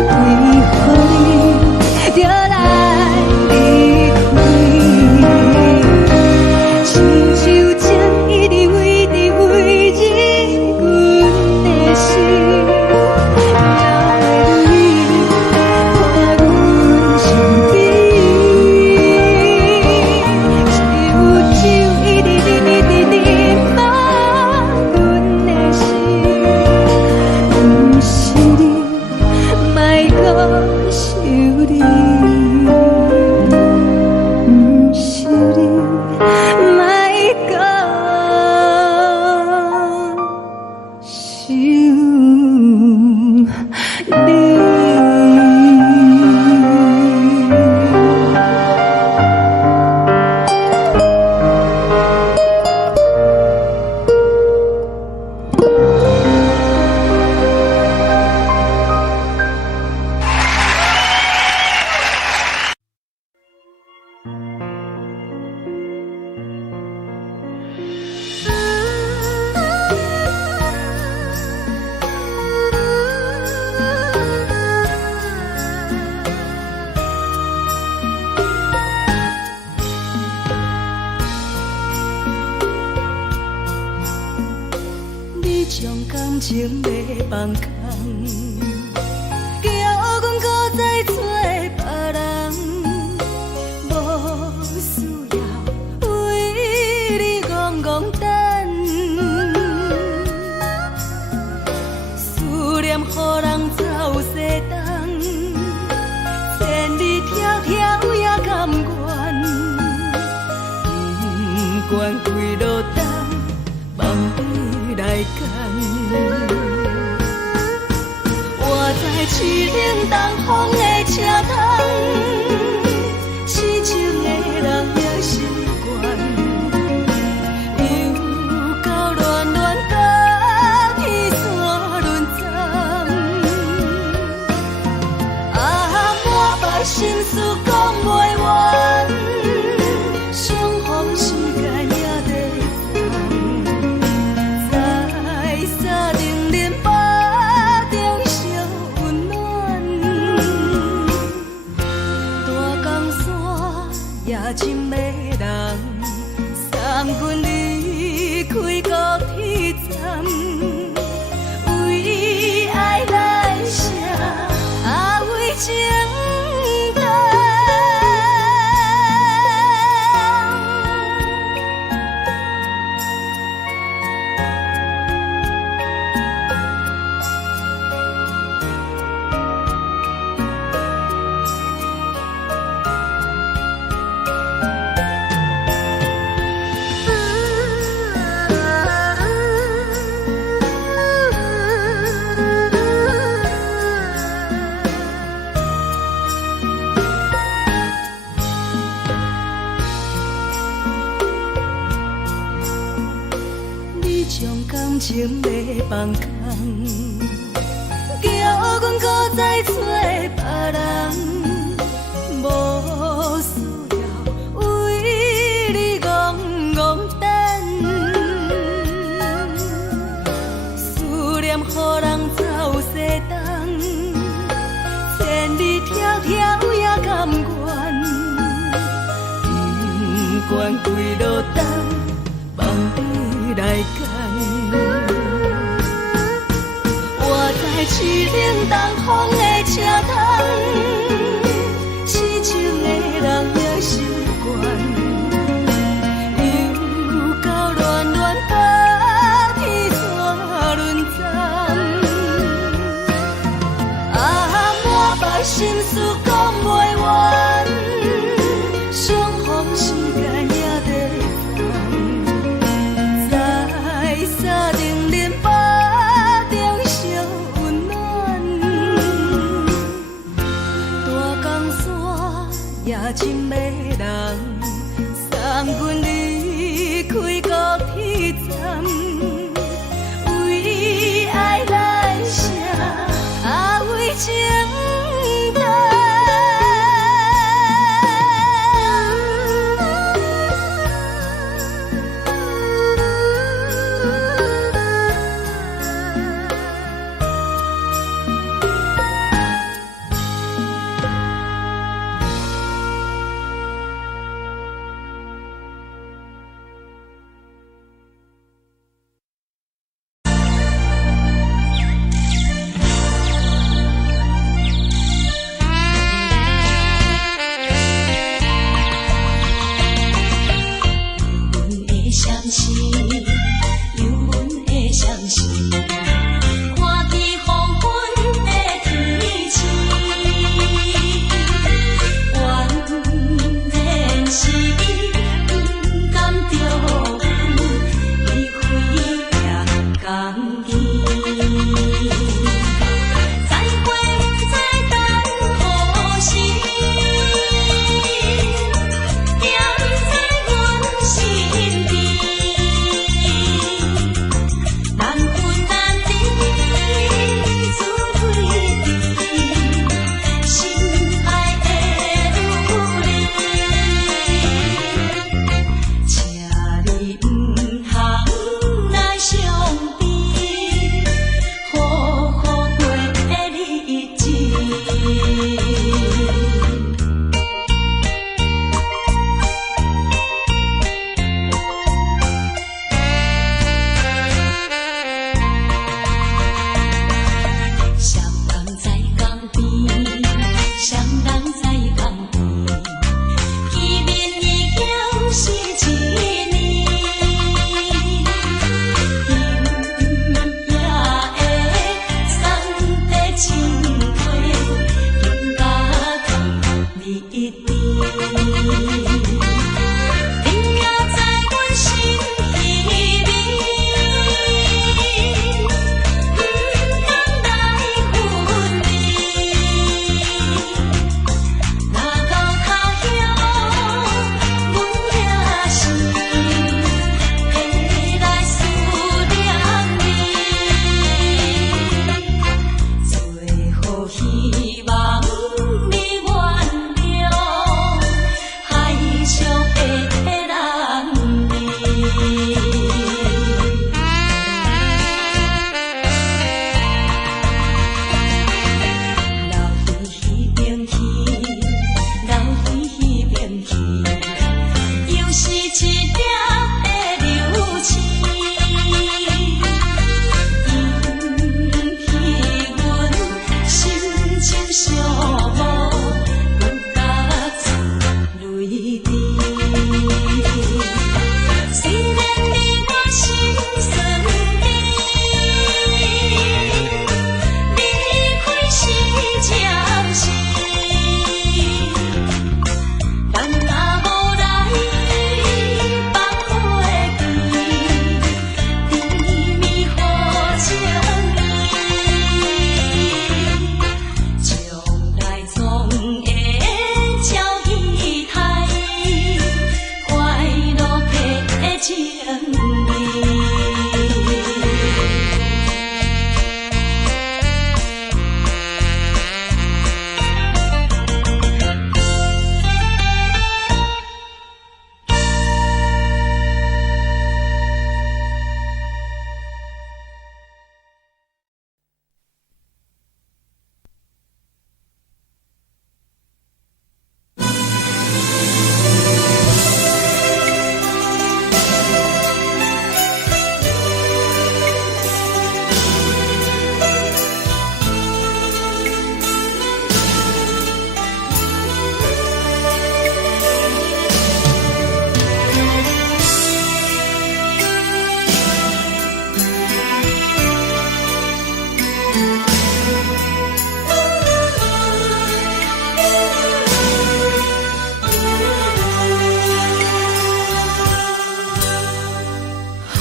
为何你就来离开？亲像针一直飞，一直飞，日阮的心，流的泪，看阮伤悲。只有酒一直啉，一直啉，放阮的心。不是你，莫讲想你。不是你，莫讲想你。你将感情卖放空，叫阮搁再找别人，无需要为你戆戆等。思念予人走西东，千里迢迢也甘愿，不管几路东，望你来赶。我在市顶东风的车窗，痴情的人也习惯，又到乱乱甲天线轮站。满腹心事讲袂完，相逢时间也在。将感情要放空，叫阮搁再找别人，无需要为你戆戆等，思念予人走西东，千里迢迢也甘愿，不管几路灯，望你来赶。我在凄冷东风的车头，痴情的人也习惯，又到恋恋把天带轮转。啊，满腹心事讲袂完，相逢时间也在等，在沙定林巴中相温暖。大江山也真迷人，送阮离开高铁站，为爱来写为情淡。难分难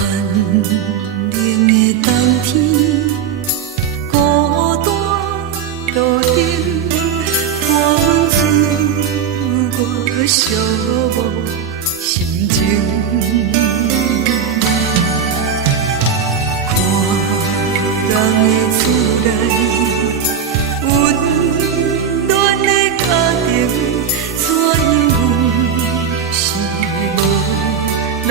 冷的冬天，孤单路顶，风吹我寂寞心情。看人的厝内，温暖的家庭，怎样是无人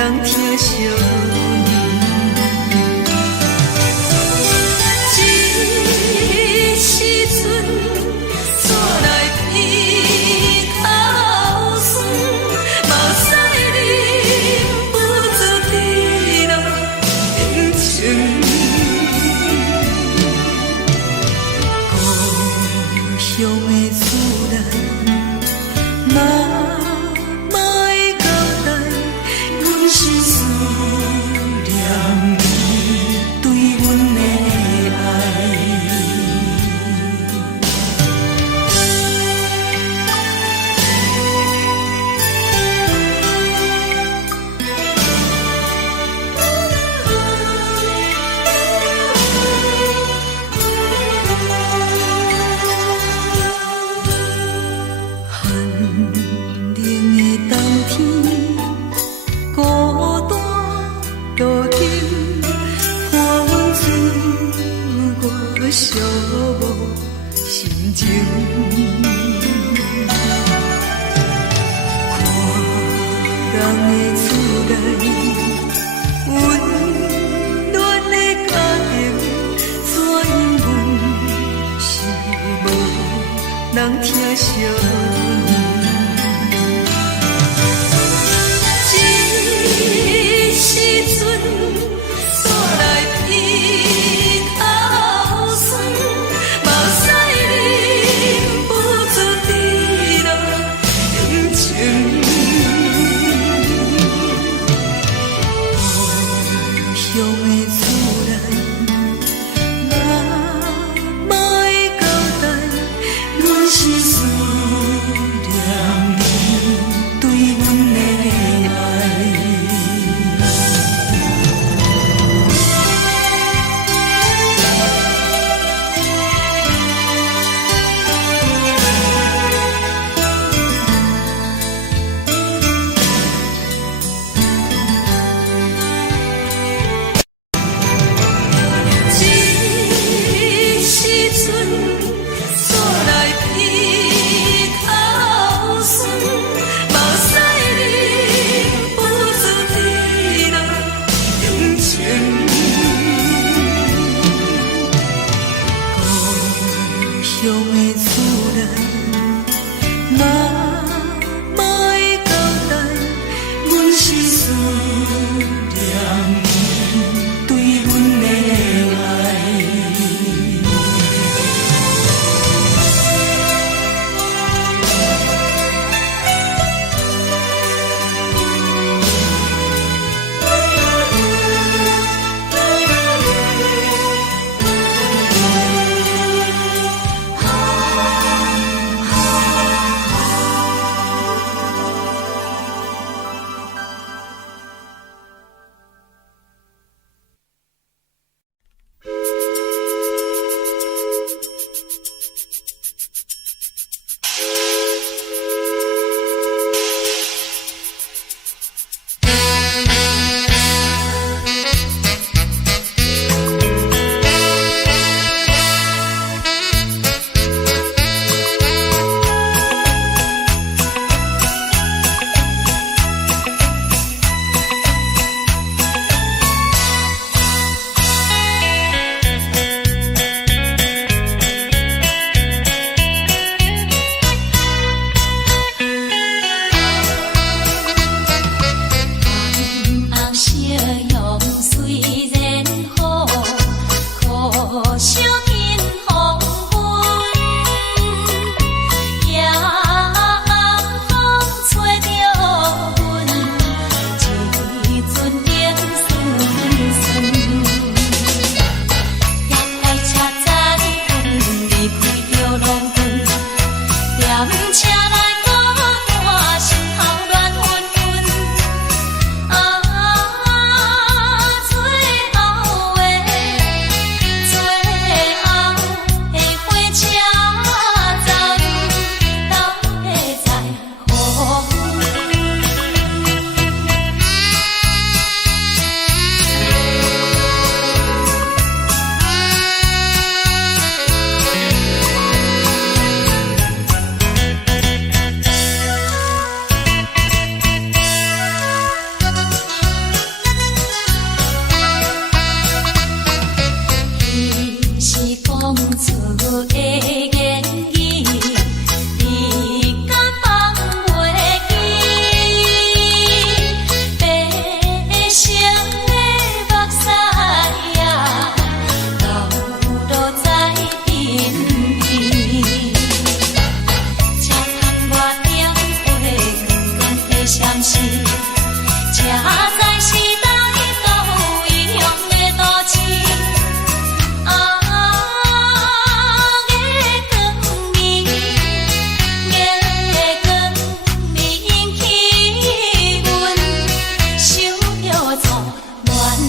疼惜。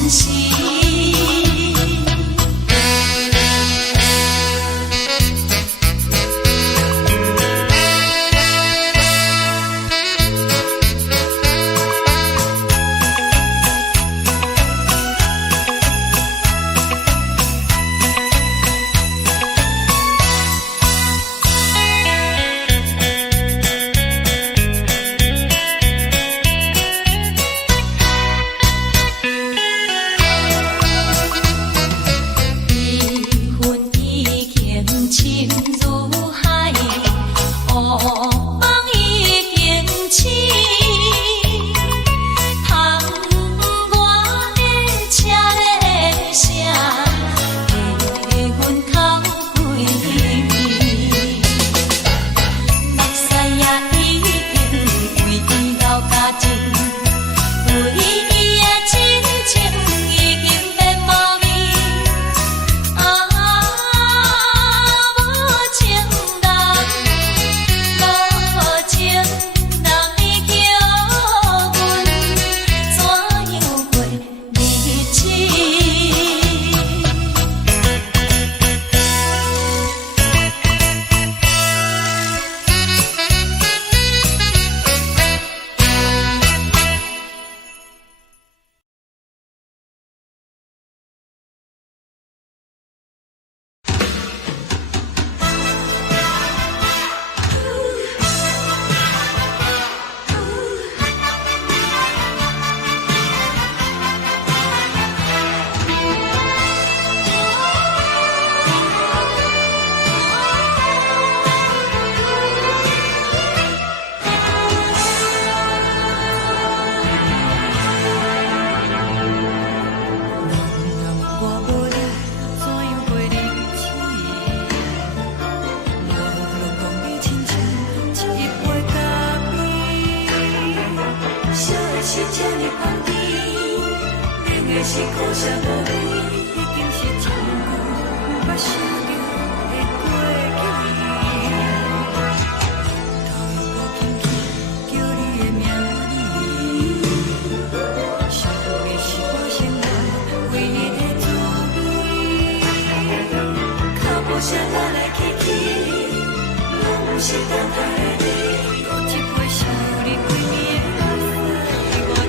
时。是苦涩无味，已经是一句捌想着的过去。头又轻轻叫你的名字，想的是我生活唯一的滋味。脚步声来来去去，拢不是等待的你，多一杯想你几年的泪，我等你。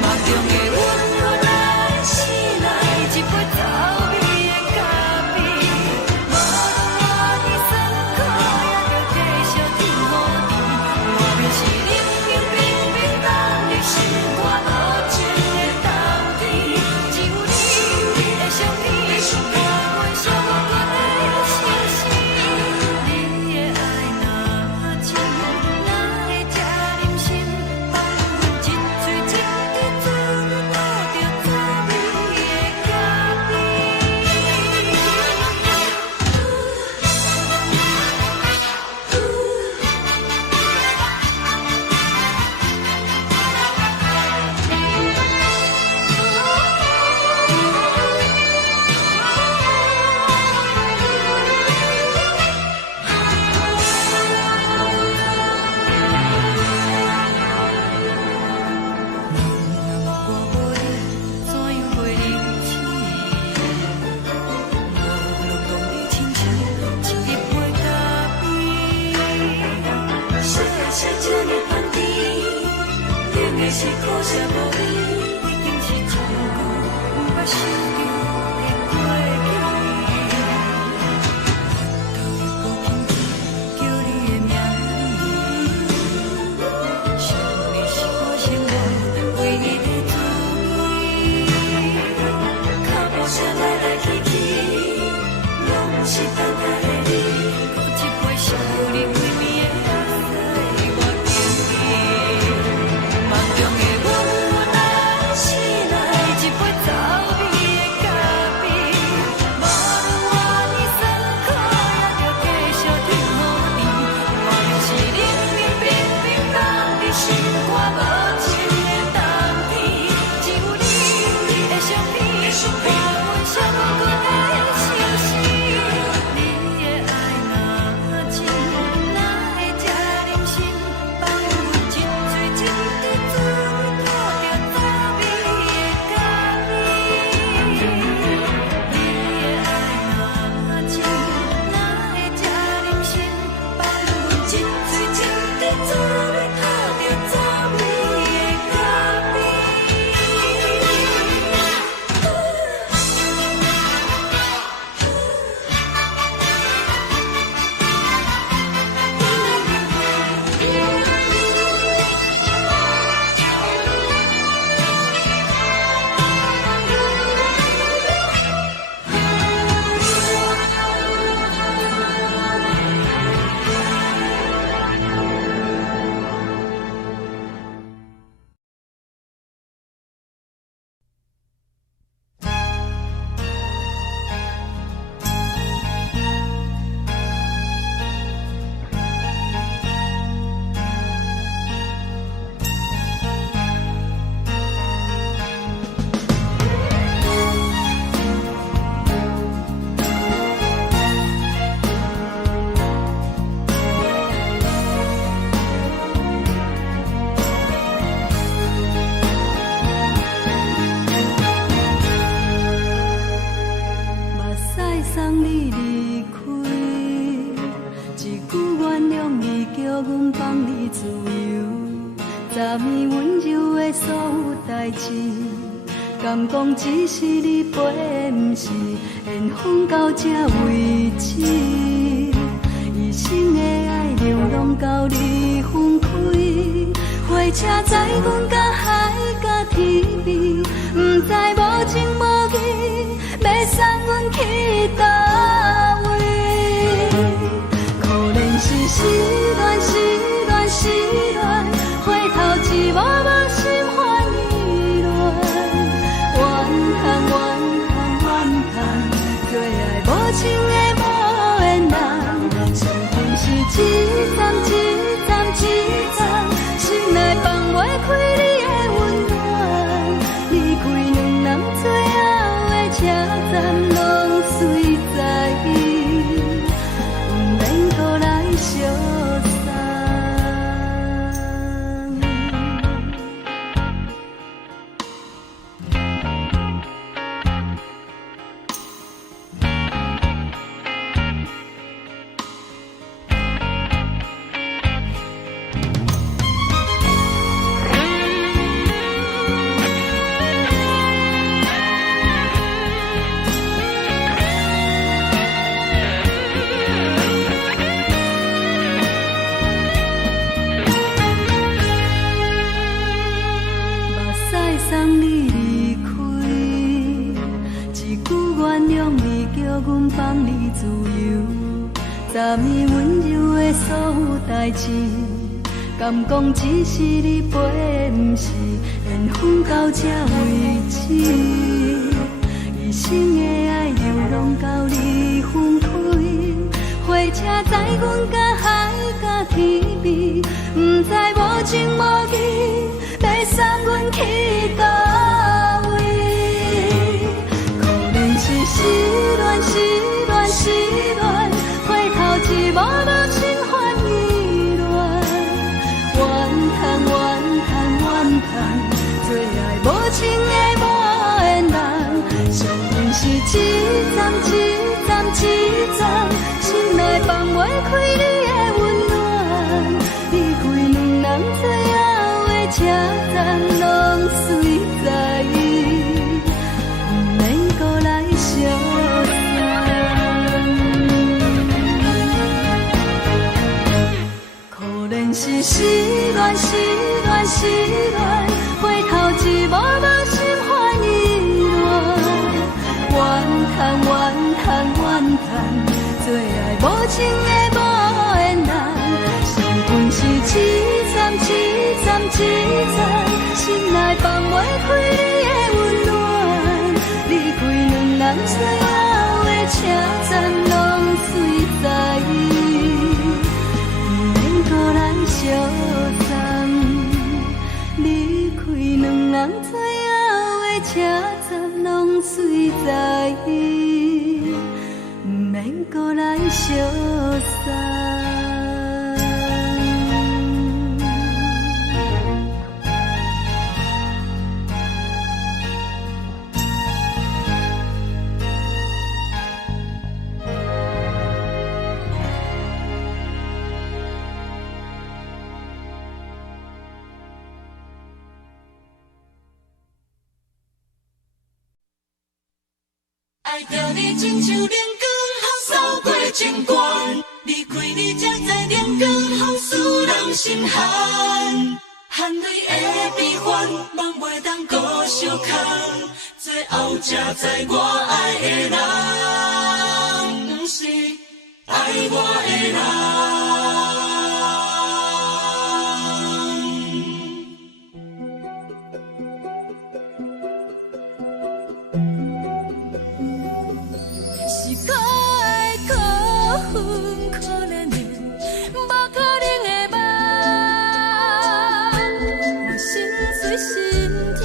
梦中的阮何来醒来，一杯走味的咖啡，无论你酸苦，也着继续甜予甜。外面是冷冷冰冰冷的心肝，无情的冬天，只有你的相片，伴阮上悬的心事。你的爱若真，哪会这忍心放阮一嘴情的滋味？敢讲只是你陪，不是缘分到这为止。一生的爱流浪到你分开，火车载阮甲海甲天边，不知无情无义，要送阮去倒位？可怜是失恋，失恋，失恋，回头一幕幕心烦意乱，怨叹，怨叹，怨叹，最爱无情的无缘人，伤痕是一站一站一站，心内放袂开你的温暖，离开两人最后的车站，拢随在不免搁来相送。送你离开，一句原谅你，叫阮放你自由，昨暝温柔的所有代志，敢讲只是你陪，不是缘分到这为止。一生的爱流浪到你分开，火车载阮甲海甲天边，不知无情无义，要送阮去倒位？可怜是失恋，失恋，失恋，回头一幕幕心烦意乱，怨叹，怨叹，怨叹，最爱无情的无缘人，伤痕是一站一站一站，心内放袂开你的温暖，离开两人最后的车站，拢随在不免搁来相送。可怜是失恋，失恋，失恋，回头一幕幕心烦意乱，怨叹，怨叹，怨叹，最爱无情的无缘人，伤痕是一站一站一站，心内放袂开你的温暖，离开两人最后的车站，拢随在不免搁来相送，离开两人最后的车站，拢随在不免搁来相送。爱着你亲像连光风扫过情关，离开你才知连光风使人心寒。含泪的悲欢，望袂当搁相牵，最后才知我爱的人，不是爱我的人。是可爱可恨可怜的，无可能的梦。我心碎心痛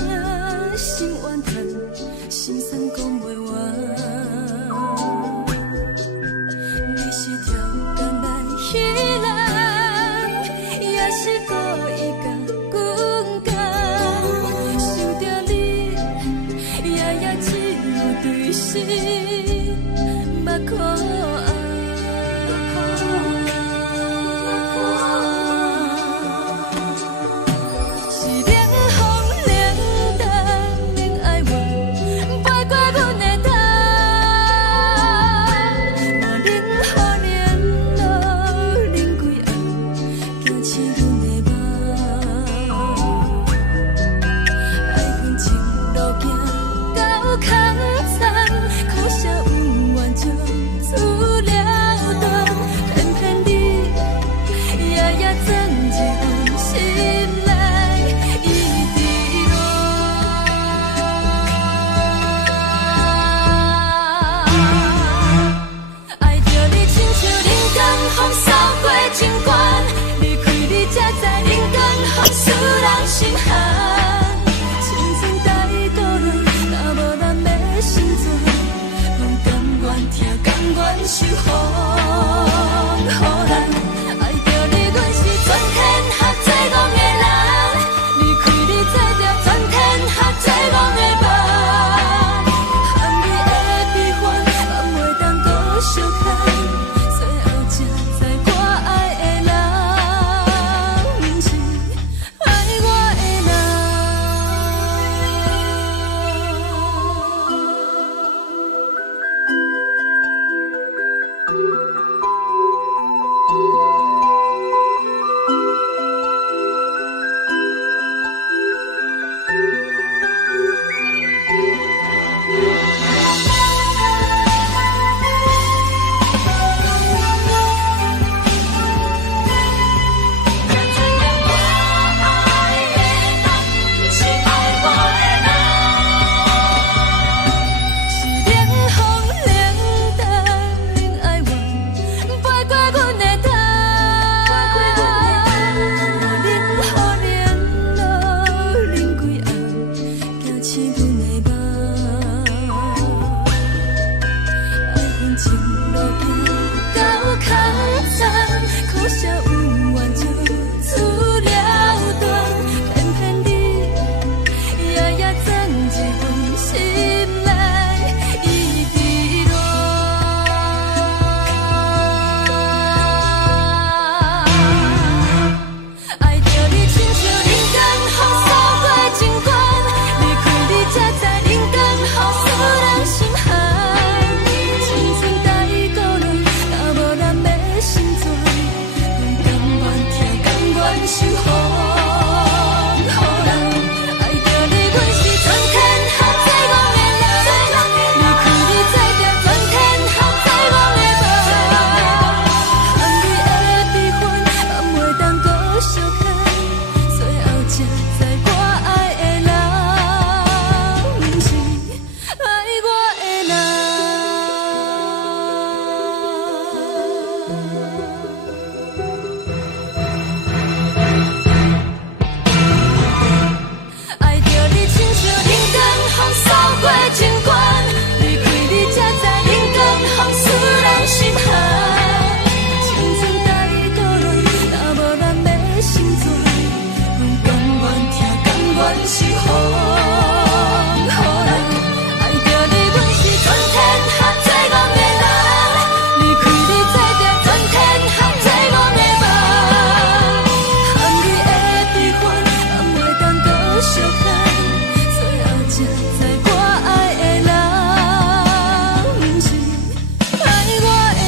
心怨叹，心酸讲袂完。你是条工来彼人，也是故意甲阮讲，想着你夜夜只有对视。可爱，是冷风冷淡，冷爱我，是阮的梦，爱恨情路行到较早，苦涩有完就出了断，偏偏你夜夜藏一份心内伊伫乱。爱着你亲像人间风扫过情关，离开你才知人间好使人心寒。青春待孤单，若无咱的心酸，阮甘愿听，甘愿受风雨人。爱着你，阮是全天下最戆的人，离开你才知全天下最戆的梦。含泪的悲欢，也袂当搁相牵，最后才知我爱的人，毋是爱我的人。爱着你亲像人间风扫过情关，离开你才知人间风使人心寒。青春待孤单，若无咱的心酸，阮甘愿听，甘愿受风雨人。爱着你，阮是全天下最戆的人，离开你才知全天下最戆的梦。含泪的悲欢，也袂当搁相牵，最后才知我爱的人，毋是爱我的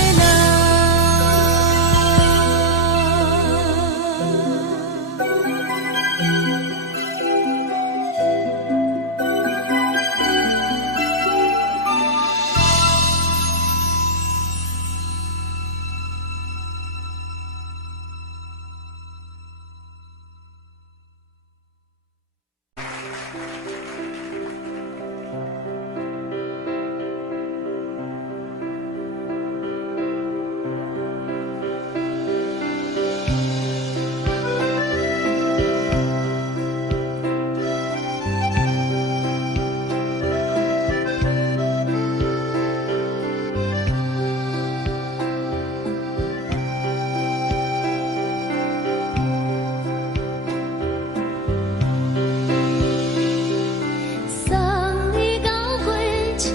送你到火车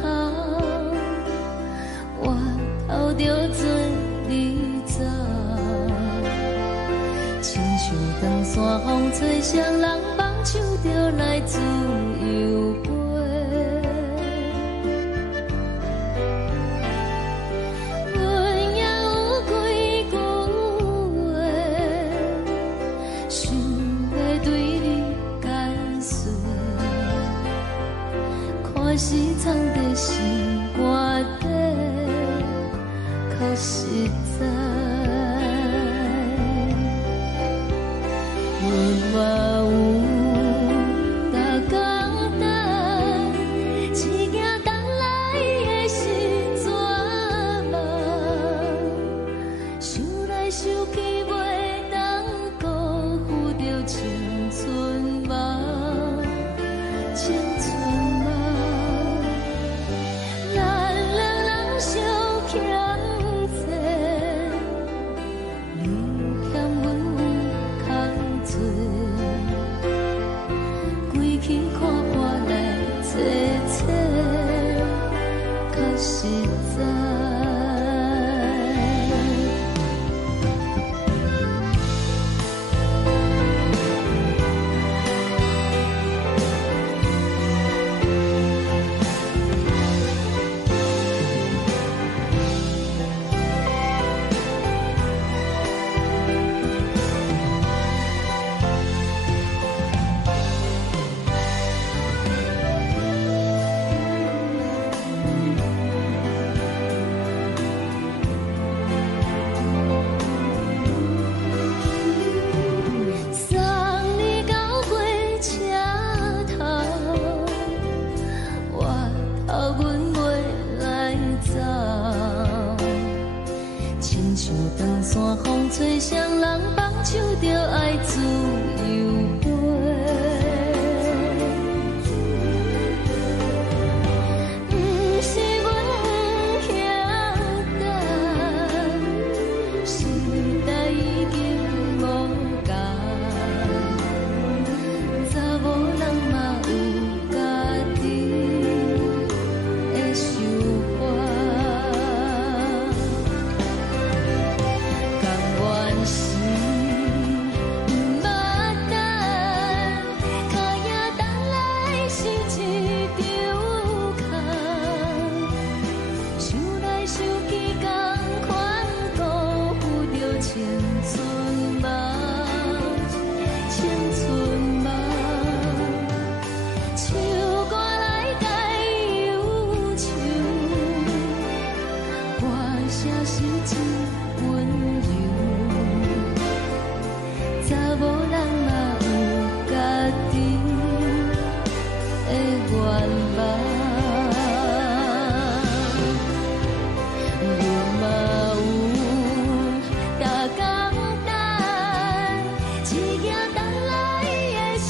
头，我头着准你走，亲像长山风吹双人放手着来自由飞。阮也有几句话，想要对你解释，看是藏在心肝底，较实在。阮嘛有大简单，一件等来的是绝望，想来想去袂当辜负着青春梦，青春梦。咱两人相欠债，你欠阮有空做，归去看破来坐坐，较实在。望。你嘛有大港等，一夜等来的是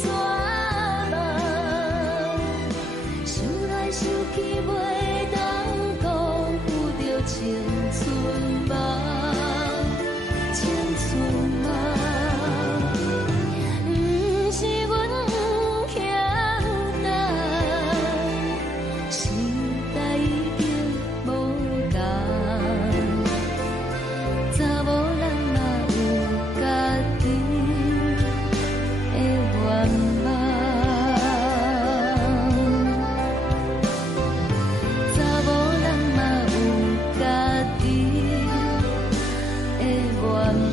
怎梦？想来想去袂当讲，有着青春梦，青春梦。不是阮欠等，时代已经无同。查某人嘛有家己的愿望，查某人嘛有家己的愿望。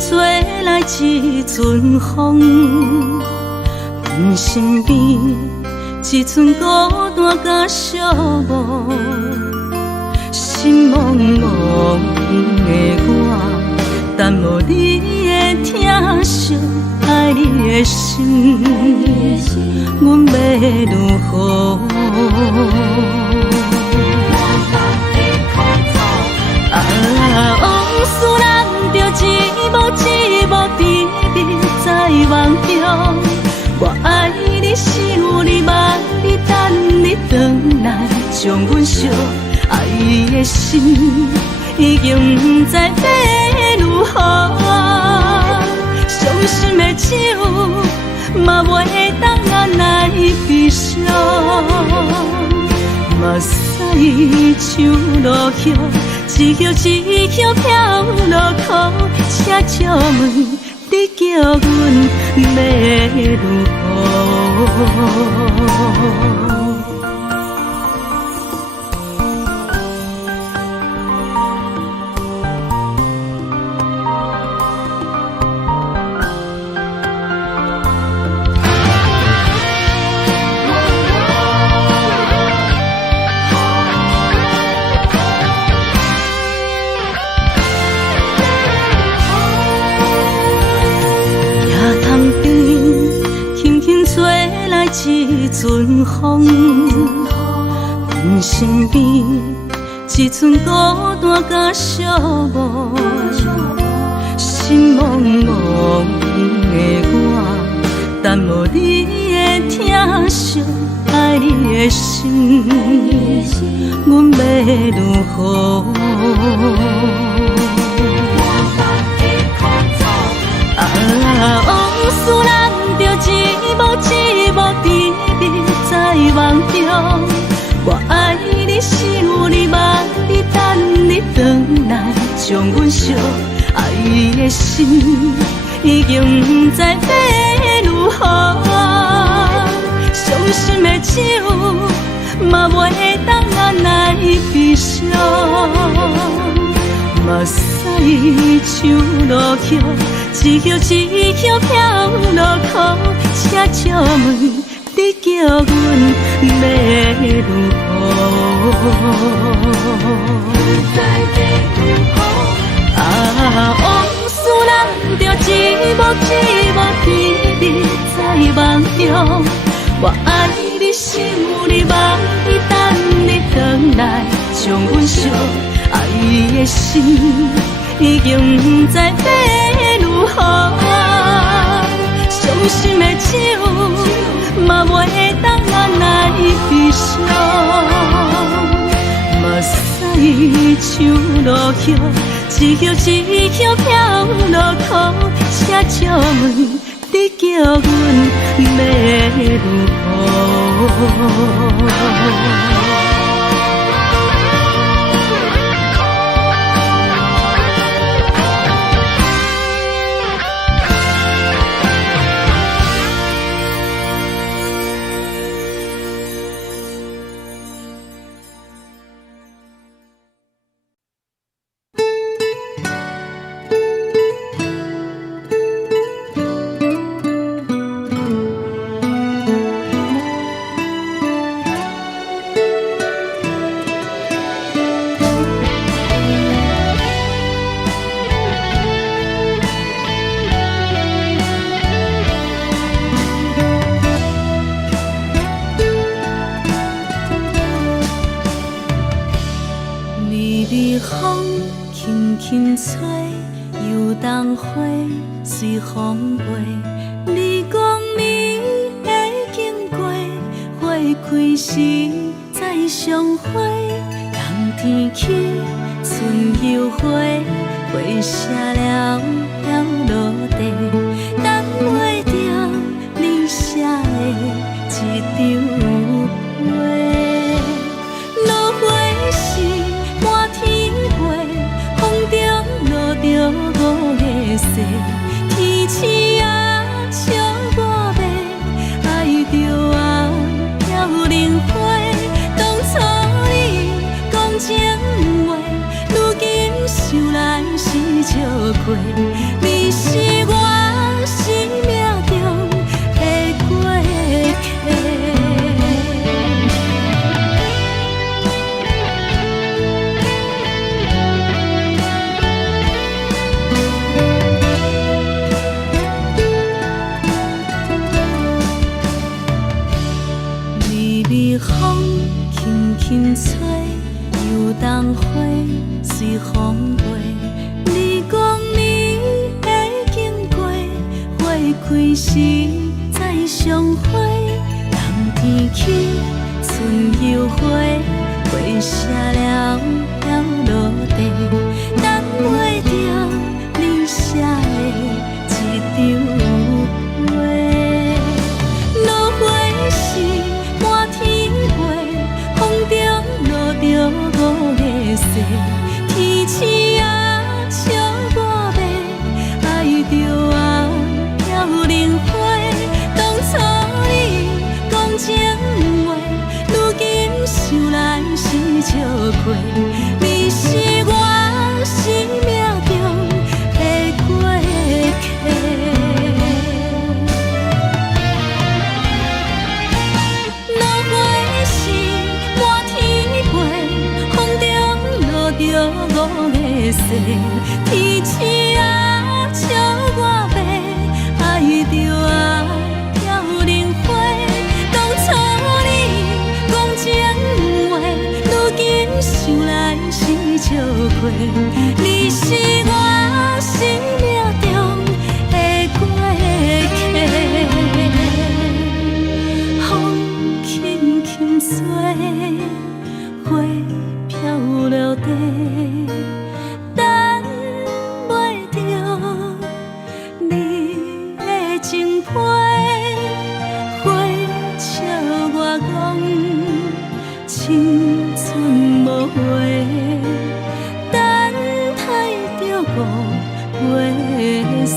吹来一阵风，阮身边一寸孤单甲寂寞，心茫茫的我，等无你的疼惜，爱你的心，阮要如何？往事咱着一幕甜蜜在梦中，我爱你是有你梦，你等你回来，将阮惜爱的心已经不知要如何。伤心的手嘛袂当按来悲伤，目屎像落雨。一叶一叶飘落雨，请借问你叫阮要如何？一阵风，阮身边一寸孤单甲寂寞，心茫茫的我，等无你的疼惜，爱你的心，阮要如何？往事咱着一幕甜蜜在梦中，我爱你是有你梦，你等你回来，将阮惜爱的心已经不知要如何。伤心的手嘛袂当按来悲伤，目屎像落雨。一叶一叶飘落雨，请借问你叫阮要如何？往事咱着一幕甜蜜在梦中，我爱你是有你梦，你将阮惜爱的心，已经不知要如何。伤心的酒，嘛袂当眼来悲伤。目屎像落叶，一叶一叶飘落土，车借问你叫阮要如何？风轻轻吹，游动花随风飞。你讲你会经过，花开时再相会。冬天起，春又回，花谢了要落地，等袂着你写的一张画。落花时满天飞，风中落着五个色，天星啊笑我迷，爱着啊飘零花。当初你讲情话，如今想来是笑过，你是我生命中的过客。风轻轻吹，游动花随风飞。你讲你会经过，花开时再相会。冬天起，春又回，花谢了要落地，等袂着你写的一张画。落花时满天风中落着五个色，天星啊笑我迷，爱着啊飘零花。当初你讲情话，如今想来是笑过，你是我生命中的过客。着五个色，天星啊笑我迷，爱着啊飘零花。当初你讲情话，如今想来是笑过，你是我生命中的过客。风轻轻吹，花飘落地，等袂着你的情批。花笑我讲青春无回，等待着五月色。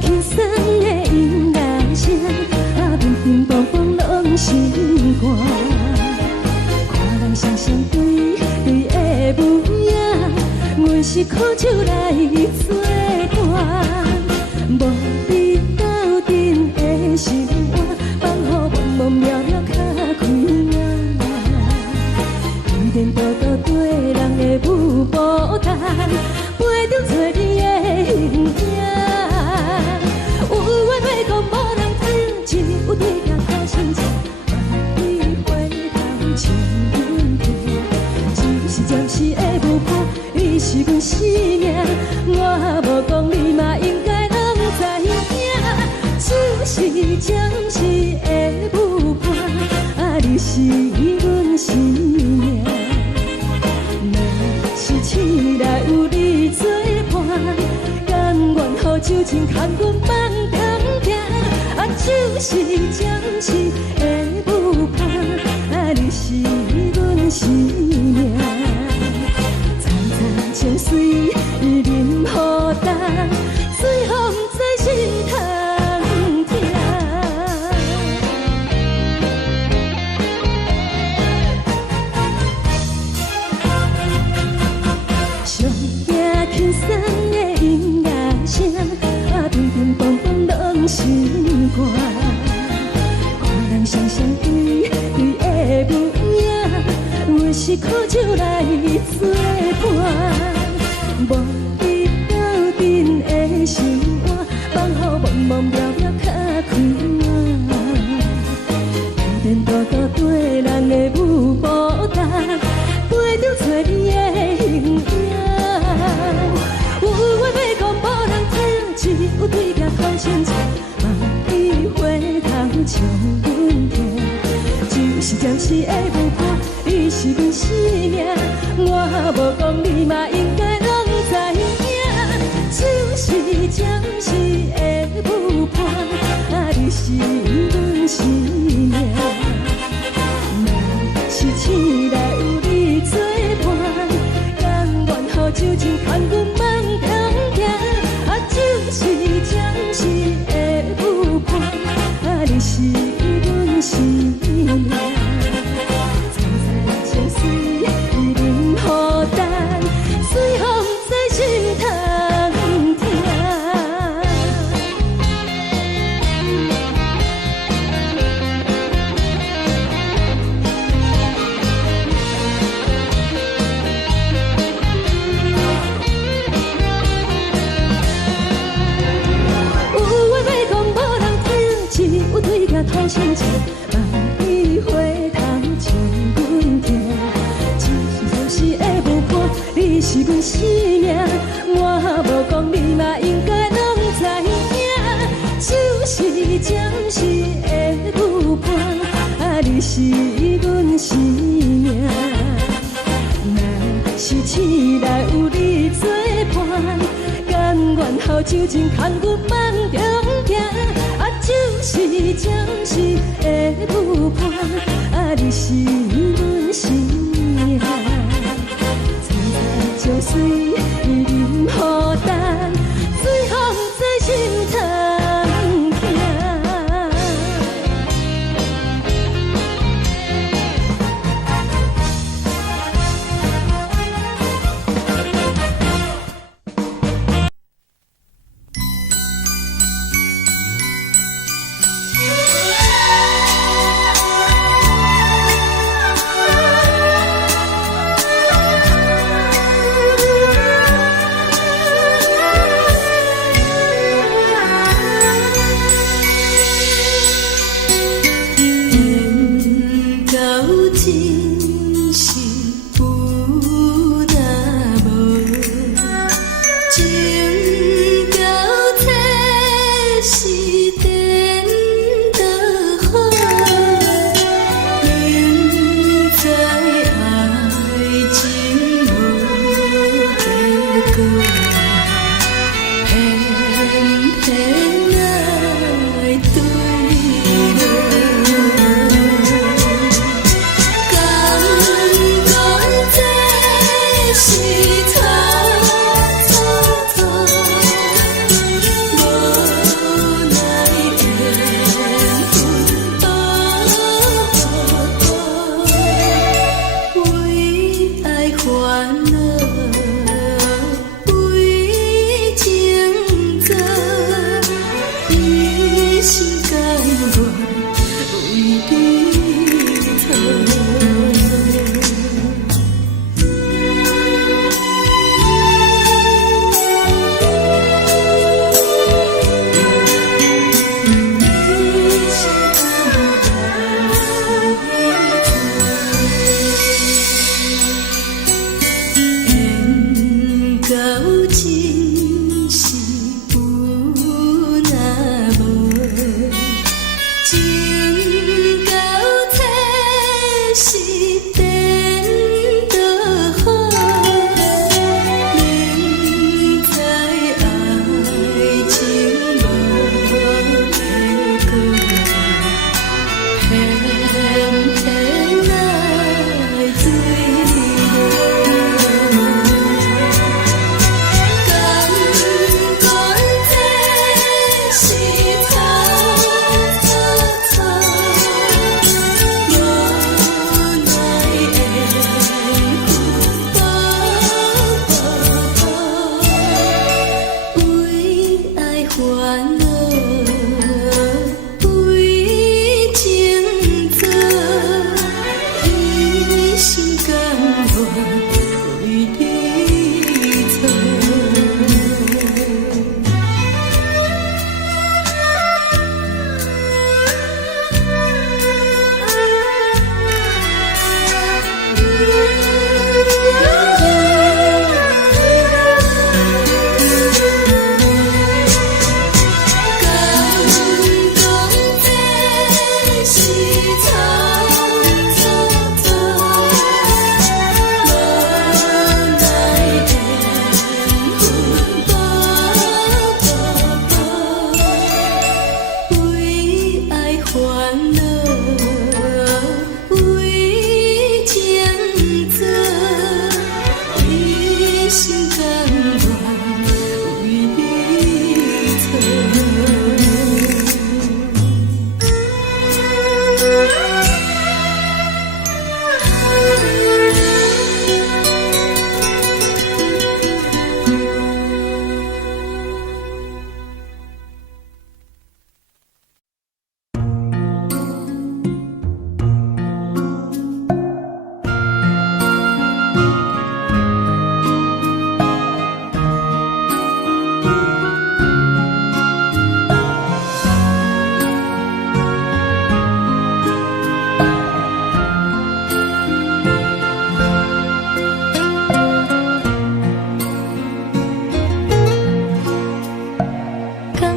轻松的音乐声，乒乒乓乓拢心肝。看人双双对对的舞影，阮是苦酒来作伴。无你斗阵的心肝，放予茫茫渺渺较开眼。一颠倒倒对人的舞步弹，陪着做你的形影。有话要讲无人听，有对镜头心情，你回头唱阮听。就是暂时的舞伴，你是阮生命，我无讲你嘛应该拢知影。就是暂时的舞伴，你是阮生命。若是醒来有你作伴，甘愿予酒精牵阮梦中行。就是暂时的舞伴，你是阮生命。层层情水任何担，水风在心头。轻松的音乐声，乒乒乓乓拢心肝。看人双双对对的舞影，阮是苦酒来作伴。无你斗阵的心肝，放予茫茫渺渺较开眼。一颠倒倒对人的舞步弹，陪着做你的形影。有话要讲无人听，只有对镜头心情，你回头唱阮听。就是暂时的舞伴，你是阮生命，我无讲你嘛应该拢知影。就是暂时的舞伴，你是阮生命。若是醒来有你作伴，甘愿予酒精牵阮梦中行。就是暂时的舞伴，你是阮生命。层层情水任何担，随风在心头听。有对镜头心情，你回头唱阮听。就是暂时的舞伴，你是阮生命，我无讲你嘛应该拢知影。就是暂时的舞伴，你是阮生命。若是醒来有你作伴，甘愿予酒精牵阮梦中行。就是暂时的舞伴，你是阮生命。层层情水任何担，随风在心头听。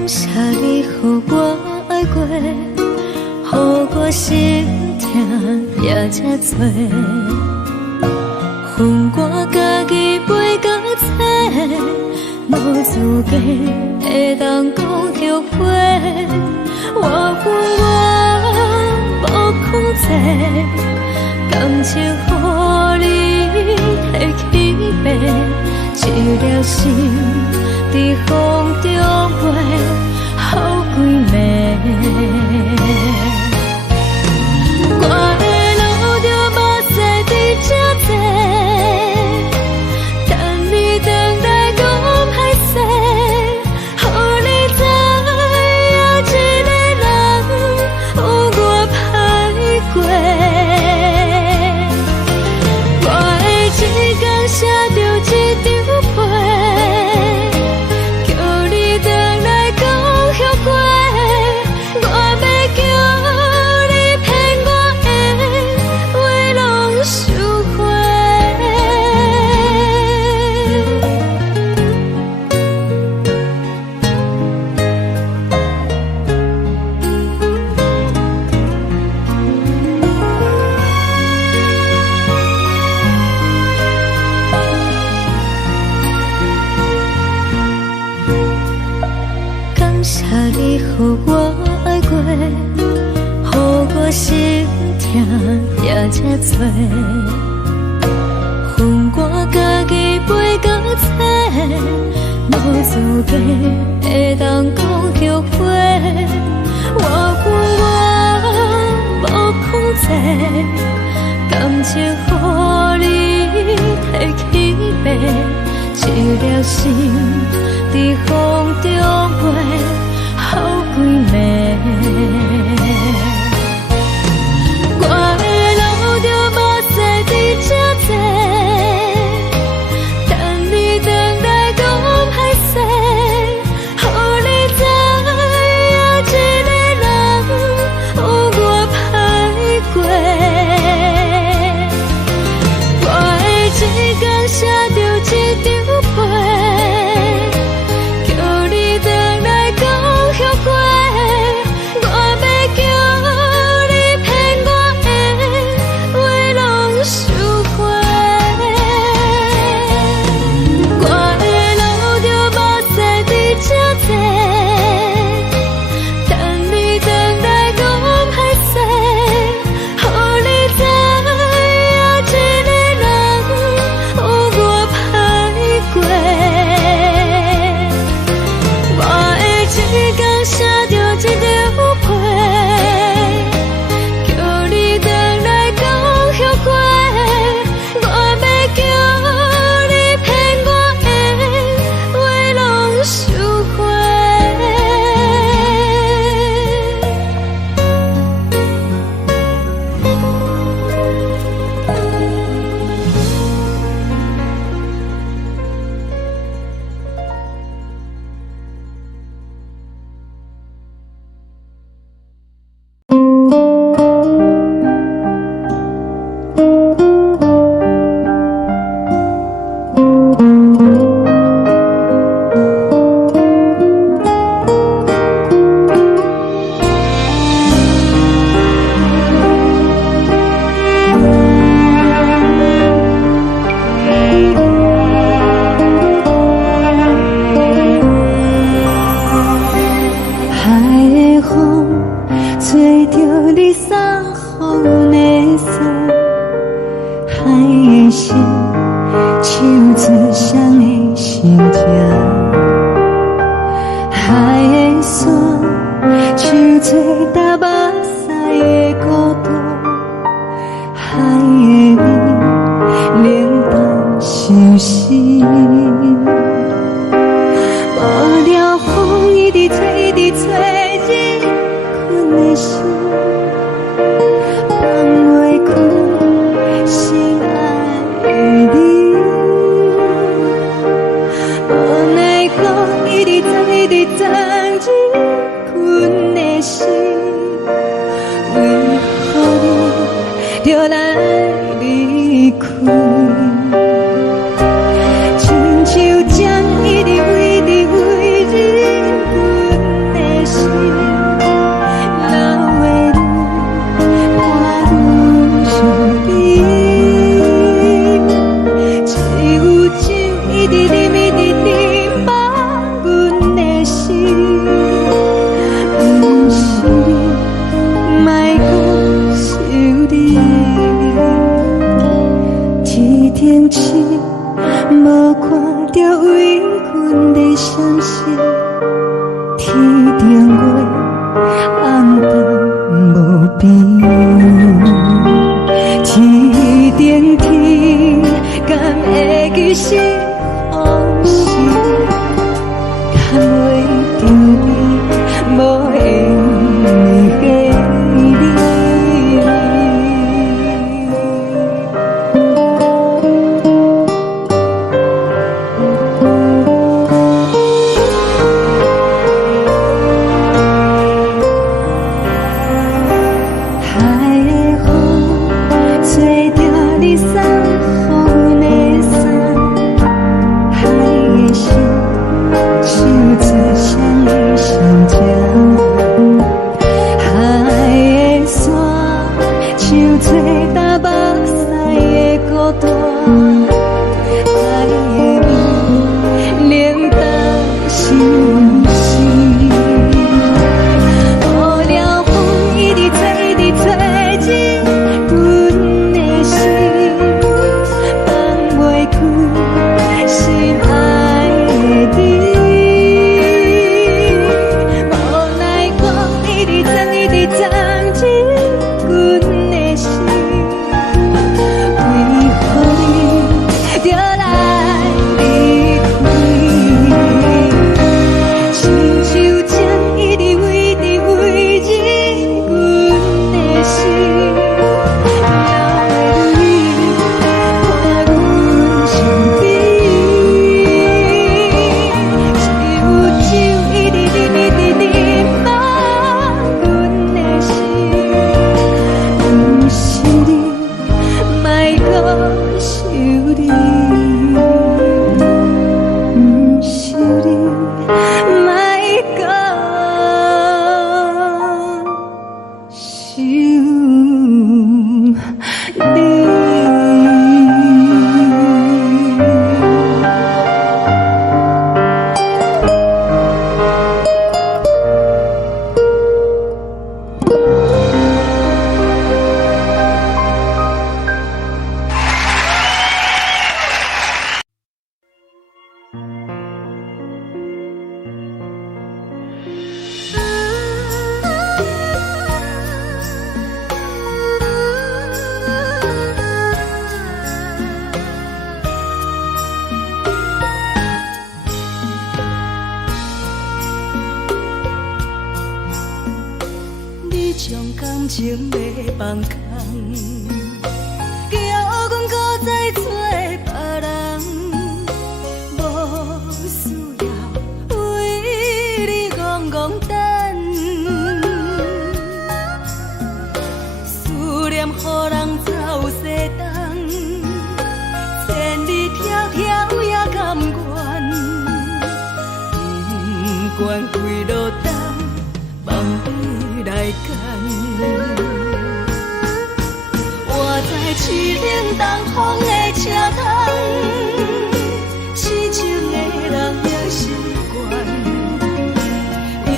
谢你予我爱过，予我心痛也这多。恨我家己袂到切，无资格会当讲后悔。我恨我无控制，感情予你摕去卖，一条心在风中飞，好几暝。我的路就无再伫这多，等你回来讲歹势，予你知影一个人有我歹过。我的一天写着一张被，叫你回来讲后悔。我要叫你骗我的话拢收回。感谢你予我爱过，予我心痛也这多。恨我家己袂到切，无资格会当讲后悔。我恨我无控制，感情予你摕去卖，一条心在风中飞，好几暝。我的路就无再伫这多，等你回来讲歹势，予你知影一个人有我歹过。我的一天写着一张被，叫你回来讲后悔。我要叫你骗我的话拢收回。我的路就无再伫这多，等你回来讲歹势，予你知影一个人有我歹过。我的一天写着一张被，叫你回来讲后悔。我要叫你骗我的话拢收回。海的风吹着你送风的伞，海的心唱出双的心情，海的山唱出搭目屎的孤独，海的美冷淡伤心。无聊风一直吹，一直吹，日困的心，放袂开心爱的你。无奈何一直等，一直等，日困的心，为何你就来离开？亲像将一直为日困。阮在相信，天顶月红淡无边，天顶天敢会记是往事，敢袂着你无缘的你。感情要放空，叫阮搁再找别人，无需要为你戆戆等，思念予人走西东，千里迢迢也甘愿，不管几路灯，望你来牵。我在凄冷东风的车窗，痴情的人也习惯，又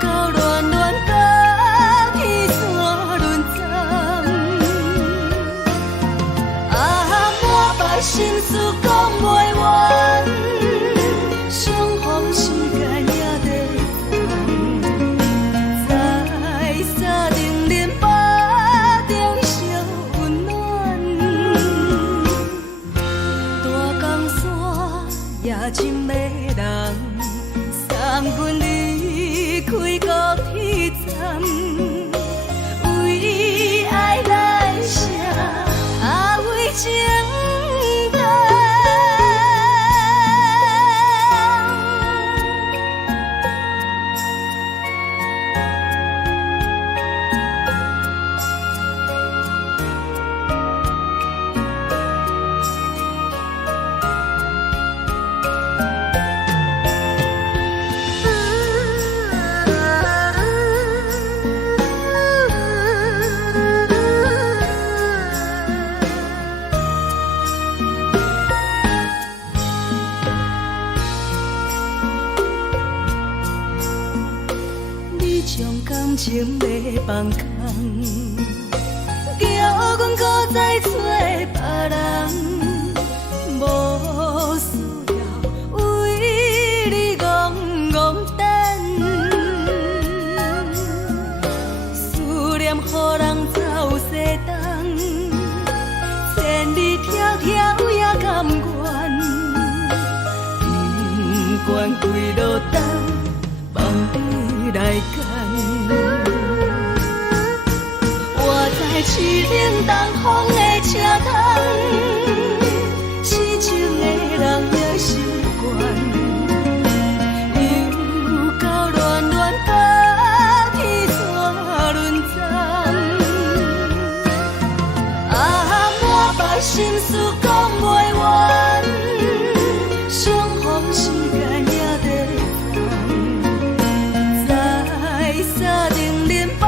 到乱乱甲天山轮站。啊，满腹心事讲袂完，相逢时间也在等，在沙定林巴中相温暖。大江山也真迷人，送阮离开高铁站，为爱来写，为情等。你将感情要放空，叫阮搁再找别人，无需要为愿归落等，望你来牵。我在市顶东风的车头，痴情的人也心倦。又到乱乱把天怎轮站？啊，满腹心事讲袂完，相逢时间也在等，在沙定林巴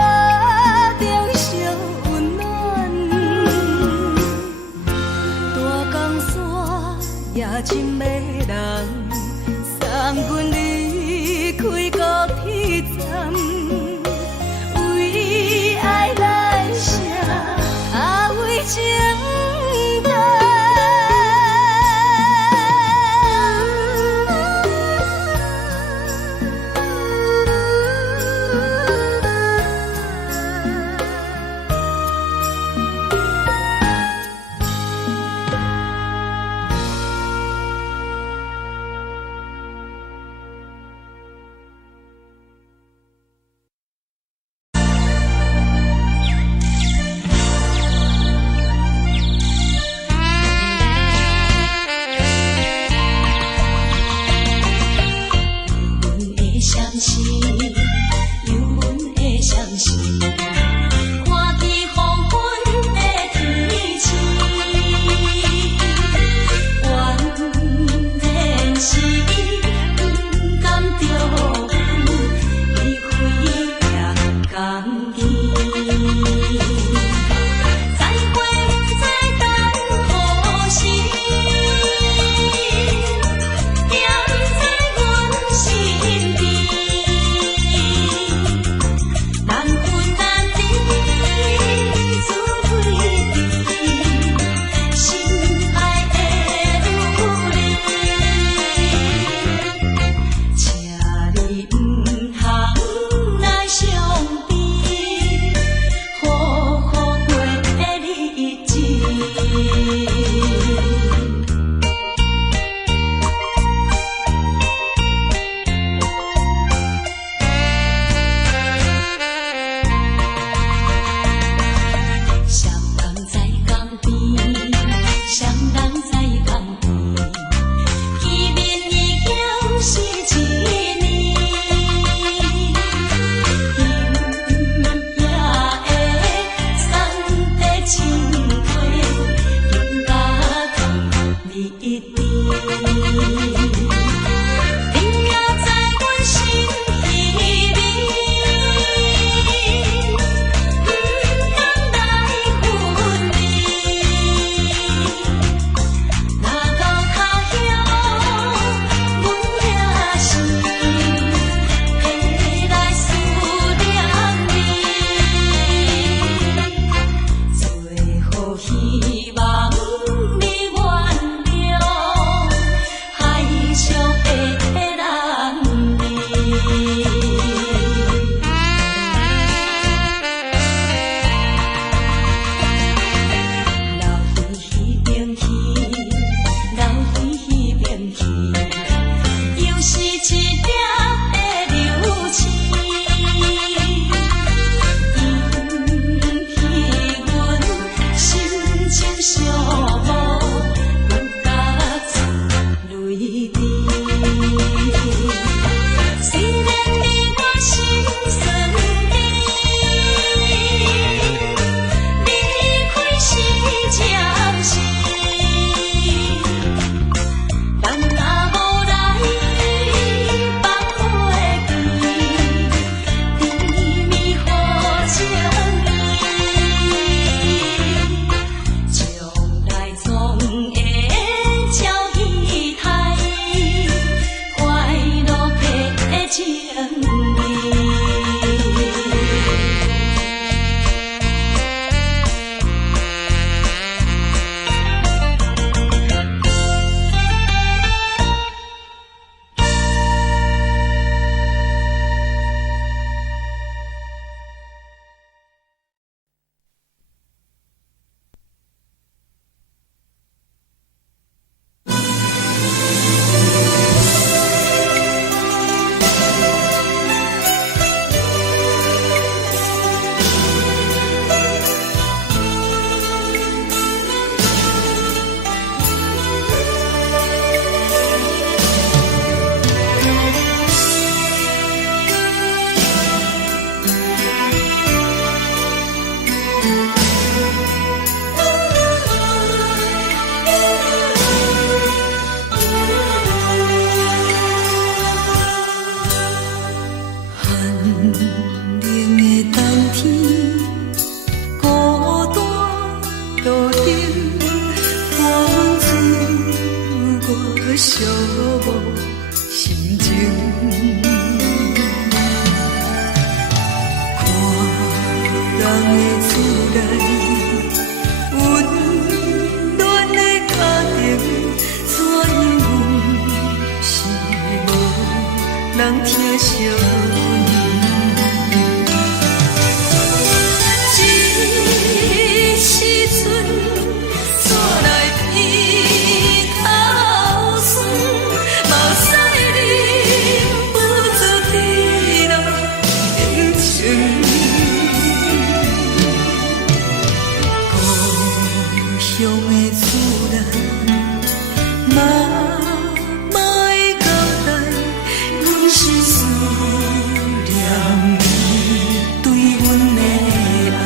中相温暖。大江山也真迷人，送阮离开高铁站，为爱来写，啊为情等。人疼惜阮。这时阵怎来鼻头酸，嘛使忍不住滴落眼睛。故乡的厝内，妈妈的交代，阮是思念你对阮的爱。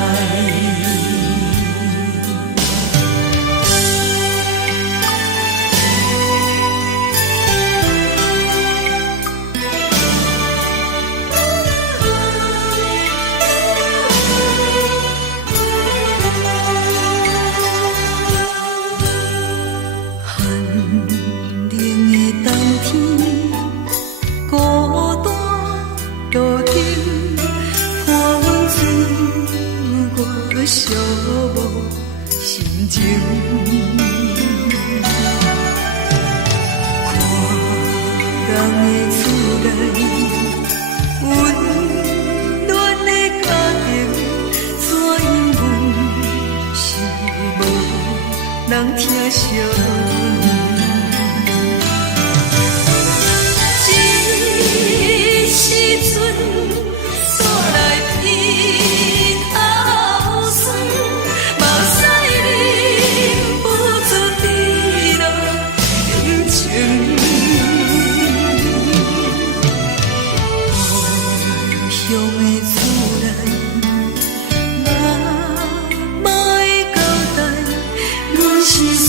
寒冷的冬天，孤单路顶，看阮自我寂寞心情。看人的厝内，温暖的家庭，怎因阮是无人疼惜阮？这时阵怎来鼻头酸，嘛使忍不住滴落眼睛。故乡的厝内，妈妈的交代，阮是思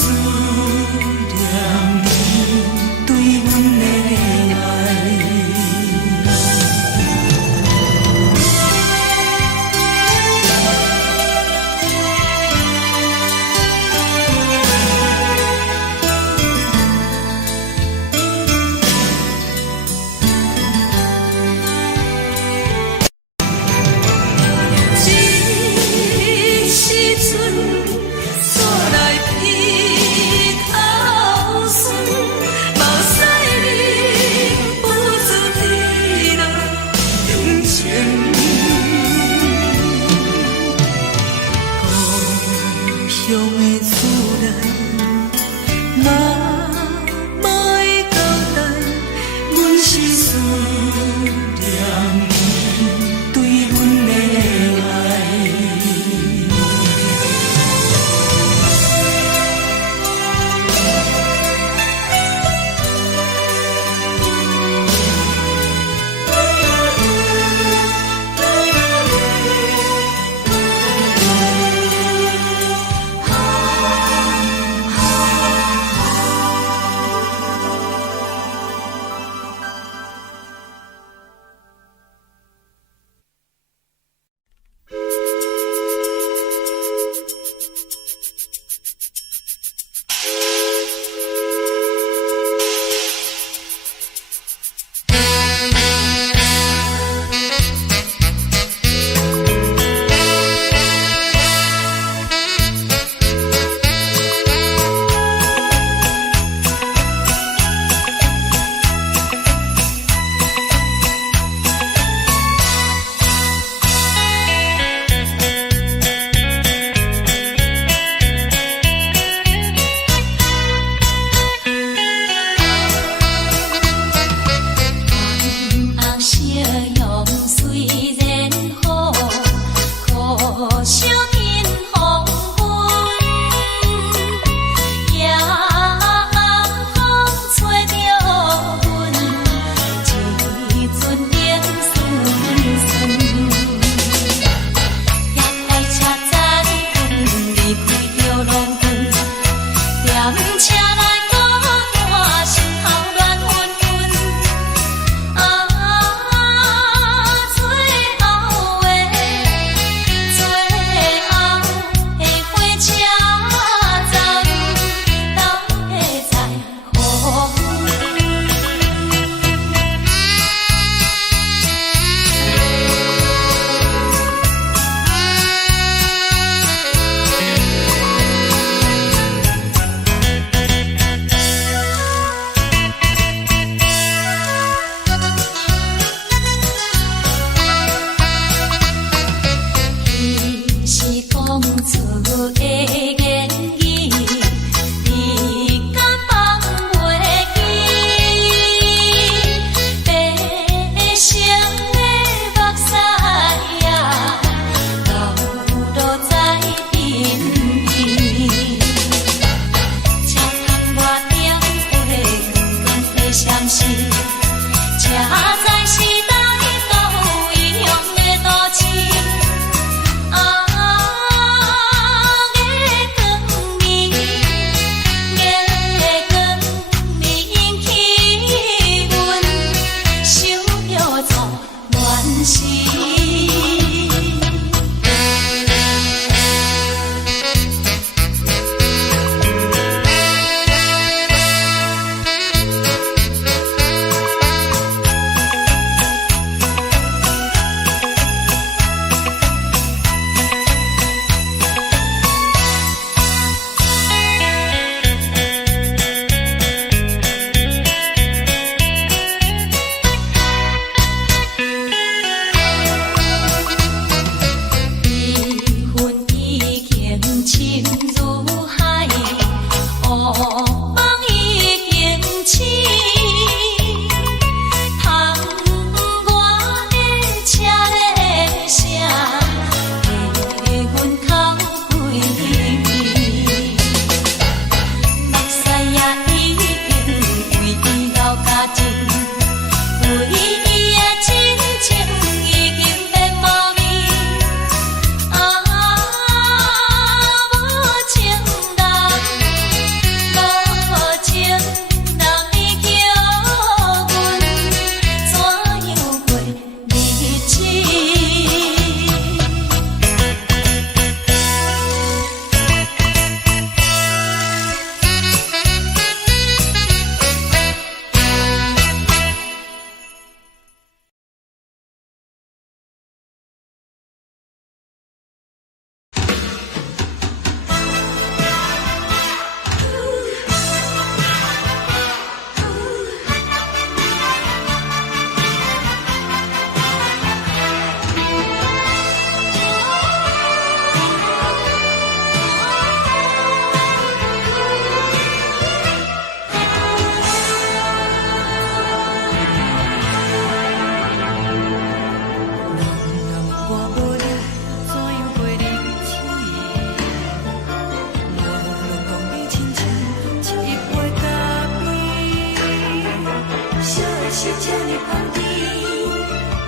这呢香甜，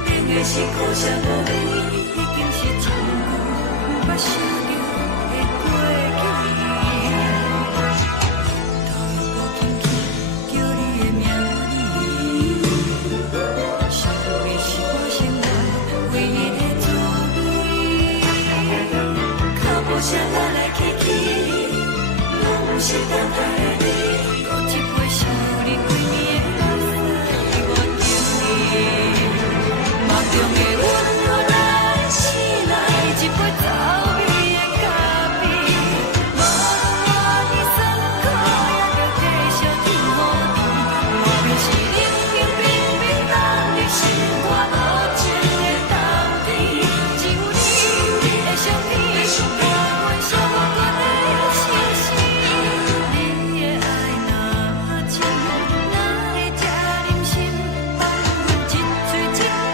冷的是苦涩无味，已经是真久捌想着的过去。头又搁轻轻叫你的名字，想你是我生活唯一的滋味。脚步声来来去去，拢不是等待的你。搁一杯想你几年的目屎，我敬你。梦中的阮我来醒来，一杯走味的咖啡。无论我的酸苦，也着继续甜乎甜。我便是冷冷冰冰放入心肝无情的冬天。只有你的相片，我阮相互阮的心事。你的爱若真，哪会这忍心放阮一嘴一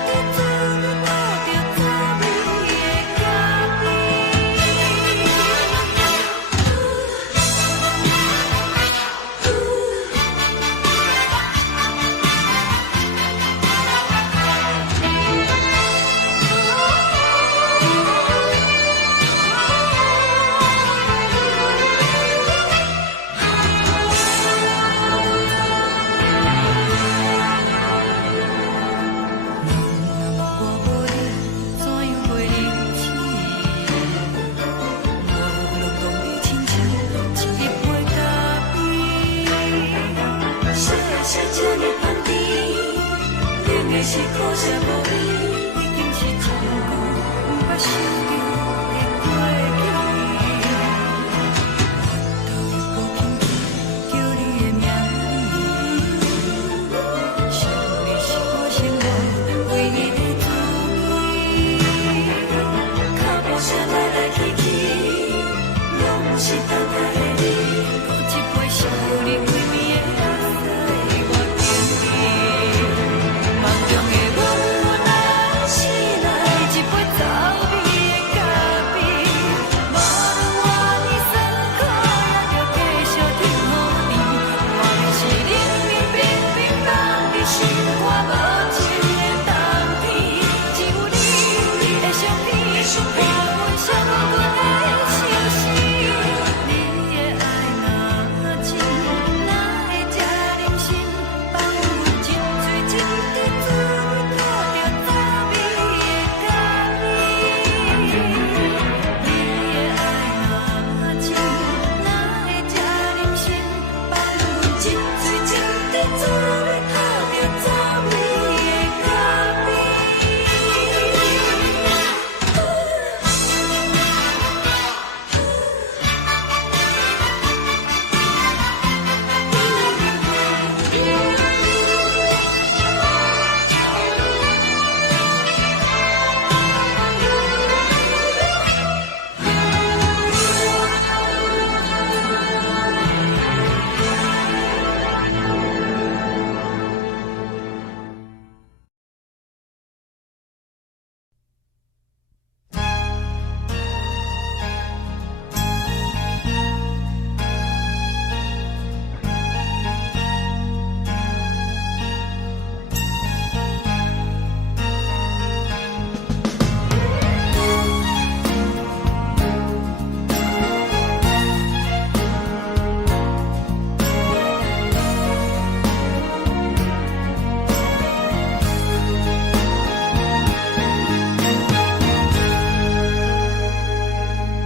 滴滋味，倒着滋味的咖啡。我无你，怎样袂离去？无路讲你亲像一杯咖啡，小的是这呢香甜，冷的是苦涩无味，已经是真久捌想着的过去。头又搁轻轻叫你的名字，想你是我生活唯一的滋味。脚步声来来去去，拢不是等待的你。搁一杯想你几暝的目屎，我敬你。梦中的阮我来醒来，一杯走味的咖啡。无论我的酸苦，也着继续甜乎甜。我便是冷冷冰冰放入心肝无情的冬天。只有你的相片，我阮相互阮的心事。你的爱若真，哪会这忍心放阮一嘴一滴滋味，倒着滋味的咖啡。你的爱若真，哪会这忍心放阮一嘴一滴滋味，倒着滋味的咖啡。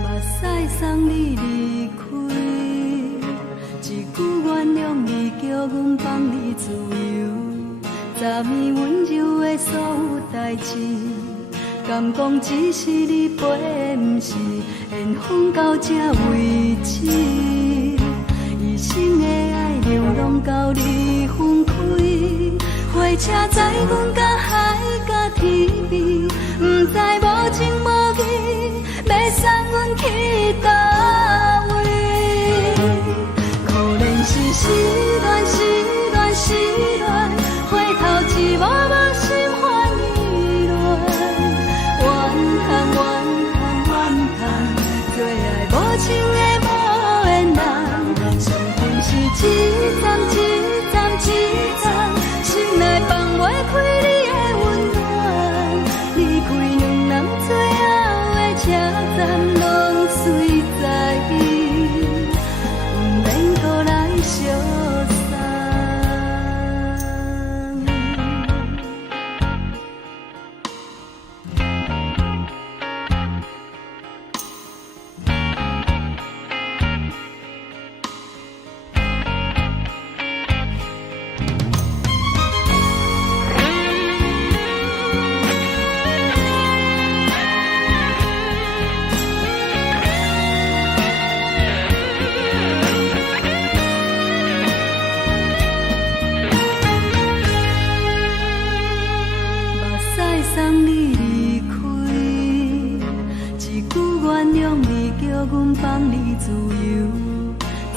目屎送你离开，一句原谅你，叫阮放你自由。昨暝温柔的所有代志，敢讲只是你陪，不是缘分到这为止。一生的爱流浪到你分开，火车载阮甲海甲天边，不知无情无义，要送阮去倒位？可能是失恋，失恋，失恋，回头一幕幕心烦意乱，怨叹，怨叹，怨叹，最爱无情的无缘人，伤痕是一站一站一站，心内放我袂开你的温暖，离开两人最后的车站，拢随在意，不免搁来相送。送你离开，一句原谅你，叫阮放你自由。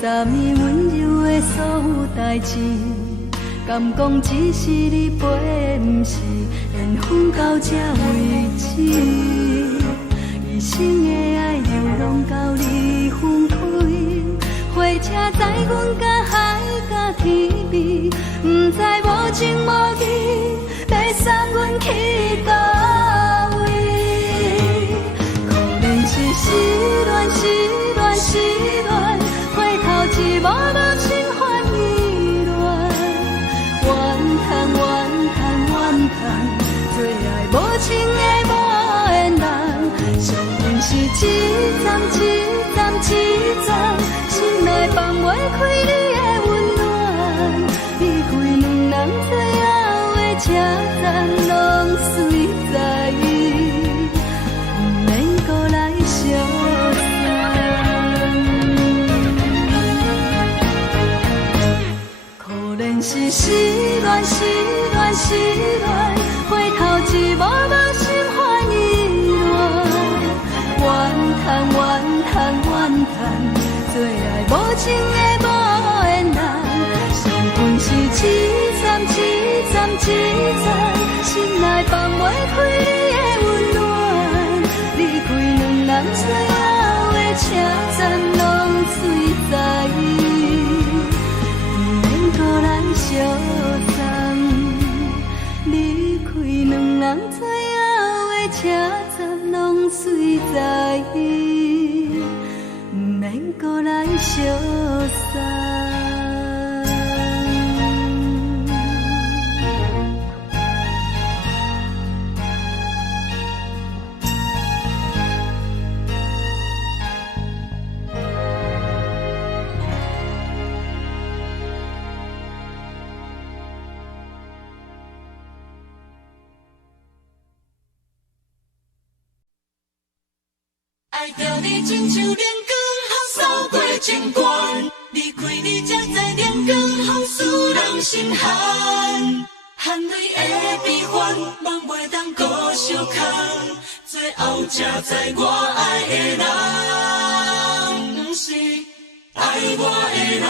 昨暝温柔的所有代志，敢讲只是你陪，不是缘分到这为止。一生的爱流浪到你分开，火车载阮甲海甲天边，不知无情无义。要送阮去倒位？可能是失恋，失恋，失恋，回头一幕幕心烦意乱，怨叹，怨叹，怨叹，最爱无情的无缘人，上恨是一站一站一站，心内放袂开你的温暖，离开两人最后。车站拢随在意，不免搁来相送。可能是失恋，失恋，失恋，回头一幕幕心烦意乱，怨叹，怨叹，怨叹，最爱无情的无缘人，上恨是一站一站一站，心内放袂开你的温暖，离开两人最后的车站拢随在意，不免搁来相送。离开两人最后的车站拢随在意，不免搁来相送。爱着你亲像连光雨扫过情关，离开你才知连光雨使人心寒，含泪的悲欢，望袂当搁相牵，最后才知我爱的人，不是爱我的人。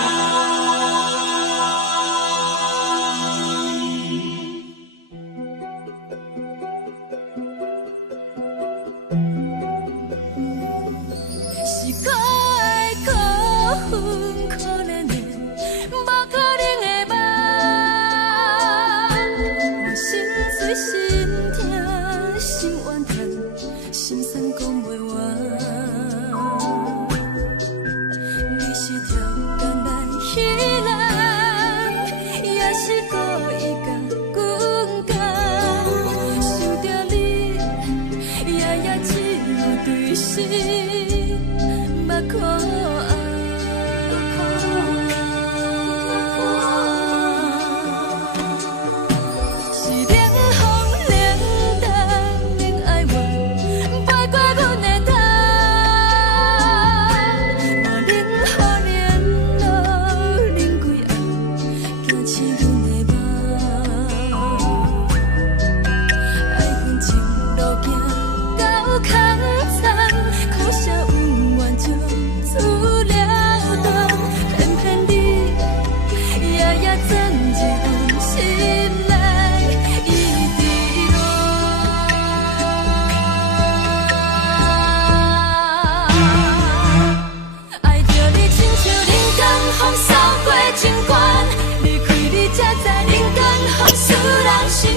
去。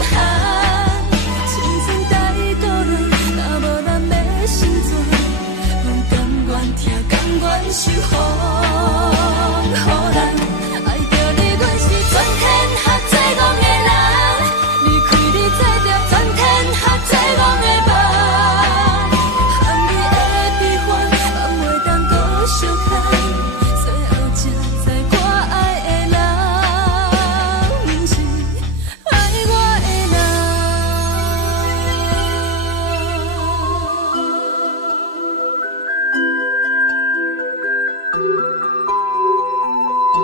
寒。青春带过来，若无咱要成全，阮甘愿听，甘愿受风雨人。爱着你，阮是全天下最戆的人。离开你，才着全天下最戆的梦。含泪的悲欢，嘛袂当搁相牵。最后才知我爱的人，不是爱我的人。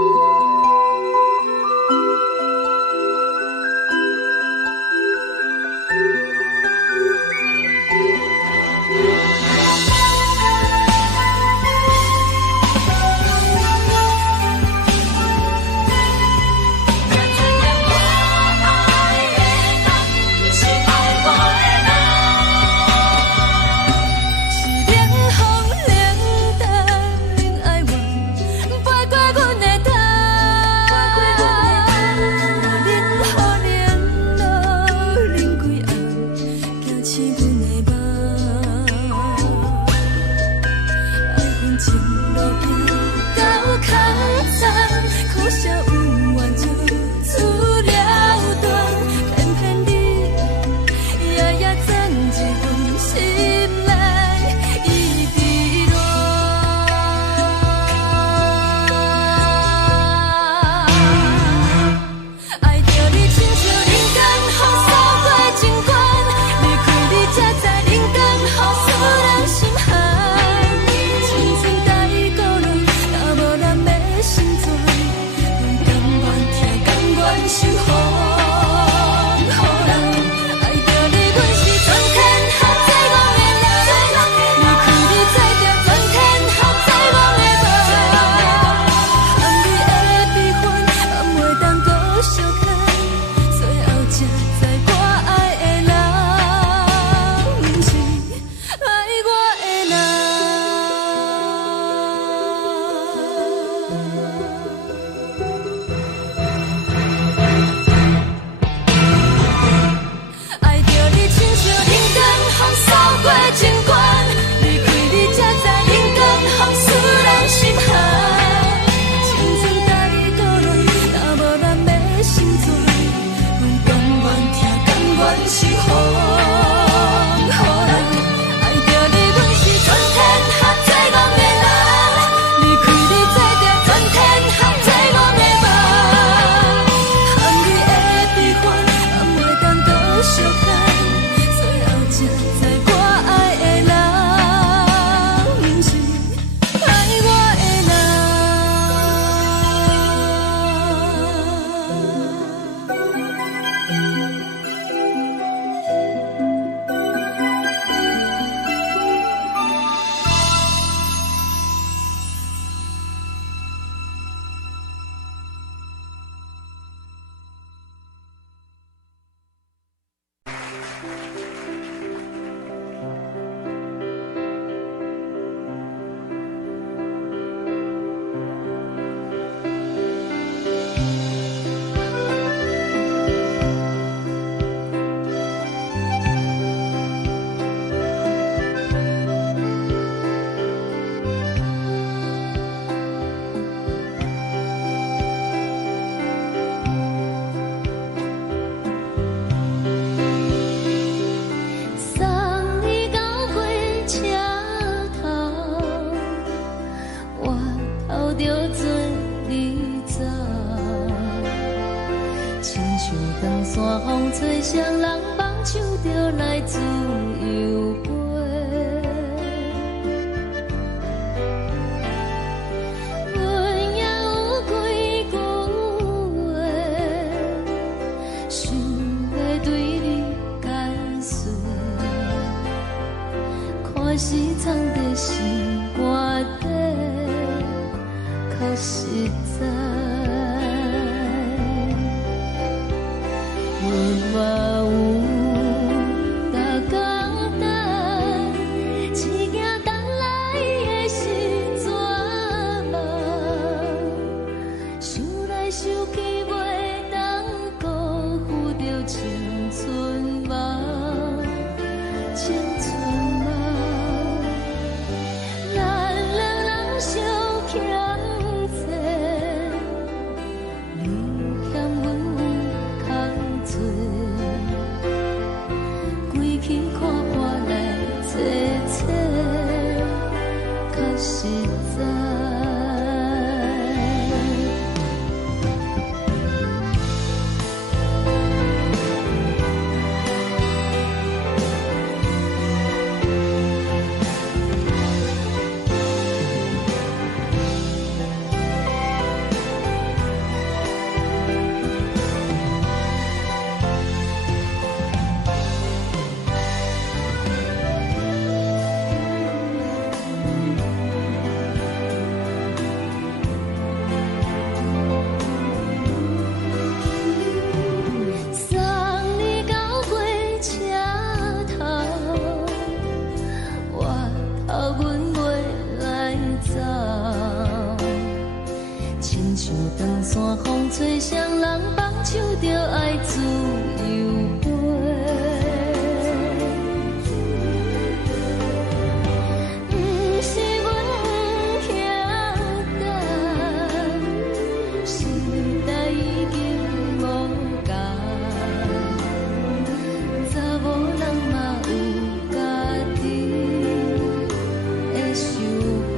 吹双人梦唱着来自由歌，阮也有几句话，想要对你解释，可是藏在心肝底，较实在。 我有大简单，一件等来的心绝望，想来想去袂当辜负着青在。吹双人放手着爱自由飞，不是阮不晓等，时代已经无同，查某人嘛有家己的想法。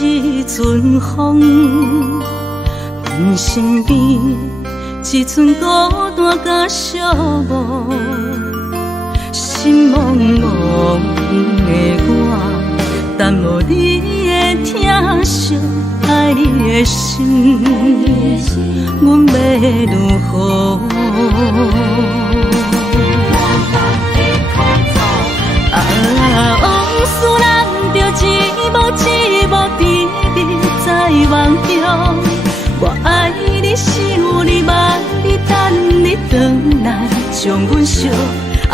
一阵风，阮身边一寸孤单甲寂寞，心茫茫的我，等无你的疼惜爱的心，阮要如何？往事咱着一幕一幕甜蜜在梦中。我爱你，想你，望你，等你回来，将阮惜爱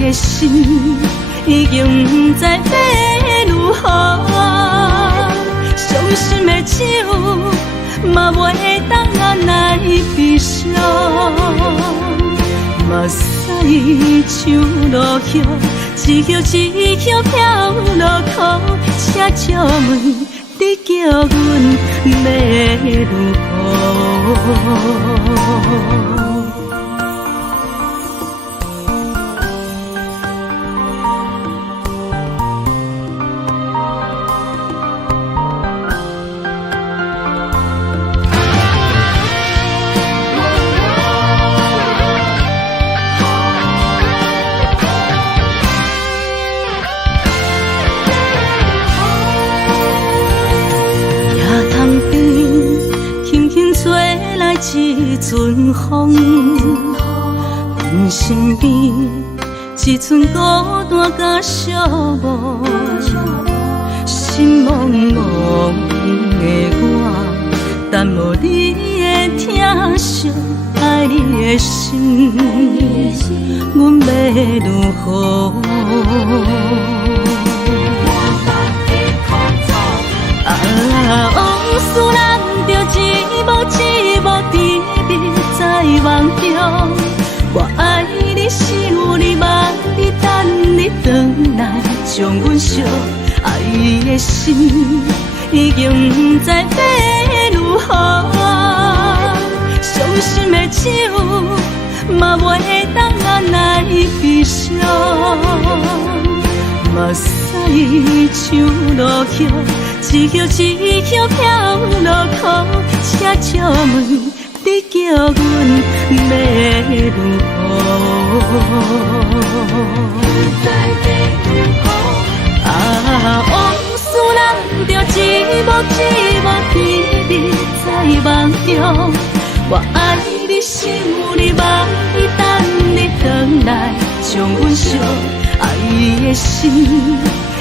的心已经不知要如何。伤心的手嘛袂当按来悲伤，目屎像落叶，一叶一叶飘落雨，请借问你叫阮要如何？一阵风，阮身边一阵孤单甲寂寞，心茫茫的我，等无你的疼惜，爱你的心，阮要如何？往事咱着一幕一幕甜蜜在梦中，我爱你想你望你等你回来，将阮惜爱的心已经不知要如何。伤心的手嘛袂当按来悲伤，目屎像落叶。一叶一叶飘落雨，请借问你叫阮要如何？往事咱着一幕一幕甜蜜在梦中，我爱你想你望你等你回来，将阮惜爱的心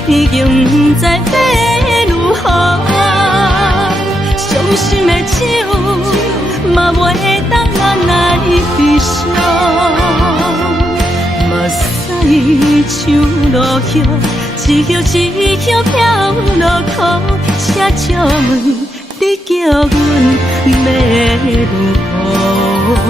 已经不知要如何？伤心的手嘛袂当按来悲伤，目屎像落叶，一叶一叶飘落雨，请借问你叫阮要如何？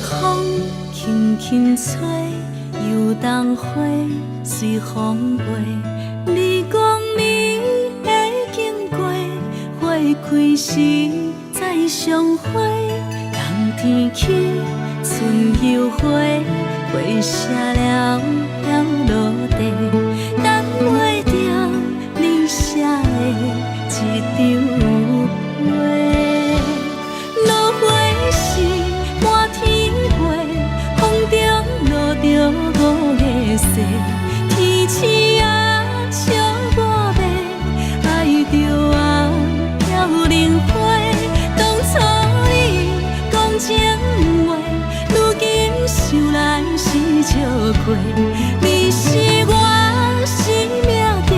风轻轻吹，游动花随风飞。你讲你已经过，花开时再相会。冬天起，春又回，花谢了要落地，等袂着你写的一张画。落花时满天飞，风中落着五个色，天星啊笑我迷，爱着啊飘零花。当初你讲情话，如今想来是笑亏。你是我生命中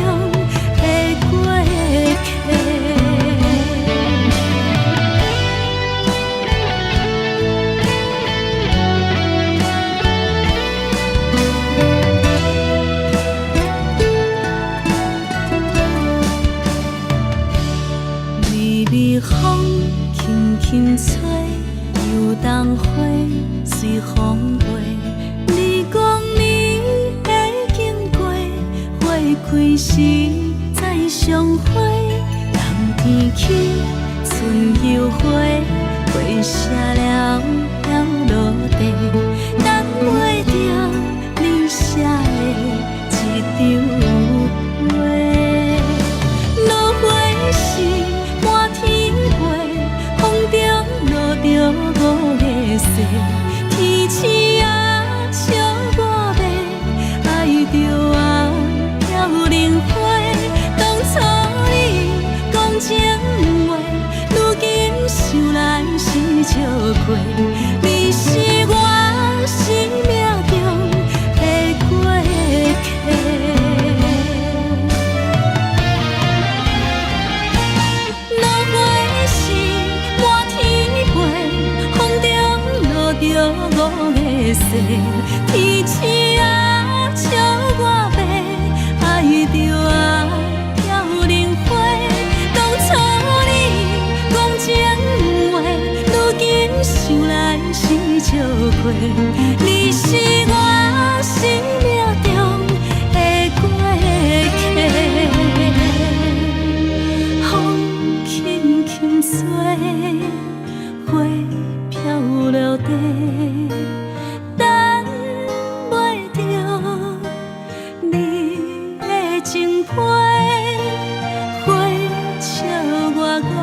的过客。风轻轻吹，游动花随风飞。你讲你已经过，花开时再相会。冬天起，春又回，花谢了要落地，等袂着你写的一张画。落花时满天飞，风中落着五过。你是我生命中的过客。落花是满天飞，风中落着五个星。天星啊，笑我白，爱着啊飘零花。当初你讲情话，如今想来是笑过。你是我生命中的过客。风轻轻吹，花飘落地，等袂着你的情批。花笑我讲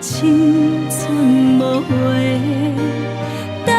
青春无话，等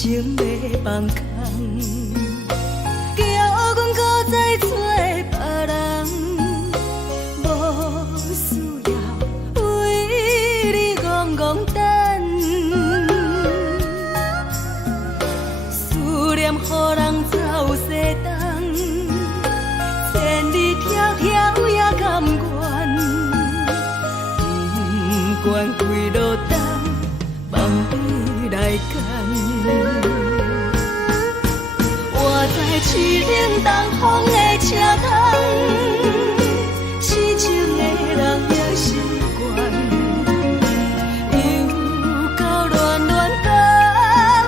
情要放空，叫阮搁再找别人，无需要为你戆戆等。思念予人走西东，千里迢迢也甘愿，不管几路灯，望你来牵。我在市顶东风的车窗，痴情的人也习惯，又到乱乱甲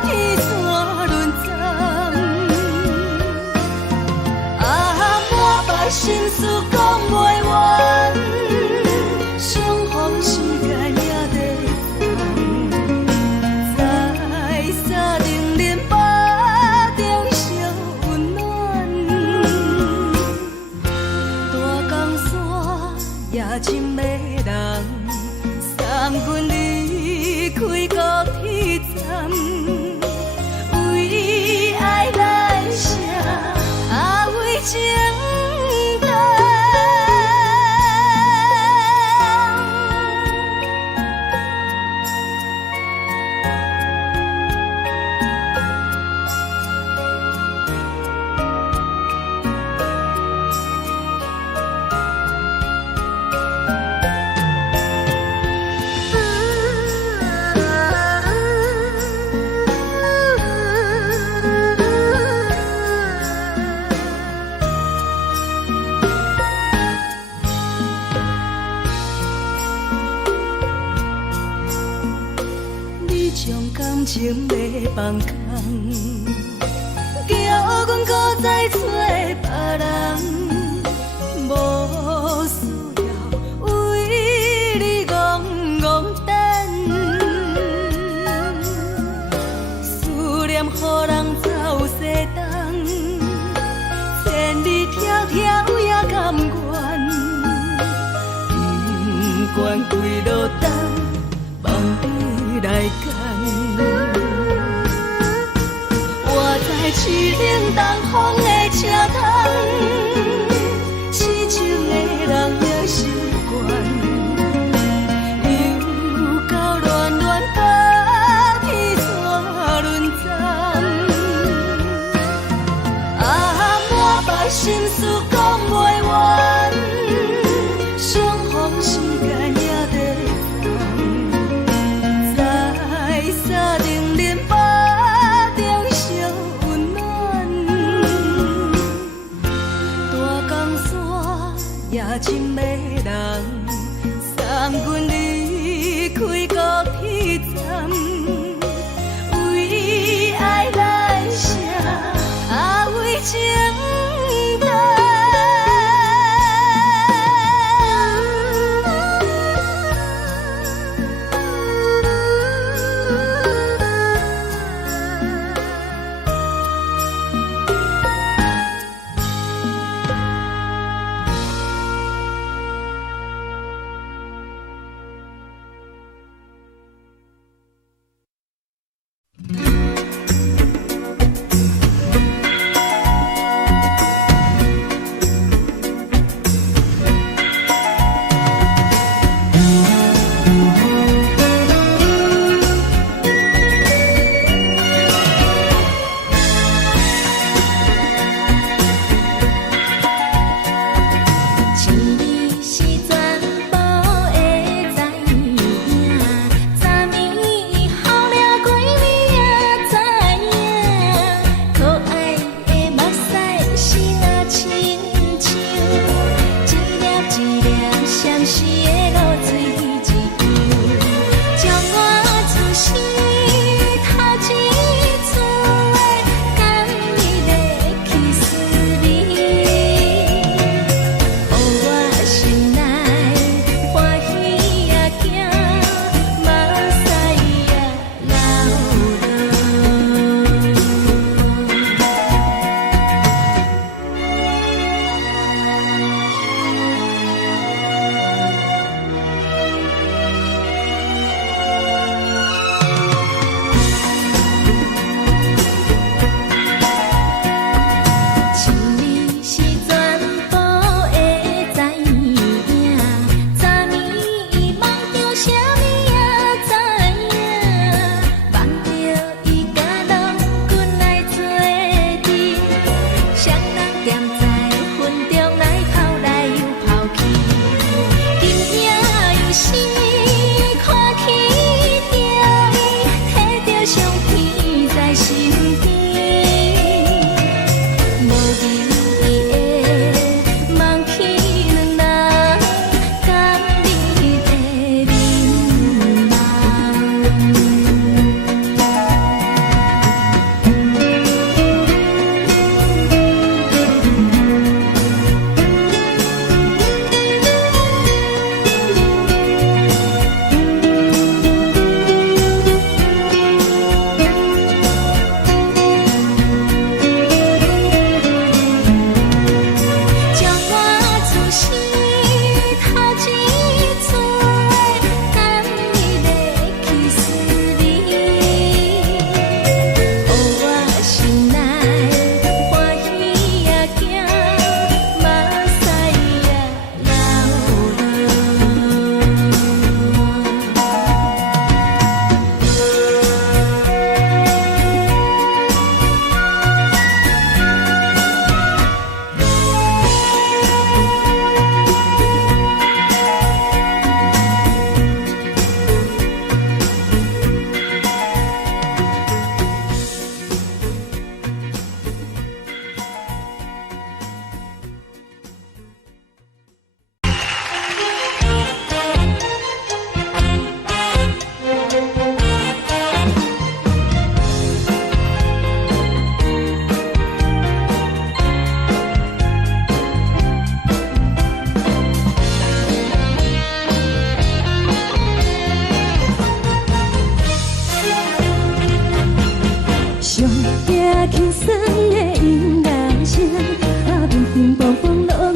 去山轮站。满腹心事讲袂完，相逢时间也在等，在沙丁林巴中相温暖。大江山夜深要人，送阮离开高铁站，为爱来写为情。感情要放空，叫阮搁再找别人，无需要为你戆戆等。思念予人走西东，千里迢迢也甘愿，不管几路灯，望你来牵。我在市顶东风的车窗，痴情的人也习惯，又到乱乱甲去山轮站。满腹心事讲袂完，相逢时间也在等，在沙丁林巴中相温暖。大江山夜深要人，送阮离开高铁站，为爱来写为情等。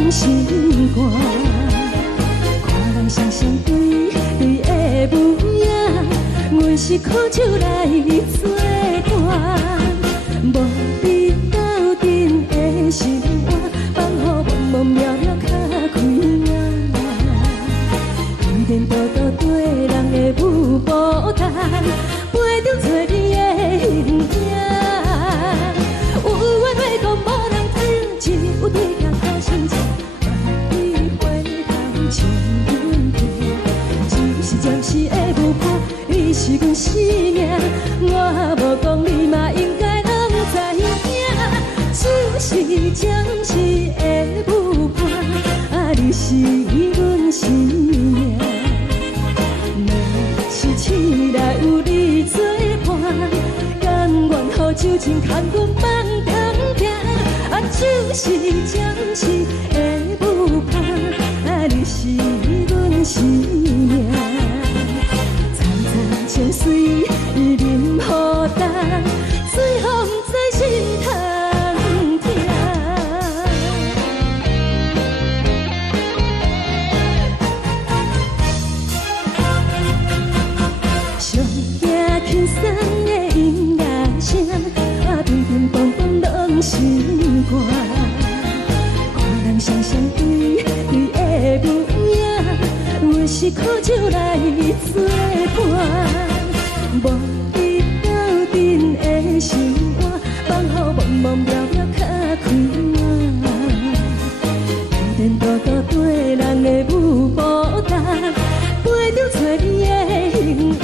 拢心肝。看人双双对对的模样，阮是苦酒来作伴。无你斗阵的心肝，放予茫茫渺渺较开眼。一颠倒倒对人的舞步弹，陪着做你的形影。有话要讲无人听，只有对镜头心情，万里回头将阮听。就是暂时的舞伴，你是阮生命，我无讲你嘛应该拢知影。就是暂时的舞伴，啊，你是阮生命。是醒来有你作伴，甘愿予酒精牵阮梦中行。啊，就是暂时的舞伴，啊，你是阮生命。层层情水任何等，随风在心头。轻松的音乐声，啊，乒乒乓乓拢心肝。看人双双对对的模样，阮是苦酒来作伴。无你斗阵的心肝，放予茫茫渺渺较开眼。一颠倒倒对人的舞步弹，陪着做你的形影。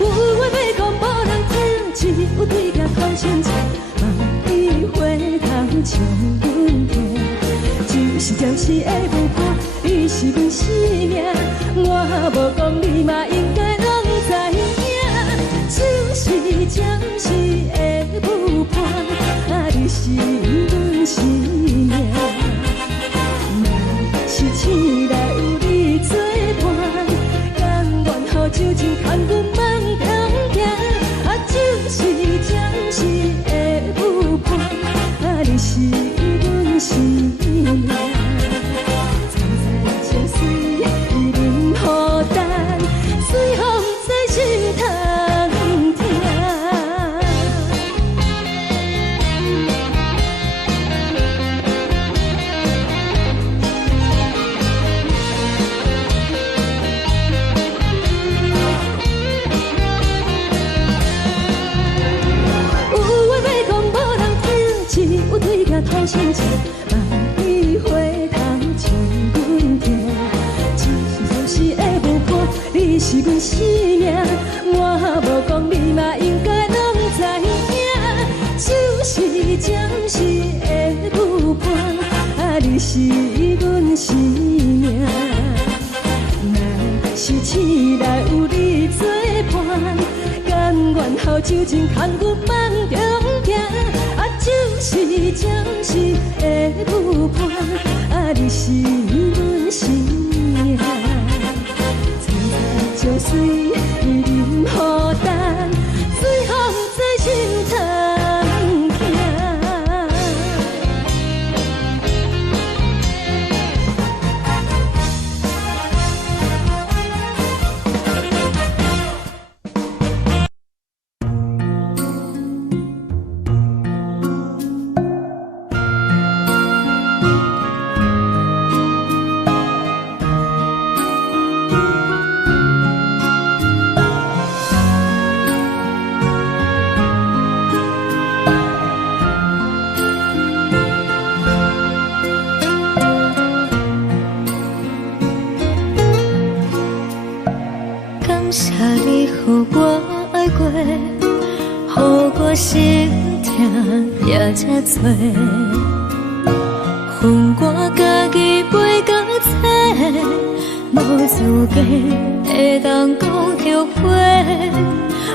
有话要讲无人听，只有对镜头心情，万里回头将阮听。就是暂时的舞伴，你是阮生命，我无讲你嘛应该拢知影。就是暂时的舞伴，啊，你是阮生命。若是醒来有你作伴，甘愿予酒精牵阮梦中行。啊，就是暂时的舞伴，啊，你是阮生命。层层情水任何等，随风在心头听。有对镜头心情，万里回头将阮听。就是暂时的舞伴，你是阮生命，我无讲你嘛应该拢知影。就是暂时的舞伴，啊，你是阮生命。若是醒来有你作伴，甘愿予酒精牵阮梦中行。啊，就是暂时的舞伴，啊，你是阮生命。层层情水任何等，随风在心头听。我心痛也真多，恨我家己飞到这，无资格会当讲后悔。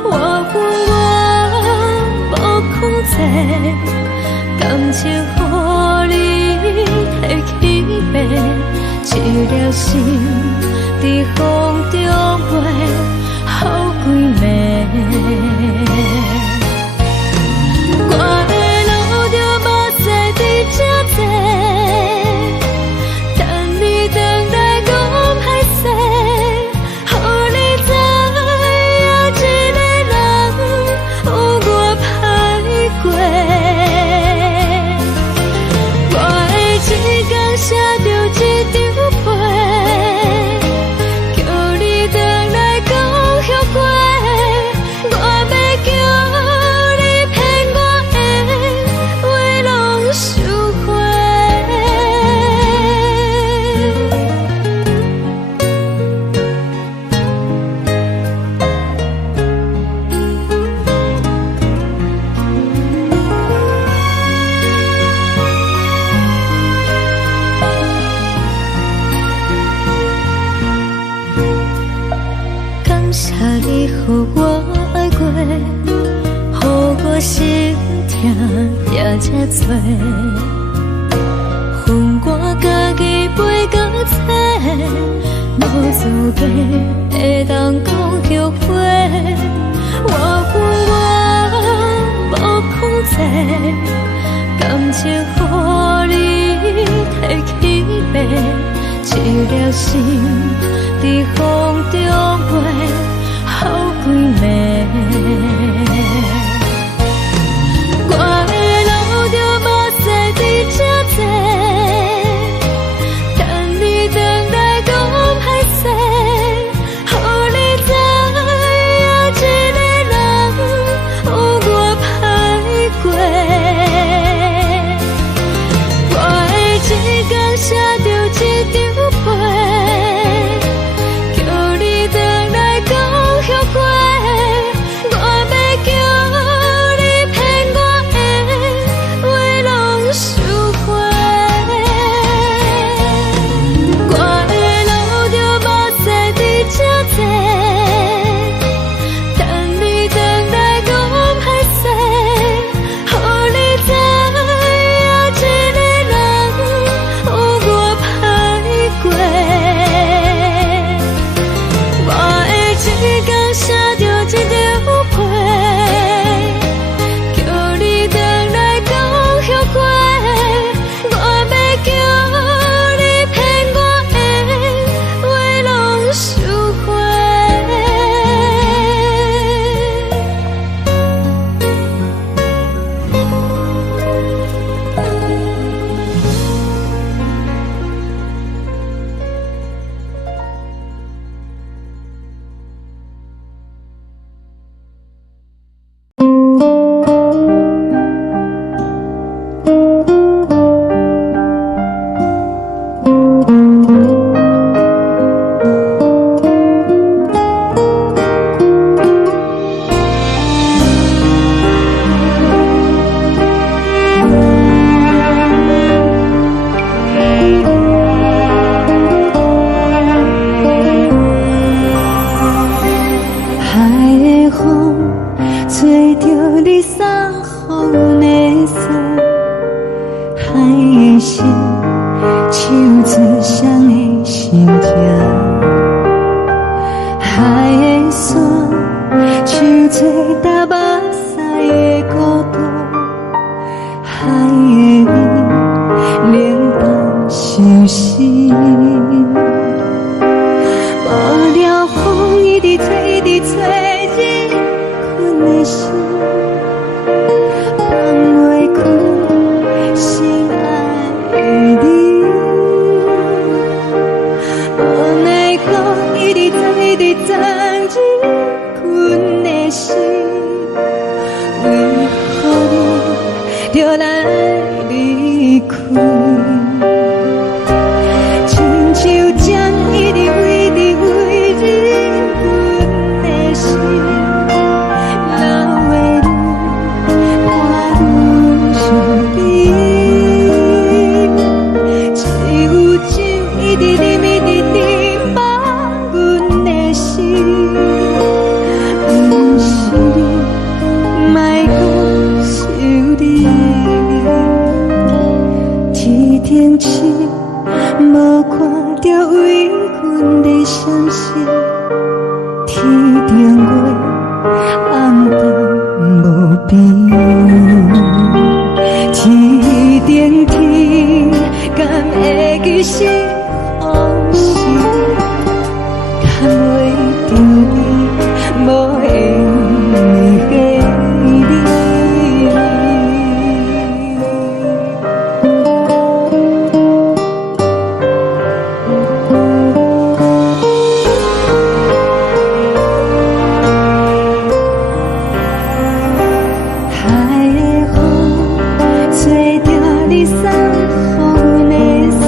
我恨我无控制，感情予你摕去卖，一粒心在风中飞，好几暝。我的路就目屎在这多，予我爱过，予我心痛也这多。恨我家己飞到这，无资格会当讲后悔。我恨我无控制，感情予你提起白，一粒心在风中飞，好几暝。我的路就无西伫这多，等你回来讲歹势，予你知影一个人有我歹过。我会一天写着一张被，叫你回来讲后悔。我要叫你骗我的话拢收回。我的路就无西伫这多，等你回来讲歹势，予你知影一个人有我歹过。我会一天写着一张被，叫你回来讲后悔。我要叫你骗我的话拢收回。海的风吹着你送予的伞，海的心唱出双的心情，海的山唱出搭目屎的孤独，海的美冷淡伤心。无聊风一直吹，一直吹，日困的心，放袂开心爱的你。无奈何一直走，一直走，日困的心，为何你就来离开？亲像江一直飞，一直飞，日阮的心，流的泪，我愈想你。只有酒一直啉，一直啉，放阮的心。不是你，莫讲想你。天顶星，无看着为阮的相思。天顶月，暗淡无边。天顶天，敢会记是往事？敢袂着你，无缘给你。海的风吹着你送予的伞，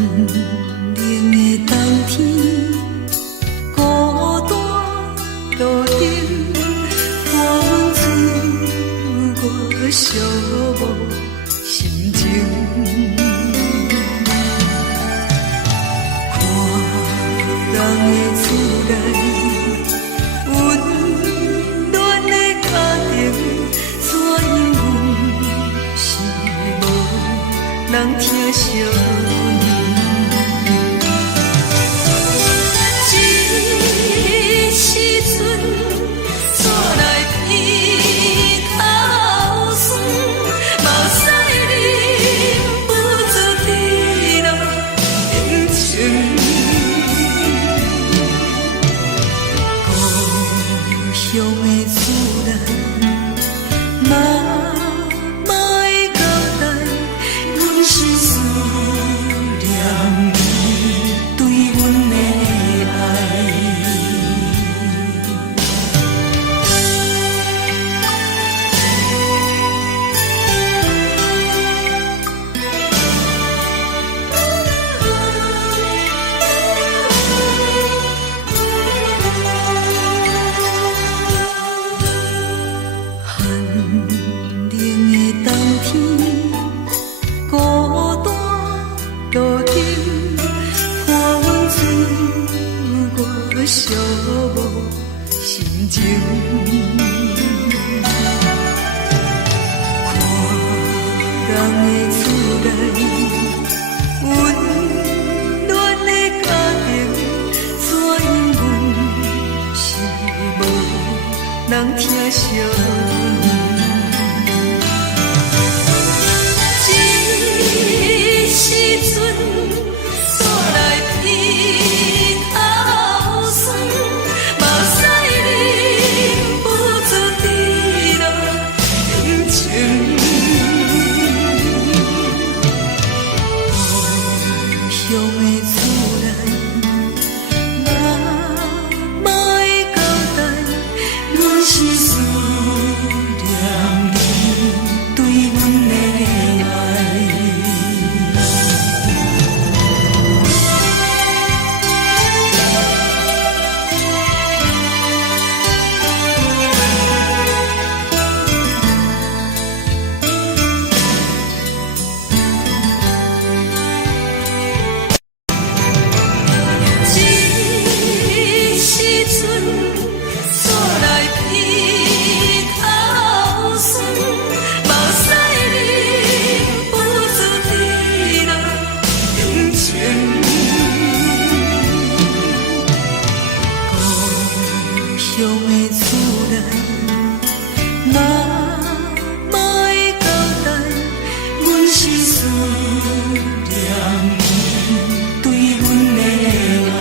冷的冬天，孤单路顶，看阮自我寂寞心情。看人的厝内温暖的家庭，怎因阮是无人疼惜？一时阵厝内鼻头酸，目屎忍不住滴落眼睛。故乡的厝内，妈妈的交代，阮是思念你对阮的爱。寂寞心情，看人的厝内温暖的家庭，怎因阮是无人疼惜？一时阵厝内鼻头酸，目屎忍不住滴落眼睛。故乡的厝内，妈妈的交代，阮是思念你对阮的爱。一时阵厝内鼻头酸，目屎忍不住滴落眼睛。故乡的厝内，妈妈的交代，阮是思念你对阮的爱。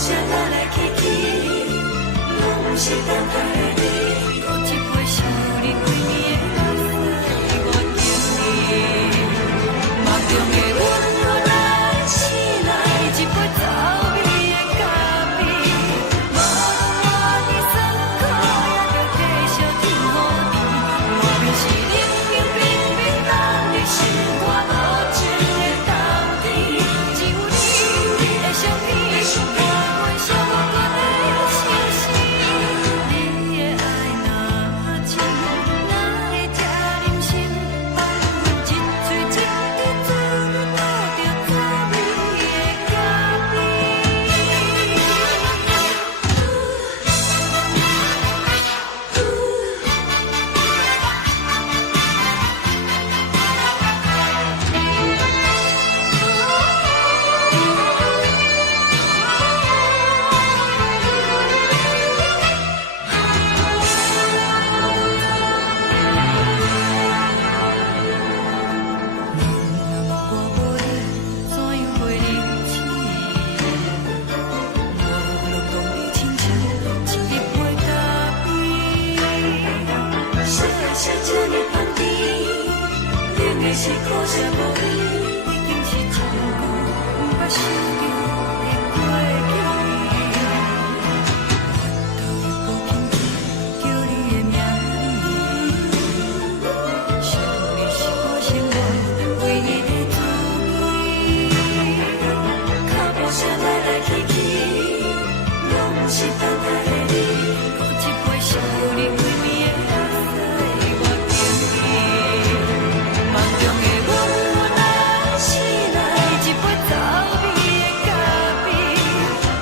声来来去去，拢不是等待的你。搁一杯想你几年的泪，我敬你。梦中的阮我来醒来，一杯走味的咖啡，无论我的酸苦，也着继续甜予你。外面是冷冷冰冰，但你心肝无情的冬天，只有你的相片，伴阮寂寞过的心事。你的爱若真，哪会这忍心放阮一嘴一滴水，倒着走味的咖小小的香甜，冷的是苦涩无味，已经是一句不捌想着的过去。我头又搁轻轻叫你的名字，想你是我生活唯一的滋味。脚步声来来去去，拢不是等待的你。搁一杯想你几年的泪，我敬你。梦中的阮我来醒来，一杯走味的咖啡，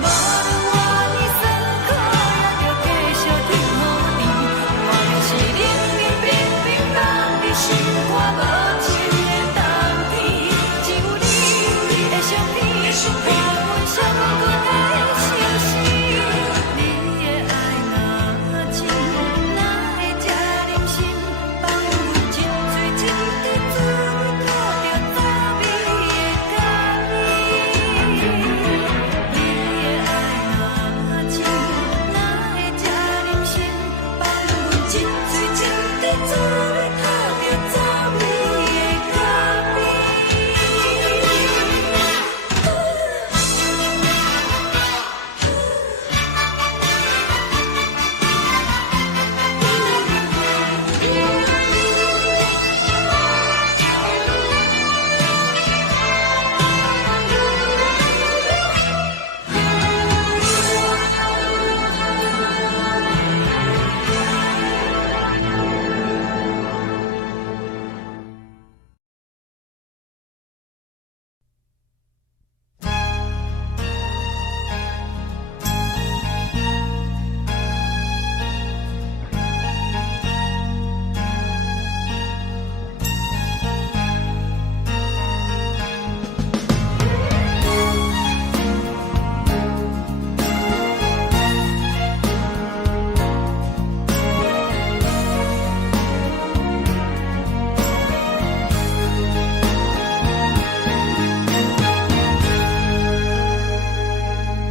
无论我的酸苦，也着继续甜予你。外面是冷冷冰冰，放你心肝无情的冬天，只有你的相片，伴阮寂寞过的心事。你的爱若真，哪会这忍心放阮一嘴一滴水，倒着走味的咖啡？你的爱若真，哪会这忍心放阮一嘴一滴水，倒着走味的咖啡？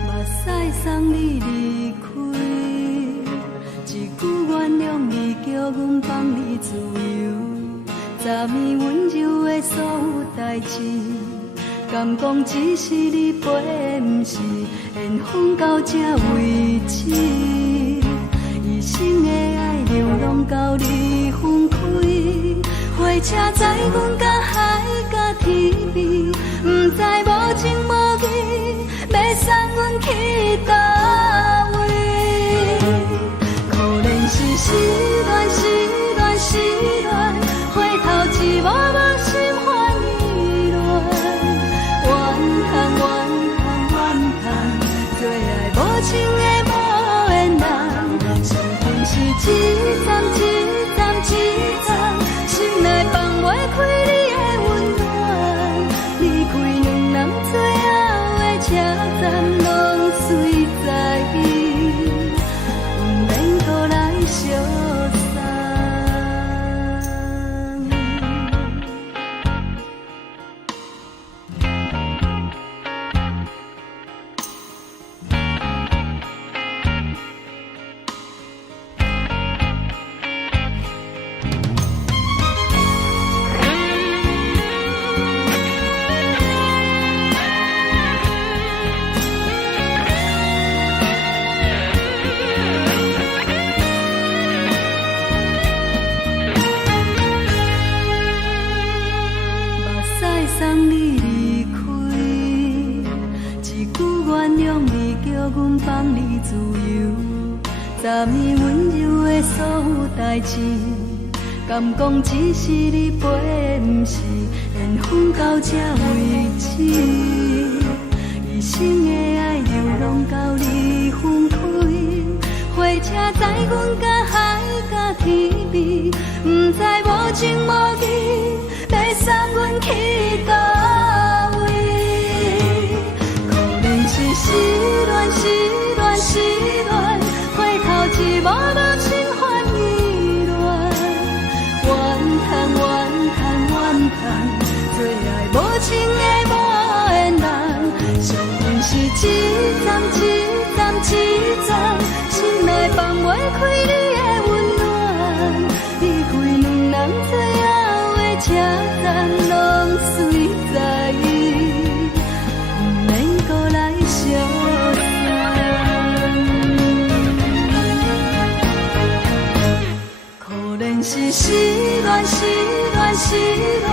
目屎送你离开，一句原谅你，叫阮放你自由。昨暝温柔的所有代志，敢讲只是你陪，不是缘分到这为止。一生的爱流浪到你分开，火车载阮甲海甲天边，不知无情无义，要送阮去倒位？可怜是失恋，失恋，失恋，回头一幕幕心烦意乱，怨叹，怨叹，怨叹，最爱无情的无缘人，生分是一站一站一站，心内放袂开你的温暖，离开两人最后的车站，拢随在伊，不免搁来相送。放你自由，昨暝温柔的所有代志，敢讲只是你陪，不是缘分到这为止。一生的爱又拢到你分开，火车载阮甲海甲天边，不知无情无义，要送阮去倒位？可能是失恋，失恋，失恋，回头一幕幕心烦意乱，怨叹，怨叹，怨叹，最爱无情的无缘人，伤痕是一站一站一站，心内放袂开你的温暖，离开两人最后的车站，拢随在意，不免搁来相送。可能是失恋，失恋，失恋，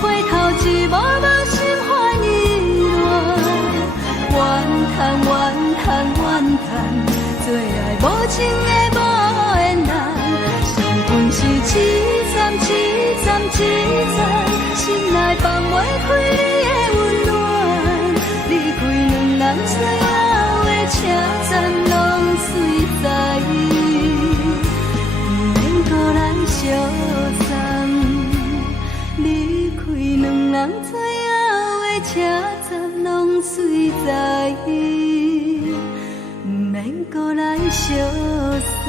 回头一幕幕心烦意乱，怨叹，怨叹，怨叹，最爱无情的无缘人，伤痕是一站一站一站，心内放袂开你的温暖，离开两人最后的车站，拢随在意，不免搁来相送。离开两人最后的车站，拢随在意，不免搁来相送。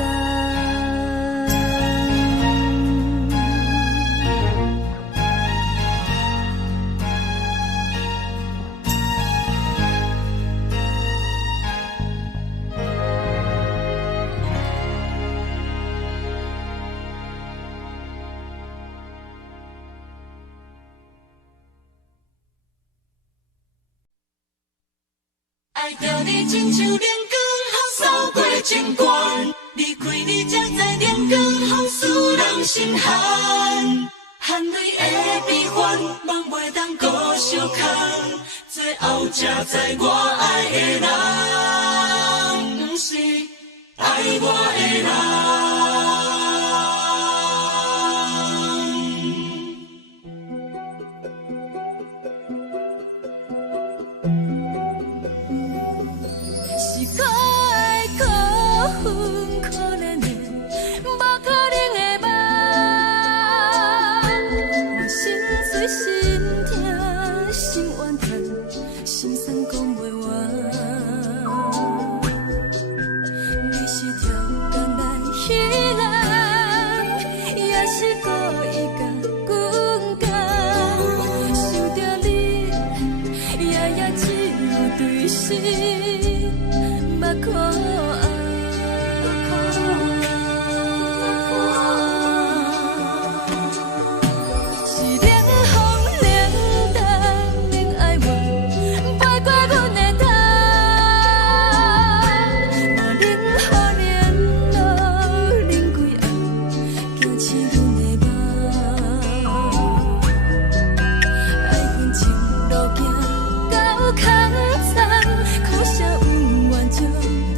爱着你亲像连光雨扫过情关，离开你才知连光雨使人心寒。含泪的悲欢，望袂当搁相牵，最后才知我爱的人，不是爱我的人。是可爱可恨可怜的，无可能的梦。我心碎心痛心怨叹，心酸讲袂完。你是挑工来彼人，也是故意甲阮讲，想着你夜夜只有对视。目眶红，是冷风冷淡冷爱我，飞过阮的头，嘛冷雨冷落冷几暗，惊醒阮的梦。爱阮情路行到空残，苦涩。就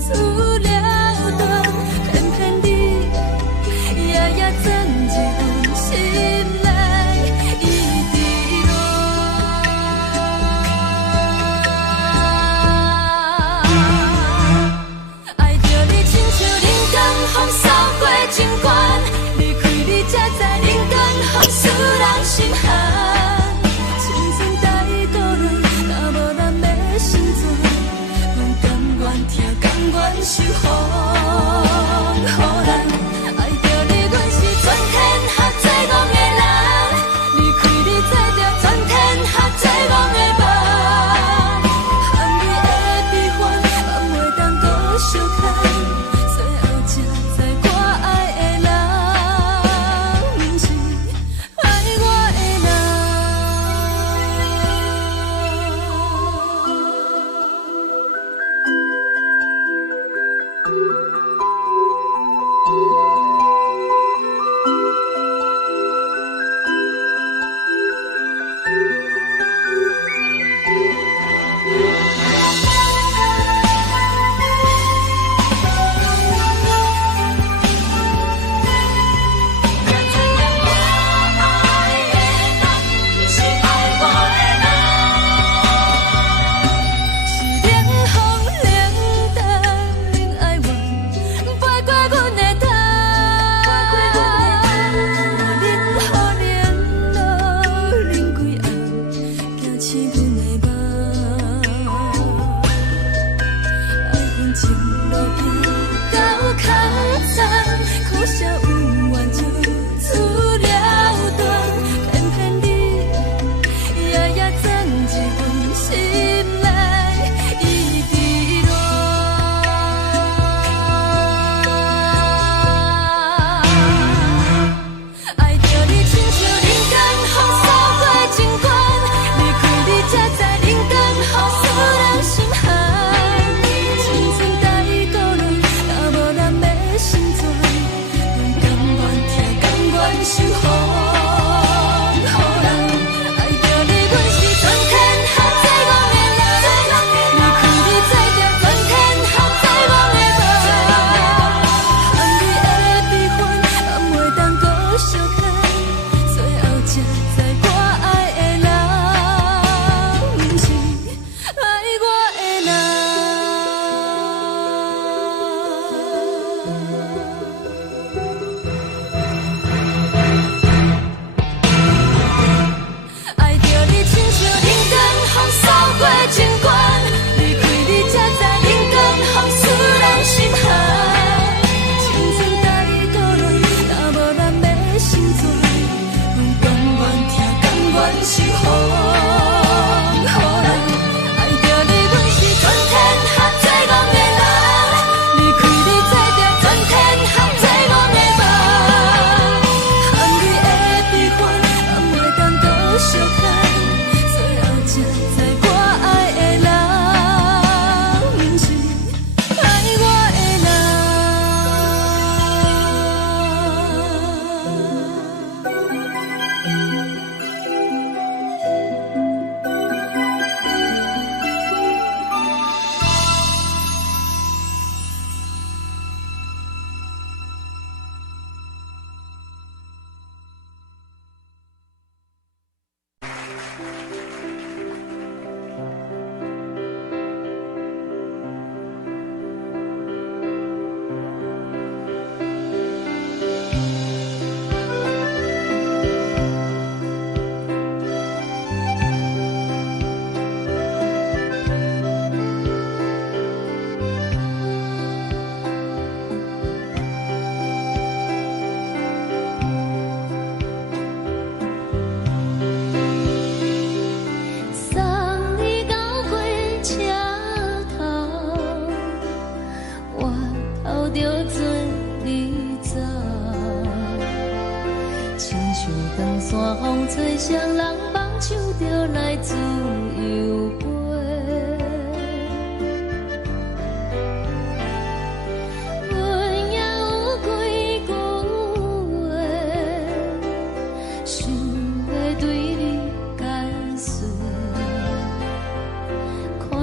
自恋。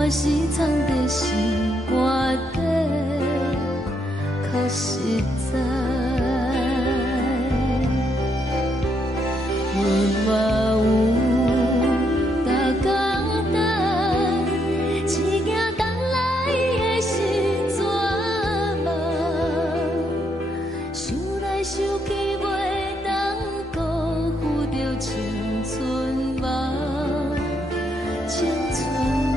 我是藏在心肝底，较实在。阮嘛有逐工等，只惊等来的是绝望，想来想去袂当辜负着青春梦，青春梦。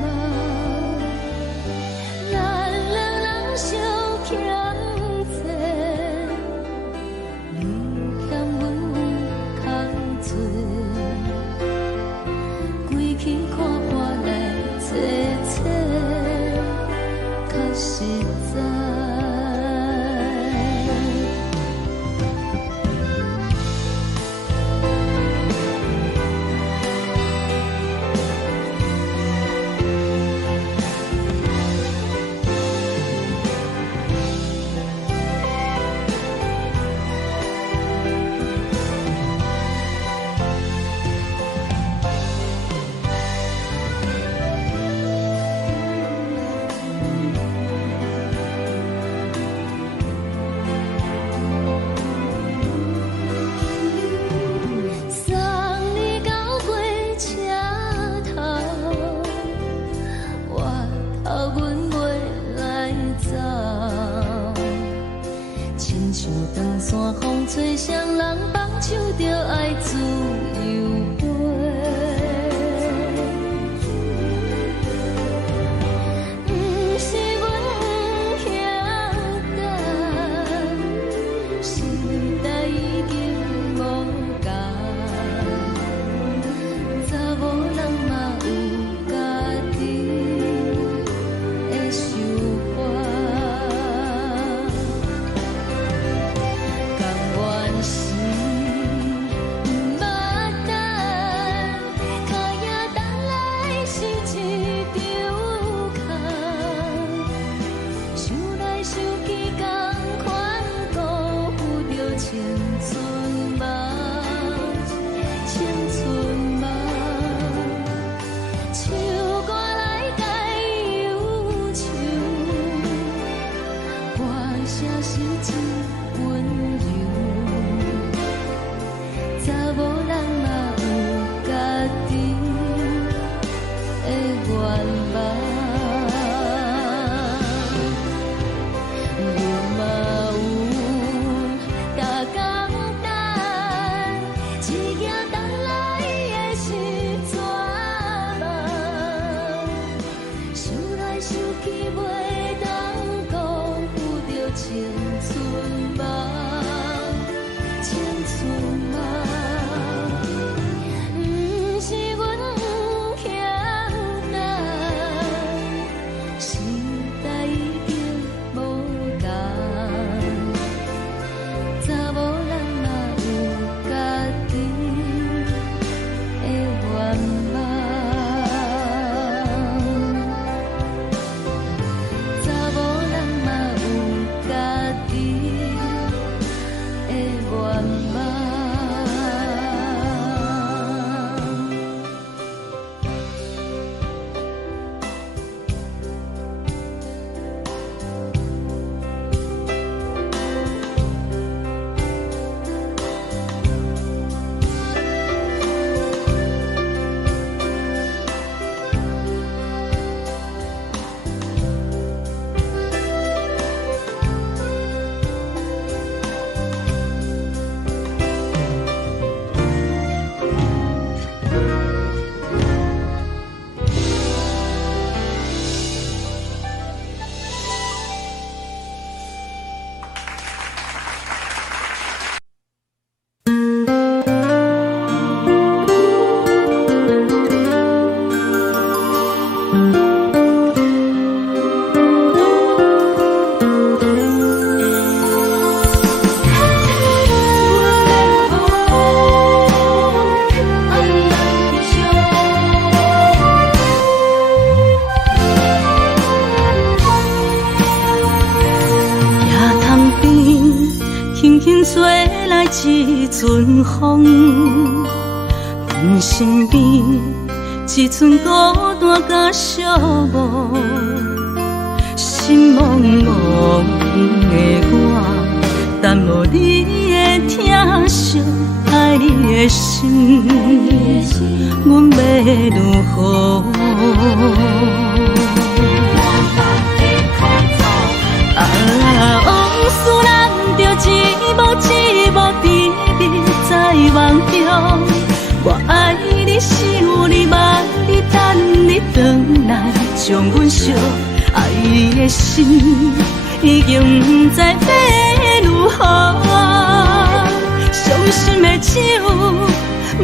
咱两人相欠债，你欠阮空罪，归去看看来坐坐，较实在。送你到火车头，我头阮袂来走，亲像长线风吹双人放手着爱自由飞。不是阮不晓等，时代已经无共，查某人嘛有家己的想法，甘愿是不捌等，脚也等来是一场空，想来想去同款辜负着青春梦，青春梦。唱歌来解忧愁，歌声是真温柔，查某人嘛有家己的愿望。阮嘛有逐工等，只惊等来的是绝望，想来想去袂当辜负着青春梦，青春梦。不是阮不晓等，时代已经无共，查某人嘛有家己的愿望，查某人嘛有家己的愿望。一阵风，阮身边一寸孤单甲寂寞，心茫茫的我，等无你的疼惜，爱你的心，阮要如何？往事咱着一幕一幕甜蜜在梦中。我爱你，想你，望你，等你回来，将阮惜爱的心已经不知要如何。伤心的手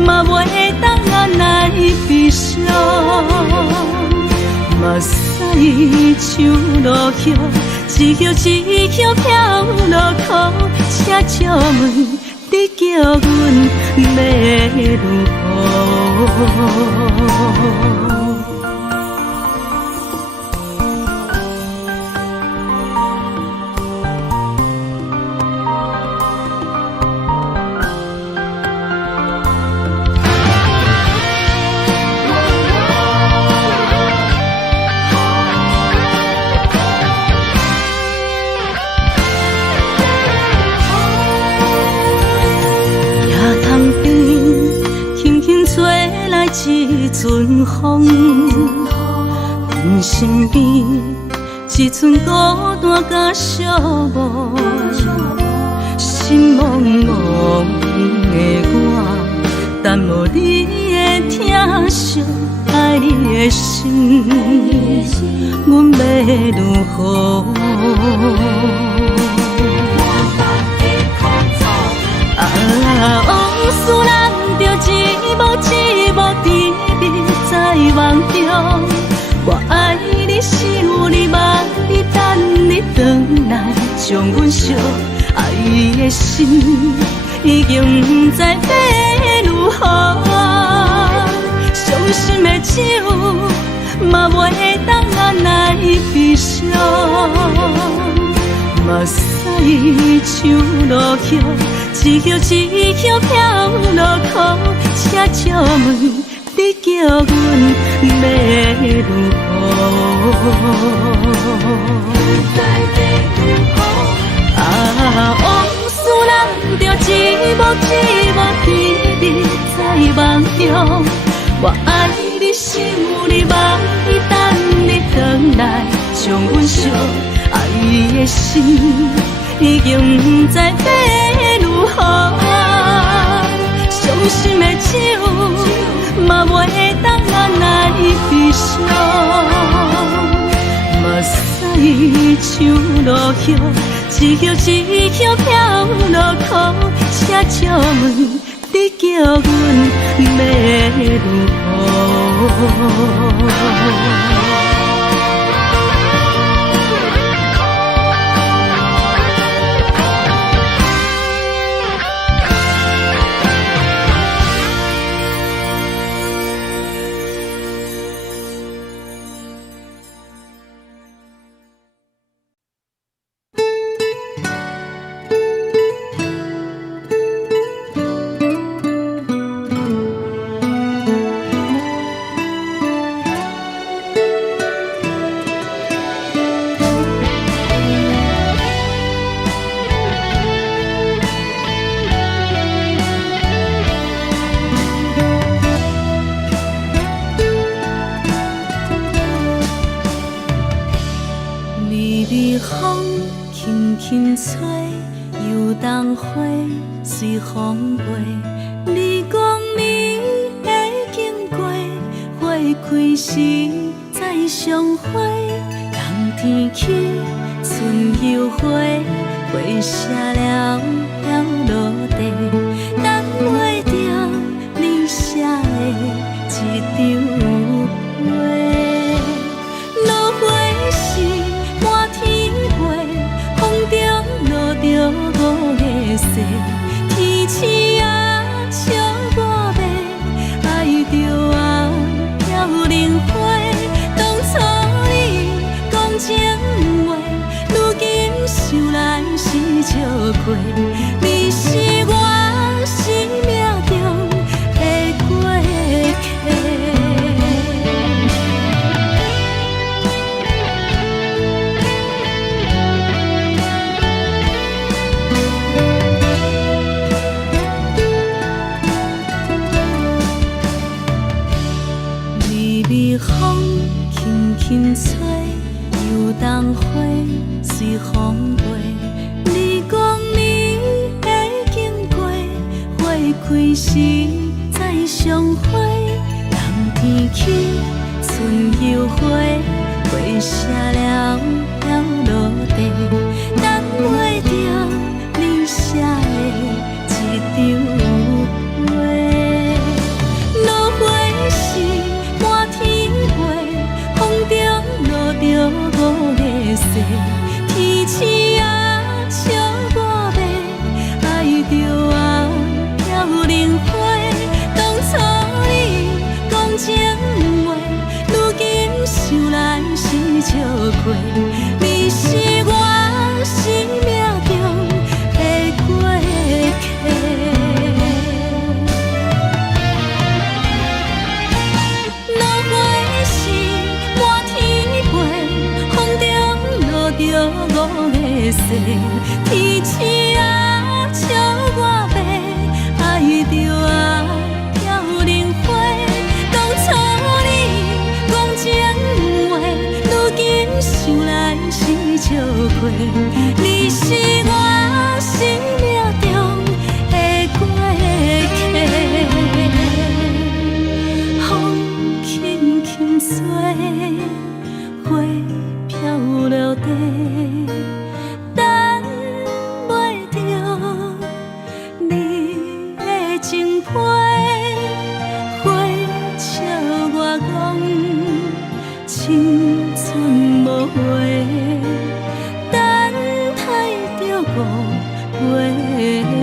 嘛袂当按来悲伤，目屎像落叶，一叶一叶飘落雨，请借问你叫阮要如何？一阵风，阮身边一寸孤单甲寂寞，心茫茫的我，等无你的疼惜，爱你的心，阮要如何？往事咱着一幕一幕甜蜜在梦中。我爱你，想你，望你，等你回来，将阮惜爱的心已经不知要如何。伤心的手嘛袂当按来悲伤，目屎像落叶，一叶一叶飘落雨，请借问你叫阮要如何？往事咱着一幕一幕甜蜜在梦中。我爱你，想你，望你，等你回来，将阮惜爱的心已经不知要如何。伤心的手嘛袂当按来悲伤，目屎像落叶，一叶一叶飘落雨，请借问你叫阮要如何？风轻轻吹，游动花随风飞。你讲你会经过，花开时再相会。冬天起，春又回，花谢了要落地，等袂着你写的一张画。落花时满天飞，风中落着五个色，天星啊笑我迷，爱着啊飘零花。当初你讲情话，如今想来是笑亏。你是我生命中的过客。轻吹，游动花随风飞。你讲你会经过，花开时再相会。人天起，春又花，花谢了落地，等袂着你写的一张画。落花时满天飞，风中落着五个色，天星啊笑我迷，爱着啊飘零花。当初你讲情话，如今想来是笑亏。你是我生命中的过客。落花时满天飞，风中落着五个色，天星啊笑我迷，爱着啊飘零花。当初你讲情话，如今想来是笑亏。你是我生命中的过客，风轻轻吹，花飘落地，等袂着你的情批。花笑我讲青春无悔，等待着五月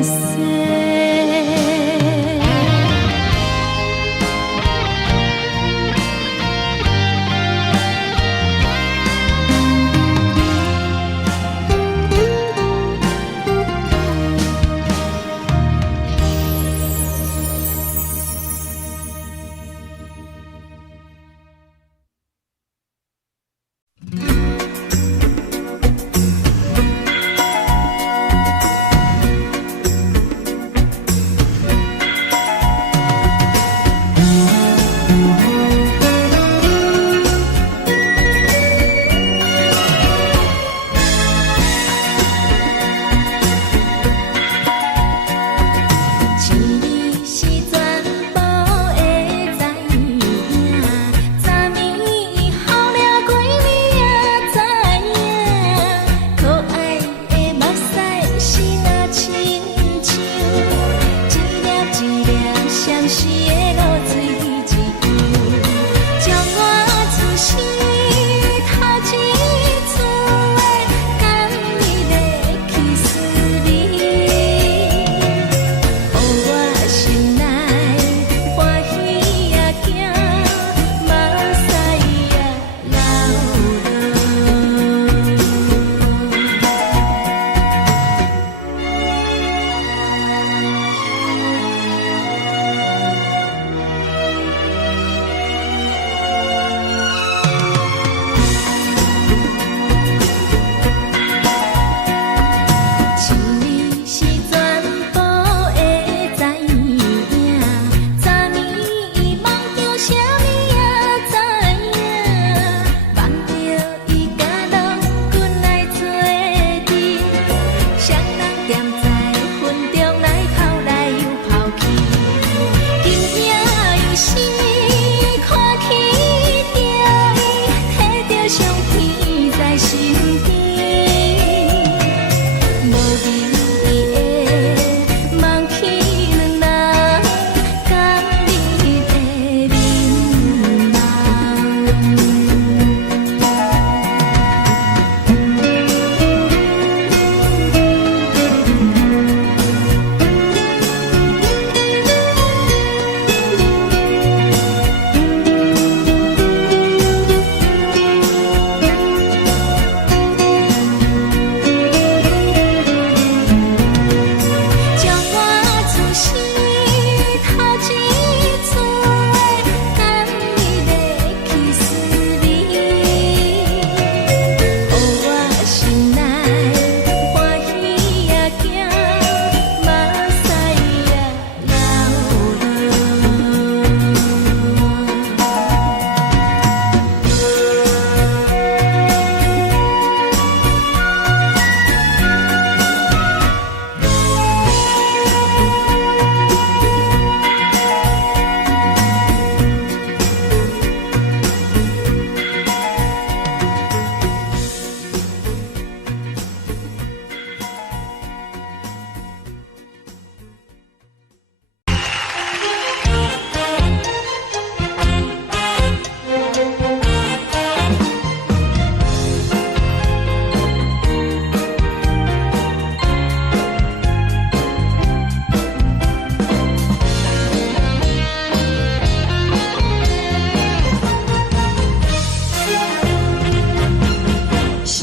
雪。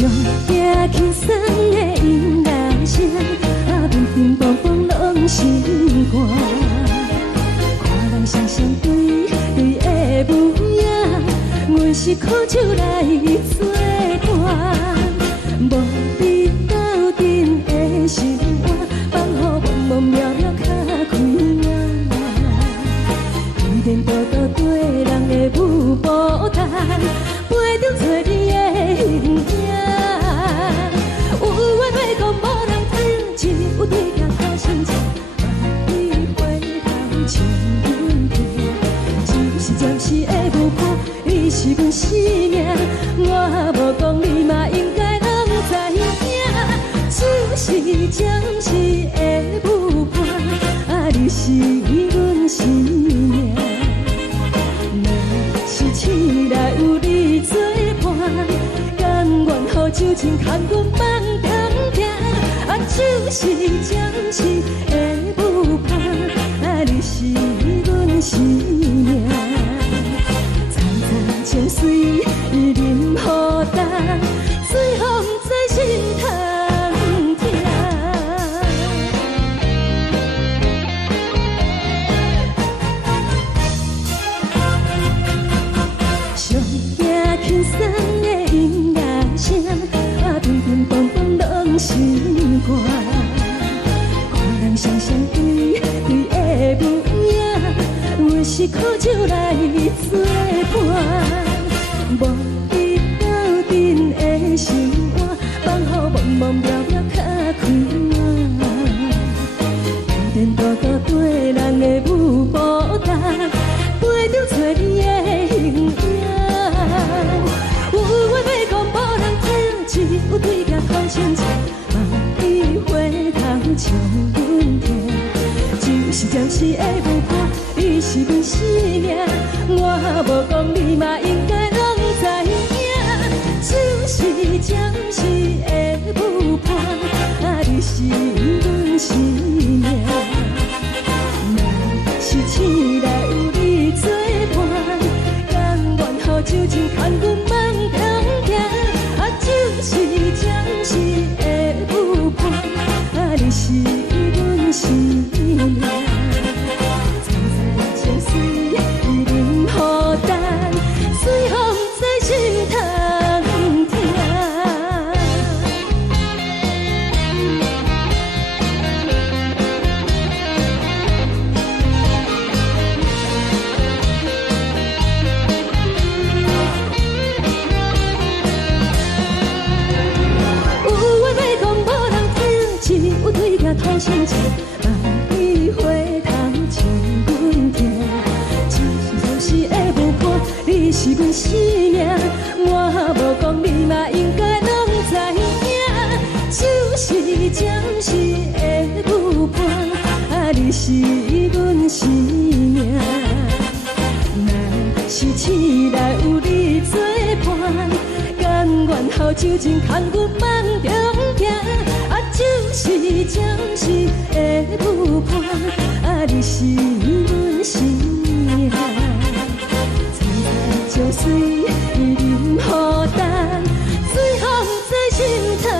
上惊轻松的音乐声，乒乒乓乓拢心肝。看人双双对对的舞影，阮是苦手来作伴。无你斗阵的心肝，放予茫茫渺渺较开眼。一颠倒倒对人的舞步弹，陪着做你的形影。有话要讲无人听，有对镜头心情，你回头唱阮听。暂时的舞伴，你是阮生命，我无讲你嘛应该拢知影。就是暂时的舞伴，你是阮生命。若是醒来有你作伴，甘愿予酒精牵阮梦中行。就是暂时的舞伴，你是阮生命。情水伊淋予干，水风在心头疼。上惊轻松的音乐声，乒乒乓乓拢心肝。看人双双对对的舞影，阮是苦手来作伴。无你斗阵的心肝，放予茫茫渺渺较开眼。一颠倒倒对人的舞步弹，陪着做你的形影。有话要讲无人听，只有对镜看心情，你回头唱阮听。就是暂时的舞伴，你是阮生命，我无讲你嘛应该拢知影。就是暂时的舞伴，你是阮生命。若是醒来有你作伴，甘愿予酒精牵阮梦中行。就是暂时的舞伴，你是阮生命。情水伊淋予干，水风在心头疼。有话要讲无人听，只有对镜头心情，你回头唱阮听。就是的舞伴，你是阮生命，我无讲你嘛应该拢知影。就是暂时的舞伴，你是阮生命。若是醒来有你作伴，甘愿予酒精牵阮梦中行。就是暂时的舞伴，你是阮生命。情水伊淋予干，水风在心头疼。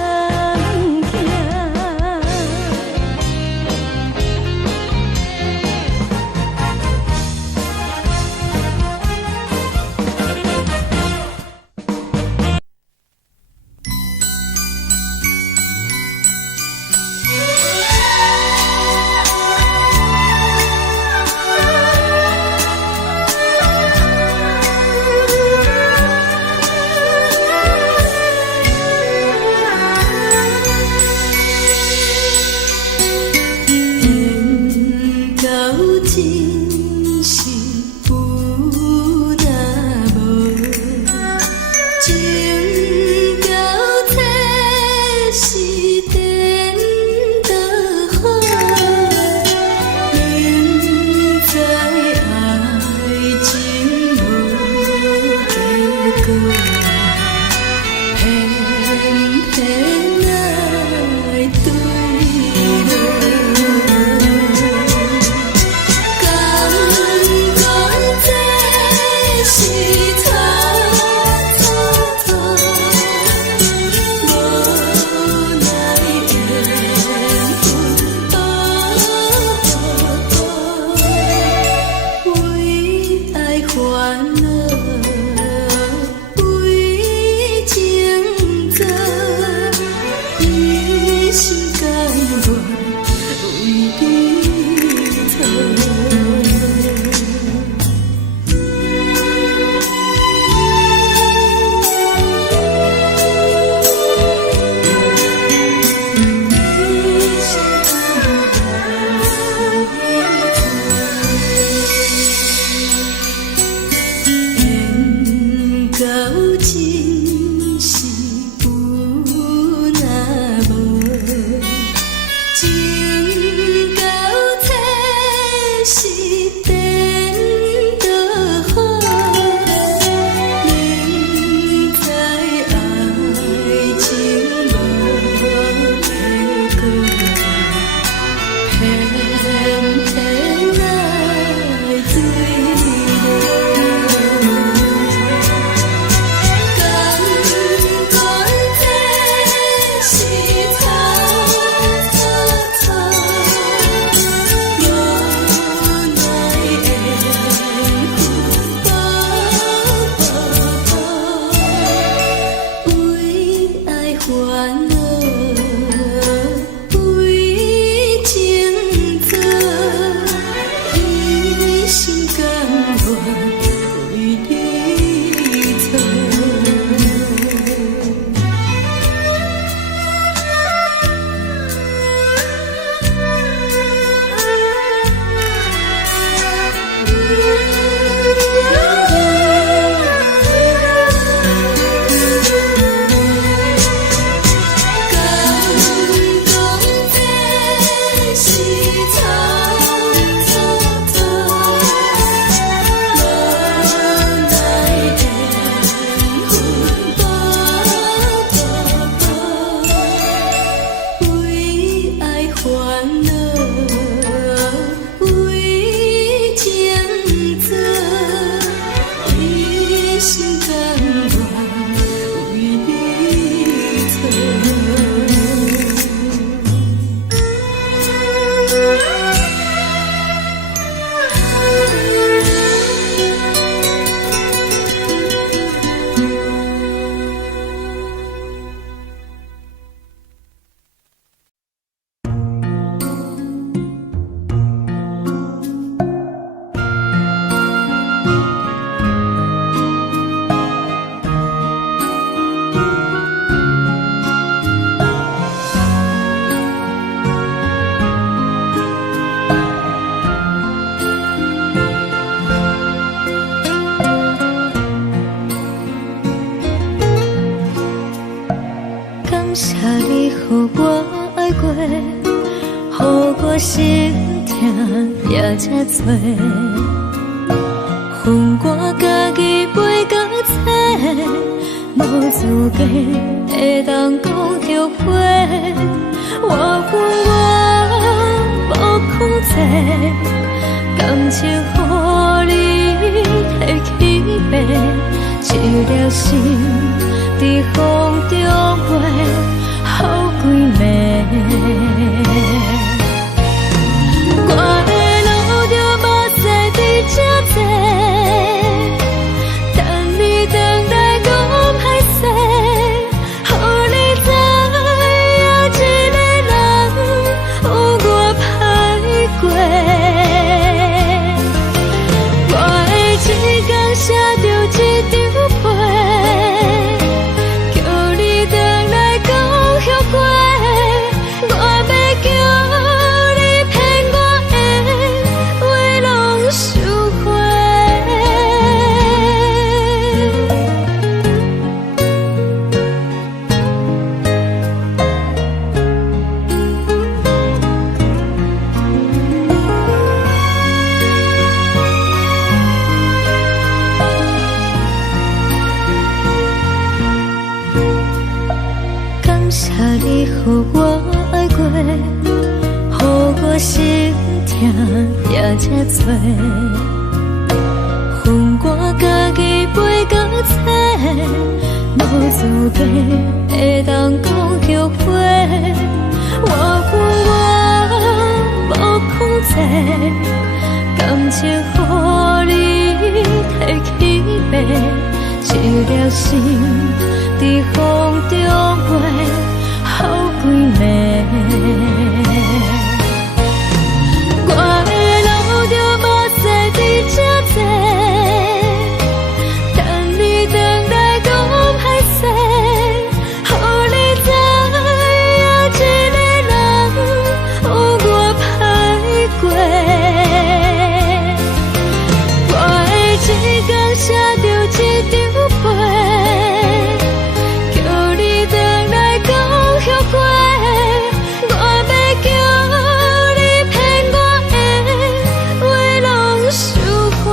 谢你予我爱过，予我心痛也这多，恨我家己袂够切，无资格会当讲后悔。我恨我无控制，感情予你提起飞，一条心在风中飞，好几暝。我的路就目屎在这多，等你等待讲歹势，予你知影一个人有我歹过。我的一天写着一张被，叫你回来讲后悔。我要叫你骗我的话拢收回。感谢你予我爱过，予我心痛也这多，恨我家己袂够切，无资格会当讲后悔。我恨我无控制，感情予你提起飞，一条心在风中飞，好几暝。我的路就目屎在这多，等你等待讲歹势，予你知影一个人有我歹过。我的一天写着一张被，叫你回来讲后悔。我要叫你骗我的话拢收回。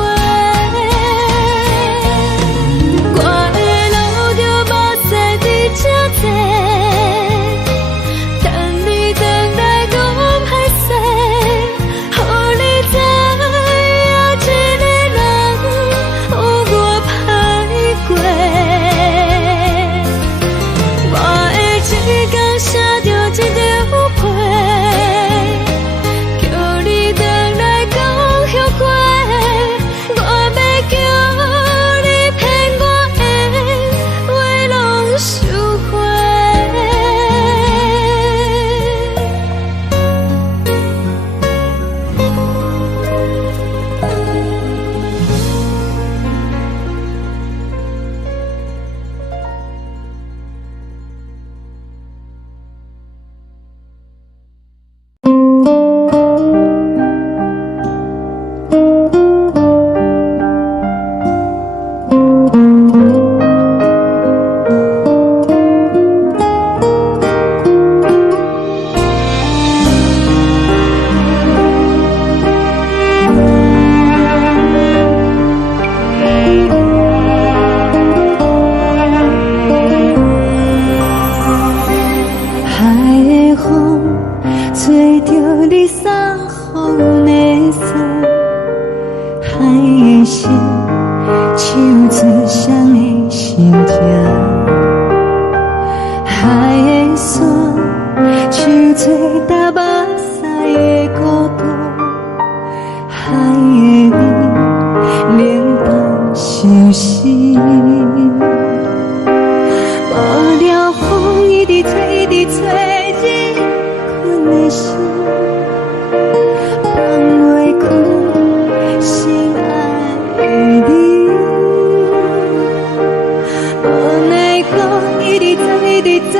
我的路就目屎在这多，等你等待讲歹势，予你知影一个人有我歹过。我的一天写着一张被，叫你回来讲后悔。我要叫你骗我的话拢收回。海的风吹着你送风的伞，海的心唱出双的心情，海的山唱出搭目屎的孤独，海的味冷淡伤心。无聊风一直吹，一直吹，日困的心，放袂开心爱的你。无奈何一直等，一直等。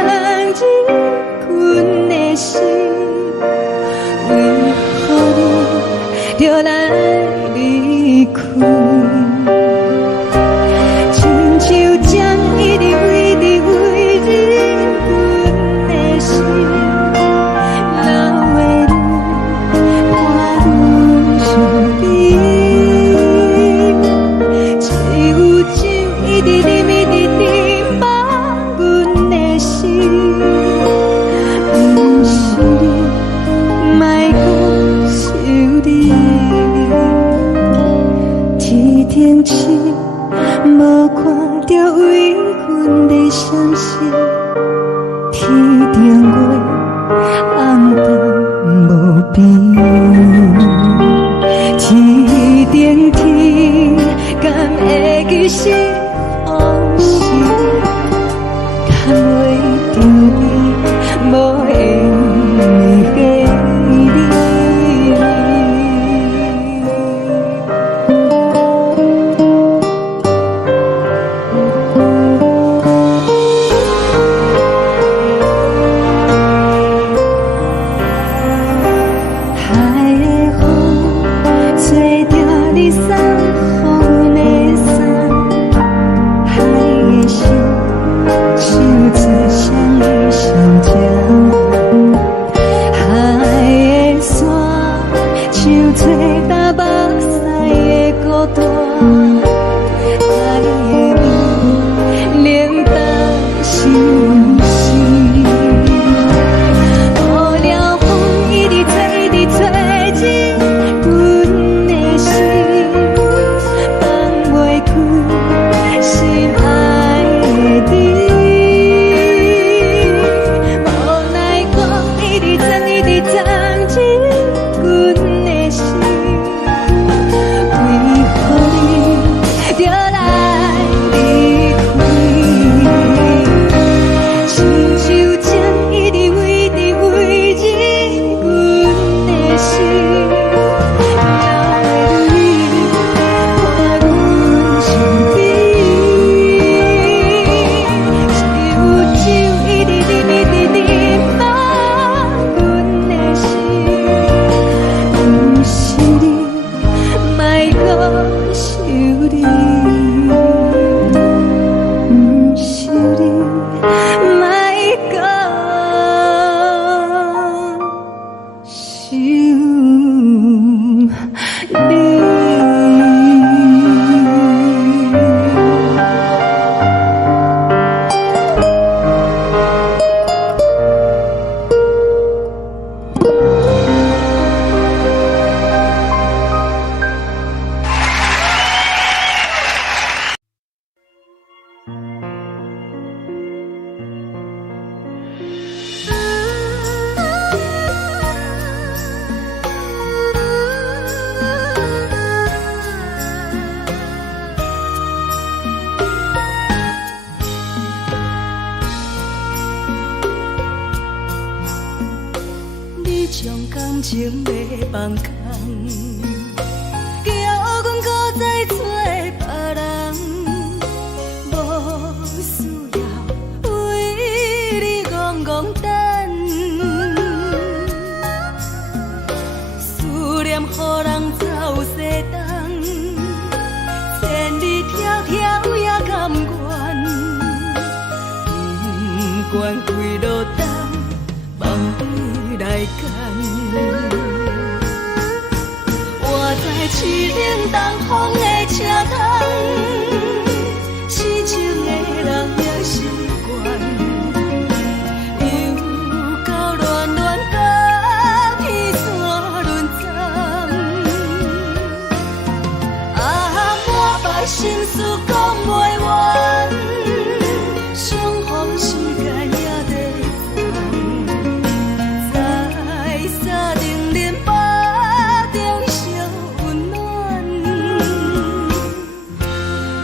将感情要放空，叫阮搁再找别人，无需要为你戆戆等，思念予人走西东，千里迢迢也甘愿，不管几路灯，望你来牵。我在市顶东风的车窗，痴情的人也习惯，又到乱乱甲天山轮站，满腹心事讲袂完，相逢时间也在等，在沙定林巴中相温暖，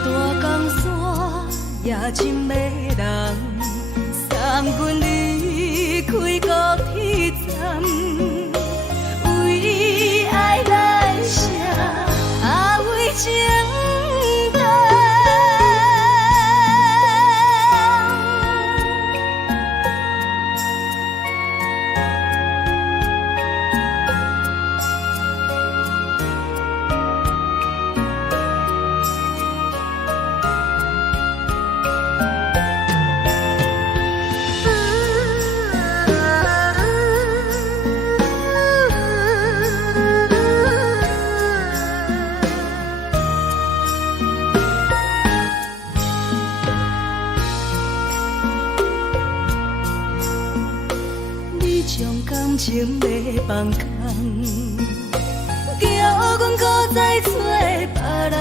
大江山也真迷人，送阮离开高铁站，为爱来写为情长。你将感情要放空，叫阮搁再找别人，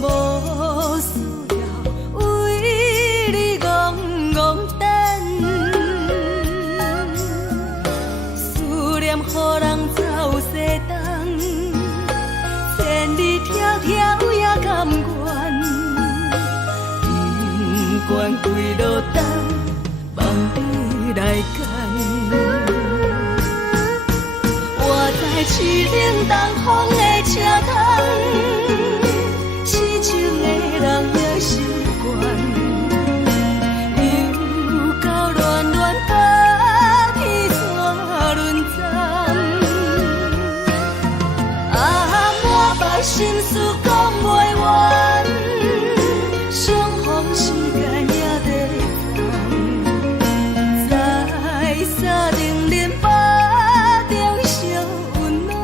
无需要为你戆戆等，思念予人走西东，千里迢迢也甘愿，不管几路灯，望你来牵。我在市顶东风的车窗，痴情的人也习惯，又到乱乱甲天山轮站，满腹心事讲袂完，相逢时间也在等，在沙定林巴中相温暖，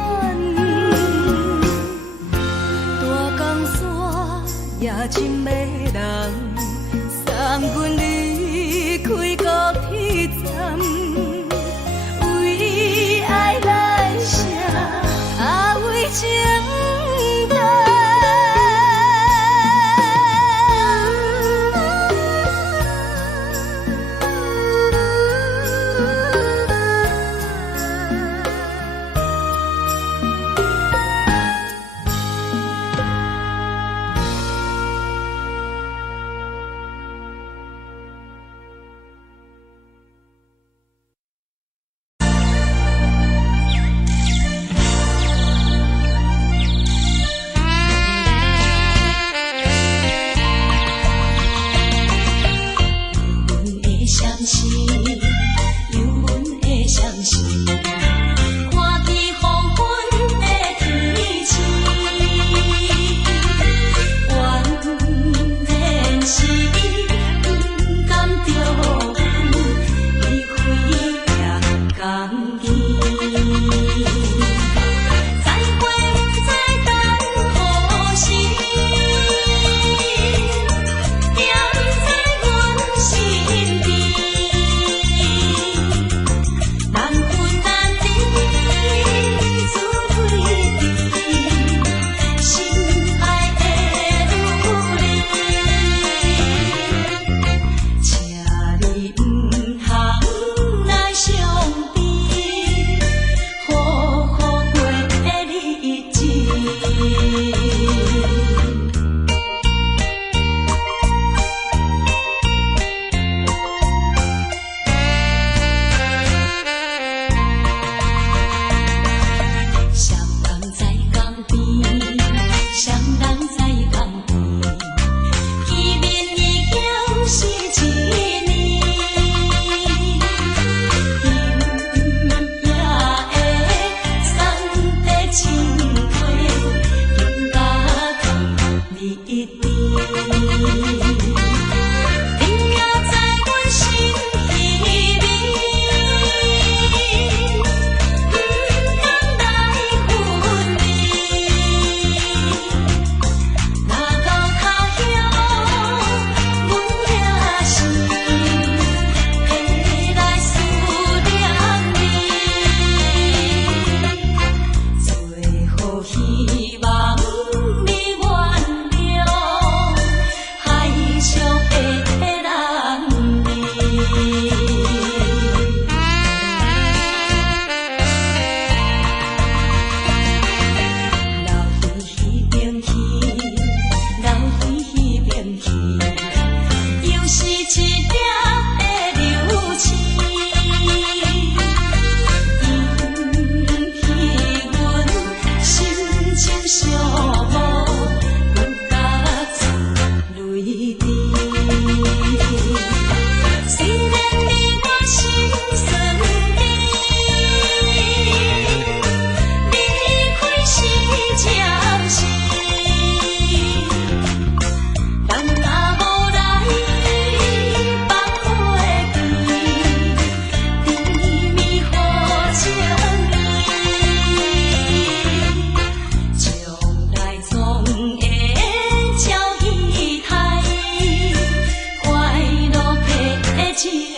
情。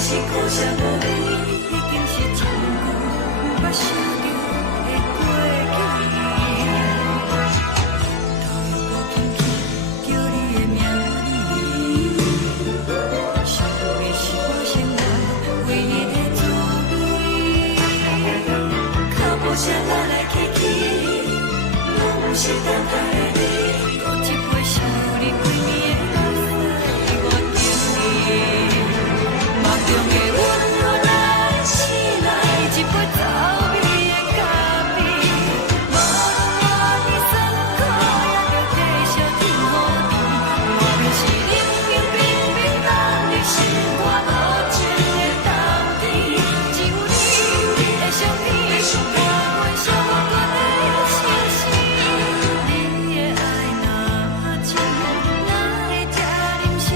是苦涩无味，已经是真久捌想着的过去。头又搁轻轻叫你的名字，想的是我生来唯一的滋味。脚步声来来去去，拢是等待的你。搁一杯想你几暝的泪水，我敬你。梦中的阮我来醒来，一杯走味的咖啡。无论我的酸苦，也着继续甜乎甜。外面是冷冰冰冰冷的心，我无情的冬天。只有你的相片，我阮伤我的心事。你的爱若真，哪会这忍心？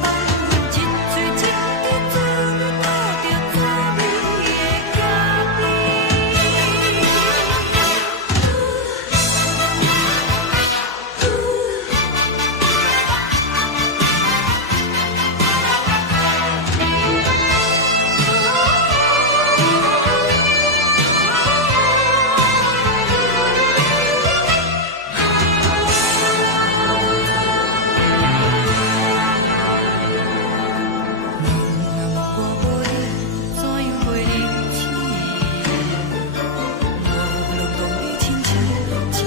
放阮一嘴情的滋味，倒着滋味的咖啡。我无你，怎样袂离去？无路当你亲像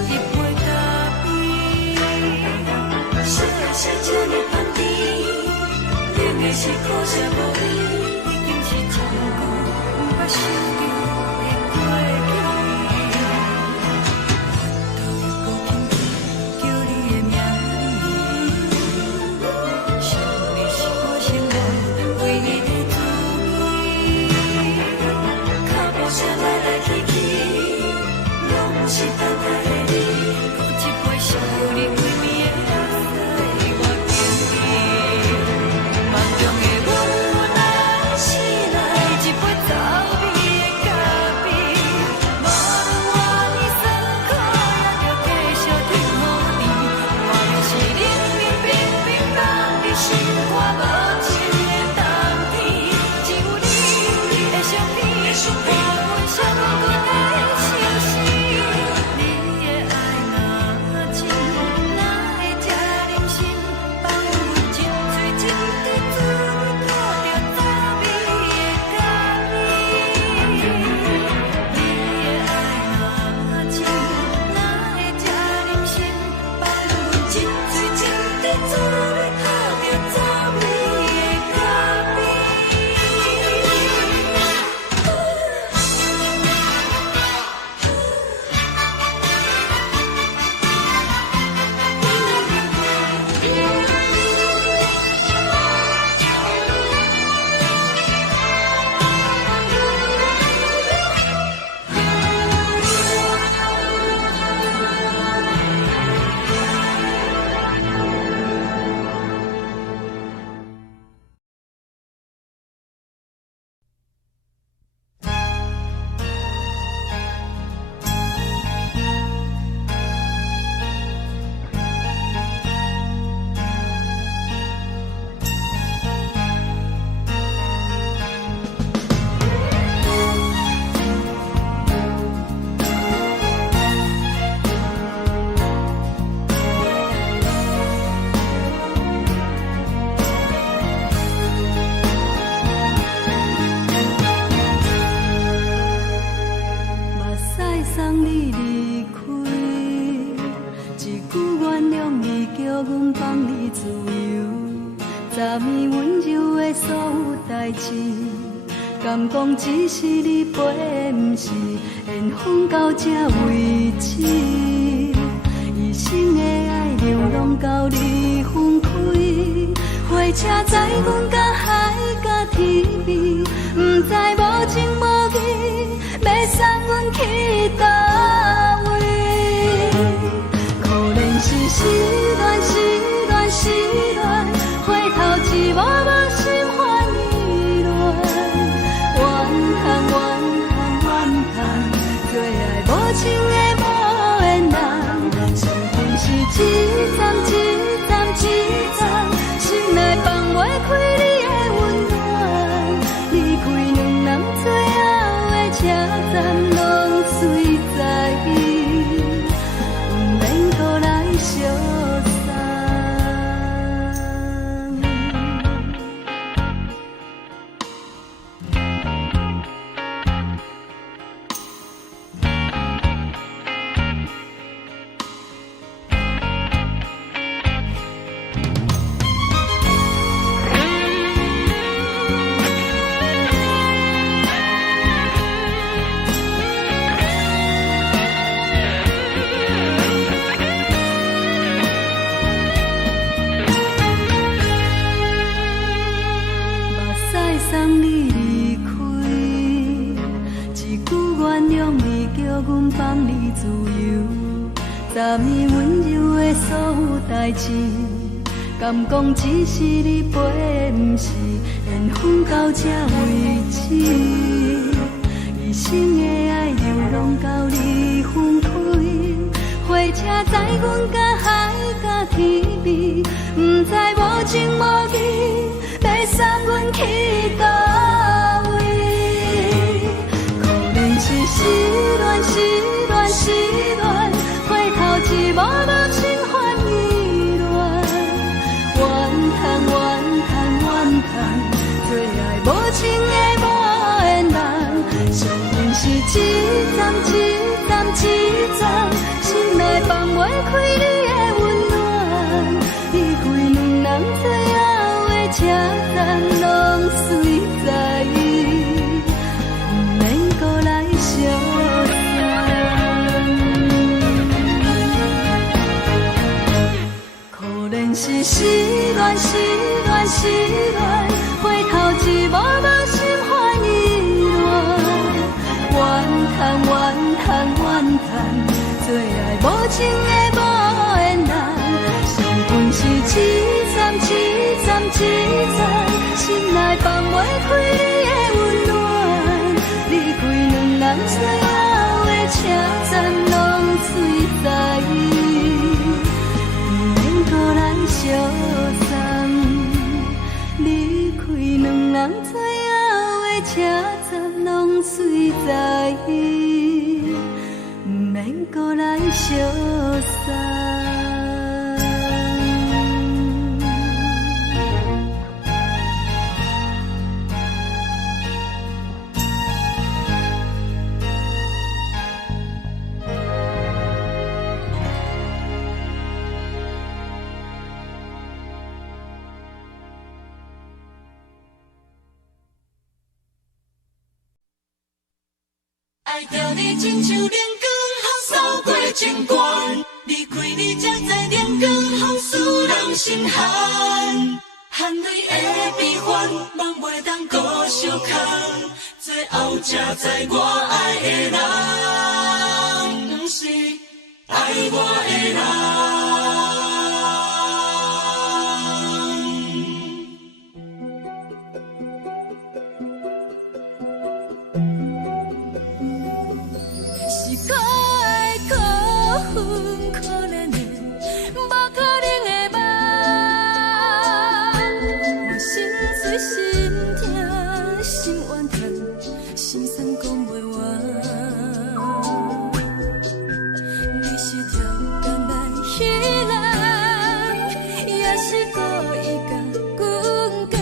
一杯咖啡。小的声像你放甜，冷的是苦涩无味。已经是真久捌想着的过去。头又搁轻轻叫你的名字，想你是我生来唯一的滋味。脚步声来来去去，拢是等待的你。搁一杯想你几暝的泪水，我敬你。梦中的阮我来醒来，一杯走味的咖啡。无论我的酸苦，也着继续甜乎甜。外面是冷冰冰冰冷的心，我无情的冬天。只有你的相片，我阮伤我的心事。你的爱若真，哪会这忍心？放阮一嘴情的滋味，倒着滋味的咖啡。你的爱若真，哪会这忍心？放阮一嘴情的滋味，倒着滋味的咖啡。目屎送你离开，一句原谅你，叫阮放你自由。昨暝温柔的所有代志，敢讲只是你陪，不是缘分到这为止。一生的爱流浪到你分开，火车载阮甲海甲天边，不知无情无义，要送阮去倒位？可能是失恋，失恋，失恋，回头一幕幕心烦意乱，怨叹，怨叹，怨叹，最爱无情的无缘人，缘分是一站一站一站，心内放袂开你的温送你离开，一句原谅你，叫阮放你自由。昨暝温柔的所有代志，敢讲只是你陪，不是缘分到这为止。一生的爱流浪到你分开，火车载阮甲海甲天边，不知无情无义，要送阮去倒位？可怜是失恋，失恋，失恋，回头一幕幕心烦意乱，怨叹，怨叹，怨叹，做爱无情的无缘人，上恨是一站一站一站，心内放袂开你的温暖，离开两人最后的车站，拢随在伊，不免搁来相可怜是失恋，失恋，失恋，回头一幕幕心烦意乱，怨叹，怨叹，怨叹，做爱无情的无缘人，上恨是一站一站一站，心内放袂开你的温暖，离开两人最后的车站，拢随在伊，不免搁来相送。离开两人最后的车站，拢随在伊，不免搁来相送。爱着你亲像阳光扫过情关，离开你才知阳光风使人心寒，含泪的悲欢，望袂当搁相牵，最后才知我爱的人，不是爱我的人。是可爱可恨可怜的，无可能的梦。我心碎心痛心怨叹，心酸讲袂完。你是挑工来彼人，也是故意甲阮讲，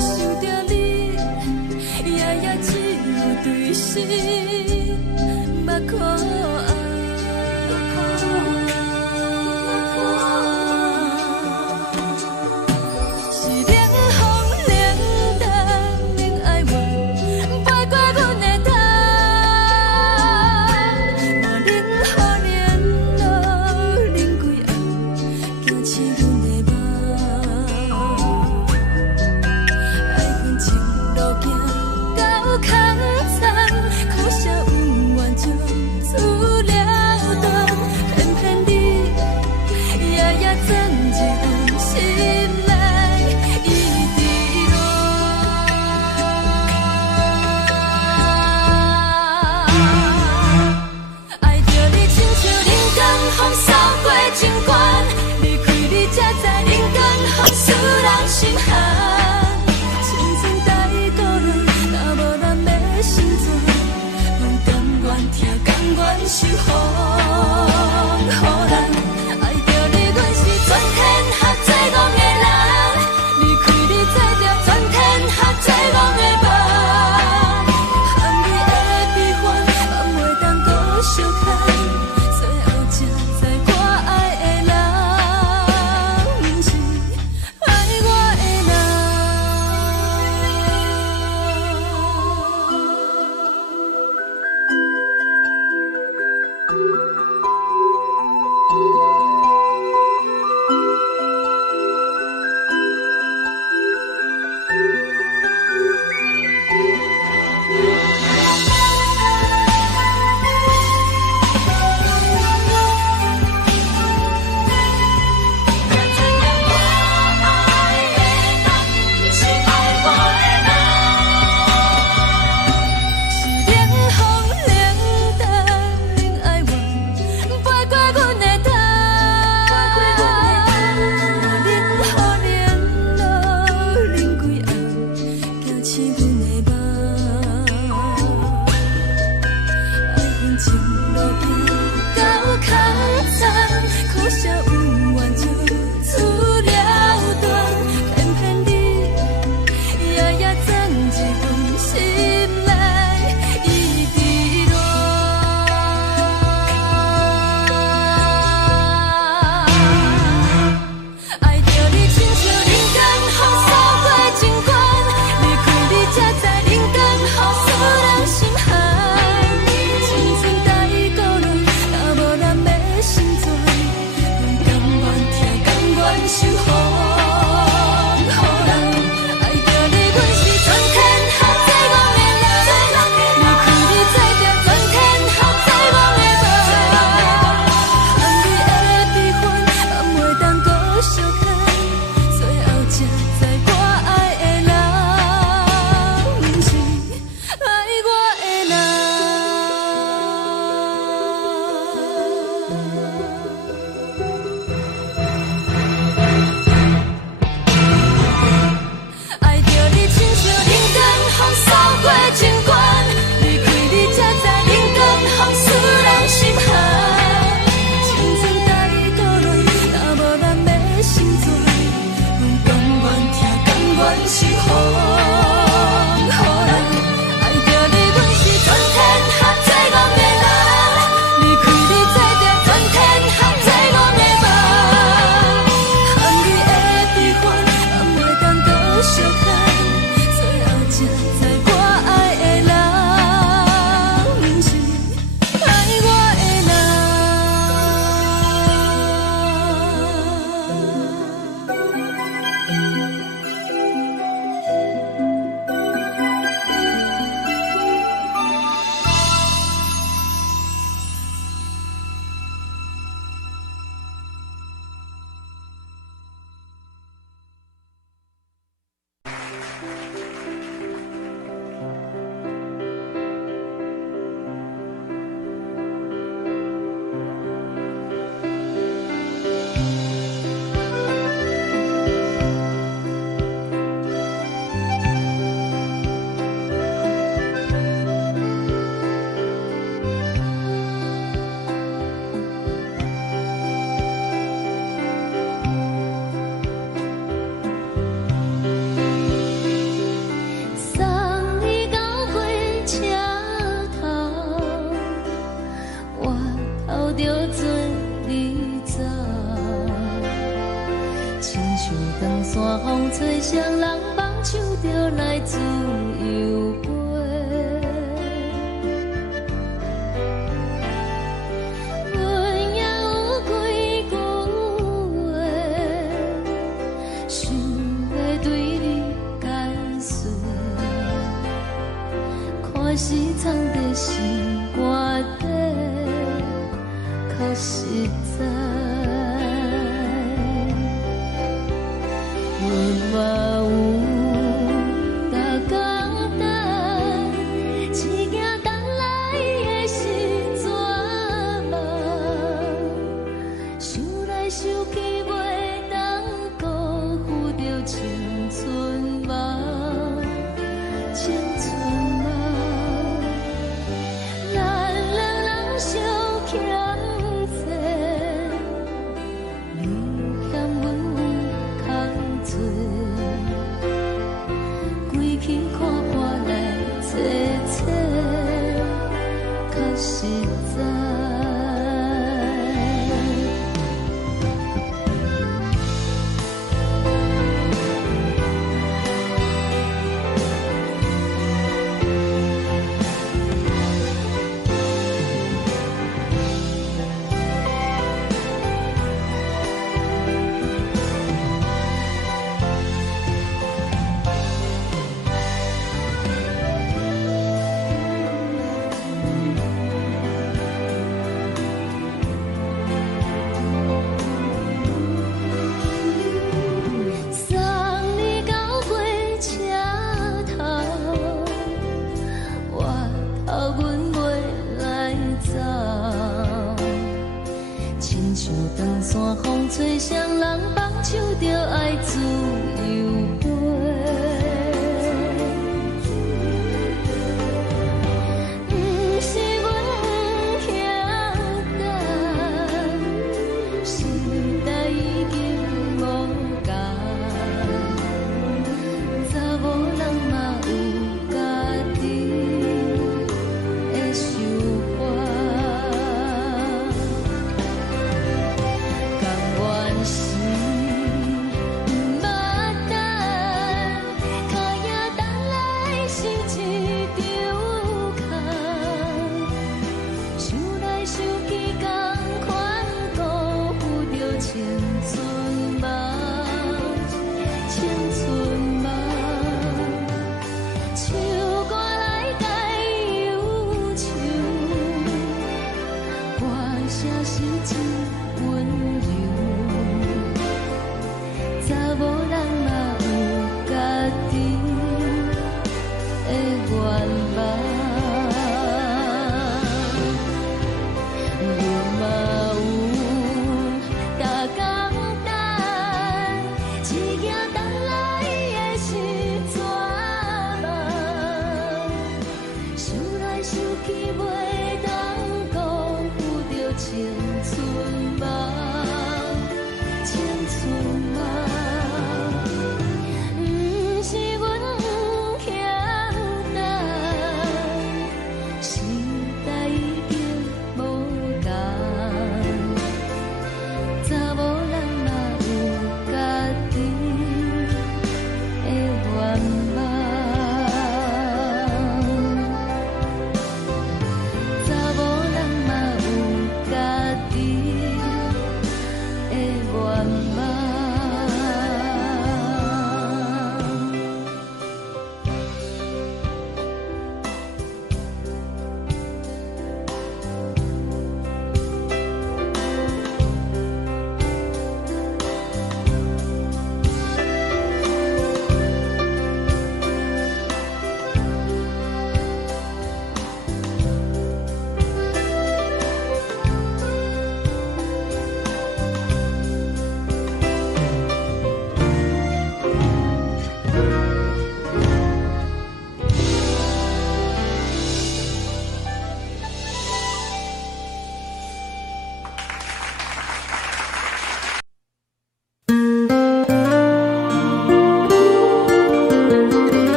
想着你，夜夜只有对视。目眶红，是冷风冷淡免爱我，飞过阮的头，我忍好忍落忍几暗，惊醒阮的梦，爱恨情路行到空残，苦涩。来自由飞。阮也有几句话，想要对你解释，可是藏在心肝底，较实在。阮嘛有逐工等，只惊等来的时阵嘛，想来想去袂当辜负着青春嘛，青春嘛，咱两人相欠债，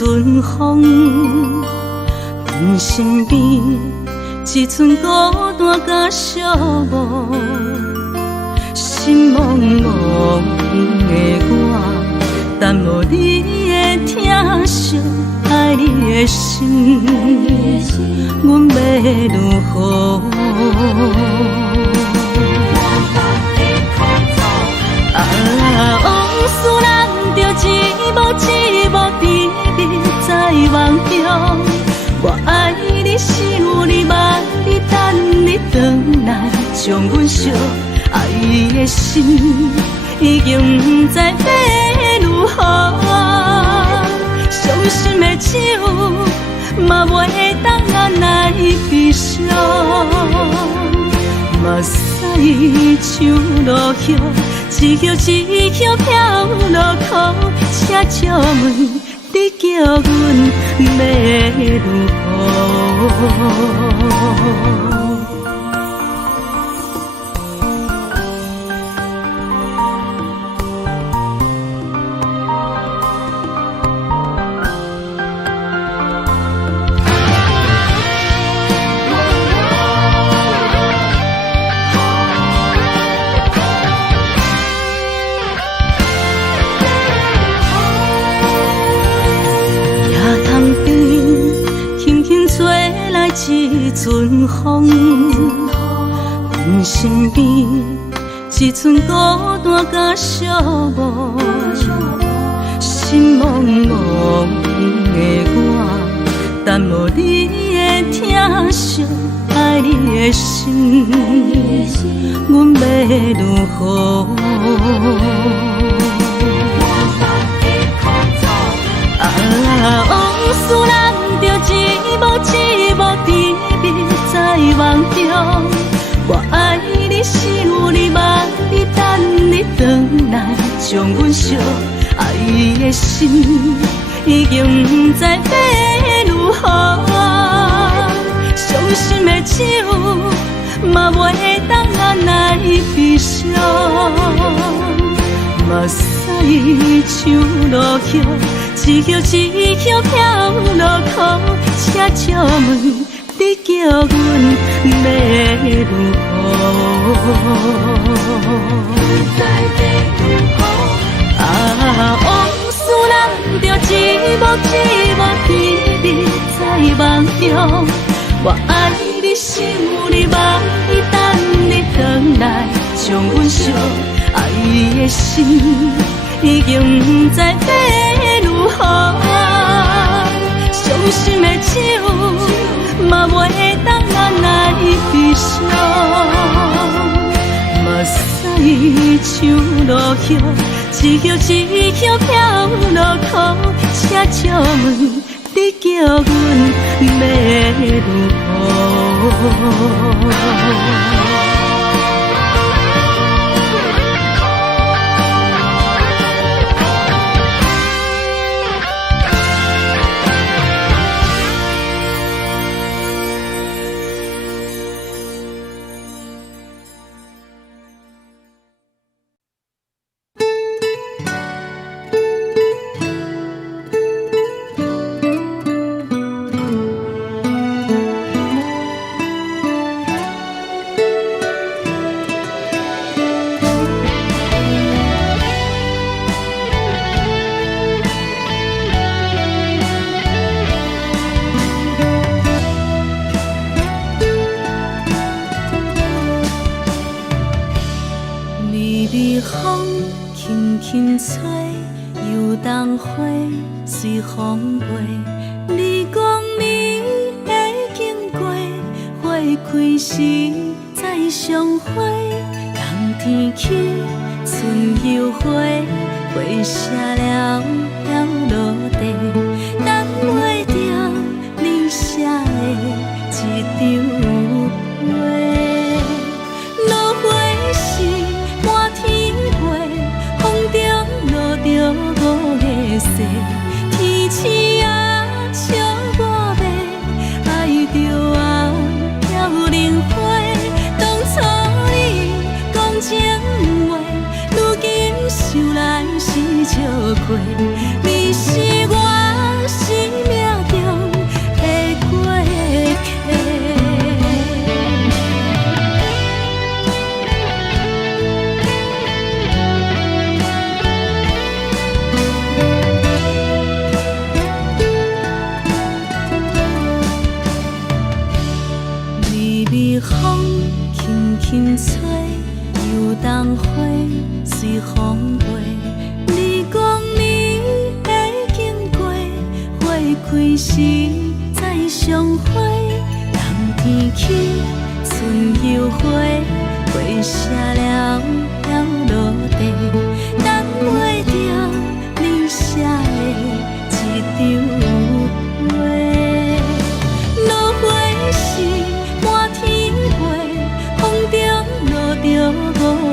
阵风，阮身边一寸孤单甲寂寞，心茫茫的我，耽无你的疼惜，爱你的心，阮要如何？往事人着一幕一幕甜蜜在梦中，我爱你想你望你等你回来，将阮惜爱的心已经不知要如何，伤心的手嘛袂当按来悲伤。目屎像落叶，一叶一叶飘落雨，请借问你叫阮要如何？一阵风，阮身边一寸孤单甲寂寞，心茫茫的我，耽无你的疼惜，爱你的心，阮要如何？往事人着一幕一幕甜蜜在梦中，我爱你想你望你等你回来，将阮惜爱的心已经不知要如何，伤心的手嘛袂当按来悲伤。目屎像落叶，一叶一叶飘落雨，请借问你叫阮要如何？往事人着一幕一幕甜蜜在梦中，我爱你想你望你等你回来，将阮惜爱的心已经不知要如何，伤心的手嘛袂当按来悲伤。目屎像落叶，一叶一叶飘落雨，请借问你叫阮要如何？风轻轻吹，游动花随风飞。你讲你会经过，花开时再相会。冬天起，春又回，花谢了要落地，等袂着你写的一张画。落花时满天飞，风中落着五个色，天星啊笑我迷，爱着啊飘零花。当初你讲情话，如今想来是笑亏。你是我心微风轻轻吹，游动花随风飞。你讲你会经过，花开时再相会。人天起，春又花，花谢了要落地，等袂着你写的一张画。落花时满天飞，风中落着五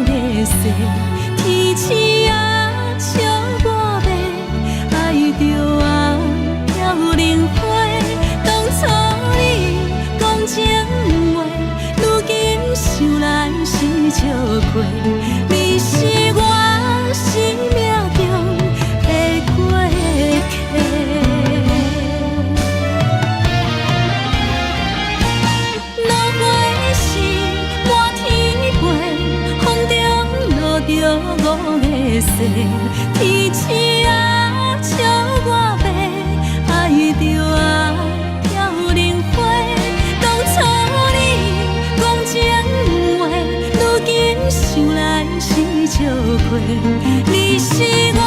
个色，天星啊笑我迷，爱着啊飘零花。当初你讲情话，如今想来是笑亏。你是我生命中的过客。落花时满天飞，风中落着五个色，天星啊笑我迷，爱着啊飘零花。当初你讲情话，如今想来是笑亏。你是我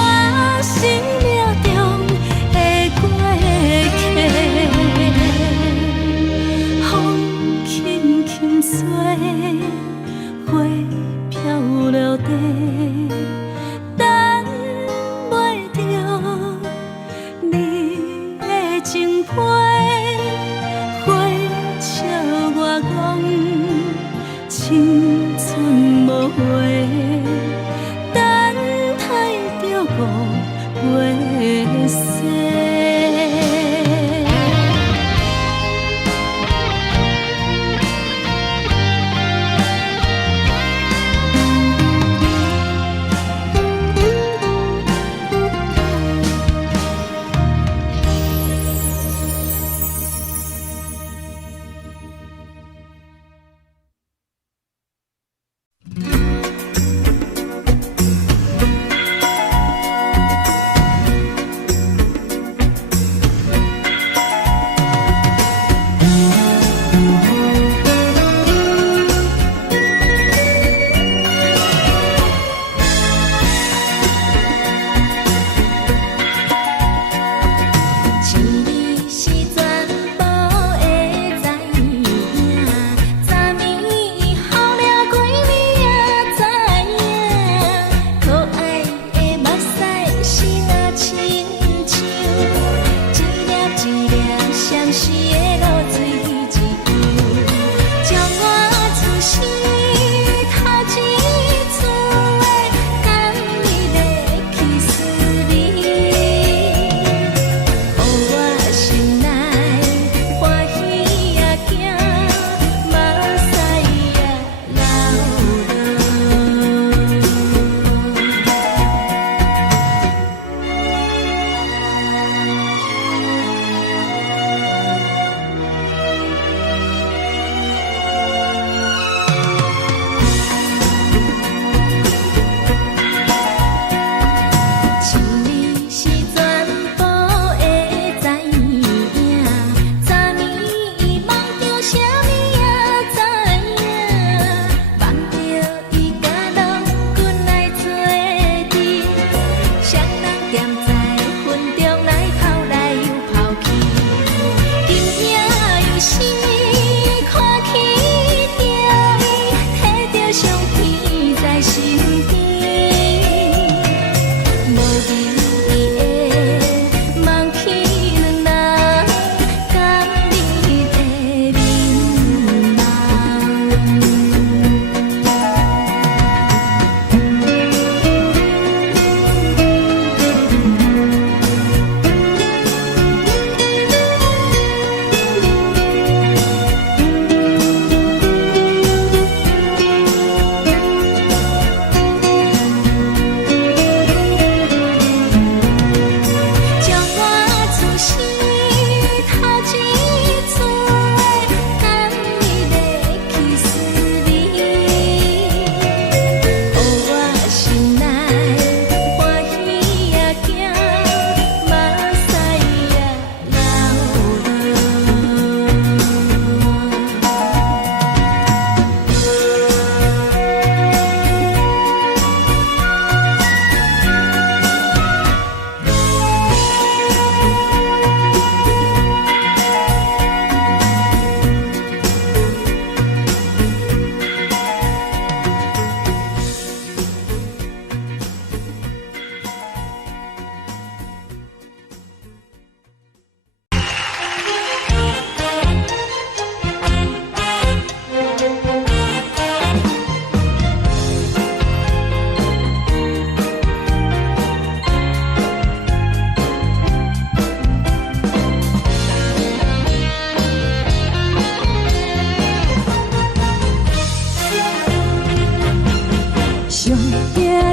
生命中的过客。风轻轻吹，花飘落地，等袂着你的情批。花笑我讲，青春无悔，等待着五月雪。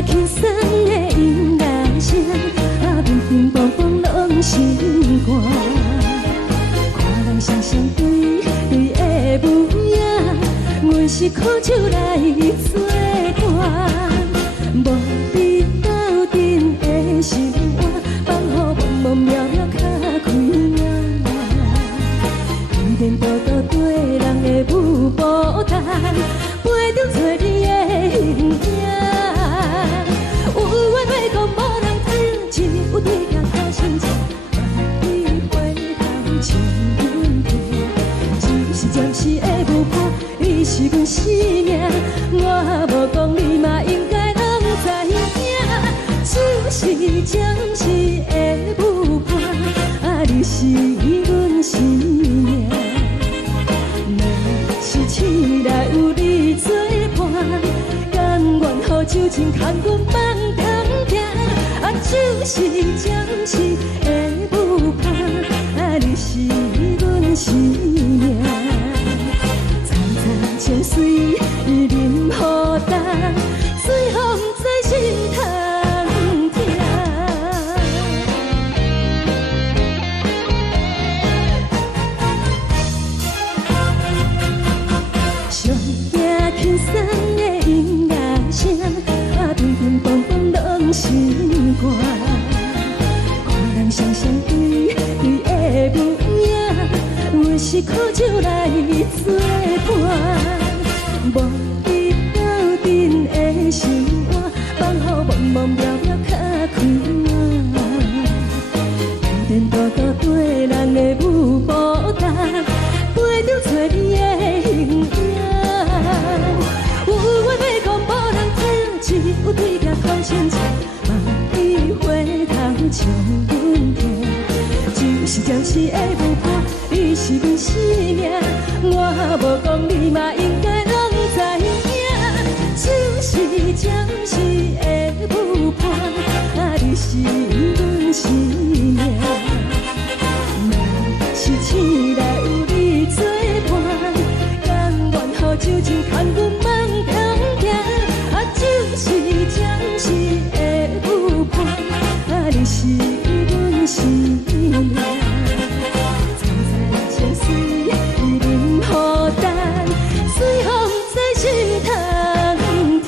轻松的音乐声，乒乒乓乓拢心肝。看人双双对对的舞影，阮是苦酒来作伴。无你斗阵的心肝，放予茫茫渺渺较开眼。颠颠倒倒对人的舞步弹，陪着做你的形影。有话要讲无人听，有对甲讨心情，万里回头唱阮听。就是暂时的舞伴，你是阮生命，我无讲你嘛应该拢知影。就是暂时的舞伴，你是阮生命。市内有你作伴，甘愿予酒精牵阮梦中行。就是暂时的舞伴，你是阮生命。层层泉水饮予淡，水风在心头听。上听轻松的音乐声，乒乒乓乓拢心肝。看人双双对对的舞影，阮是苦酒来作伴。无你斗阵的心肝，放予茫茫渺渺较开眼。颠颠倒倒对人的舞步弹，陪着做你的形影。有话要讲无人听，只有对甲讨心情，万里回头唱阮听。就是暂时的舞伴，你是阮生命，我无讲你嘛应该拢知影。就是暂时的舞伴，你是阮生命。若是醒来有你作伴，甘愿予酒精牵阮梦中行。就是暂时的舞伴，你是阮生命。层层泉水饮予淡，水风在心头听。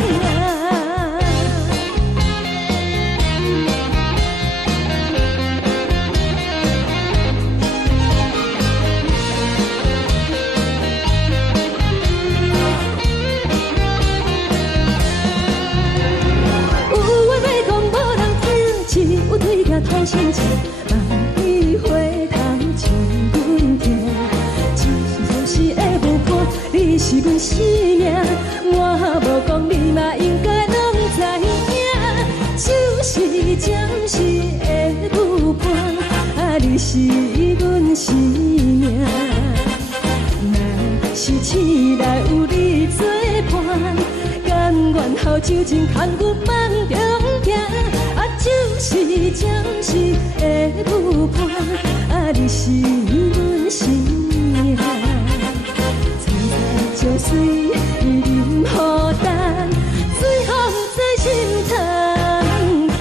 有对甲讨心情，万里回头唱阮听。就是暂时的舞伴，你是阮生命，我无讲你嘛应该拢知影。就是暂时的舞伴，你是阮生命。若是醒来有你作伴，甘愿予酒精牵阮梦中行。就是暂时的舞伴，你是阮生命。层层泉水饮予淡，水风在心头听。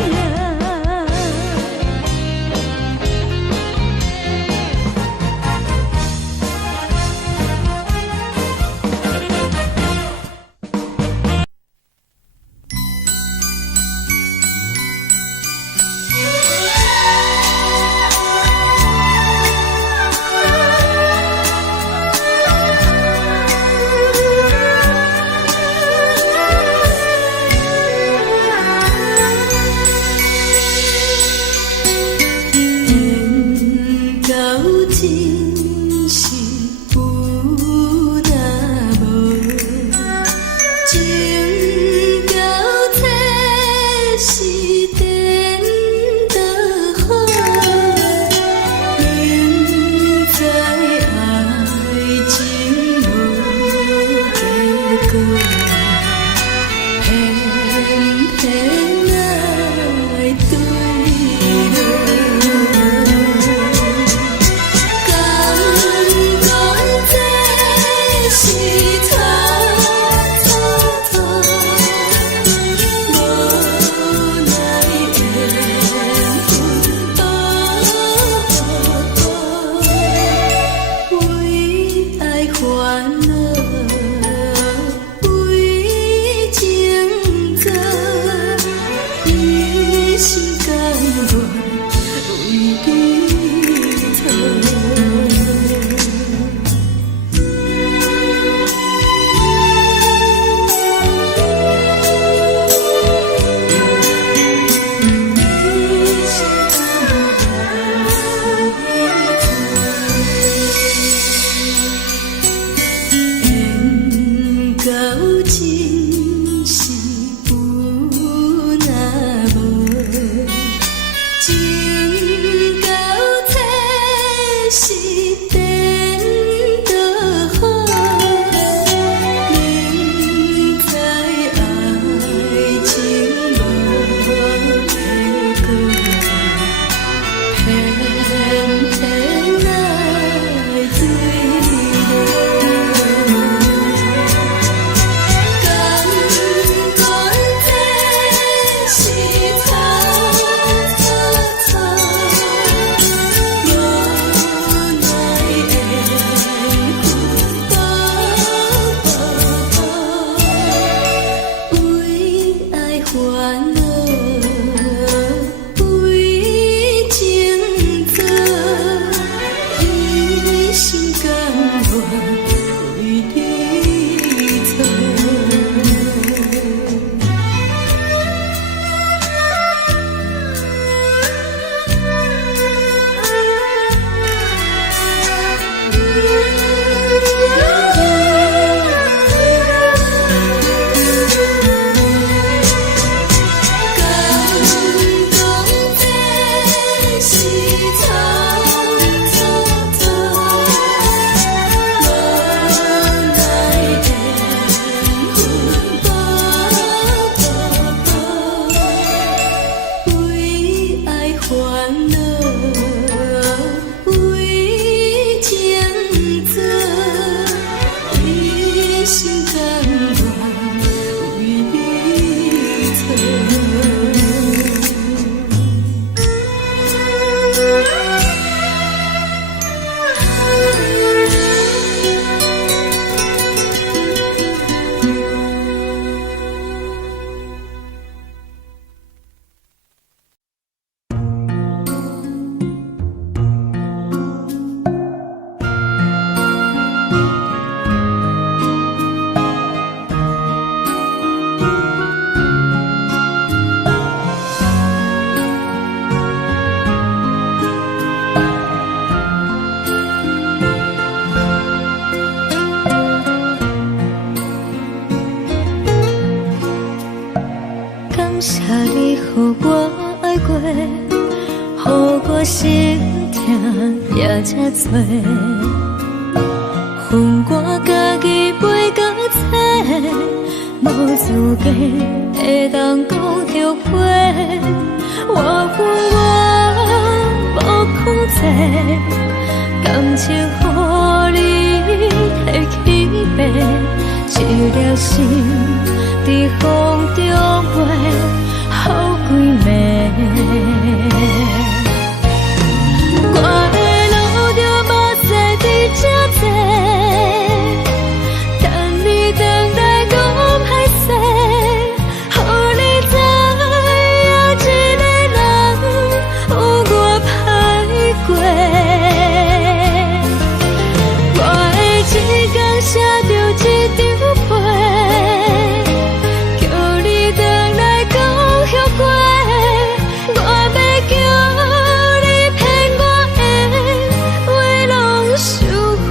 心甘愿为你做。感谢你，予我爱过，予我心痛也这多。恨我家己袂到切，无资格会当讲后悔。我恨我无控制，感情予你提起白，一条心在风中飞，好几暝。我的路就无再伫这多，等你回来讲歹势，予你知影一个人有我歹过。我的一天写着一张被，叫你回来讲后悔。我要叫你骗我的话拢收回。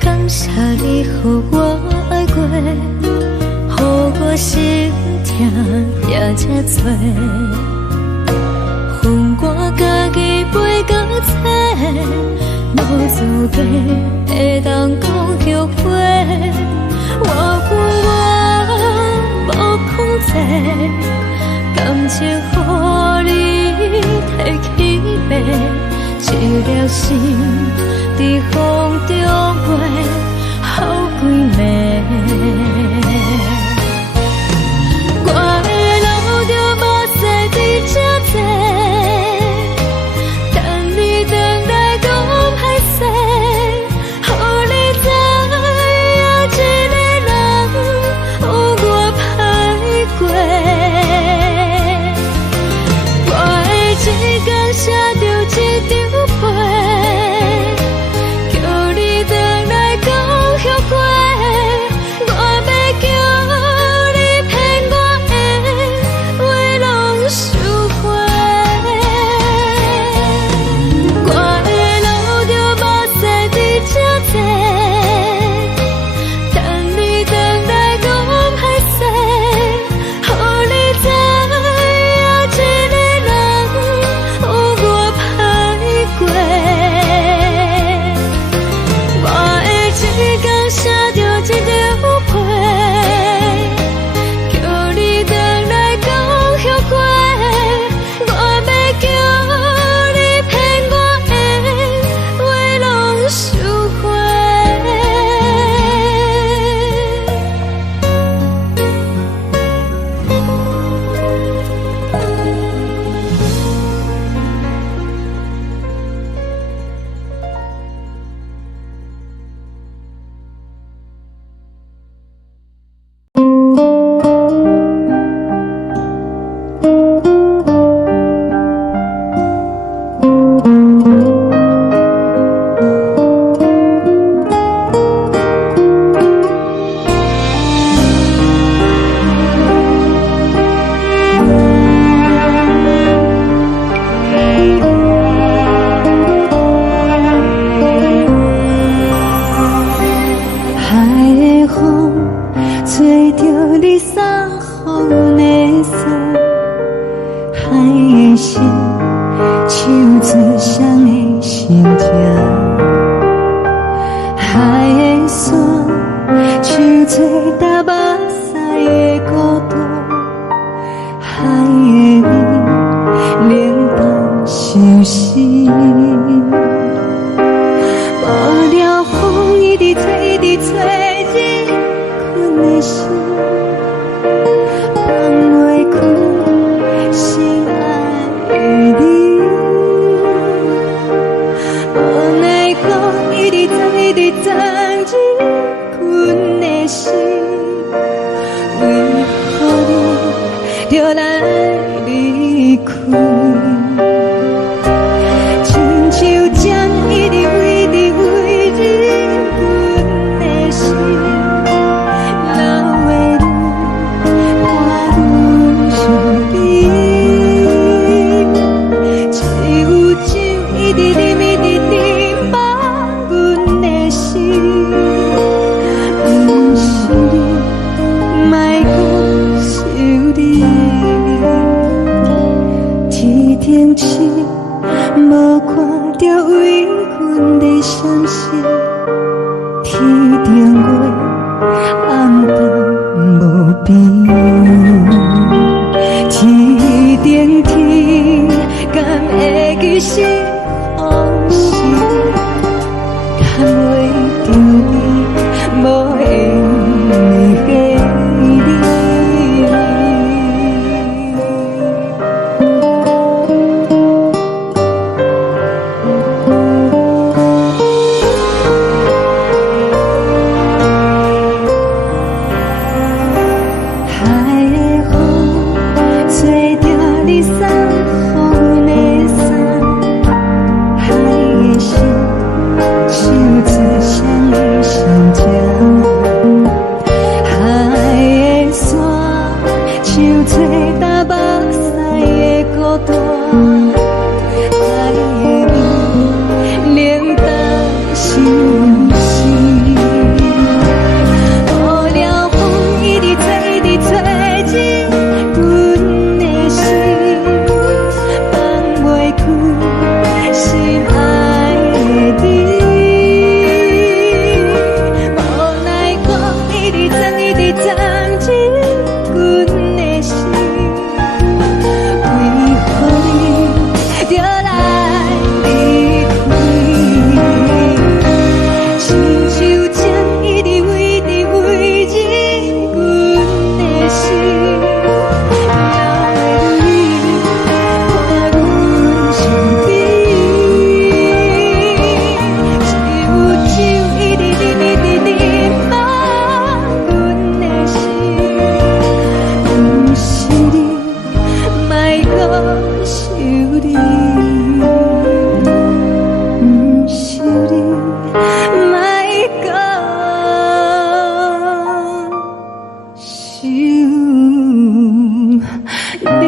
感谢你，予我爱过，予我心痛也这多。恨我家己袂到切，无资格会当讲后悔。我恨我无控制，感情予你提起白，一条心在风中飞，好几暝。我的路就无再伫这多，等你回来讲歹势，予你知影一个人有我歹过。我的一天写着一张被，叫你回来讲后悔。我要无聊风一直吹，一直吹，日困的心，放袂开心爱的你。无奈何一直藏，一直藏，日困的心，为何你就来离开？亲像针一直围，一直围，日阮的心，流的泪，伴阮伤悲。只有酒一直啉，一直啉，放阮的心。不是你，莫讲想你。天顶星，无看到为阮的伤心。天顶月，暗淡无边。天顶天，敢会记是往事？敢袂着你，无缘给你。海的风吹掉你送予阮的衫，海的心像做双的相正，海的山像做搭目屎的孤单，海的你冷淡心死。无聊风一直吹，一直吹，日阮的心，放袂开心爱的你。无奈何一直藏，一直藏，日阮的心，为何你就来离开？亲像针一直围，一直围，日阮的心。了的泪，伴阮伤悲。只有酒一直啉，一直啉，放阮的心。不是你，莫讲想你。不是你，莫讲想你。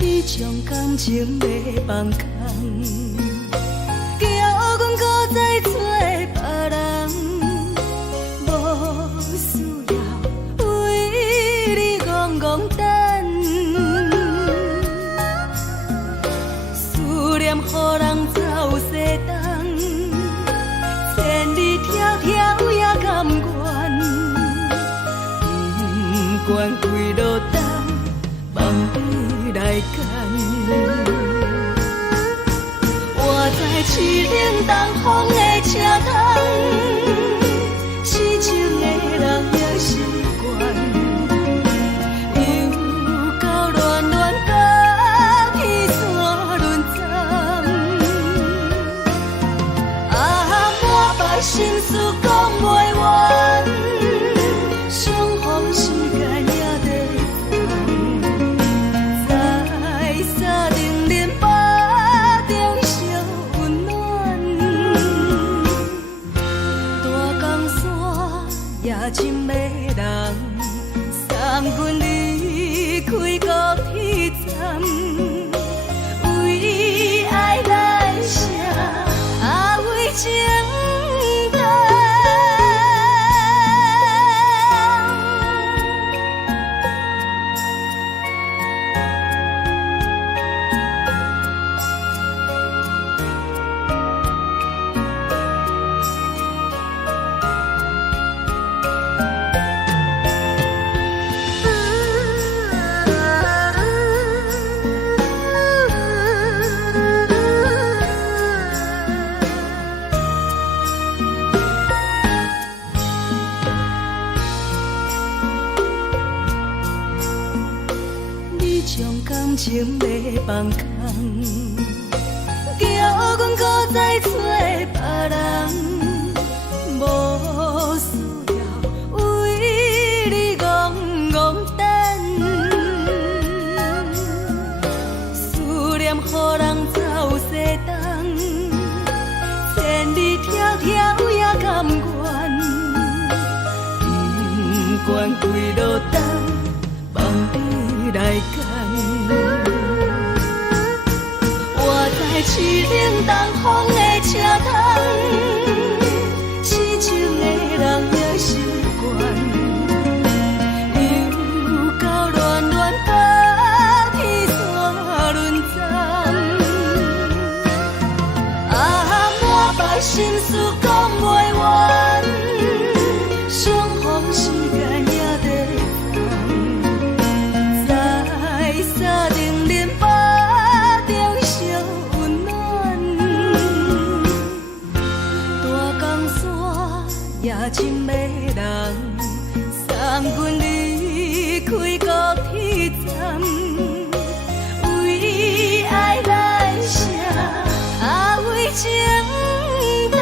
你将感情卖放空，叫阮搁再找别人，无需要为你戆戆等，思念予人走西东，千里迢迢也甘愿，不管几路东，望你来干。我在市顶东风的车窗，痴情的人也习惯，又到乱乱甲天线轮站。满腹心事讲袂完，相逢时间也在烦，在沙定连巴中烧温暖。也真迷人。三军离开高铁站，为爱来写为情重。感情要放空，叫阮搁再找别人，无需要为你戆戆等。思念予人走西东，千里迢迢也甘愿，不管几路灯，望你来赶。我在市顶东风的车窗，痴情的人也习惯，又到乱乱甲天线轮站。满腹心事讲袂完，相逢时间也在等，在沙定林巴中相温暖。大江山也真迷人，三军离开高铁站，为爱来写为情重。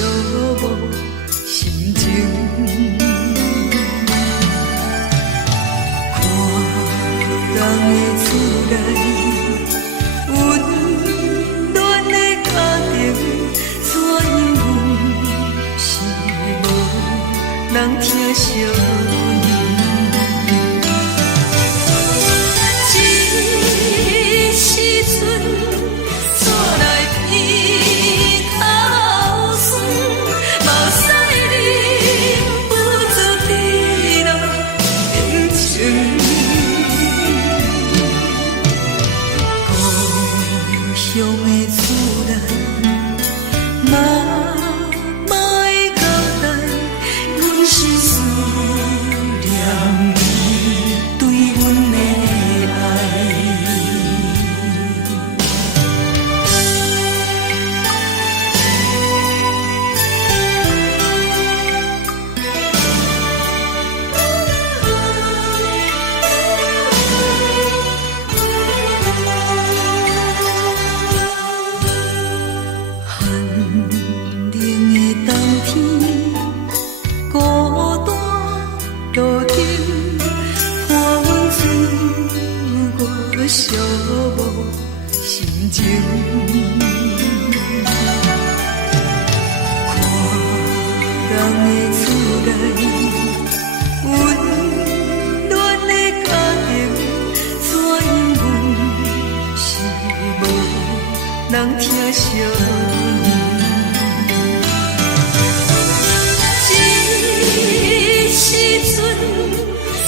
寂寞心情。看人的厝内温暖的家庭，怎样是无人疼惜。寂寞心情，看人的厝内温暖的家庭，怎样是无人疼惜。一时阵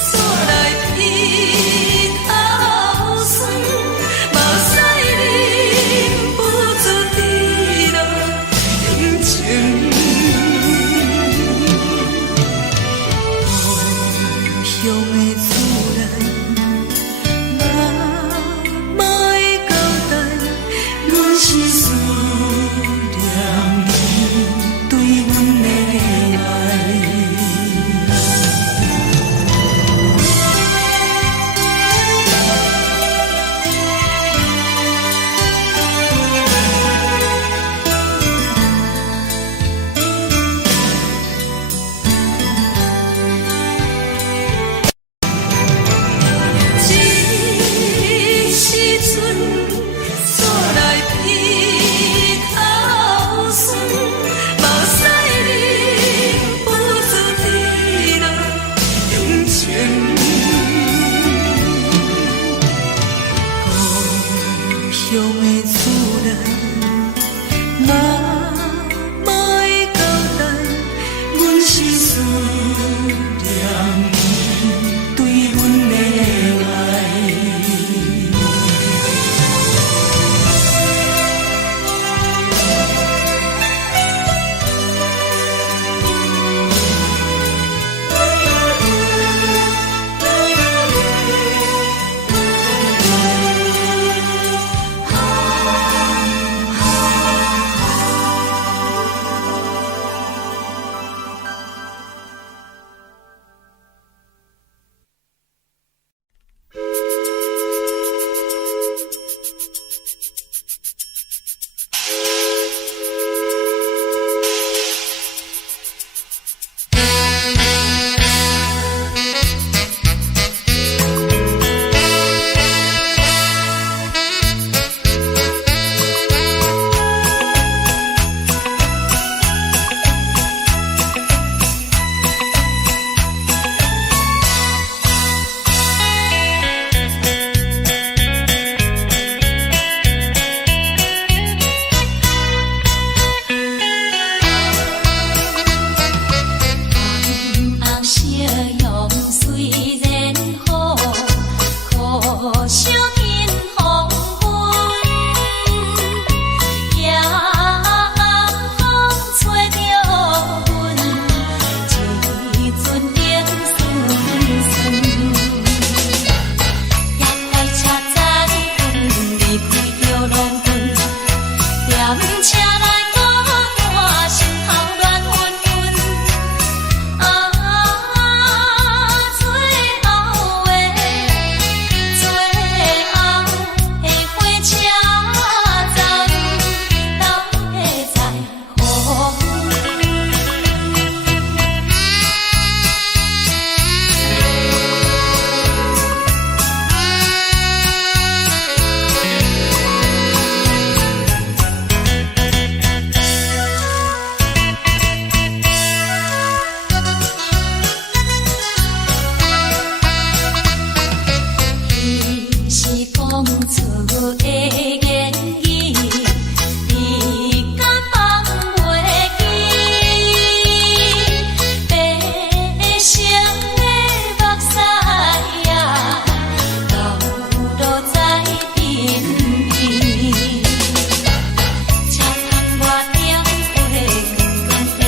煞来鼻头酸，目屎忍不住滴落眼睛。故乡的厝内，妈妈的交代，阮是思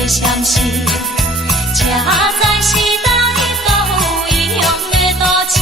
的闪失，车载时代都有异乡的都市。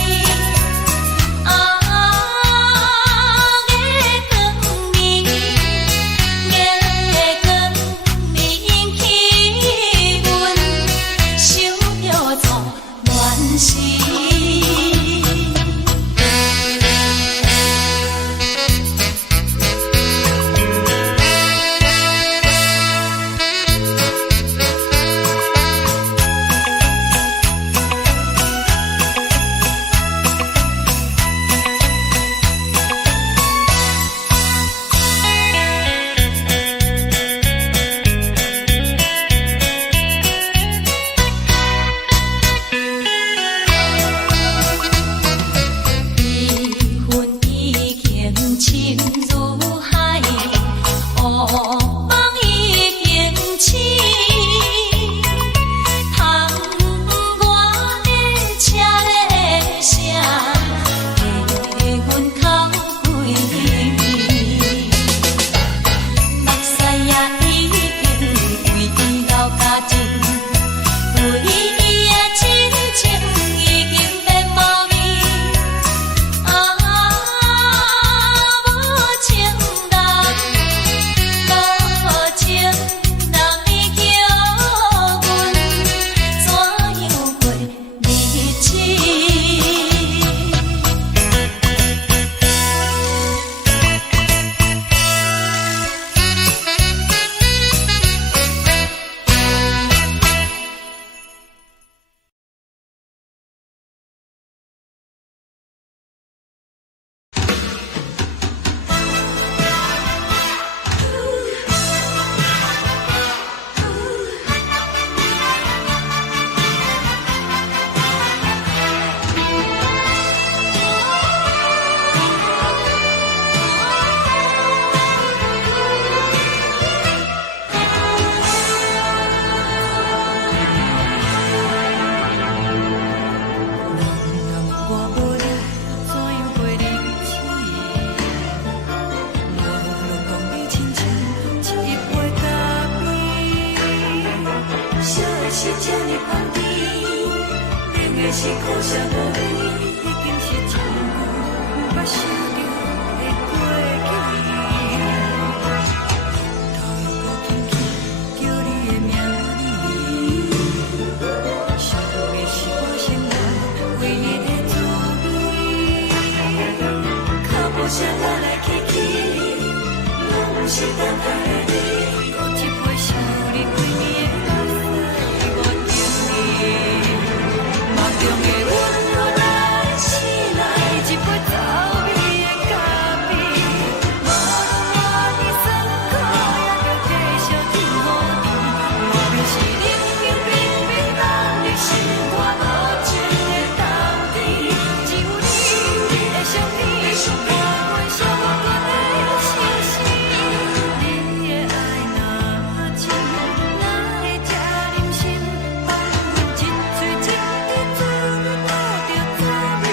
是苦涩无味，已经是真久不捌想着的过去。头又搁轻轻叫你的名字，想的是我心内唯一的滋味。脚步声来来去去，拢是等待的你。搁一杯想你几年的目屎，我等你。梦中的阮落来醒来，一杯走味的咖啡，无论我的酸苦，也着继续甜予你。莫名是冷冰冰冰冷的心肝，无情的斗阵，只有你的相片，换阮伤痕的心事。你的爱若真，哪会这忍心放阮一嘴一滴水，倒着滋味的咖啡。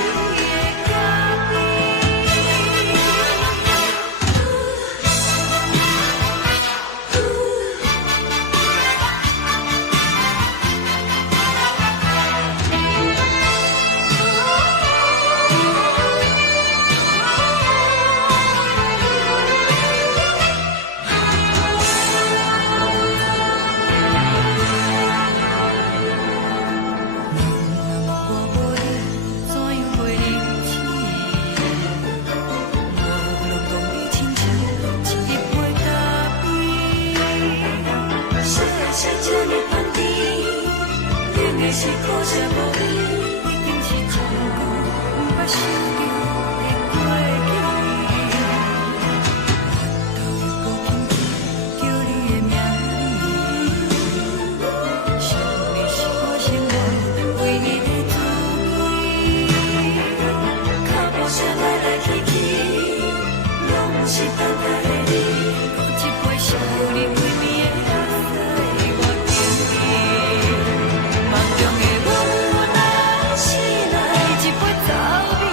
我无你，怎样袂忍气？无论讲你亲像一杯咖啡，说的是这么放甜，冷的是苦涩无味，已经是真久不捌想着的过去。头又搁轻轻叫你的名字，想的是我心内唯一的滋味。脚步声来来去去，拢是等待的你。搁一杯想你几年的目屎，我等你。梦中的阮落来醒来，一杯走味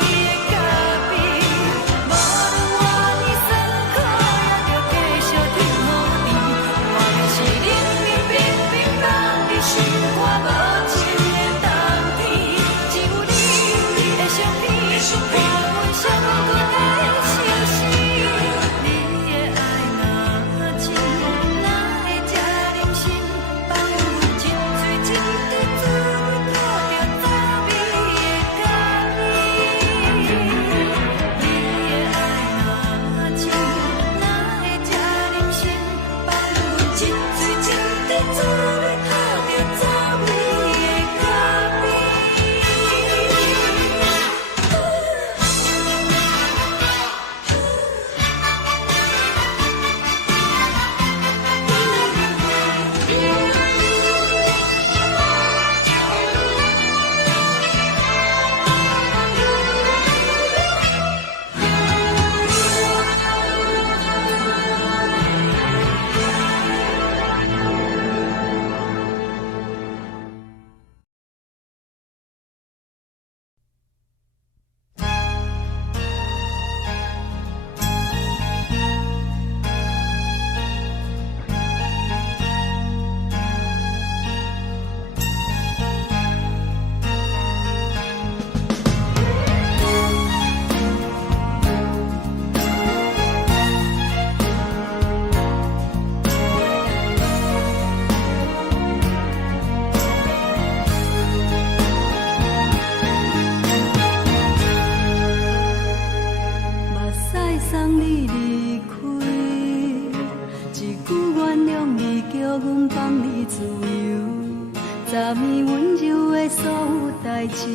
昨暝温柔的所有代志，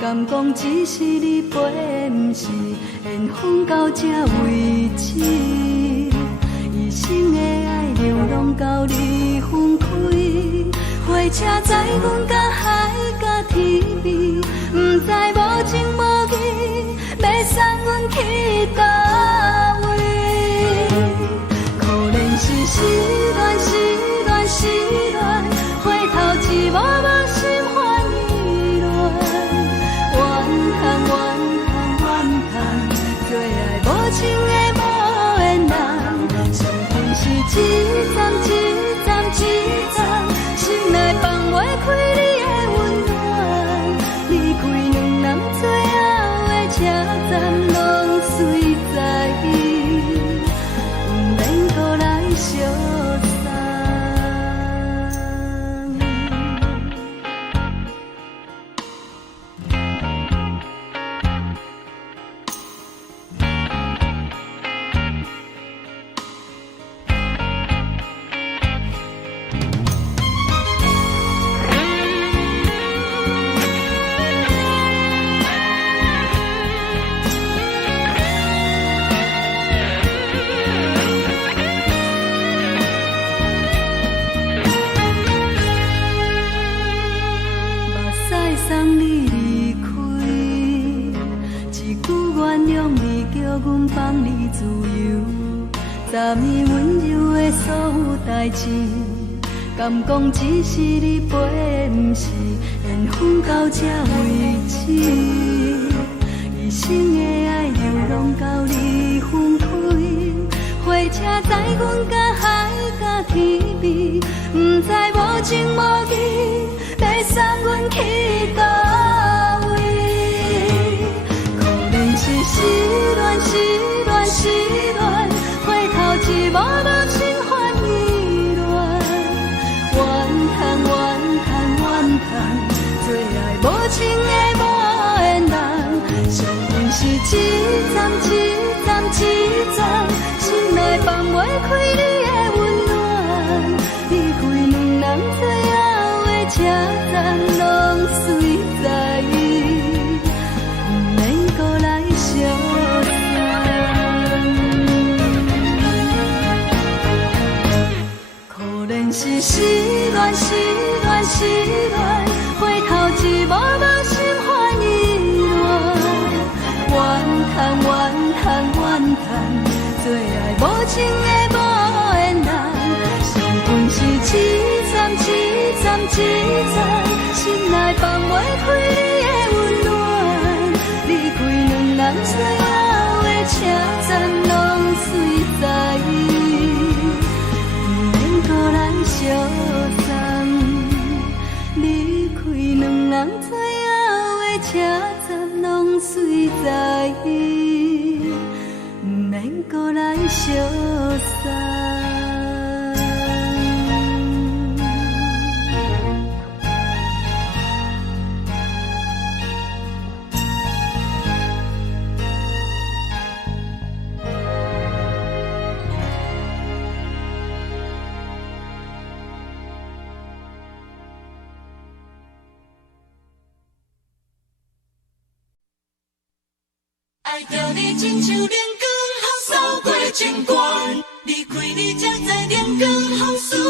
敢讲只是你陪，不是缘分到这为止。一生的爱流浪到你分开，火车载阮甲海甲天边，不知无情无义，要送阮去倒位？可怜是失恋，失恋，失恋，回头一幕幕心烦意乱，怨叹，怨叹，怨叹，最爱无情的无缘人，上恨是一站一站一站，心内放袂开你的温暖，离开两人最后的车站，拢随在不免搁来相送。送你离开，一句原谅你，叫阮放你自由。昨暝温柔的所有代志，敢讲只是你陪，不是缘分到这为止。一生的爱流浪到你分开，火车载阮甲海甲天边，不知无情无义，要送阮去倒位？可怜是失恋，失恋，失恋，回头一幕幕心烦意乱，怨叹，怨叹，怨叹，最爱无情的无缘人，上恨是一站一站一站，心内放袂开你的温暖，离开两人最后的车站，拢随在不免搁来相送。可怜是失恋，失恋，失恋，回头一幕幕心烦意乱，怨叹，怨叹，怨叹，最爱无情的无缘人，上恨是一站一站一站，心内放袂开你的温暖，离开两人最后的车站，拢随在不免搁来相送。离开两人最后的车站，拢随在不免搁来相送。爱着你亲像阳光，扫过情关，离开你才知阳光风雨。